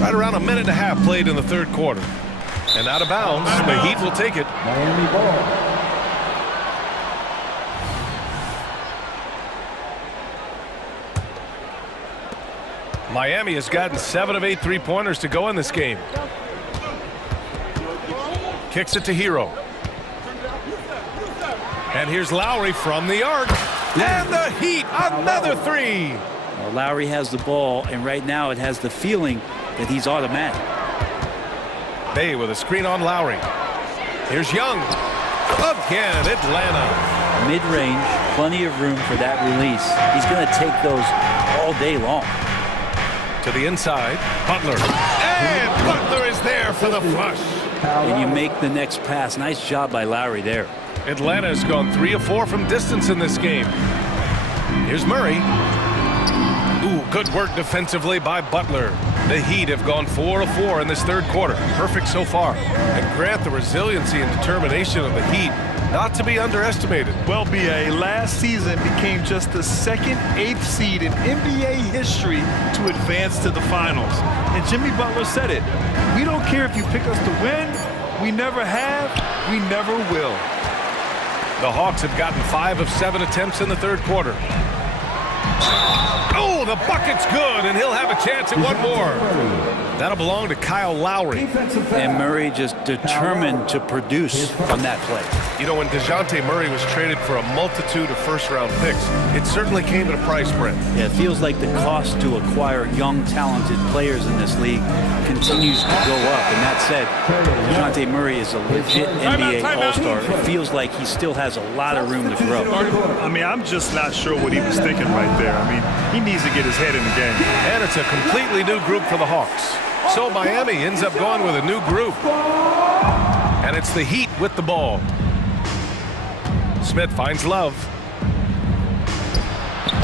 Right around a minute and a half played in the third quarter. And out of bounds, the Heat will take it. Miami ball. Miami has gotten 7 of 8 3-pointers to go in this game. Kicks it to Hero. And here's Lowry from the arc. And the Heat, another 3. Well, Lowry has the ball, and right now it has the feeling that he's automatic. Bay with a screen on Lowry. Here's Young. Again, Atlanta. Mid-range, plenty of room for that release. He's going to take those all day long. To the inside, Butler. And Butler is there for the flush. And you make the next pass. Nice job by Lowry there. Atlanta has gone 3 of 4 from distance in this game. Here's Murray. Ooh, good work defensively by Butler. The Heat have gone 4 of 4 in this third quarter. Perfect so far. And Grant, the resiliency and determination of the Heat not to be underestimated. Well, BA, last season became just the second 8th seed in NBA history to advance to the finals. And Jimmy Butler said it. We don't care if you pick us to win. We never have. We never will. The Hawks have gotten 5 of 7 attempts in the third quarter. Oh, the bucket's good, and he'll have a chance at one more. That'll belong to Kyle Lowry. And Murray just determined to produce on that play. You know, when DeJounte Murray was traded for a multitude of first-round picks, it certainly came at a price, Brent. Yeah, it feels like the cost to acquire young, talented players in this league continues to go up. And that said, DeJounte Murray is a legit NBA All-Star. It feels like he still has a lot of room to grow. I mean, I'm just not sure what he was thinking right there. I mean, he needs to get his head in the game. And it's a completely new group for the Hawks. So Miami ends up going with a new group. And it's the Heat with the ball. Smith finds Love.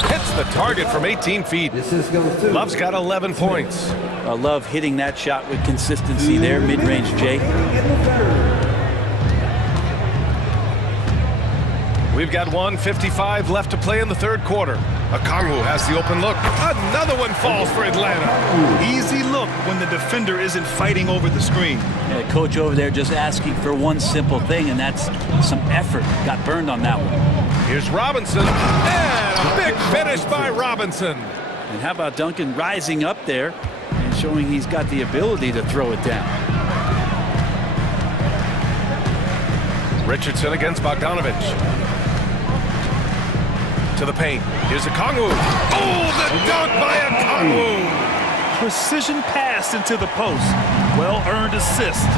Hits the target from 18 feet. Love's got 11 points. Love hitting that shot with consistency there, mid-range Jay. We've got 1:55 left to play in the third quarter. Okongwu has the open look. Another one falls for Atlanta. Easy look when the defender isn't fighting over the screen. Yeah, coach over there just asking for one simple thing, and that's some effort. Got burned on that one. Here's Robinson. And a big finish by Robinson. And how about Duncan rising up there and showing he's got the ability to throw it down. Richardson against Bogdanovich. To the paint. Here's Okongwu. Oh, the dunk by Okongwu. Precision pass into the post. Well-earned assist.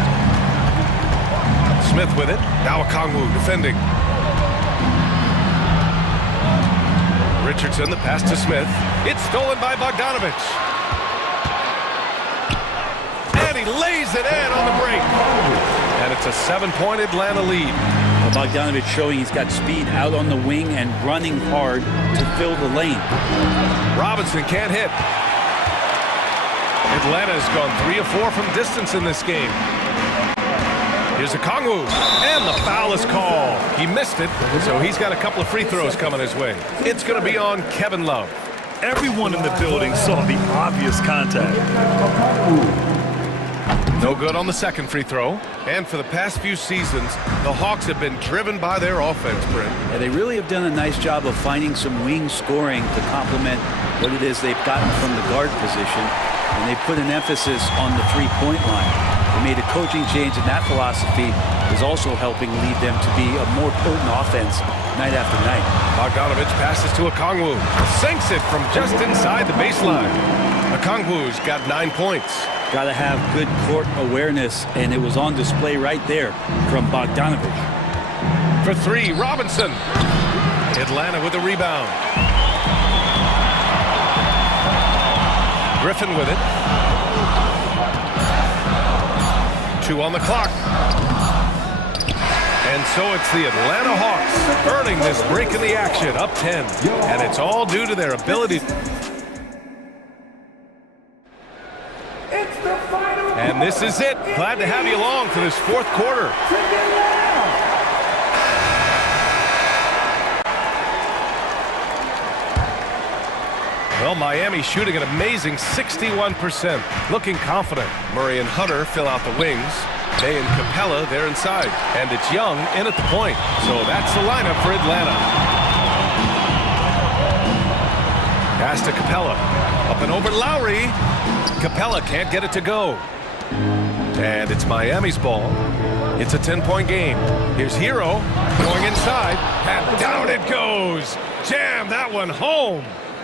Smith with it. Now Okongwu defending. Richardson, the pass to Smith. It's stolen by Bogdanovich. And he lays it in on the break. And it's a 7-point Atlanta lead. Bogdanovich showing he's got speed out on the wing and running hard to fill the lane. Robinson can't hit. Atlanta's gone 3 of 4 from distance in this game. Here's Okongwu, and the foul is called. He missed it, so he's got a couple of free throws coming his way. It's going to be on Kevin Love. Everyone in the building saw the obvious contact. No good on the second free throw. And for the past few seasons, the Hawks have been driven by their offense, Brent. Yeah, they really have done a nice job of finding some wing scoring to complement what it is they've gotten from the guard position. And they put an emphasis on the three-point line. They made a coaching change, and that philosophy is also helping lead them to be a more potent offense night after night. Bogdanovich passes to Okongwu. Sinks it from just inside the baseline. Okongwu's got 9 points. Got to have good court awareness, and it was on display right there from Bogdanovich. For 3, Robinson. Atlanta with a rebound. Griffin with it. 2 on the clock. And so it's the Atlanta Hawks earning this break in the action, up 10. And it's all due to their ability. And this is it. Glad to have you along for this fourth quarter. Well, Miami shooting an amazing 61%. Looking confident. Murray and Hunter fill out the wings. Bay and Capella, they're inside. And it's Young in at the point. So that's the lineup for Atlanta. Pass to Capella. Up and over Lowry. Capella can't get it to go. And it's Miami's ball. It's a 10-point game. Here's Hero going inside, and down it goes. Jam that one home.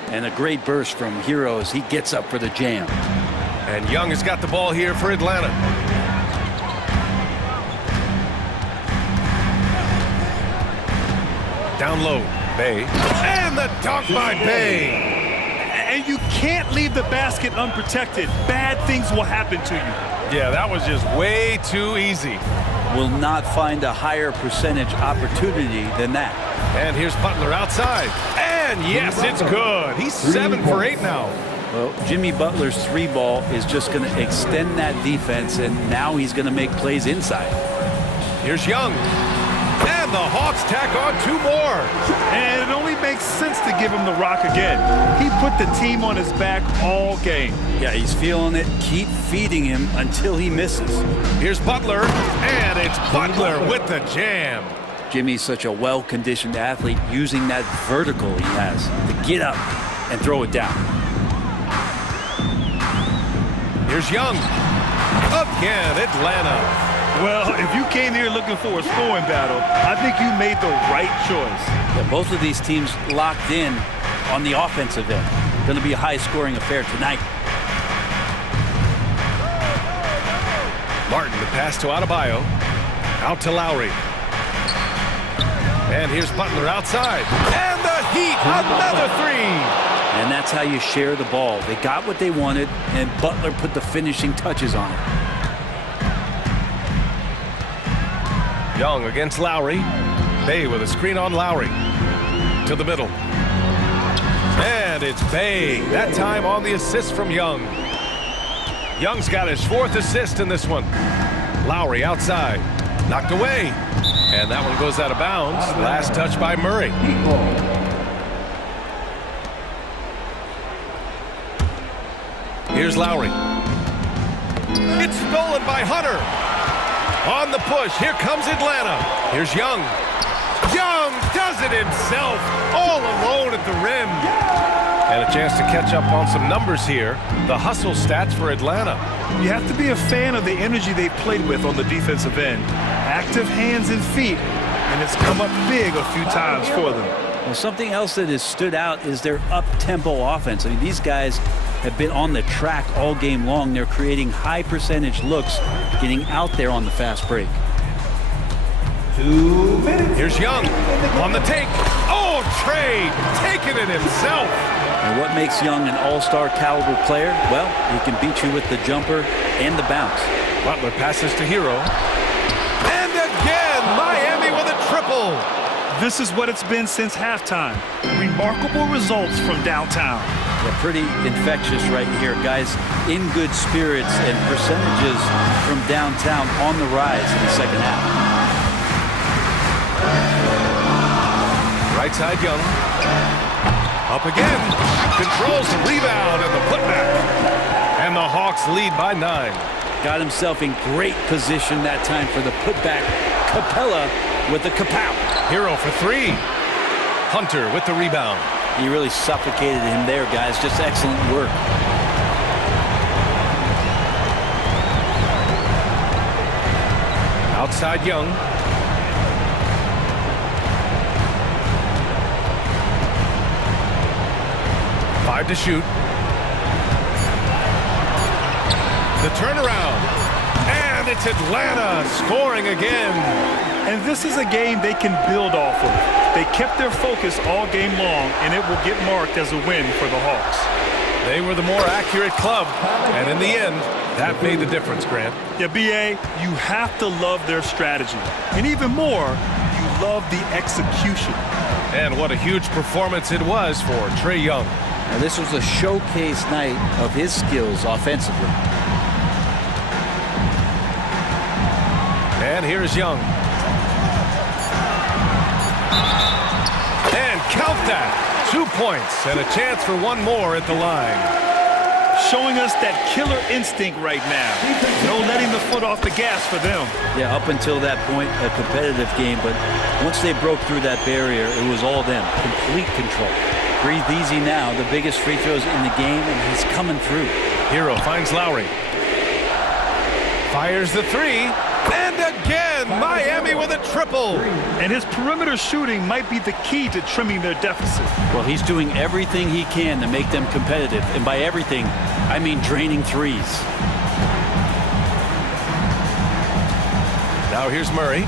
And a great burst from Hero as he gets up for the jam. And Young has got the ball here for Atlanta. Down low, Bay. And the dunk by Bay. And you can't leave the basket unprotected. Bad things will happen to you. Yeah, that was just way too easy. Will not find a higher percentage opportunity than that. And here's Butler outside. And yes, it's good. He's 7 for 8 now. Well, Jimmy Butler's 3-ball is just going to extend that defense, and now he's going to make plays inside. Here's Young. And And the Hawks tack on 2 more. And it only makes sense to give him the rock again. He put the team on his back all game. Yeah, he's feeling it. Keep feeding him until he misses. Here's Butler, and it's Butler with the jam. Jimmy's such a well-conditioned athlete, using that vertical he has to get up and throw it down. Here's Young. Again, Atlanta. Well, if you came here looking for a scoring battle, I think you made the right choice. Yeah, both of these teams locked in on the offensive end. Going to be a high-scoring affair tonight. Martin, the pass to Adebayo. Out to Lowry. And here's Butler outside. And the Heat, another 3. And that's how you share the ball. They got what they wanted, and Butler put the finishing touches on it. Young against Lowry. Bay with a screen on Lowry. To the middle. And it's Bay. That time on the assist from Young. Young's got his 4th assist in this one. Lowry outside. Knocked away. And that one goes out of bounds. Last touch by Murray. Here's Lowry. It's stolen by Hunter. On the push, here comes Atlanta. Here's Young. Young does it himself, all alone at the rim. And a chance to catch up on some numbers here. The hustle stats for Atlanta. You have to be a fan of the energy they've played with on the defensive end. Active hands and feet, and it's come up big a few times for them. Well, something else that has stood out is their up-tempo offense. I mean, these guys have been on the track all game long. They're creating high percentage looks, getting out there on the fast break. 2 minutes. Here's Young on the take. Oh, Trey taking it himself. And what makes Young an all-star caliber player? Well, he can beat you with the jumper and the bounce. Butler passes to Hero. And again, Miami with a triple. This is what it's been since halftime. Remarkable results from downtown. Yeah, pretty infectious right here. Guys in good spirits, and percentages from downtown on the rise in the second half. Right side Young. Up again. Controls the rebound and the putback. And the Hawks lead by 9. Got himself in great position that time for the putback. Capella with the kapow. Hero for 3. Hunter with the rebound. He really suffocated him there, guys. Just excellent work. Outside Young. Five to shoot. The turnaround. And it's Atlanta scoring again. And this is a game they can build off of. They kept their focus all game long, and it will get marked as a win for the Hawks. They were the more accurate club, and in the end, that made the difference, Grant. Yeah, B.A., you have to love their strategy. And even more, you love the execution. And what a huge performance it was for Trey Young. Now, this was a showcase night of his skills offensively. And here's Young. And count that. 2 points and a chance for one more at the line. Showing us that killer instinct right now. No letting the foot off the gas for them. Yeah, up until that point, a competitive game, but once they broke through that barrier, it was all them. Complete control. Breathe easy now. The biggest free throws in the game, and he's coming through. Hero finds Lowry. Fires the 3. And again, Miami with a triple. And his perimeter shooting might be the key to trimming their deficit. Well, he's doing everything he can to make them competitive. And by everything, I mean draining threes. Now here's Murray.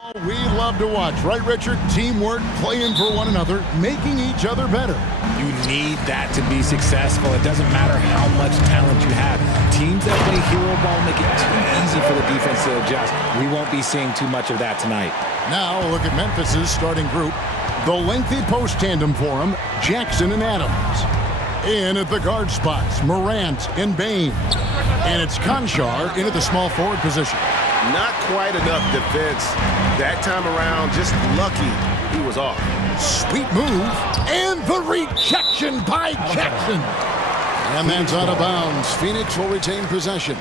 We love to watch, right, Richard? Teamwork, playing for one another, making each other better. You need that to be successful. It doesn't matter how much talent you have. Teams that play hero ball make it too easy for the defense to adjust. We won't be seeing too much of that tonight. Now look at Memphis's starting group. The lengthy post tandem for him, Jackson and Adams. In at the guard spots, Morant and Bain. And it's Conchar in at the small forward position. Not quite enough defense that time around. Just lucky he was off. Sweet move. And the rejection by Jackson. And that's out of bounds. Phoenix will retain possession.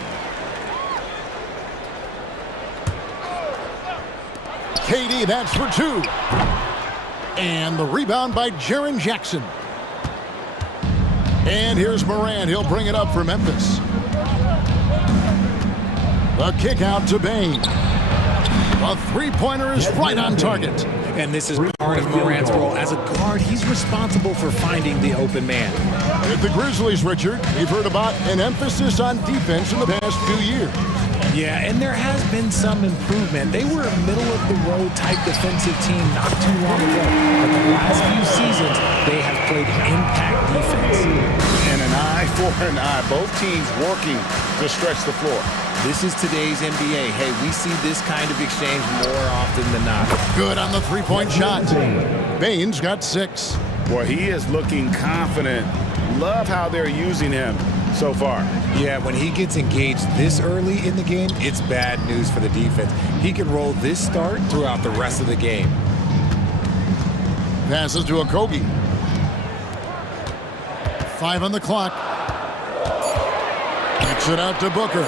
KD, that's for two. And the rebound by Jaren Jackson. And here's Morant. He'll bring it up for Memphis. The kick out to Bain. A three-pointer is right on target. And this is part of Morant's role. As a guard, he's responsible for finding the open man. With the Grizzlies, Richard, we've heard about an emphasis on defense in the past few years. Yeah, and there has been some improvement. They were a middle-of-the-road type defensive team not too long ago. But the last few seasons, they have played impact defense. And an eye for an eye. Both teams working to stretch the floor. This is today's NBA. Hey, we see this kind of exchange more often than not. Good on the three-point shot. Bain's got 6. Well, he is looking confident. Love how they're using him so far. Yeah, when he gets engaged this early in the game, it's bad news for the defense. He can roll this start throughout the rest of the game. Passes to Okogie. 5 on the clock. Kicks it out to Booker.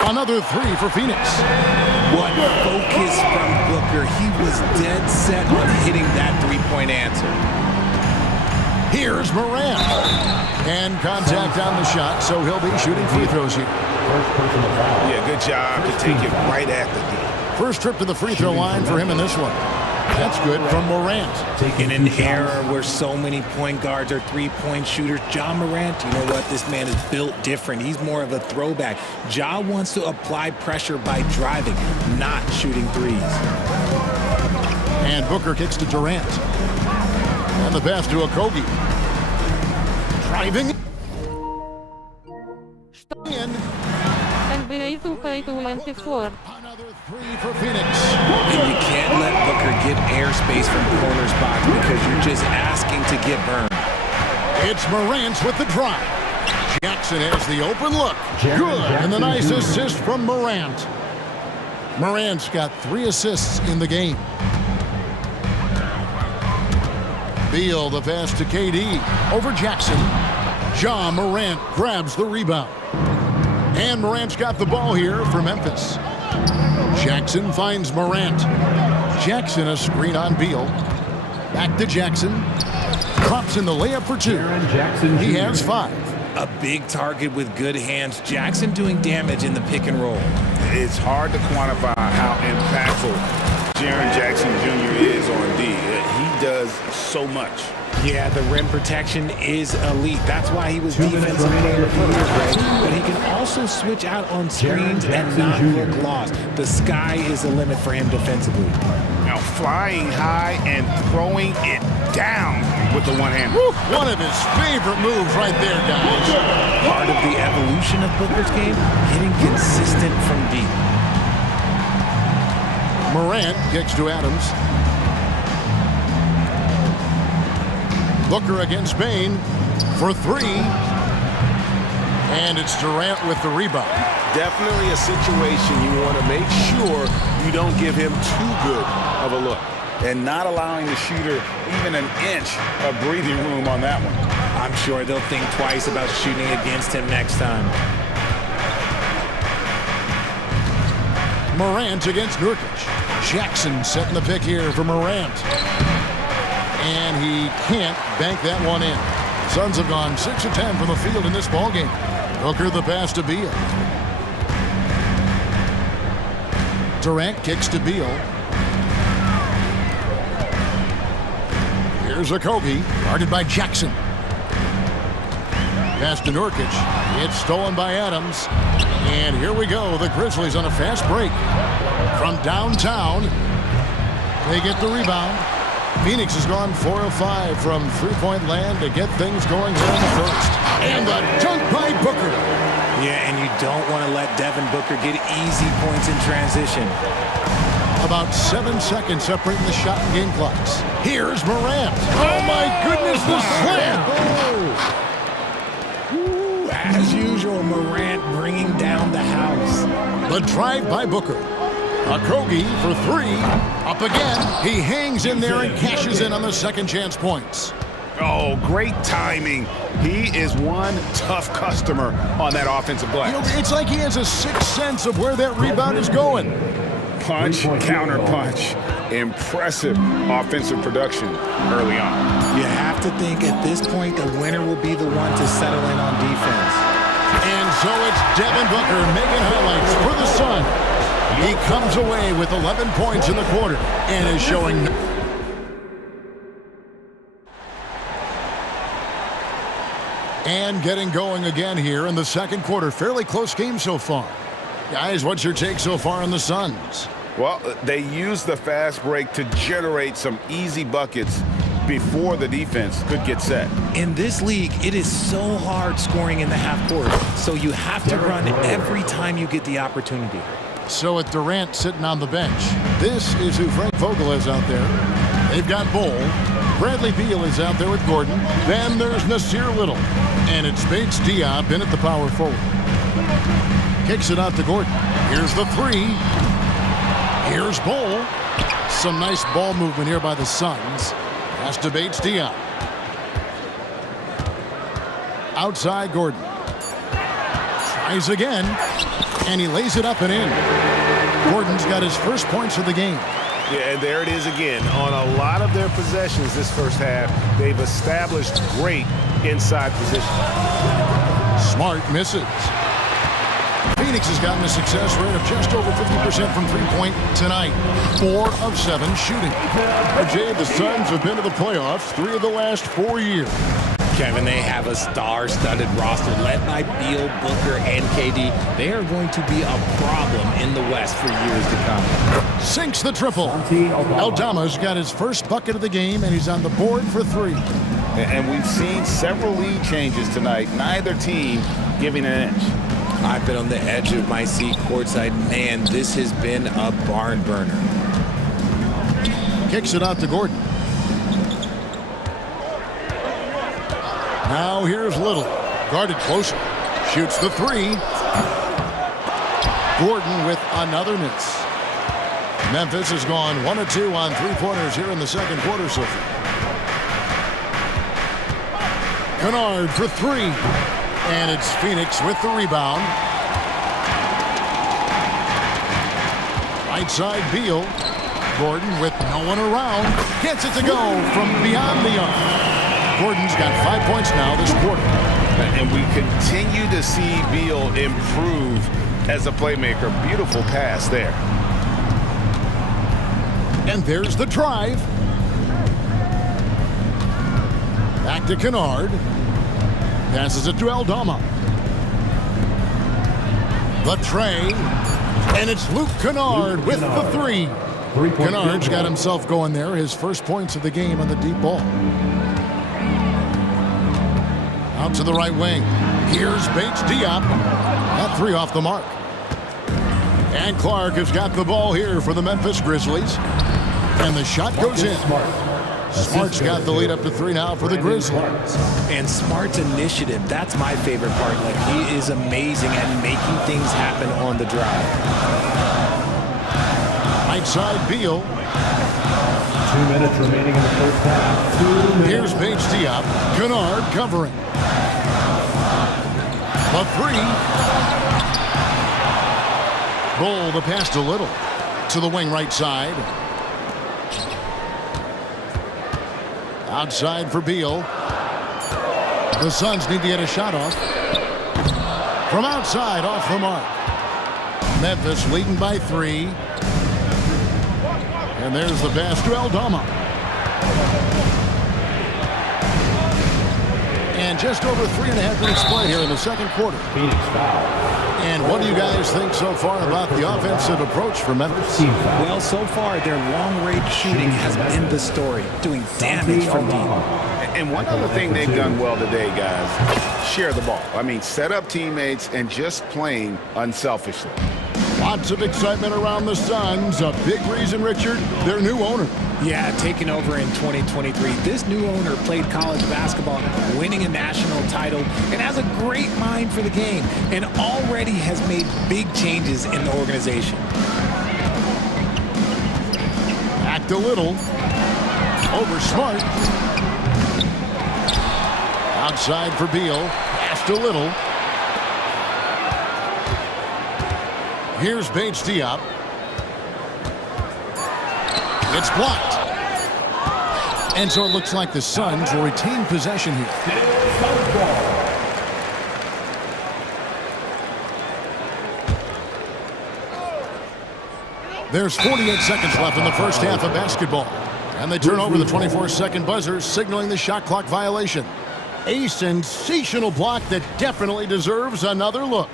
Another 3 for Phoenix. What focus from Booker. He was dead set on hitting that three-point answer. Here's Morant. And contact on the shot, so he'll be shooting free throws here. Yeah, good job to take it right at the D. First trip to the free throw line for him in this one. That's good from Morant. In an era where so many point guards are three-point shooters, Ja Morant, you know what? This man is built different. He's more of a throwback. Ja wants to apply pressure by driving, not shooting threes. And Booker kicks to Durant. And the pass to Okogie. Driving. In. NBA 2K24. Another 3 for Phoenix. And you can't let Booker get airspace from corner spots because you're just asking to get burned. It's Morant with the drive. Jackson has the open look. Good. And the nice assist from Morant. Morant's got 3 assists in the game. Beal, the pass to KD. Over Jackson. Ja Morant grabs the rebound. And Morant's got the ball here for Memphis. Jackson finds Morant. Jackson a screen on Beal. Back to Jackson. Drops in the layup for 2. He has 5. A big target with good hands. Jackson doing damage in the pick and roll. It's hard to quantify how impactful Jaren Jackson Jr. is on D. He does so much. Yeah, the rim protection is elite. That's why he was defensive player of the year, Greg. But he can also switch out on screens and not look lost. The sky is the limit for him defensively. Now flying high and throwing it down with the one hand. Woo, one of his favorite moves right there, guys. Part of the evolution of Booker's game, hitting consistent from deep. Morant kicks to Adams. Booker against Bain for 3. And it's Durant with the rebound. Definitely a situation you want to make sure you don't give him too good of a look. And not allowing the shooter even an inch of breathing room on that one. I'm sure they'll think twice about shooting against him next time. Morant against Nurkic. Jackson setting the pick here for Morant. And he can't bank that one in. Suns have gone 6 of 10 from the field in this ballgame. Booker the pass to Beal. Durant kicks to Beal. Here's Okogie, guarded by Jackson. Pass to Nurkic. It's stolen by Adams. And here we go. The Grizzlies on a fast break. From downtown, they get the rebound. Phoenix has gone 4 of 5 from three-point land to get things going here in the first. And the dunk by Booker. Yeah, and you don't want to let Devin Booker get easy points in transition. About 7 seconds separating the shot and game clocks. Here's Morant. Oh, my goodness, the slam. Ooh, as usual, Morant bringing down the house. The drive by Booker. Okogie for 3. Up again. He hangs in there and cashes in on the second chance points. Oh, great timing. He is one tough customer on that offensive glass. You know, it's like he has a sixth sense of where that rebound is going. Punch, counter punch. Impressive offensive production early on. You have to think at this point the winner will be the one to settle in on defense. And so it's Devin Booker making highlights for the Sun. He comes away with 11 points in the quarter and is showing... And getting going again here in the second quarter. Fairly close game so far. Guys, what's your take so far on the Suns? Well, they used the fast break to generate some easy buckets before the defense could get set. In this league, it is so hard scoring in the half court, so you have to run every time you get the opportunity. So with Durant sitting on the bench, this is who Frank Vogel is out there. They've got Bull. Bradley Beal is out there with Gordon. Then there's Nasir Little. And it's Bates Diop in at the power forward. Kicks it out to Gordon. Here's the 3. Here's Bull. Some nice ball movement here by the Suns. Pass to Bates Diop. Outside Gordon. Tries again. And he lays it up and in. Gordon's got his first points of the game. Yeah, and there it is again. On a lot of their possessions this first half, they've established great inside position. Smart misses. Phoenix has gotten a success rate of just over 50% from three-point tonight. 4 of 7 shooting. Jay, the Suns have been to the playoffs 3 of the last 4 years. Kevin, they have a star-studded roster led by Beal, Booker, and KD. They are going to be a problem in the West for years to come. Sinks the triple. Aldama's got his first bucket of the game, and he's on the board for 3. And we've seen several lead changes tonight. Neither team giving an inch. I've been on the edge of my seat courtside. Man, this has been a barn burner. Kicks it out to Gordon. Now here's Little. Guarded closer. Shoots the 3. Gordon with another miss. Memphis has gone 1 of 2 on three-pointers here in the second quarter so far. Kennard for 3. And it's Phoenix with the rebound. Right side Beal. Gordon with no one around. Gets it to go from beyond the arc. Gordon's got 5 points now this quarter. And we continue to see Beal improve as a playmaker. Beautiful pass there. And there's the drive. Back to Kennard. Passes it to Aldama. The tray. And it's Luke Kennard with the 3. Kennard's got himself going there. His first points of the game on the deep ball. Out to the right wing. Here's Bates Diop. That 3 off the mark. And Clark has got the ball here for the Memphis Grizzlies. And the shot goes in. Smart's got the lead up to 3 now for the Grizzlies. And Smart's initiative, that's my favorite part. Like, he is amazing at making things happen on the drive. Right side Beal. 2 minutes remaining in the first half. 2 minutes. Here's Bates Diop. Kennard covering. The 3. Bull the pass to Little. To the wing right side. Outside for Beal. The Suns need to get a shot off. From outside, off the mark. Memphis leading by 3. And there's the pass to Aldama. And just over 3.5 minutes played here in the second quarter. And what do you guys think so far about the offensive approach for Memphis? Well, so far, their long-range shooting has been the story, doing damage from deep. And one other thing they've done well today, guys, share the ball. I mean, set up teammates and just playing unselfishly. Lots of excitement around the Suns. A big reason, Richard, their new owner. Yeah, taking over in 2023. This new owner played college basketball, winning a national title, and has a great mind for the game, and already has made big changes in the organization. Back to Little. Over Smart. Outside for Beal. Pass to Little. Here's Bates Diop. It's blocked. And so it looks like the Suns will retain possession here. There's 48 seconds left in the first half of basketball. And they turn over the 24-second buzzer, signaling the shot clock violation. A sensational block that definitely deserves another look.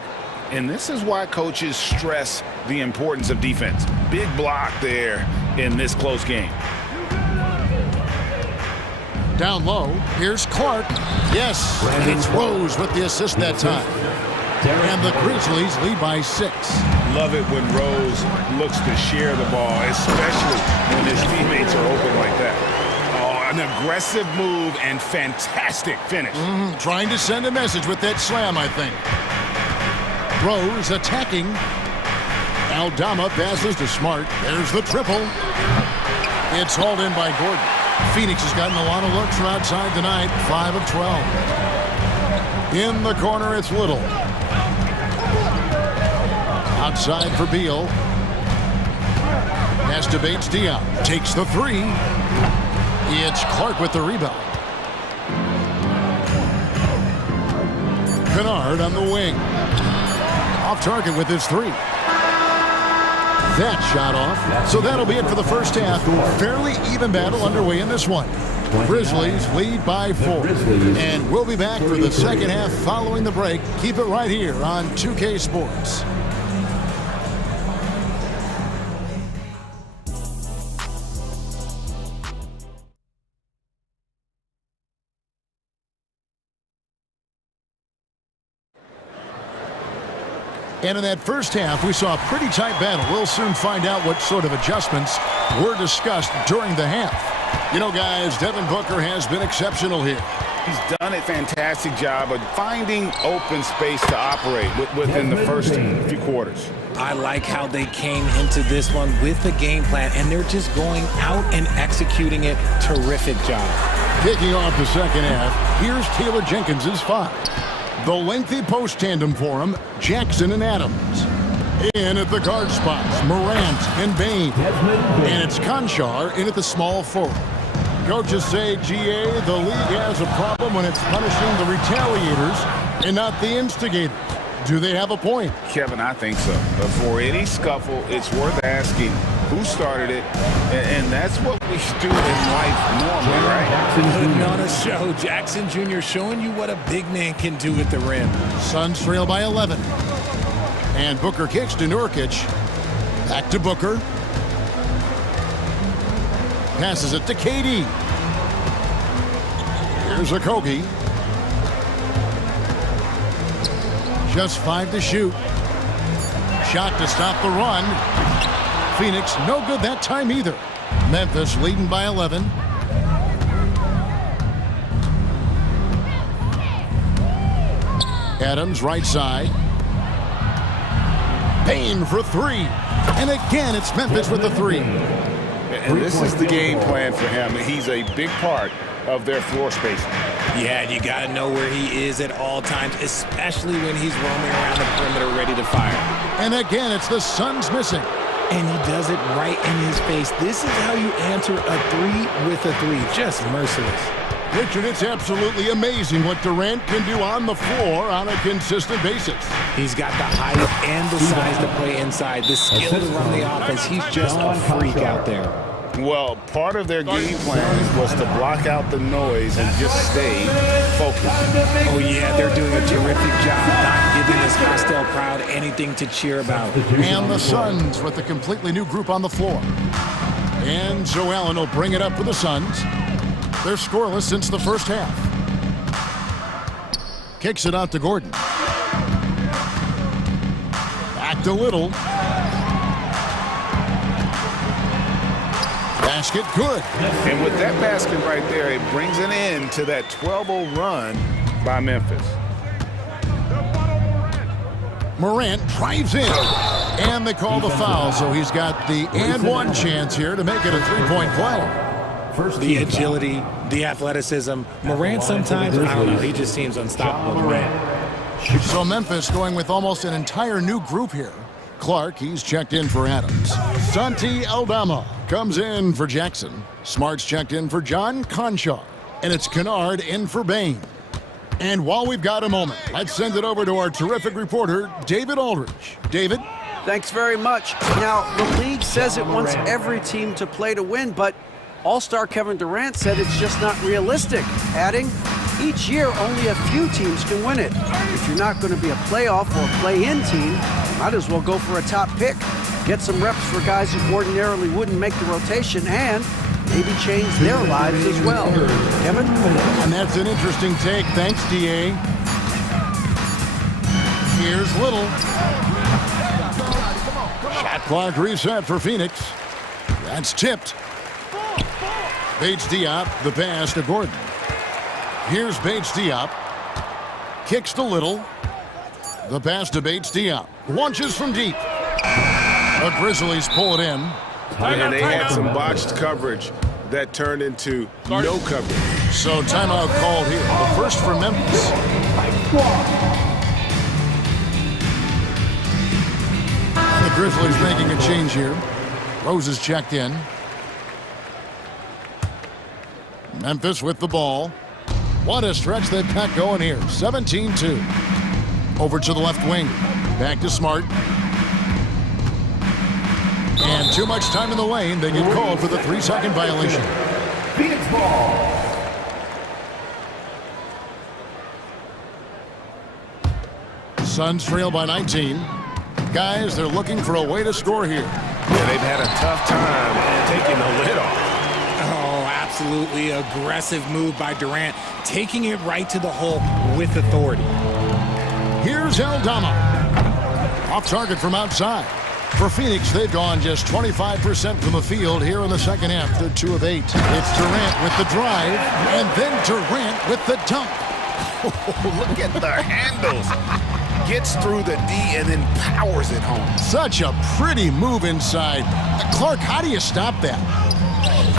And this is why coaches stress the importance of defense. Big block there in this close game. Down low, here's Clark. Yes, it's Rose with the assist that time. And the Grizzlies lead by 6. Love it when Rose looks to share the ball, especially when his teammates are open like that. Oh, an aggressive move and fantastic finish. Trying to send a message with that slam, I think. Rose attacking. Aldama passes to Smart. There's the triple. It's hauled in by Gordon. Phoenix has gotten a lot of looks from outside tonight. 5 of 12. In the corner, it's Little. Outside for Beal. Pass to Bates Diop. Takes the 3. It's Clark with the rebound. Kennard on the wing. Off target with his 3. That shot off. So that'll be it for the first half. Fairly even battle underway in this one. Grizzlies lead by 4. And we'll be back for the second half following the break. Keep it right here on 2K Sports. And in that first half, we saw a pretty tight battle. We'll soon find out what sort of adjustments were discussed during the half. You know, guys, Devin Booker has been exceptional here. He's done a fantastic job of finding open space to operate within the first few quarters. I like how they came into this one with the game plan, and they're just going out and executing it. Terrific job. Kicking off the second half, here's Taylor Jenkins's 5. The lengthy post tandem for him, Jackson and Adams. In at the guard spots, Morant and Bain. And it's Conchar in at the small forward. Coaches say, GA, the league has a problem when it's punishing the retaliators and not the instigators. Do they have a point? Kevin, I think so. But for any scuffle, it's worth asking who started it, and that's what we do in life normally, right? Putting on a show. Jackson Jr. showing you what a big man can do at the rim. Suns trail by 11. And Booker kicks to Nurkic. Back to Booker. Passes it to KD. Here's Okogie. Just 5 to shoot. Shot to stop the run. Phoenix no good that time either. Memphis leading by 11. Adams right side. Payne for 3. And again it's Memphis with the 3. And this is the game plan for him. He's a big part of their floor spacing. Yeah, you got to know where he is at all times, especially when he's roaming around the perimeter ready to fire. And again, it's the Suns missing. And he does it right in his face. This is how you answer a 3 with a 3. Just merciless. Richard, it's absolutely amazing what Durant can do on the floor on a consistent basis. He's got the height and the size to play inside, the skill to run the offense. He's just a freak out there. Well, part of their game plan was to block out the noise and just stay focused. Oh, yeah, they're doing a terrific job not giving this hostile crowd anything to cheer about. And the Suns with a completely new group on the floor. And Joe Allen will bring it up for the Suns. They're scoreless since the first half. Kicks it out to Gordon. Back to Little. Basket good. And with that basket right there, it brings an end to that 12-0 run by Memphis. Morant drives in. And they call the foul, so he's got the and one chance here to make it a three-point play. The agility, the athleticism. Morant sometimes, I don't know, he just seems unstoppable. So Memphis going with almost an entire new group here. Clark, he's checked in for Adams. Santi Aldama comes in for Jackson. Smart's checked in for John Conchar. And it's Kennard in for Bain. And while we've got a moment, let's send it over to our terrific reporter, David Aldridge. David? Thanks very much. Now, the league says it wants every team to play to win, but All-Star Kevin Durant said it's just not realistic, adding, each year only a few teams can win it. If you're not going to be a playoff or play-in team, might as well go for a top pick. Get some reps for guys who ordinarily wouldn't make the rotation and maybe change their lives as well. Kevin? And that's an interesting take. Thanks, D.A. Here's Little. Shot clock reset for Phoenix. That's tipped. Bates Diop, the pass to Gordon. Here's Bates Diop. Kicks to Little. The pass to Bates Diop. Launches from deep. The Grizzlies pull it in. And they had some botched coverage that turned into no coverage. So timeout called here. The first for Memphis. The Grizzlies making a change here. Rose is checked in. Memphis with the ball. What a stretch they've got going here. 17-2. Over to the left wing. Back to Smart. And too much time in the lane. They get called for the 3-second violation. Phoenix ball. Suns trail by 19. Guys, they're looking for a way to score here. Yeah, they've had a tough time taking the lid off. Oh, absolutely aggressive move by Durant, taking it right to the hole with authority. Here's Aldama. Off target from outside. For Phoenix, they've gone just 25% from the field here in the second half. They're 2 of 8. It's Durant with the drive, and then Durant with the dunk. Look at the handles. Gets through the D and then powers it home. Such a pretty move inside. Clark, how do you stop that?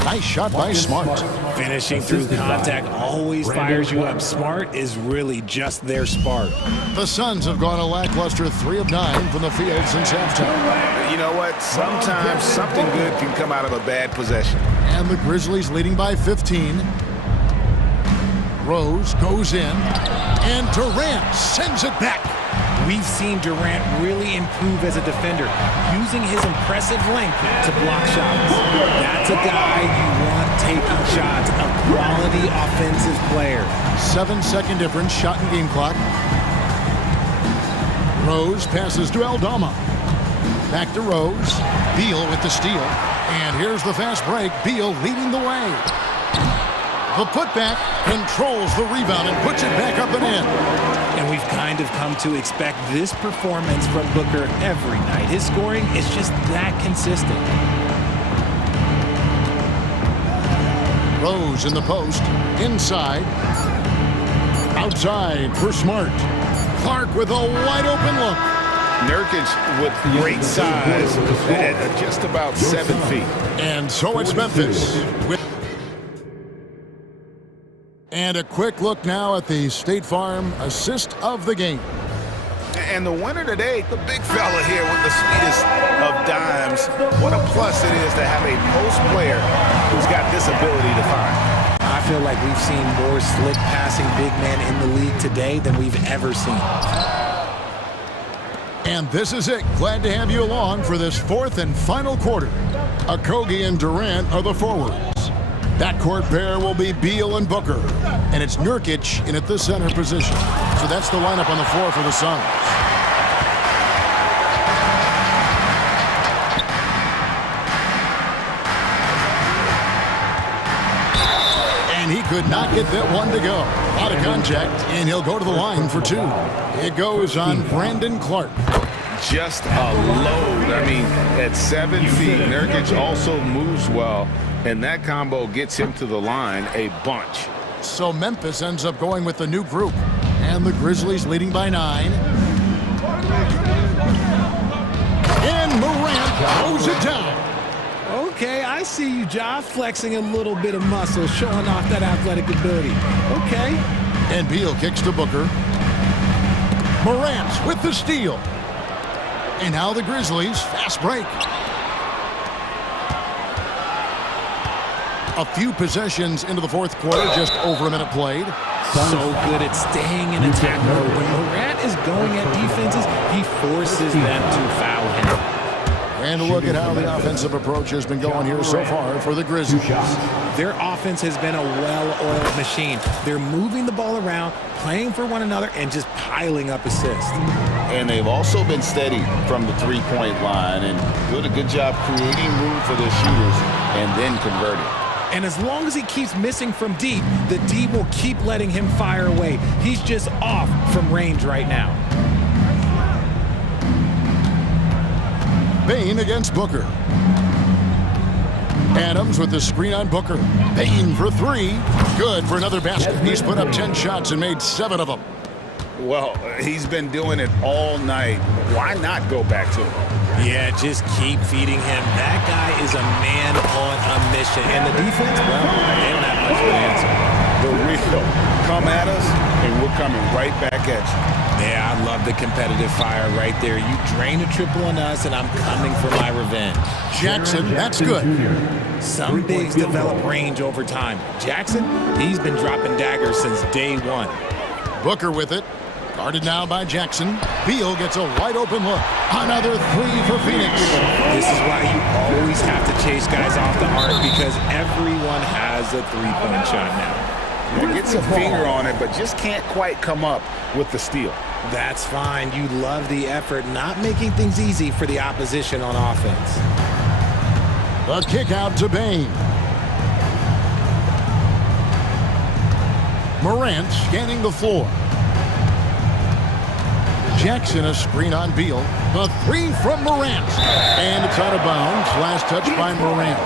Nice shot by Smart. Finishing through contact always fires you up. Smart is really just their spark. The Suns have gone a lackluster 3 of 9 from the field since halftime. You know what? Sometimes something good can come out of a bad possession. And the Grizzlies leading by 15. Rose goes in, and Durant sends it back. We've seen Durant really improve as a defender, using his impressive length to block shots. That's a guy you want taking shots, a quality offensive player. 7-second difference, shot and game clock. Rose passes to Aldama. Back to Rose. Beal with the steal. And here's the fast break. Beal leading the way. The putback controls the rebound and puts it back up and in. And we've kind of come to expect this performance from Booker every night. His scoring is just that consistent. Rose in the post. Inside. Outside for Smart. Clark with a wide open look. Nurkic with great size at just about 7 feet. And so it's Memphis with. And a quick look now at the State Farm assist of the game. And the winner today, the big fella here with the sweetest of dimes. What a plus it is to have a post player who's got this ability to find. I feel like we've seen more slick passing big men in the league today than we've ever seen. And this is it. Glad to have you along for this fourth and final quarter. Okogie and Durant are the forwards. That court pair will be Beal and Booker. And it's Nurkic in at the center position. So that's the lineup on the floor for the Suns. And he could not get that one to go. Out of contact, and he'll go to the line for two. It goes on Brandon Clark. Just a load. I mean, at 7 feet, Nurkic also moves well, and that combo gets him to the line a bunch. So Memphis ends up going with the new group, and the Grizzlies leading by 9. And Morant throws it down. Okay, I see you, Ja, flexing a little bit of muscle, showing off that athletic ability. Okay. And Beal kicks to Booker. Morant with the steal. And now the Grizzlies, fast break. A few possessions into the fourth quarter, just over a minute played. So good at staying in attack mode. When Morant is going at defenses, he forces them to foul him. And a look at how the offensive approach has been going here so far for the Grizzlies. Their offense has been a well-oiled machine. They're moving the ball around, playing for one another, and just piling up assists. And they've also been steady from the three-point line and doing a good job creating room for their shooters and then converting. And as long as he keeps missing from deep, the D will keep letting him fire away. He's just off from range right now. Bane against Booker. Adams with the screen on Booker. Bane for three. Good for another basket. He's put up 10 shots and made 7 of them. Well, he's been doing it all night. Why not go back to him? Yeah, just keep feeding him. That guy is a man on a mission. And the defense, well, they don't have much of an answer. The real come at us, and we're coming right back at you. Yeah, I love the competitive fire right there. You drain a triple on us, and I'm coming for my revenge. Jackson, that's good. Some bigs develop range over time. Jackson, he's been dropping daggers since day one. Booker with it. Guarded now by Jackson. Beal gets a wide open look. Another three for Phoenix. This is why you always have to chase guys off the arc because everyone has a three-point shot now. He gets a finger on it, but just can't quite come up with the steal. That's fine. You love the effort, not making things easy for the opposition on offense. The kick out to Bane. Morant scanning the floor. Jackson a screen on Beal. The three from Morant. And it's out of bounds. Last touch by Morant.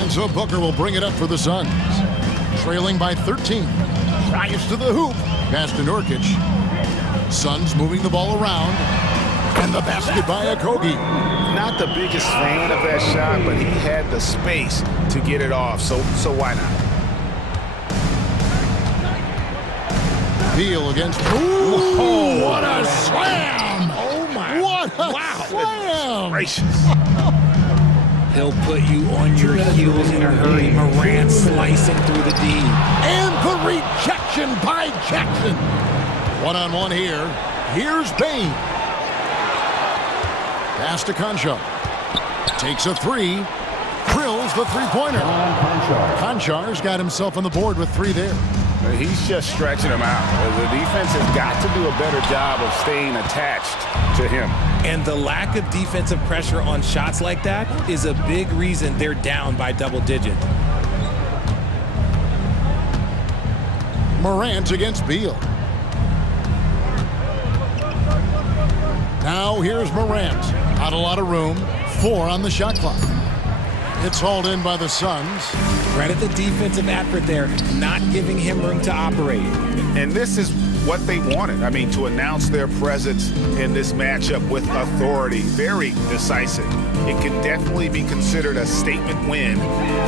And so Booker will bring it up for the Suns. Trailing by 13. Drives to the hoop. Pass to Nurkic. Suns moving the ball around. And the basket by Okogie. Not the biggest fan of that shot, but he had the space to get it off, so why not? Beal against... Ooh, what a slam! Oh, my. What a slam! Gracious. He'll put you on your heels in a hurry. Morant slicing through the D. And the rejection by Jackson. One-on-one here. Here's Bane. Pass to Conchar. Takes a three. Drills the three-pointer. Conchar's got himself on the board with 3 there. He's just stretching him out. The defense has got to do a better job of staying attached to him. And the lack of defensive pressure on shots like that is a big reason they're down by double digits. Morant against Beal. Now here's Morant. Not a lot of room. 4 on the shot clock. It's hauled in by the Suns. Credit the defensive effort there, not giving him room to operate. And this is what they wanted. I mean, to announce their presence in this matchup with authority. Very decisive. It can definitely be considered a statement win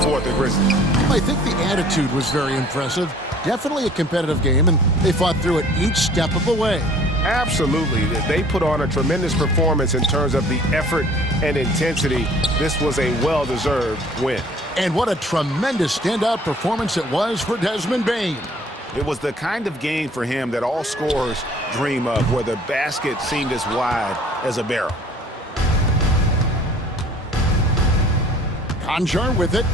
for the Grizzlies. I think the attitude was very impressive. Definitely a competitive game, and they fought through it each step of the way. Absolutely. They put on a tremendous performance in terms of the effort and intensity. This was a well-deserved win. And what a tremendous standout performance it was for Desmond Bane. It was the kind of game for him that all scorers dream of, where the basket seemed as wide as a barrel. Conjar with it.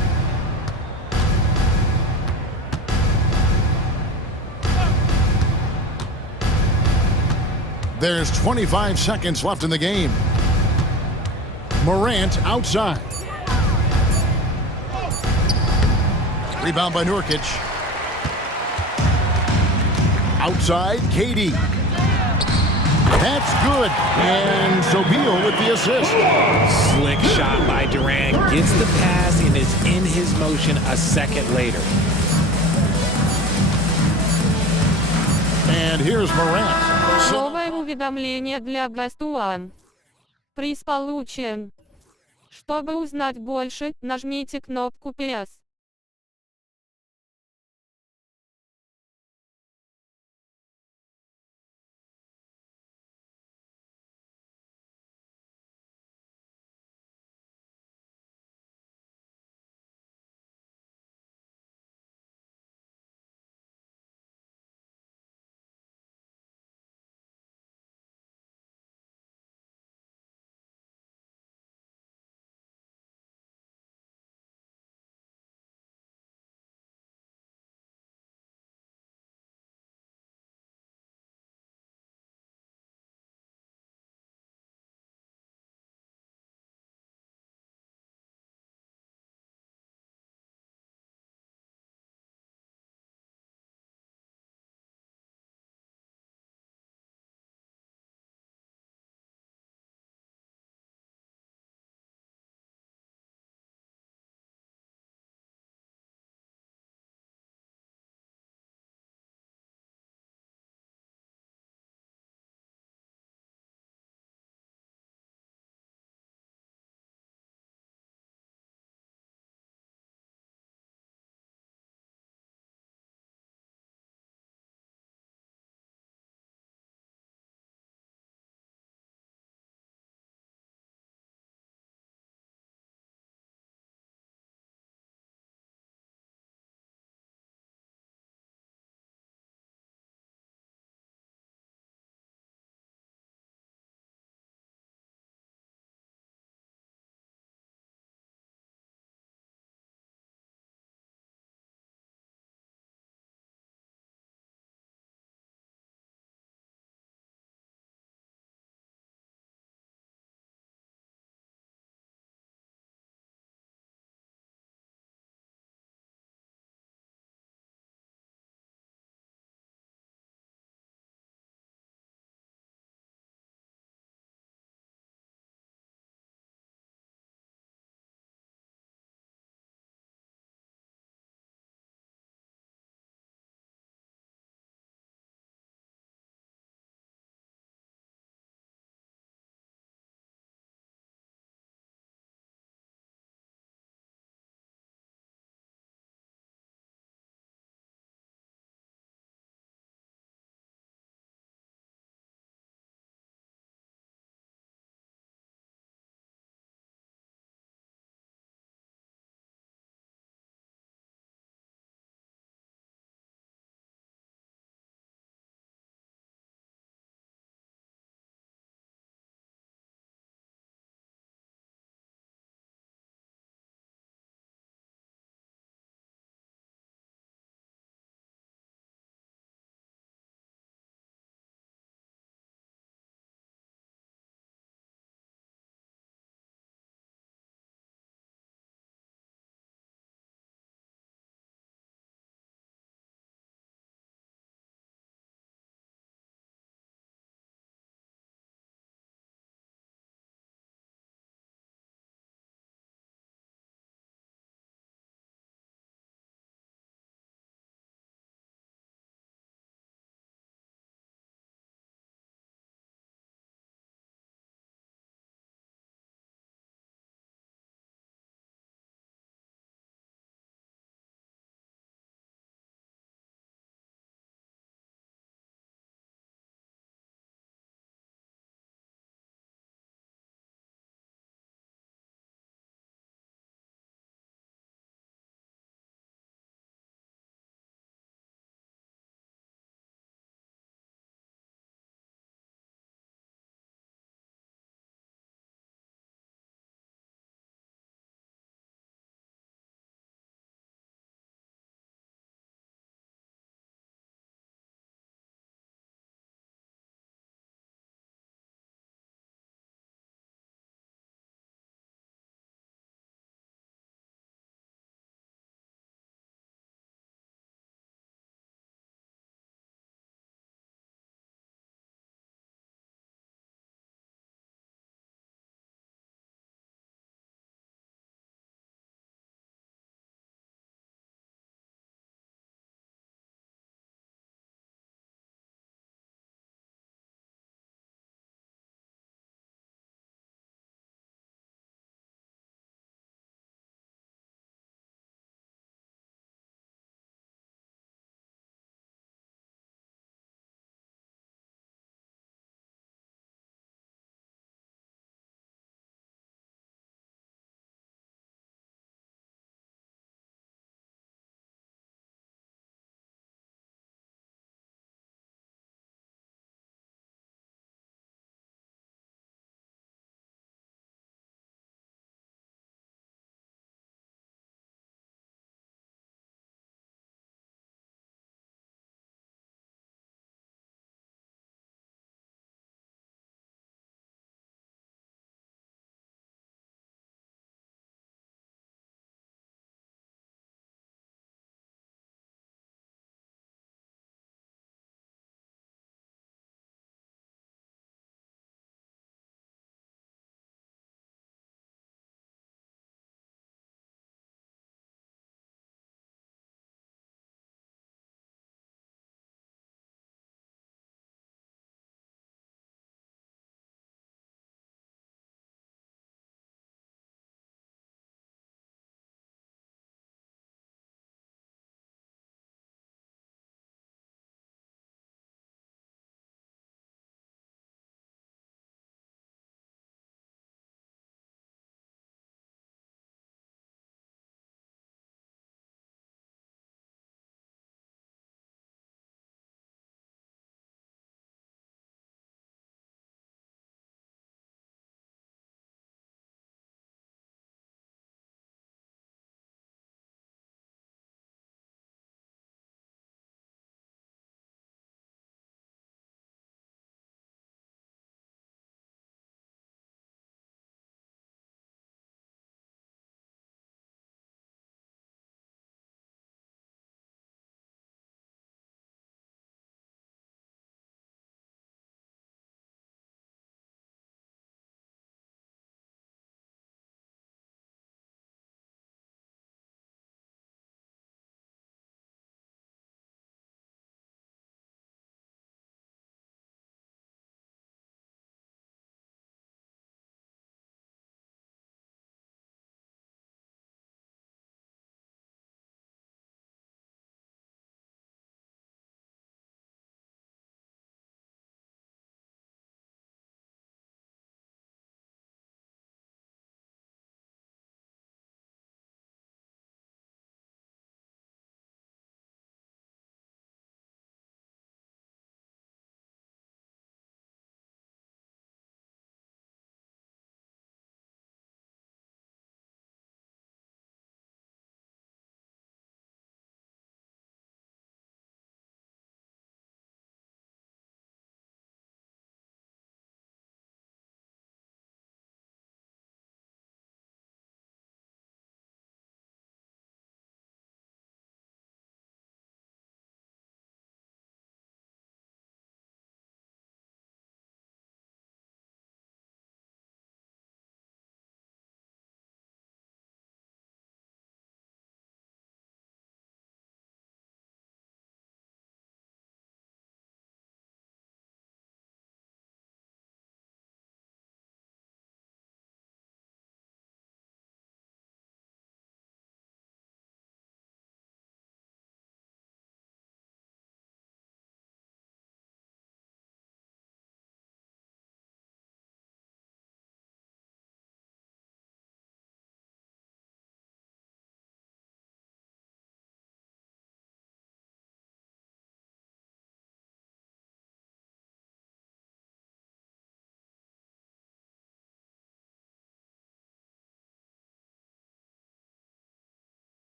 There's 25 seconds left in the game. Morant outside. Rebound by Nurkic. Outside, KD. That's good. And Sobeel with the assist. Slick shot by Durant. Gets the pass and is in his motion a second later. And here's Morant. Новое уведомление для Бастуан. Приз получен. Чтобы узнать больше, нажмите кнопку PS.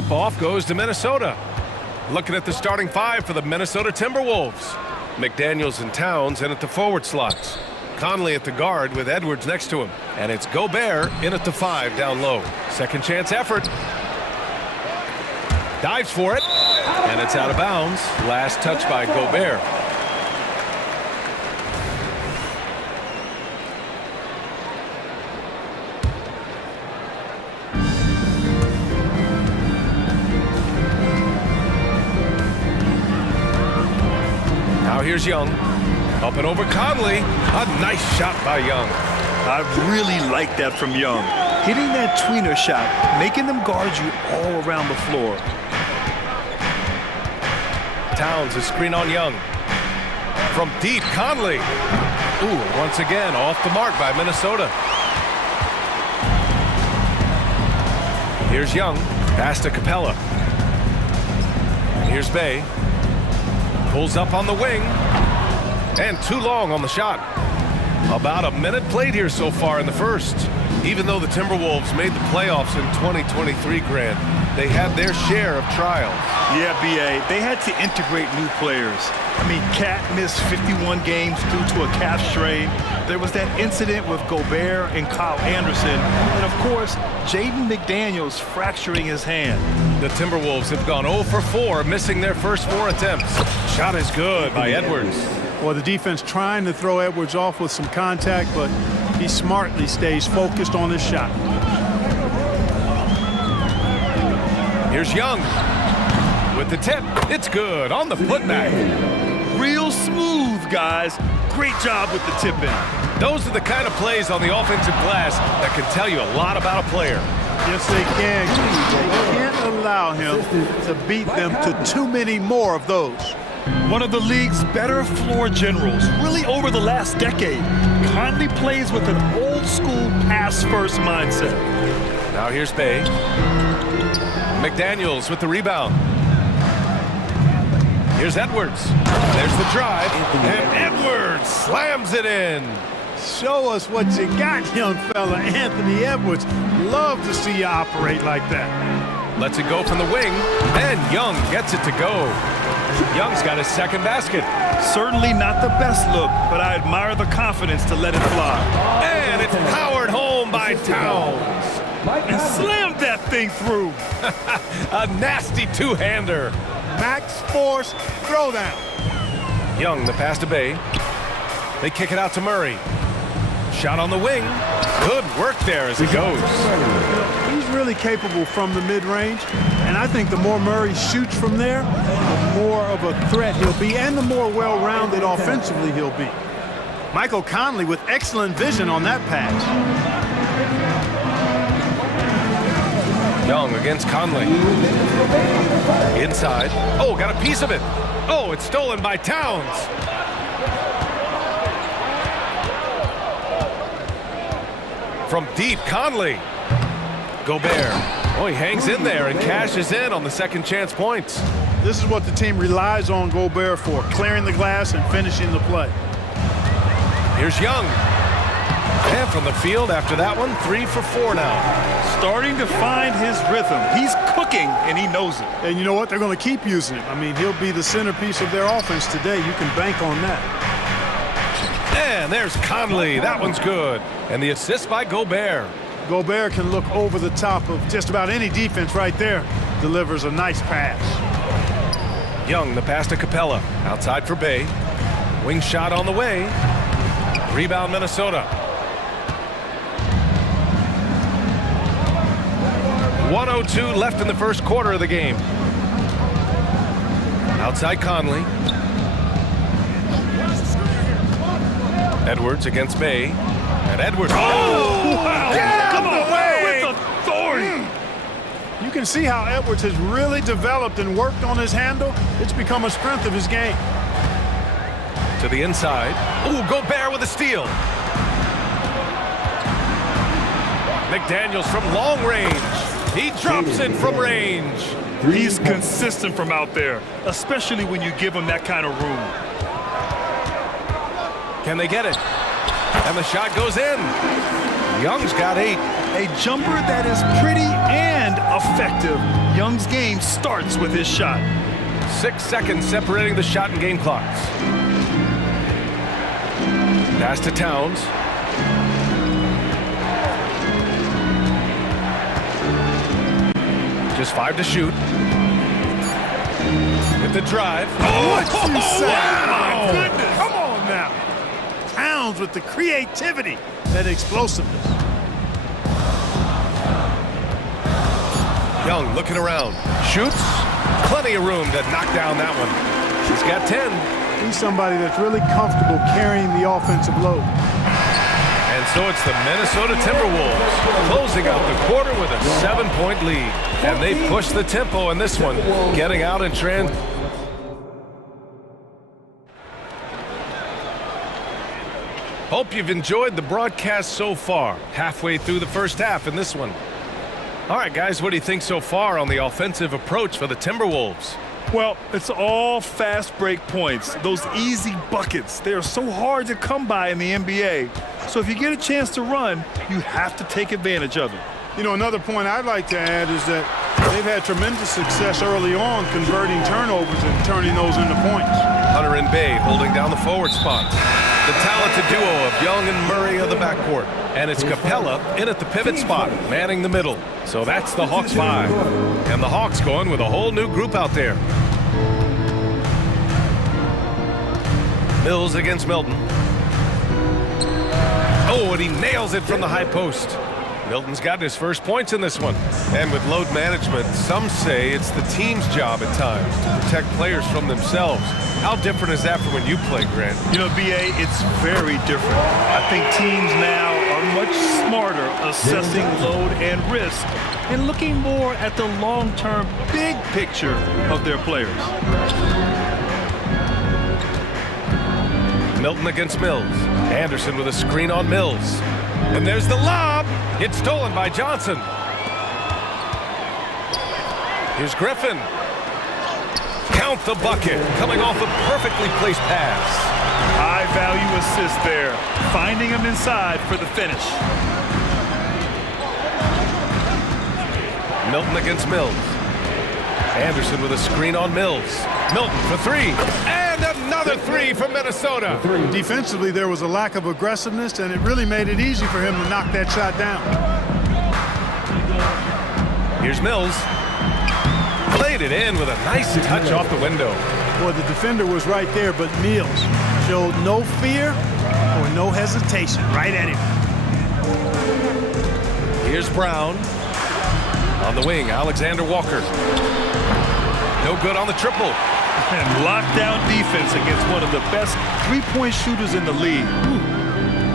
tip-off goes to Minnesota. Looking at the starting five for the Minnesota Timberwolves. McDaniels and Towns in at the forward slots. Conley at the guard with Edwards next to him. And it's Gobert in at the 5 down low. Second chance effort. Dives for it. And it's out of bounds. Last touch by Gobert. Now here's Young. Up and over Conley. A nice shot by Young. I really like that from Young. Hitting that tweener shot, making them guard you all around the floor. Towns a screen on Young. From deep, Conley. Ooh, once again, off the mark by Minnesota. Here's Young. Pass to Capella. And here's Bay. Pulls up on the wing. And too long on the shot. About a minute played here so far in the first. Even though the Timberwolves made the playoffs in 2023, Grant, they had their share of trials. Yeah, B.A., they had to integrate new players. I mean, Cat missed 51 games due to a calf strain. There was that incident with Gobert and Kyle Anderson. And, of course, Jaden McDaniels fracturing his hand. The Timberwolves have gone 0 for 4, missing their first 4 attempts. Shot is good by Edwards. Well, the defense trying to throw Edwards off with some contact, but he smartly stays focused on his shot. Here's Young with the tip. It's good on the putback. Real smooth, guys. Great job with the tip in. Those are the kind of plays on the offensive glass that can tell you a lot about a player. Yes, they can. They can't allow him to beat them to too many more of those. One of the league's better floor generals, really over the last decade. Conley plays with an old-school pass-first mindset. Now here's Bay. McDaniels with the rebound. Here's Edwards. There's the drive. And Edwards slams it in. Show us what you got, young fella. Anthony Edwards. Love to see you operate like that. Lets it go from the wing. And Young gets it to go. Young's got his second basket. Certainly not the best look, but I admire the confidence to let it fly. And it's powered home by Towns. And slammed that thing through. A nasty two-hander. Max force throwdown. Young, the pass to Bay. They kick it out to Murray. Shot on the wing. Good work there as it goes. He's really capable from the mid-range, and I think the more Murray shoots from there, the more of a threat he'll be, and the more well-rounded offensively he'll be. Michael Conley with excellent vision on that pass. Young against Conley. Inside. Oh, got a piece of it. Oh, it's stolen by Towns. From deep, Conley. Gobert. Oh, he hangs in there and cashes in on the second chance points. This is what the team relies on Gobert for, clearing the glass and finishing the play. Here's Young. And from the field after that one, 3 for 4 now. Starting to find his rhythm. He's cooking, and he knows it. And you know what? They're going to keep using him. I mean, he'll be the centerpiece of their offense today. You can bank on that. And there's Conley. That one's good. And the assist by Gobert. Gobert can look over the top of just about any defense right there. Delivers a nice pass. Young, the pass to Capella. Outside for Bay. Wing shot on the way. Rebound, Minnesota. 1:02 left in the first quarter of the game. Outside Conley. Edwards against Bay. And Edwards. Oh! Wow. Get out of the way! With authority. You can see how Edwards has really developed and worked on his handle. It's become a strength of his game. To the inside. Ooh, Gobert with a steal. McDaniels from long range. He drops it from range. He's consistent from out there, especially when you give him that kind of room. Can they get it? And the shot goes in. Young's got 8. A jumper that is pretty and effective. Young's game starts with his shot. 6 seconds separating the shot and game clocks. Pass to Towns. Just 5 to shoot. With the drive. Oh, what you say? Wow. My goodness. Come on now. Towns with the creativity, that explosiveness. Young looking around. Shoots. Plenty of room to knock down that one. He's got 10. He's somebody that's really comfortable carrying the offensive load. And so it's the Minnesota Timberwolves closing out the quarter with a 7-point lead. And they push the tempo in this one, getting out in trend. Hope you've enjoyed the broadcast so far. Halfway through the first half in this one. All right, guys, what do you think so far on the offensive approach for the Timberwolves? Well, it's all fast break points. Those easy buckets, they are so hard to come by in the NBA. So if you get a chance to run, you have to take advantage of it. You know, another point I'd like to add is that they've had tremendous success early on converting turnovers and turning those into points. Hunter and Bay holding down the forward spot. The talented duo of Young and Murray of the backcourt. And it's Capella in at the pivot spot, manning the middle. So that's the Hawks 5. And the Hawks going with a whole new group out there. Mills against Milton. Oh, and he nails it from the high post. Milton's gotten his first points in this one. And with load management, some say it's the team's job at times to protect players from themselves. How different is that from when you play, Grant? You know, BA, it's very different. I think teams now are much smarter assessing load and risk and looking more at the long-term big picture of their players. Milton against Mills. Anderson with a screen on Mills. And there's the lob. It's stolen by Johnson. Here's Griffin. Count the bucket. Coming off a perfectly placed pass. High value assist there. Finding him inside for the finish. Milton against Mills. Anderson with a screen on Mills. Milton for 3. And another 3 from Minnesota. Defensively, there was a lack of aggressiveness, and it really made it easy for him to knock that shot down. Here's Mills. Played it in with a nice touch off the window. Well, the defender was right there, but Mills showed no fear or no hesitation right at him. Here's Brown. On the wing, Alexander Walker. No good on the triple. And lockdown defense against one of the best three-point shooters in the league.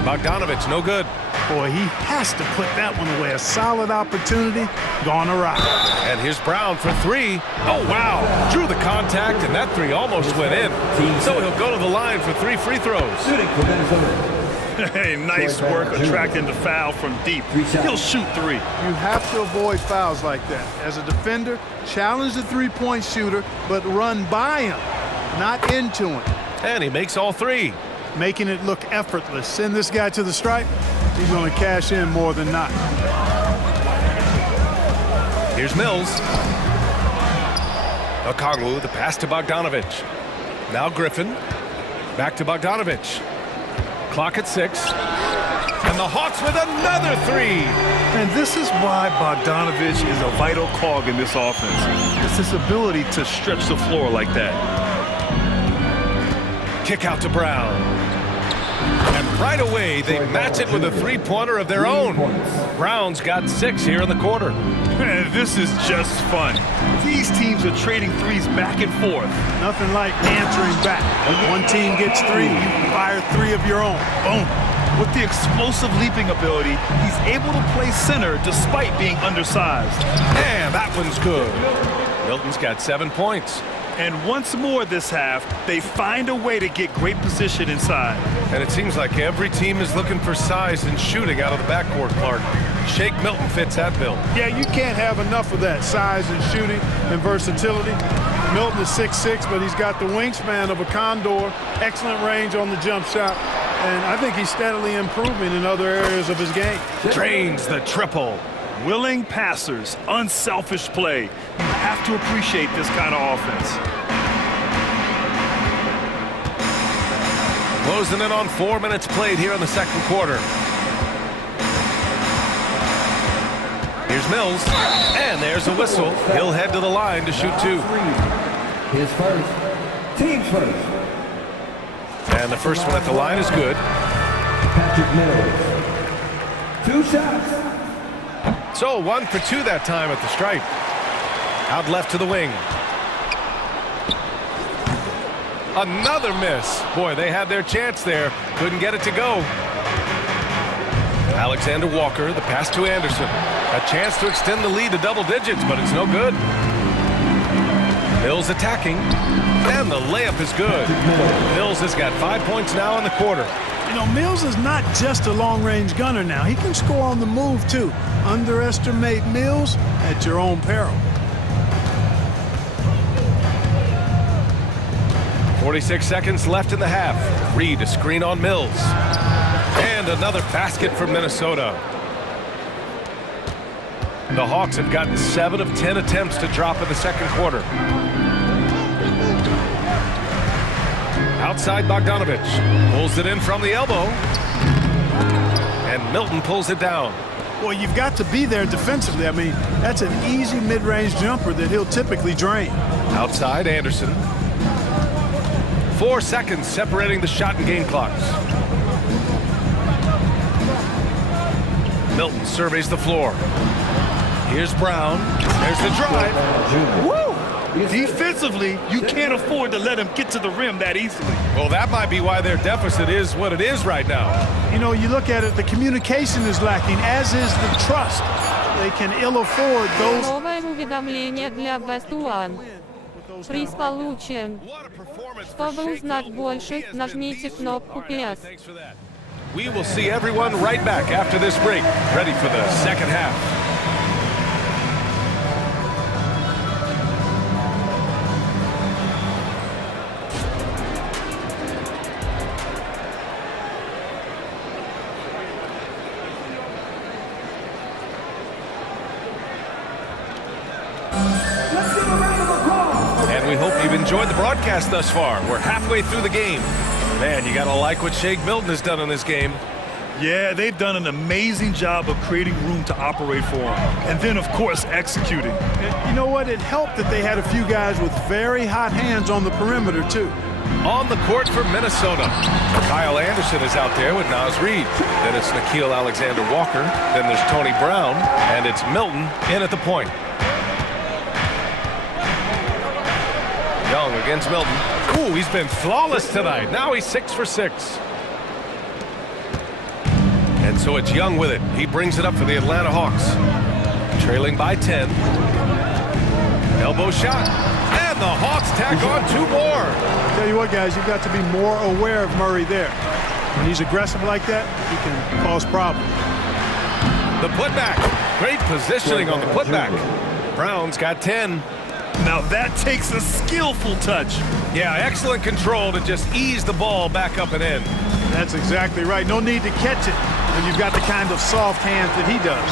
Bogdanovich, no good. Boy, he has to put that one away. A solid opportunity, gone awry. And here's Brown for 3. Oh, wow. Drew the contact, and that 3 almost went in. So he'll go to the line for 3 free throws. Hey, nice work attracting the foul from deep. He'll shoot 3. You have to avoid fouls like that. As a defender, challenge the three-point shooter, but run by him, not into him. And he makes all 3. Making it look effortless. Send this guy to the stripe, he's going to cash in more than not. Here's Mills. Okongwu, the pass to Bogdanovich. Now Griffin. Back to Bogdanovich. Clock at 6. And the Hawks with another 3. And this is why Bogdanovich is a vital cog in this offense. It's his ability to stretch the floor like that. Kick out to Brown. And right away, they match it with a three-pointer of their own. Brown's got 6 here in the quarter. Man, this is just fun. These teams are trading threes back and forth. Nothing like answering back. One team gets 3, you fire 3 of your own. Boom. With the explosive leaping ability, he's able to play center despite being undersized. And that one's good. Milton's got 7 points. And once more this half, they find a way to get great position inside. And it seems like every team is looking for size and shooting out of the backcourt, Clark. Shake Milton fits that bill. Yeah, you can't have enough of that size and shooting and versatility. Milton is 6'6", but he's got the wingspan of a condor. Excellent range on the jump shot. And I think he's steadily improving in other areas of his game. Drains the triple. Willing passers, unselfish play. You have to appreciate this kind of offense. Closing in on 4 minutes played here in the second quarter. Here's Mills, and there's a whistle. He'll head to the line to shoot two. His first. Team's first. And the first one at the line is good. Patrick Mills. 2 shots. So 1 for 2 that time at the stripe. Out left to the wing. Another miss. Boy, they had their chance there. Couldn't get it to go. Alexander Walker, the pass to Anderson. A chance to extend the lead to double digits, but it's no good. Mills attacking, and the layup is good. Mills has got 5 points now in the quarter. You know, Mills is not just a long-range gunner now. He can score on the move, too. Underestimate Mills at your own peril. 46 seconds left in the half. Reed a screen on Mills. And another basket for Minnesota. The Hawks have gotten 7 of 10 attempts to drop in the second quarter. Outside Bogdanovich. Pulls it in from the elbow. And Milton pulls it down. Well, you've got to be there defensively. I mean, that's an easy mid-range jumper that he'll typically drain. Outside Anderson. 4 seconds separating the shot and game clocks. Milton surveys the floor. Here's Brown. There's the drive. Woo! Defensively, you can't afford to let him get to the rim that easily. Well, that might be why their deficit is what it is right now. You know, you look at it, the communication is lacking, as is the trust. They can ill afford those. Новое уведомление для Best One. Приз получен. Чтобы узнать больше, нажмите кнопку PS. We will see everyone right back after this break, ready for the second half. And we hope you've enjoyed the broadcast thus far. We're halfway through the game. Man, you gotta like what Shake Milton has done in this game. Yeah, they've done an amazing job of creating room to operate for him. And then, of course, executing. You know what? It helped that they had a few guys with very hot hands on the perimeter, too. On the court for Minnesota. Kyle Anderson is out there with Naz Reid. Then it's Nickeil Alexander-Walker. Then there's Tony Brown. And it's Milton in at the point. Young against Milton. Ooh, he's been flawless tonight. Now he's 6 for 6. And so it's Young with it. He brings it up for the Atlanta Hawks. Trailing by 10. Elbow shot. And the Hawks tack on 2 more. Tell you what, guys, you've got to be more aware of Murray there. When he's aggressive like that, he can cause problems. The putback. Great positioning on the putback. Brown's got 10. Now that takes a skillful touch. Yeah, excellent control to just ease the ball back up and in. That's exactly right. No need to catch it when you've got the kind of soft hands that he does.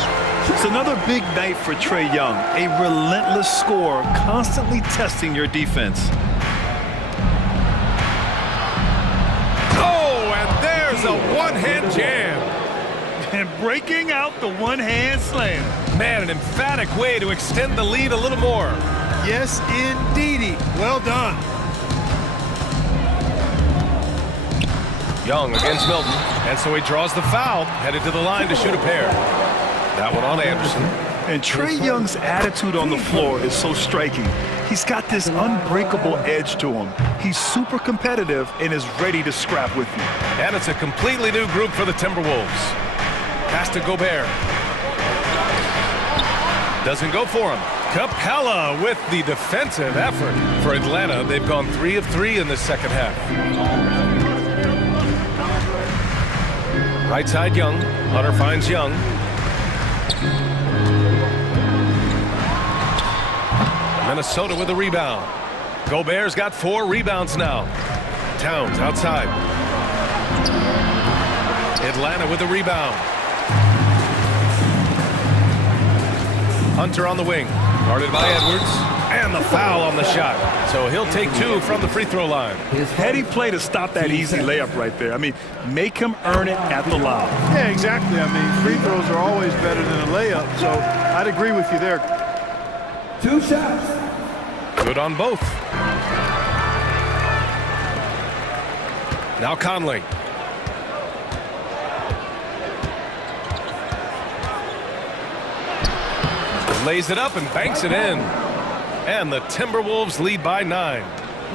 It's another big night for Trae Young, a relentless scorer, constantly testing your defense. Oh, and there's a one-hand jam. And breaking out the one-hand slam. Man, an emphatic way to extend the lead a little more. Yes, indeedy. Well done. Young against Milton, and so he draws the foul, headed to the line to shoot a pair. That one on Anderson. And Trae Young's attitude on the floor is so striking. He's got this unbreakable edge to him. He's super competitive and is ready to scrap with you. And it's a completely new group for the Timberwolves. Pass to Gobert. Doesn't go for him. Capella with the defensive effort. For Atlanta, they've gone 3 of 3 in this second half. Right side, Young. Hunter finds Young. Minnesota with a rebound. Gobert's got 4 rebounds now. Towns outside. Atlanta with the rebound. Hunter on the wing. Guarded by Edwards. And the foul on the shot. So he'll take 2 from the free throw line. Heady play to stop that easy layup right there. I mean, make him earn it at the line. Yeah, exactly. I mean, free throws are always better than a layup, so I'd agree with you there. 2 shots. Good on both. Now Conley. Lays it up and banks it in. And the Timberwolves lead by 9.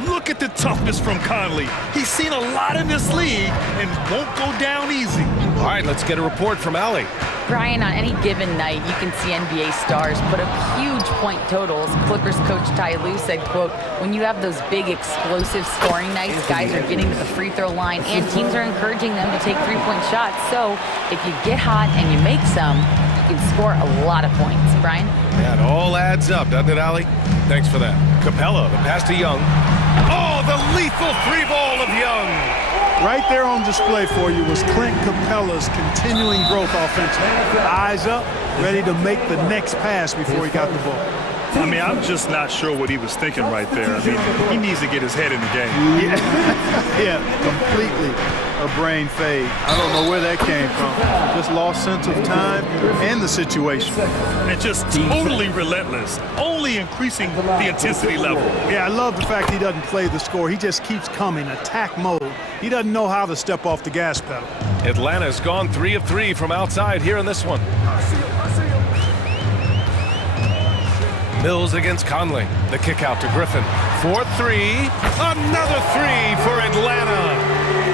Look at the toughness from Conley. He's seen a lot in this league and won't go down easy. All right, let's get a report from Allie. Brian, on any given night, you can see NBA stars put up huge point totals. Clippers coach Ty Lue said, quote, when you have those big explosive scoring nights, guys are getting to the free throw line and teams are encouraging them to take 3-point shots. So if you get hot and you make some, you can score a lot of points. Brian? Yeah, it all adds up, doesn't it, Allie? Thanks for that. Capella, the pass to Young. Oh, the lethal 3-ball of Young. Right there on display for you was Clint Capella's continuing growth offensively. Eyes up, ready to make the next pass before he got the ball. I mean, I'm just not sure what he was thinking right there. I mean, he needs to get his head in the game. Yeah, completely a brain fade. I don't know where that came from. Just lost sense of time and the situation. And just totally relentless, only increasing the intensity level. Yeah, I love the fact he doesn't play the score. He just keeps coming, attack mode. He doesn't know how to step off the gas pedal. Atlanta's gone 3 of 3 from outside here in this one. Mills against Conley. The kick out to Griffin. 4-3. Another 3 for Atlanta.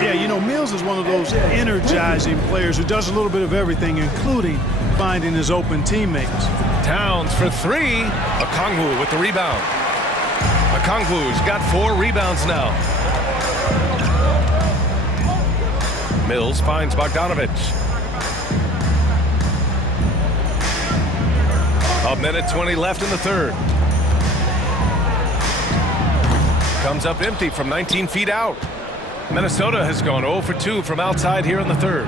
Yeah, you know, Mills is one of those energizing players who does a little bit of everything, including finding his open teammates. Towns for 3. Okongwu with the rebound. Okongwu's got 4 rebounds now. Mills finds Bogdanovich. A minute 20 left in the third. Comes up empty from 19 feet out. Minnesota has gone 0 for 2 from outside here in the third.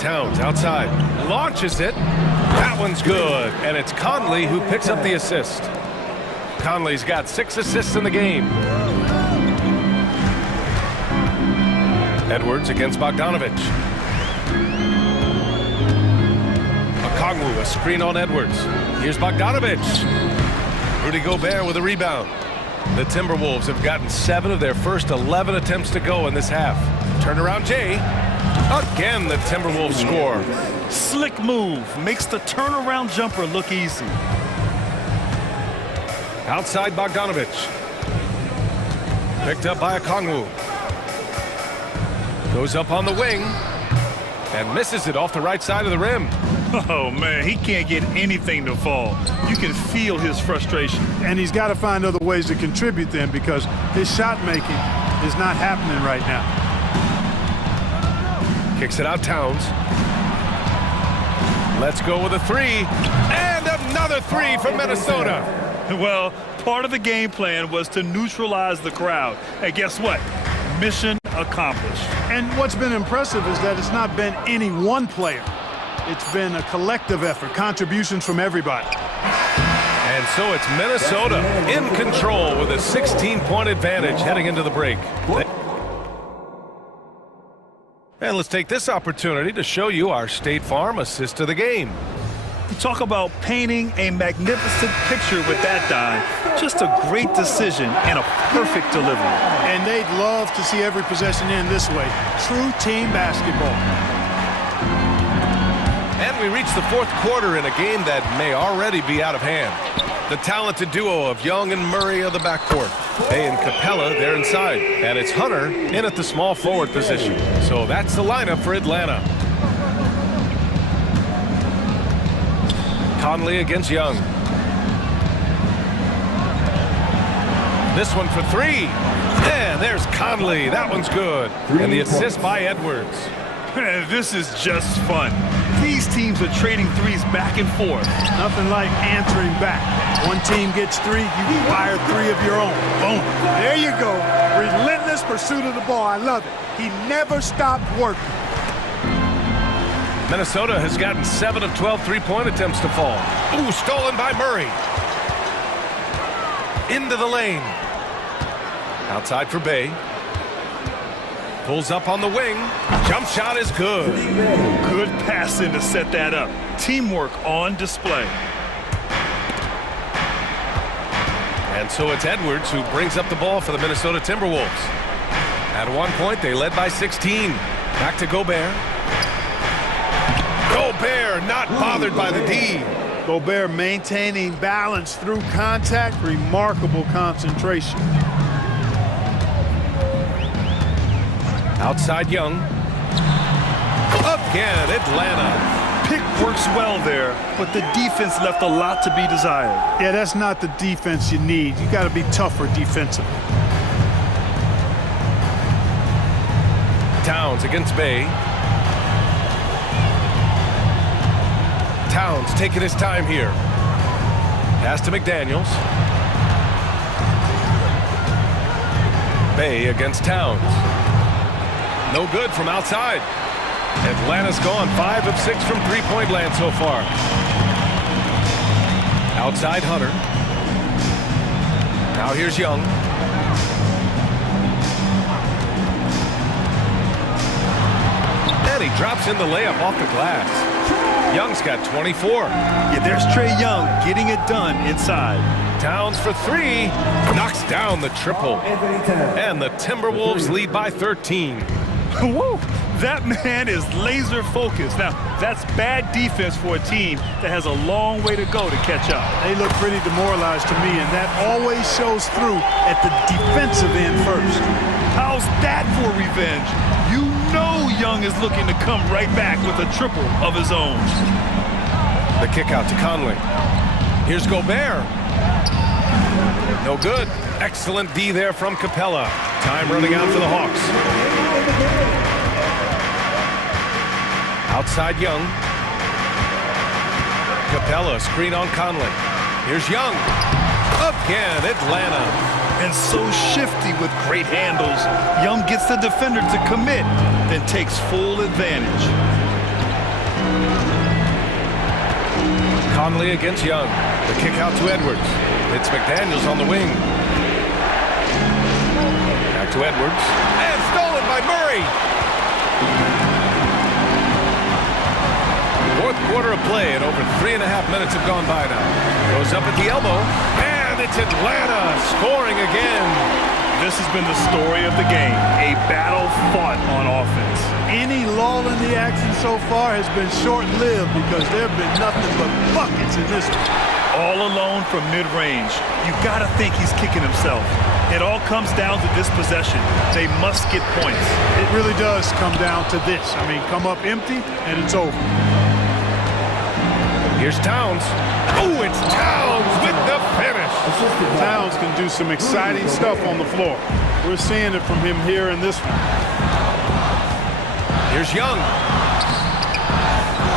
Towns outside. Launches it. That one's good. And it's Conley who picks up the assist. Conley's got 6 assists in the game. Edwards against Bogdanovich. Okongwu, a screen on Edwards. Here's Bogdanovich. Rudy Gobert with a rebound. The Timberwolves have gotten 7 of their first 11 attempts to go in this half. Turnaround Jay. Again, the Timberwolves score. Slick move. Makes the turnaround jumper look easy. Outside Bogdanovich. Picked up by Okongwu. Goes up on the wing. And misses it off the right side of the rim. Oh, man, he can't get anything to fall. You can feel his frustration. And he's got to find other ways to contribute then, because his shot making is not happening right now. Kicks it out, Towns. Let's go with a 3. And another 3 from Minnesota. Well, part of the game plan was to neutralize the crowd. And guess what? Mission accomplished. And what's been impressive is that it's not been any one player. It's been a collective effort, contributions from everybody. And so it's Minnesota in control with a 16-point advantage heading into the break. And let's take this opportunity to show you our State Farm assist to the game. You talk about painting a magnificent picture with that dime. Just a great decision and a perfect delivery. And they'd love to see every possession end this way. True team basketball. And we reach the fourth quarter in a game that may already be out of hand. The talented duo of Young and Murray of the backcourt. They and Capella, they're inside. And it's Hunter in at the small forward position. So that's the lineup for Atlanta. Conley against Young. This one for 3. And there's Conley. That one's good. And the assist by Edwards. This is just fun. These teams are trading threes back and forth. Nothing like answering back. One team gets 3, you fire 3 of your own. Boom. There you go. Relentless pursuit of the ball. I love it. He never stopped working. Minnesota has gotten 7 of 12 three-point attempts to fall. Ooh, stolen by Murray. Into the lane. Outside for Bay. Pulls up on the wing. Jump shot is good. Good passing to set that up. Teamwork on display. And so it's Edwards who brings up the ball for the Minnesota Timberwolves. At one point, they led by 16. Back to Gobert. Gobert not bothered by the D. Gobert maintaining balance through contact, remarkable concentration. Outside Young. Again, Atlanta. Pick works well there, but the defense left a lot to be desired. Yeah, that's not the defense you need. You got to be tougher defensively. Towns against Bay. Towns taking his time here. Pass to McDaniels. Bay against Towns. No good from outside. Atlanta's gone 5 of 6 from three-point land so far. Outside Hunter. Now here's Young. And he drops in the layup off the glass. Young's got 24. Yeah, there's Trae Young getting it done inside. Towns for 3. Knocks down the triple. And the Timberwolves lead by 13. Woo! That man is laser focused. Now, that's bad defense for a team that has a long way to go to catch up. They look pretty demoralized to me, and that always shows through at the defensive end first. How's that for revenge? You know Young is looking to come right back with a triple of his own. The kick out to Conley. Here's Gobert. No good. Excellent D there from Capella. Time running out for the Hawks. Outside Young. Capella screen on Conley. Here's Young. Again, Atlanta. And so shifty with great handles. Young gets the defender to commit, then takes full advantage. Conley against Young. The kick out to Edwards. It's McDaniels on the wing. Back to Edwards. And stolen by Murray. Fourth quarter of play, and over 3.5 minutes have gone by now. Goes up at the elbow, and it's Atlanta scoring again. This has been the story of the game, a battle fought on offense. Any lull in the action so far has been short-lived because there have been nothing but buckets in this one. All alone from mid-range. You gotta think he's kicking himself. It all comes down to this possession. They must get points. It really does come down to this. I mean, come up empty, and it's over. Here's Towns. Oh, it's Towns with the finish. Towns can do some exciting stuff on the floor. We're seeing it from him here in this one. Here's Young.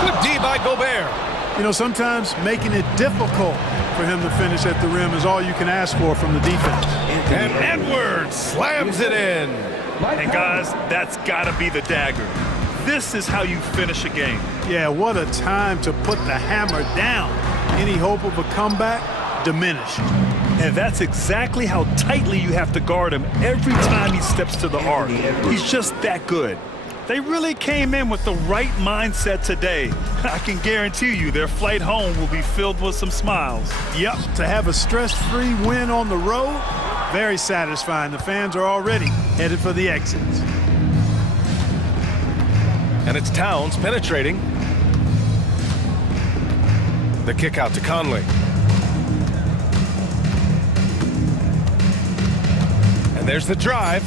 Good D by Gobert. You know, sometimes making it difficult for him to finish at the rim is all you can ask for from the defense. And Edwards slams it in. And guys, that's gotta be the dagger. This is how you finish a game. Yeah, what a time to put the hammer down. Any hope of a comeback diminished. And that's exactly how tightly you have to guard him every time he steps to the arc. He's just that good. They really came in with the right mindset today. I can guarantee you their flight home will be filled with some smiles. Yep, to have a stress-free win on the road, very satisfying. The fans are already headed for the exits. And it's Towns penetrating. The kick out to Conley. And there's the drive.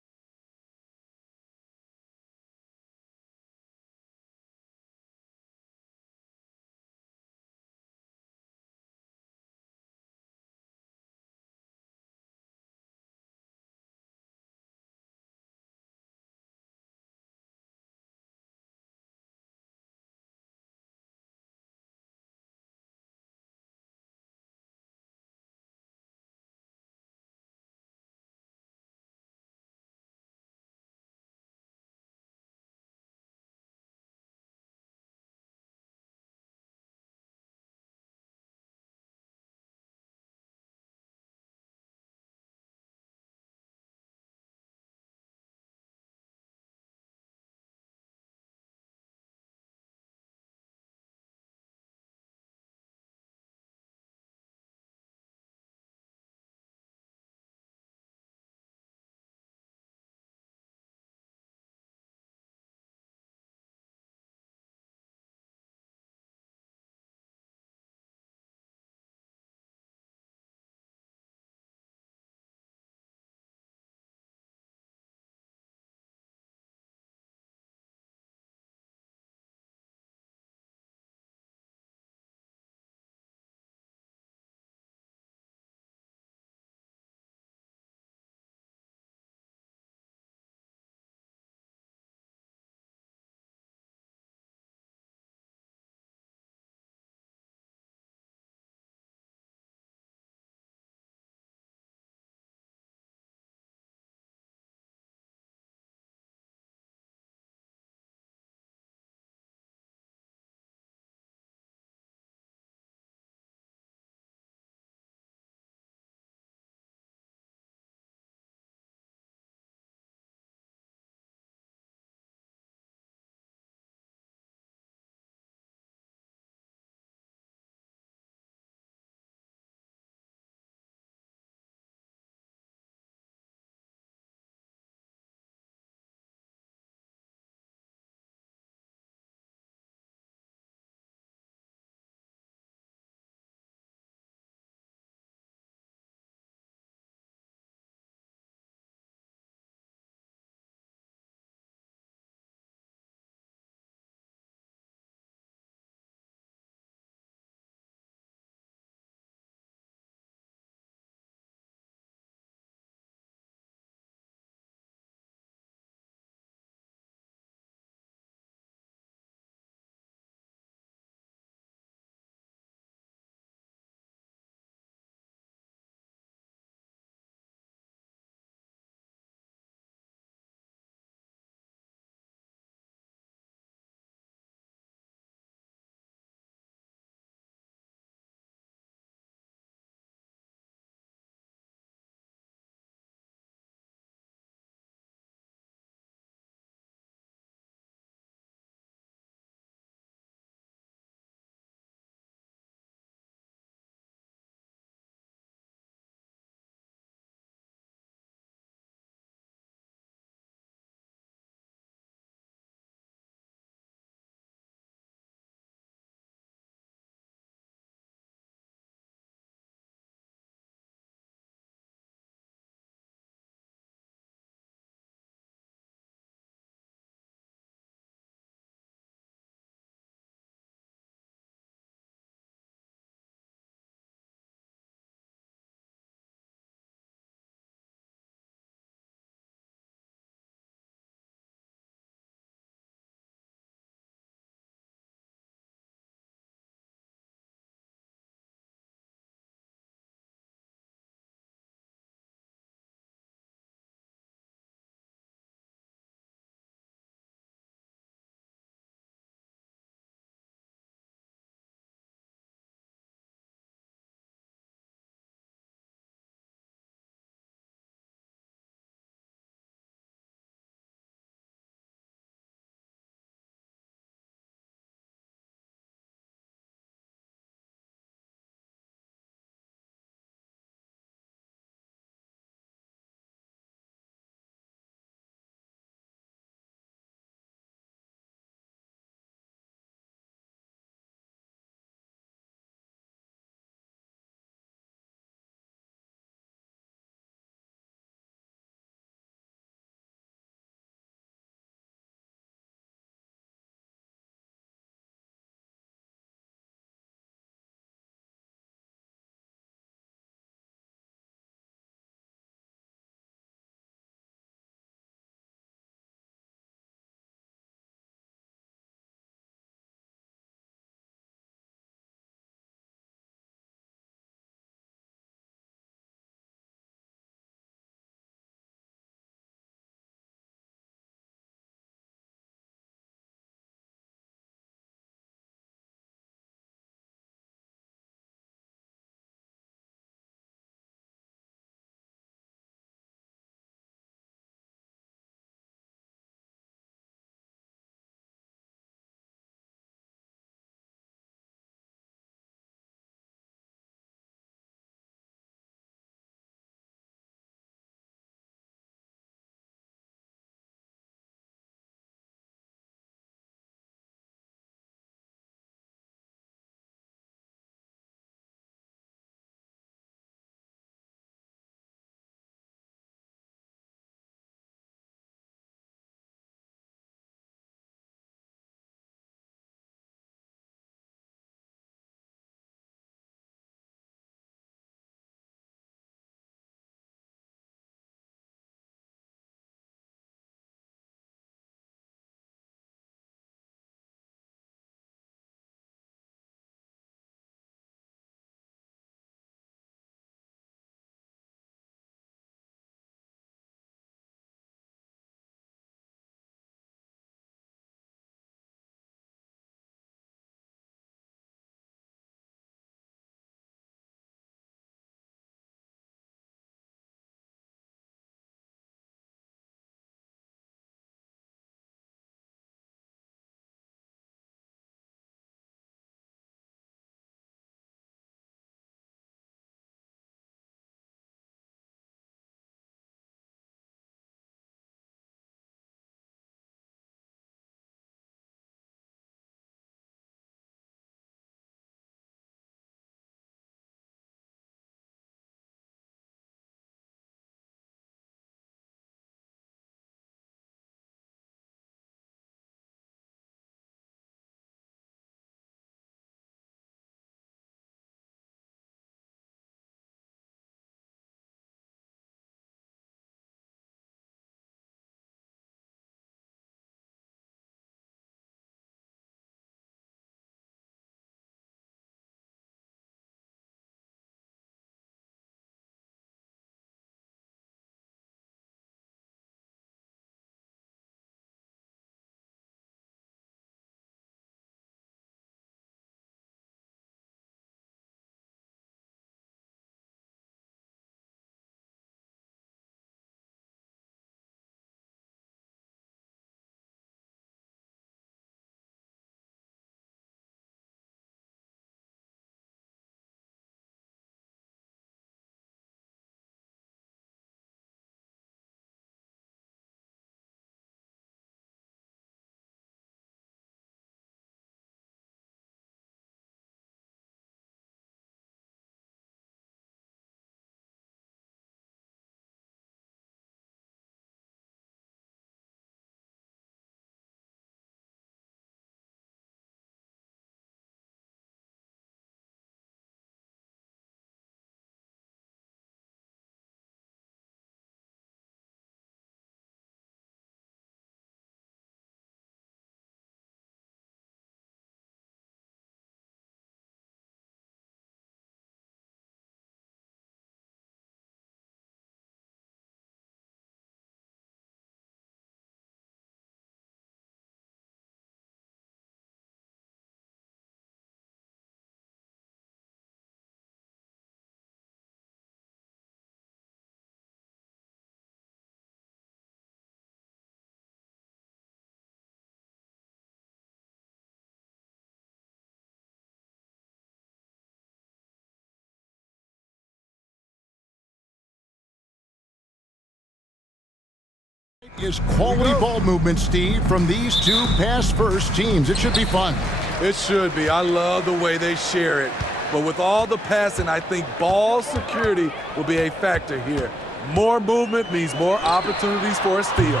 is quality ball movement, Steve, from these two pass-first teams. It should be fun. It should be. I love the way they share it. But with all the passing, I think ball security will be a factor here. More movement means more opportunities for a steal.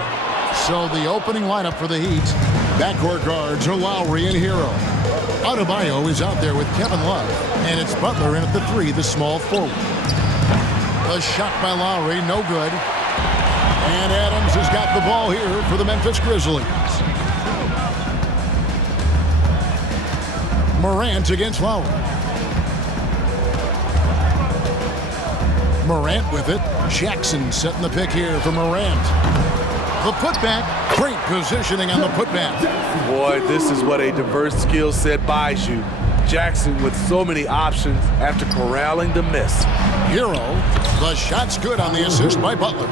So the opening lineup for the Heat. Backcourt guards are Lowry and Hero. Adebayo is out there with Kevin Love. And it's Butler in at the 3, the small forward. A shot by Lowry, no good. And Adams has got the ball here for the Memphis Grizzlies. Morant against Lowry. Morant with it. Jackson setting the pick here for Morant. The putback. Great positioning on the putback. Boy, this is what a diverse skill set buys you. Jackson with so many options after corralling the miss. Hero. The shot's good on the assist by Butler.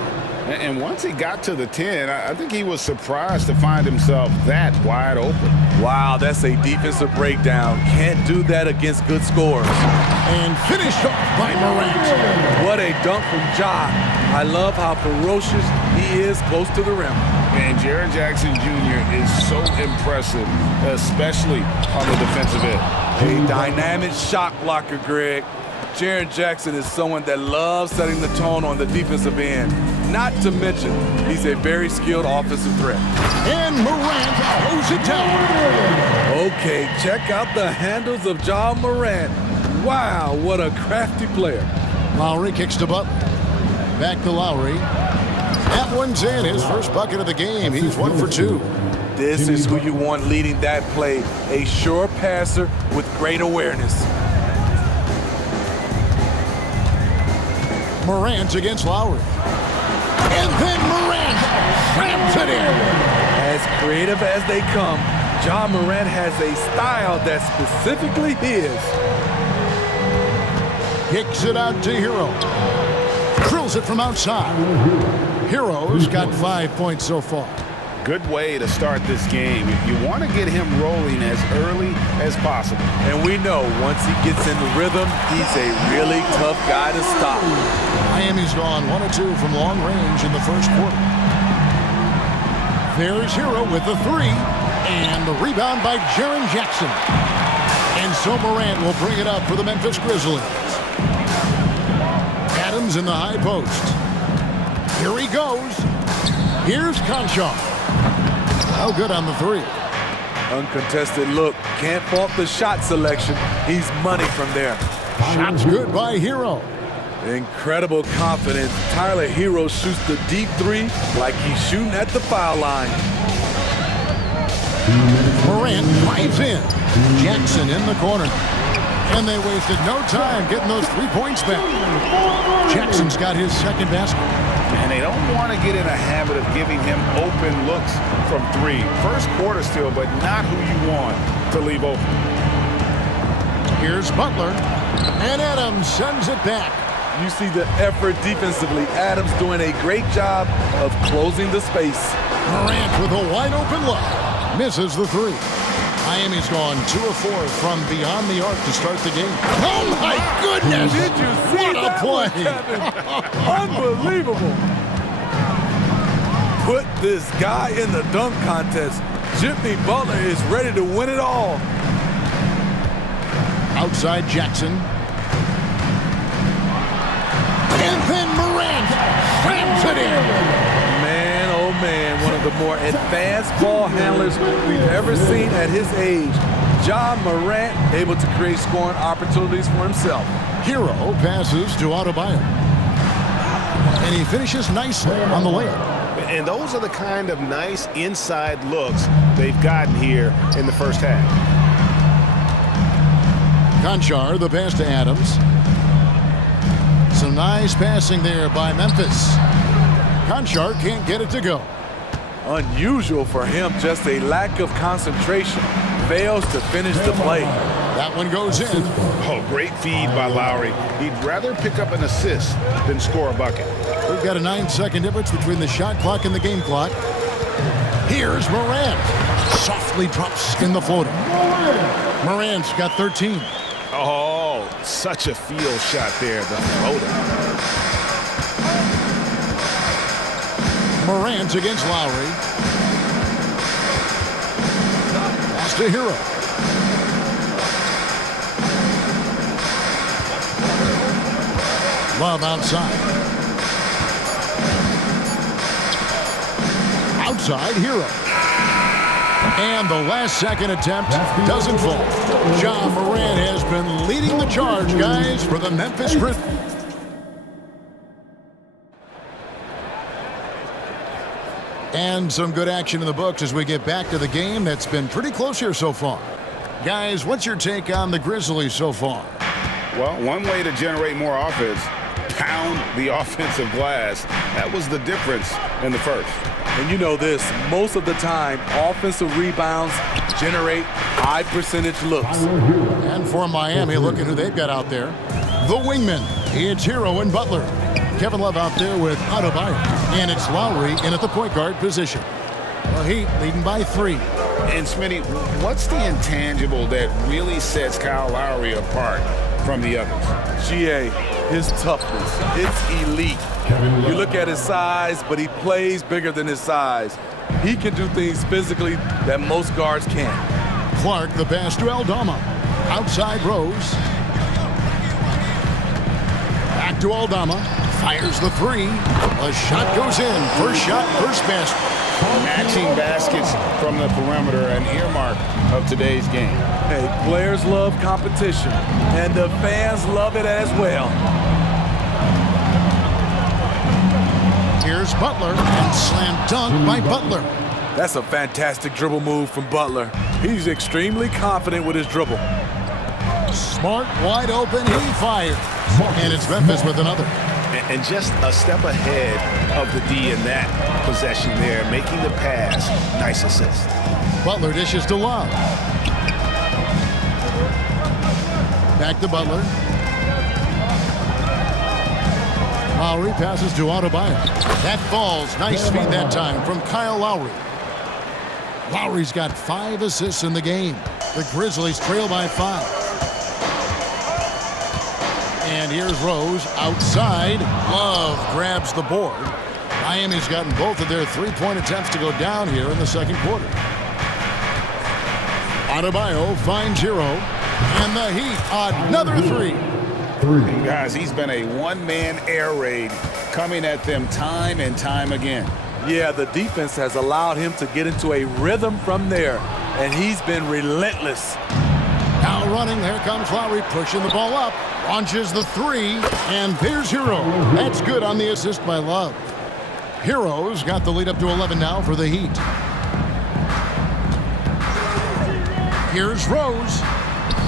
And once he got to the 10, I think he was surprised to find himself that wide open. Wow, that's a defensive breakdown. Can't do that against good scorers. And finished off by Morant. What a dunk from Ja. I love how ferocious he is close to the rim. And Jaren Jackson Jr. is so impressive, especially on the defensive end. A dynamic shot blocker, Greg. Jaren Jackson is someone that loves setting the tone on the defensive end. Not to mention, he's a very skilled offensive threat. And Morant throws it down. Okay, check out the handles of Ja Morant. Wow, what a crafty player. Lowry kicks to Butler. Back to Lowry. That one's in, his first bucket of the game. He's 1 for 2. This is who you want leading that play. A sure passer with great awareness. Morant against Lowry. And then Morant slams it in. As creative as they come, Ja Morant has a style that's specifically his. Kicks it out to Hero. Drills it from outside. Hero's got 5 points so far. Good way to start this game. You want to get him rolling as early as possible. And we know once he gets in the rhythm, he's a really tough guy to stop. Miami's gone 1 of 2 from long range in the first quarter. There's Hero with the 3. And the rebound by Jaren Jackson. And so Morant will bring it up for the Memphis Grizzlies. Adams in the high post. Here he goes. Here's Conchar. Oh, good on the 3. Uncontested look. Can't fault the shot selection. He's money from there. Shot's good by Hero. Incredible confidence. Tyler Hero shoots the deep 3 like he's shooting at the foul line. Morant drives in. Jackson in the corner. And they wasted no time getting those 3 points back. Jackson's got his second basket. And they don't want to get in a habit of giving him open looks from 3. First quarter still, but not who you want to leave open. Here's Butler. And Adams sends it back. You see the effort defensively. Adams doing a great job of closing the space. Morant with a wide open look. Misses the 3. Miami's gone 2 of 4 from beyond the arc to start the game. Oh my goodness! Did you see what a play? Unbelievable. Put this guy in the dunk contest. Jimmy Butler is ready to win it all. Outside Jackson. And then Morant slams it in. Man, oh man, one of the more advanced ball handlers we've ever seen at his age. Ja Morant able to create scoring opportunities for himself. Hero passes to Adebayo. And he finishes nicely on the layup. And those are the kind of nice inside looks they've gotten here in the first half. Conchar, the pass to Adams. Some nice passing there by Memphis. Conchar can't get it to go. Unusual for him, just a lack of concentration. Fails to finish the play. That one goes in. Oh, great feed by Lowry. He'd rather pick up an assist than score a bucket. We've got a 9-second difference between the shot clock and the game clock. Here's Morant. Softly drops in the floater. Morant's got 13. Oh, such a field shot there, the floater. Morant against Lowry. Pass to Hero. Love outside. Outside, Hero. And the last-second attempt doesn't fall. Ja Morant has been leading the charge, guys, for the Memphis Grizzlies. And some good action in the books as we get back to the game that's been pretty close here so far. Guys, what's your take on the Grizzlies so far? Well, one way to generate more offense, pound the offensive glass. That was the difference in the first. And you know this, most of the time, offensive rebounds generate high percentage looks. And for Miami, look at who they've got out there. The wingman, it's Hero and Butler. Kevin Love out there with Adebayo. And it's Lowry in at the point guard position. The Heat leading by 3. And Smitty, what's the intangible that really sets Kyle Lowry apart from the others? GA, his toughness. It's elite. You look at his size, but he plays bigger than his size. He can do things physically that most guards can't. Clark, the pass to Aldama. Outside Rose. Back to Aldama. Fires the 3. A shot goes in. First shot, first basket. Matching baskets from the perimeter, an earmark of today's game. Hey, players love competition, and the fans love it as well. Here's Butler, and slam dunk by Butler. That's a fantastic dribble move from Butler. He's extremely confident with his dribble. Smart, wide open, he fires. And it's Memphis with another. And just a step ahead of the D in that possession there, making the pass. Nice assist. Butler dishes to Love. Back to Butler. Lowry passes to Adebayo. That falls. Nice feed that time from Kyle Lowry. Lowry's got 5 assists in the game. The Grizzlies trail by 5. And here's Rose outside. Love grabs the board. Miami's gotten both of their 3-point attempts to go down here in the second quarter. Adebayo finds Hero. And the Heat, another 3. And guys, he's been a one-man air raid coming at them time and time again. Yeah, the defense has allowed him to get into a rhythm from there, and he's been relentless. Now running, here comes Lowry pushing the ball up. Launches the 3, and there's Hero. That's good on the assist by Love. Hero's got the lead up to 11 now for the Heat. Here's Rose.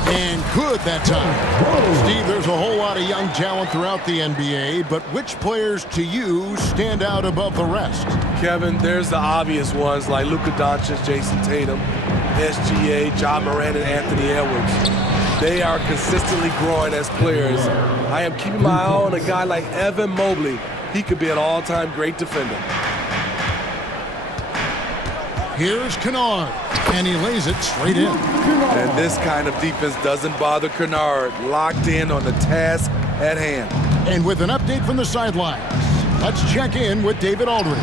And good that time. Steve, there's a whole lot of young talent throughout the NBA, but which players to you stand out above the rest? Kevin, there's the obvious ones like Luka Doncic, Jason Tatum, SGA, Ja Morant, and Anthony Edwards. They are consistently growing as players. I am keeping my eye on a guy like Evan Mobley. He could be an all-time great defender. Here's Kennard, and he lays it straight in. And this kind of defense doesn't bother Kennard, locked in on the task at hand. And with an update from the sidelines, let's check in with David Aldridge.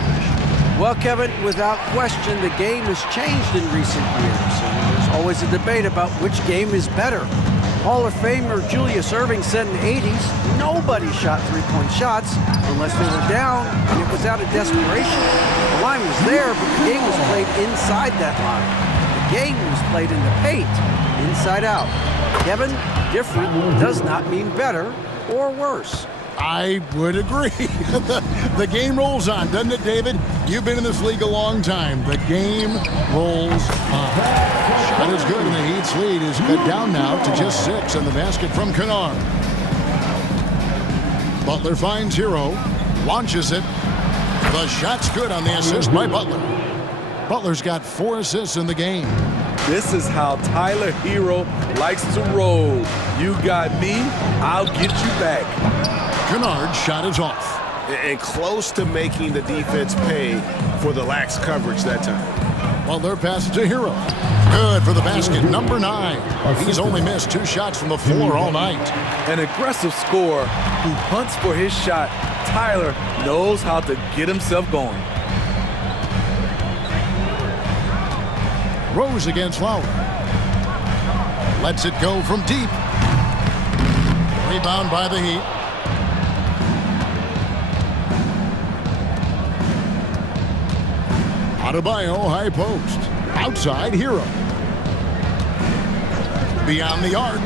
Well, Kevin, without question, the game has changed in recent years. And there's always a debate about which game is better. Hall of Famer Julius Erving said in the 80s, nobody shot three-point shots unless they were down, and it was out of desperation. The line was there, but the game was played inside that line. The game was played in the paint, inside out. Kevin, different does not mean better or worse. I would agree. The game rolls on, doesn't it, David? You've been in this league a long time. The game rolls on. Shot is good, and the Heat's lead is cut down now to just 6 in the basket from Kennard. Butler finds Hero, launches it. The shot's good on the assist by Butler. Butler's got 4 assists in the game. This is how Tyler Hero likes to roll. You got me, I'll get you back. Kennard's shot is off. And close to making the defense pay for the lax coverage that time. Butler passes to Hero. Good for the basket, number 9. He's only missed 2 shots from the floor all night. An aggressive scorer who hunts for his shot. Tyler knows how to get himself going. throws against Lowry. Lets it go from deep. Rebound by the Heat. Adebayo, high post. Outside, Hero. Beyond the arc.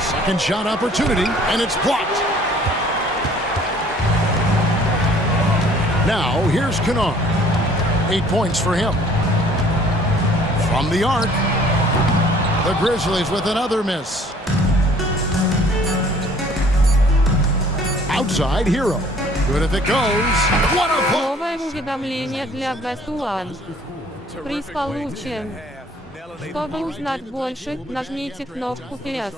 Second shot opportunity, and it's blocked. Now, here's Kennard. 8 points for him. From the arc, the Grizzlies with another miss. Outside, Hero. Good if it goes. What a play! Новое уведомление для Best One. Приз получен. Чтобы узнать больше, нажмите кнопку PS.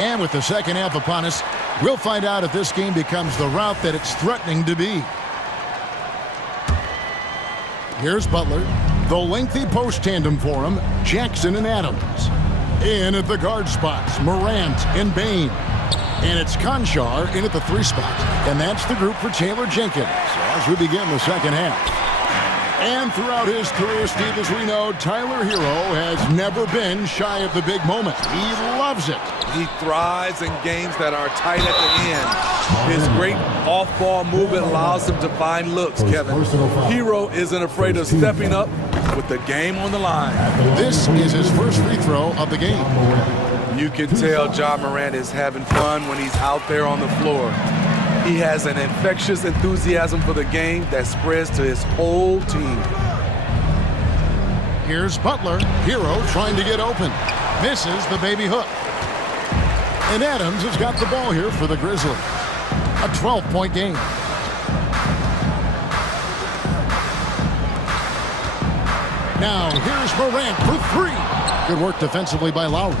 And with the second half upon us, we'll find out if this game becomes the route that it's threatening to be. Here's Butler. The lengthy post tandem for him, Jackson and Adams. In at the guard spots, Morant and Bain. And it's Conchar in at the 3 spot. And that's the group for Taylor Jenkins as we begin the second half. And throughout his career, Steve, as we know, Tyler Hero has never been shy of the big moment. He loves it. He thrives in games that are tight at the end. His great off-ball movement allows him to find looks, Kevin. Hero isn't afraid of stepping up with the game on the line. This is his first free throw of the game. You can tell Ja Morant is having fun when he's out there on the floor. He has an infectious enthusiasm for the game that spreads to his whole team. Here's Butler. Hero trying to get open. Misses the baby hook. And Adams has got the ball here for the Grizzlies. A 12-point game. Now here's Morant for 3. Good work defensively by Lowry.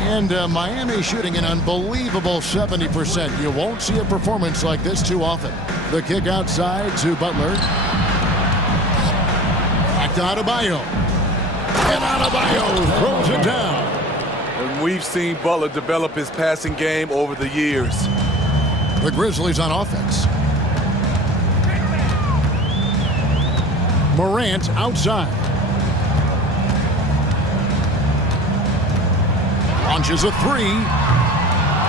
And Miami shooting an unbelievable 70%. You won't see a performance like this too often. The kick outside to Butler. Back to Adebayo. And Adebayo throws it down. And we've seen Butler develop his passing game over the years. The Grizzlies on offense. Morant outside. Launches a 3.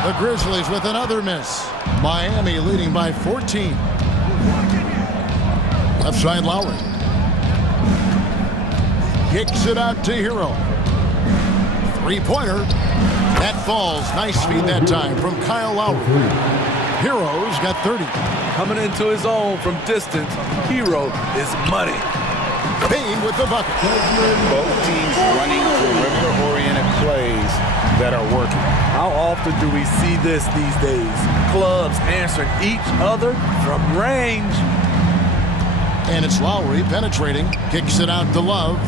The Grizzlies with another miss. Miami leading by 14. Left side Lowry. Kicks it out to Hero. 3-pointer. That falls. Nice feed that time from Kyle Lowry. Hero's got 30. Coming into his own from distance, Hero is money. Bain with the bucket. Both teams running perimeter-oriented plays that are working. How often do we see this these days? Clubs answering each other from range. And it's Lowry penetrating. Kicks it out to Love.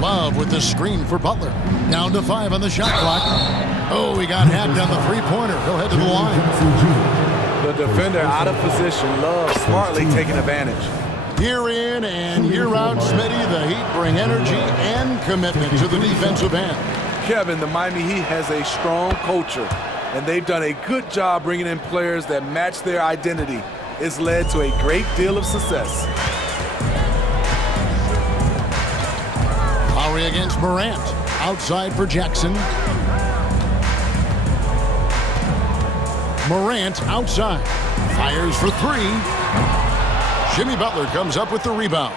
Love with the screen for Butler. Down to 5 on the shot clock. Oh, he got hacked on the 3-pointer. He'll head to the line. The defender out of position. Love smartly taking advantage. Year in and year out, Smitty, the Heat bring energy and commitment to the defensive end. Kevin, the Miami Heat has a strong culture, and they've done a good job bringing in players that match their identity. It's led to a great deal of success. Lowry against Morant. Outside for Jackson. Morant outside. Fires for 3. Jimmy Butler comes up with the rebound.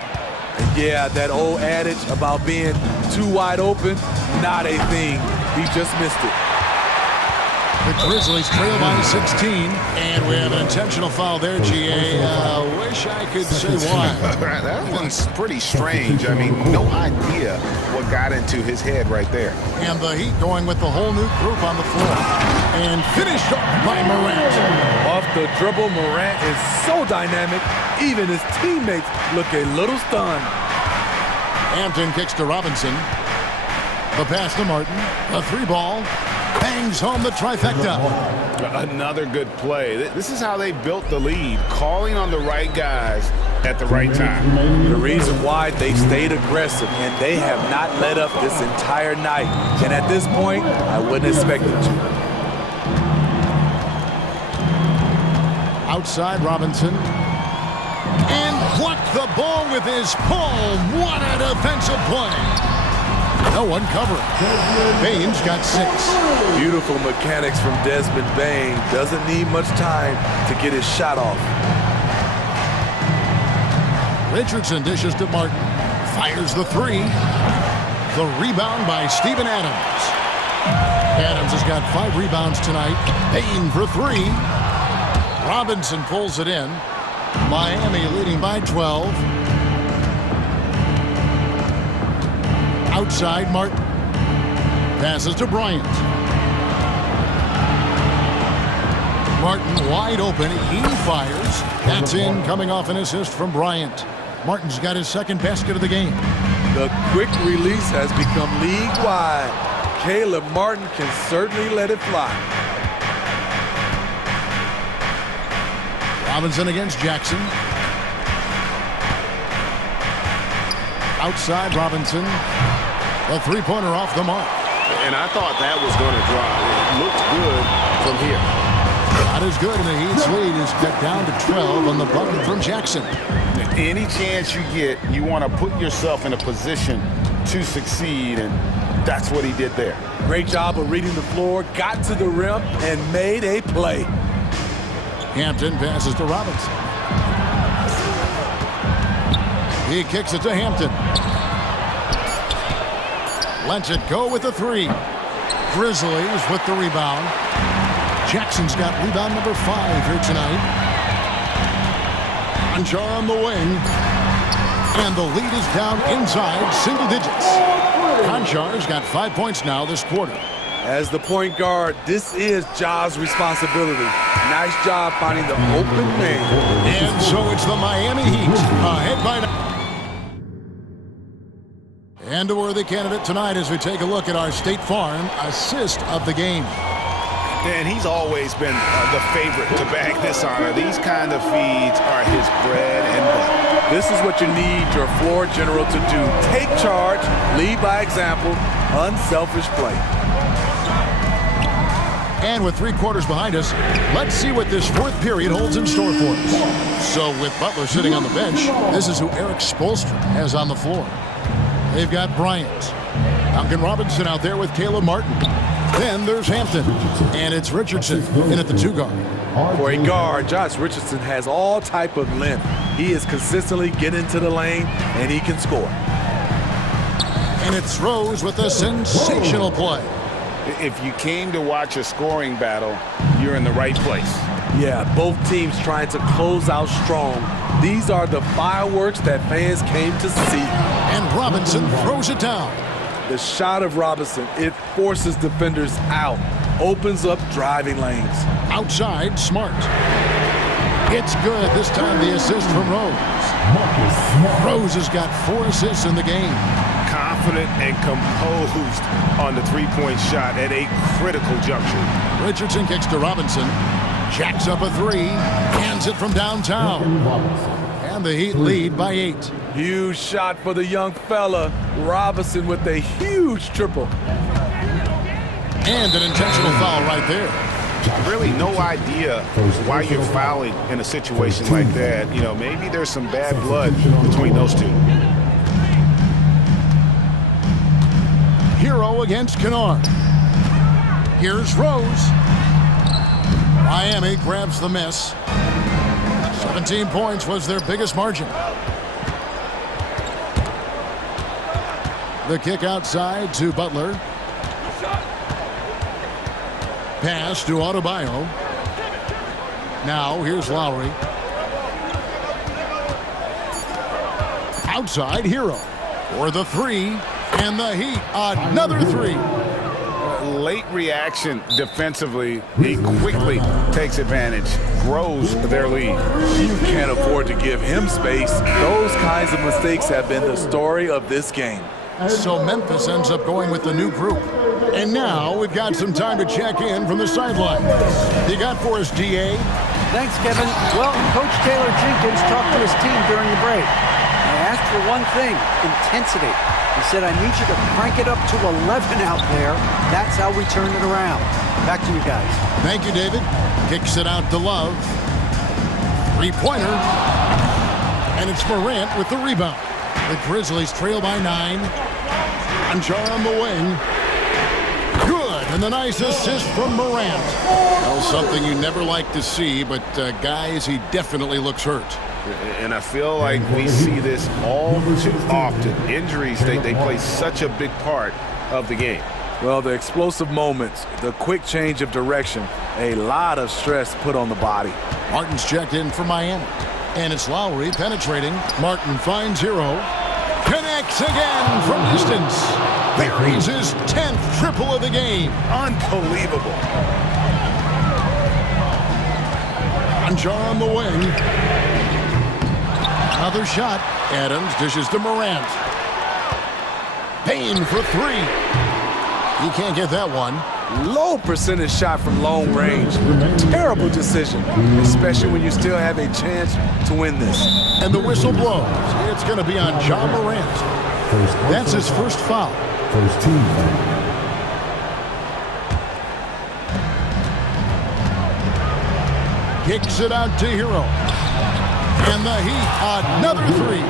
And yeah, that old adage about being too wide open, not a thing. He just missed it. The Grizzlies trail by 16, and we have an intentional foul there, GA. Wish I could say why. That one's pretty strange. I mean, no idea what got into his head right there. And the Heat going with the whole new group on the floor. And finished off by Morant. Off the dribble, Morant is so dynamic, even his teammates look a little stunned. Hampton kicks to Robinson. The pass to Martin. A 3-ball. bangs home the trifecta. Another good play. This is how they built the lead, calling on the right guys at the right time. The reason why they stayed aggressive, and they have not let up this entire night. And at this point, I wouldn't expect them to. Outside Robinson. And blocked the ball with his palm. What a defensive play. No one covering. Baines got 6. Beautiful mechanics from Desmond Bain. Doesn't need much time to get his shot off. Richardson dishes to Martin. Fires the 3. The rebound by Steven Adams. Adams has got 5 rebounds tonight. Bain for 3. Robinson pulls it in. Miami leading by 12. Outside Martin. Passes to Bryant. Martin wide open. He fires. That's in, coming off an assist from Bryant. Martin's got his second basket of the game. The quick release has become league-wide. Caleb Martin can certainly let it fly. Robinson against Jackson. Outside Robinson. A 3-pointer off the mark. And I thought that was going to drive. It looked good from here. Not as good, and the Heat's lead is cut down to 12 on the bucket from Jackson. Any chance you get, you want to put yourself in a position to succeed, and that's what he did there. Great job of reading the floor, got to the rim, and made a play. Hampton passes to Robinson. He kicks it to Hampton. Lets it go with the 3. Grizzlies with the rebound. Jackson's got rebound number 5 here tonight. Anjar on the wing. And the lead is down inside single digits. Conjar's got 5 points now this quarter. As the point guard, this is Ja's responsibility. Nice job finding the open man. And so it's the Miami Heat ahead by 9. And a worthy candidate tonight as we take a look at our State Farm assist of the game. And he's always been the favorite to bag this honor. These kind of feeds are his bread and butter. This is what you need your floor general to do. Take charge, lead by example, unselfish play. And with 3 quarters behind us, let's see what this 4th period holds in store for us. So with Butler sitting on the bench, this is who Eric Spoelstra has on the floor. They've got Bryant. Duncan Robinson out there with Caleb Martin. Then there's Hampton. And it's Richardson in at the 2 guard. For a guard, Josh Richardson has all type of length. He is consistently getting to the lane, and he can score. And it's Rose with a sensational play. If you came to watch a scoring battle, you're in the right place. Yeah, both teams trying to close out strong. These are the fireworks that fans came to see. And Robinson throws it down. The shot of Robinson, it forces defenders out, opens up driving lanes. Outside, Smart. It's good. This time the assist from Rose. Rose has got 4 assists in the game. Confident and composed on the 3-point shot at a critical juncture. Richardson kicks to Robinson. Jacks up a 3. Hands it from downtown. And the Heat lead by 8. Huge shot for the young fella. Robinson with a huge triple. And an intentional foul right there. Really no idea why you're fouling in a situation like that. You know, maybe there's some bad blood between those two. Hero against Kennard. Here's Rose. Miami grabs the miss. 17 points was their biggest margin. The kick outside to Butler. Pass to Adebayo. Now here's Lowry. Outside Hero for the 3. And the Heat, another 3. Late reaction defensively. He quickly takes advantage, grows their lead. You can't afford to give him space. Those kinds of mistakes have been the story of this game. So Memphis ends up going with the new group. And now we've got some time to check in from the sidelines. You got for us, GA? Thanks, Kevin. Well, Coach Taylor Jenkins talked to his team during the break. I asked for one thing, intensity. He said, I need you to crank it up to 11 out there. That's how we turn it around. Back to you guys. Thank you, David. Kicks it out to Love. Three-pointer. And it's Morant with the rebound. The Grizzlies trail by 9. Anjar on the wing. Good, and the nice assist from Morant. Well, something you never like to see, but guys, he definitely looks hurt. And I feel like we see this all too often. Injuries, they play such a big part of the game. Well, the explosive moments, the quick change of direction, a lot of stress put on the body. Martin's checked in for Miami. And it's Lowry penetrating. Martin finds Hero. Connects again from distance. Buries his 10th triple of the game. Unbelievable. Anjar on the wing. Another shot. Adams dishes to Morant. Payne for 3. He can't get that one. Low percentage shot from long range. Terrible decision, especially when you still have a chance to win this. And the whistle blows. It's going to be on Ja Morant. That's his first foul. First team foul. Kicks it out to Hero. And the Heat, another 3.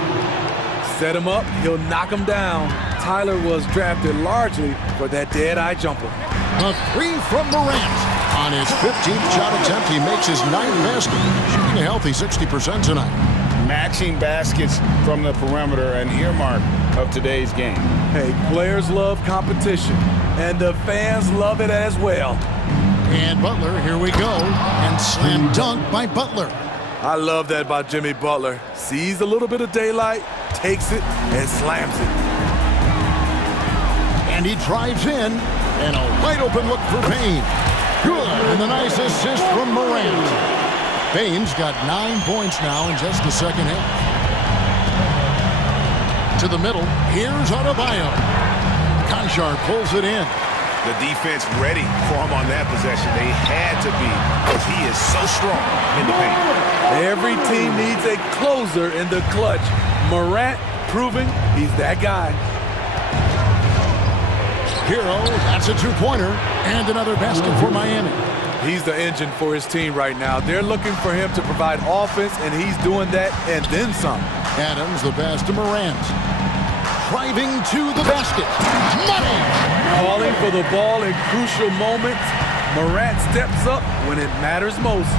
Set him up, he'll knock him down. Tyler was drafted largely for that dead-eye jumper. A 3 from Morant. On his 15th shot attempt, he makes his 9th basket, shooting a healthy 60% tonight. Matching baskets from the perimeter, an earmark of today's game. Hey, players love competition, and the fans love it as well. And Butler, here we go, and slam dunk by Butler. I love that about Jimmy Butler. Sees a little bit of daylight, takes it, and slams it. And he drives in, and a wide open look for Payne. Good, and the nice assist from Morant. Payne's got 9 points now in just the second half. To the middle, here's Adebayo. Conchar pulls it in. The defense ready for him on that possession. They had to be, because he is so strong in the paint. Every team needs a closer in the clutch. Morant proving he's that guy. Hero, that's a 2-pointer, and another basket for Miami. He's the engine for his team right now. They're looking for him to provide offense, and he's doing that and then some. Adams, the pass to Morant. Driving to the basket. Money! Calling for the ball in crucial moments. Morant steps up when it matters most.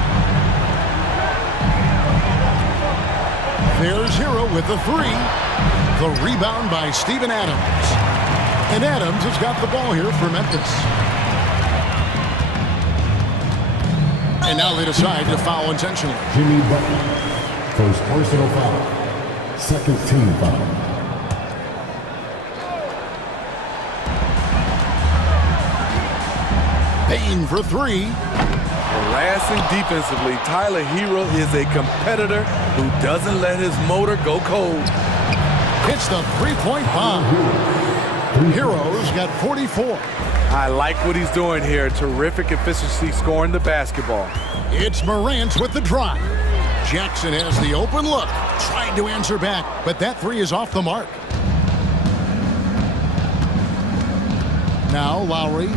There's Hero with the 3. The rebound by Steven Adams. And Adams has got the ball here for Memphis. And now they decide to foul intentionally. Jimmy Butler. First personal foul. Second team foul. Payne for 3. Harassing defensively, Tyler Hero is a competitor who doesn't let his motor go cold. Hits the 3-point bomb. Hero's got 44. I like what he's doing here. Terrific efficiency scoring the basketball. It's Morant with the drive. Jackson has the open look. Tried to answer back, but that 3 is off the mark. Now Lowry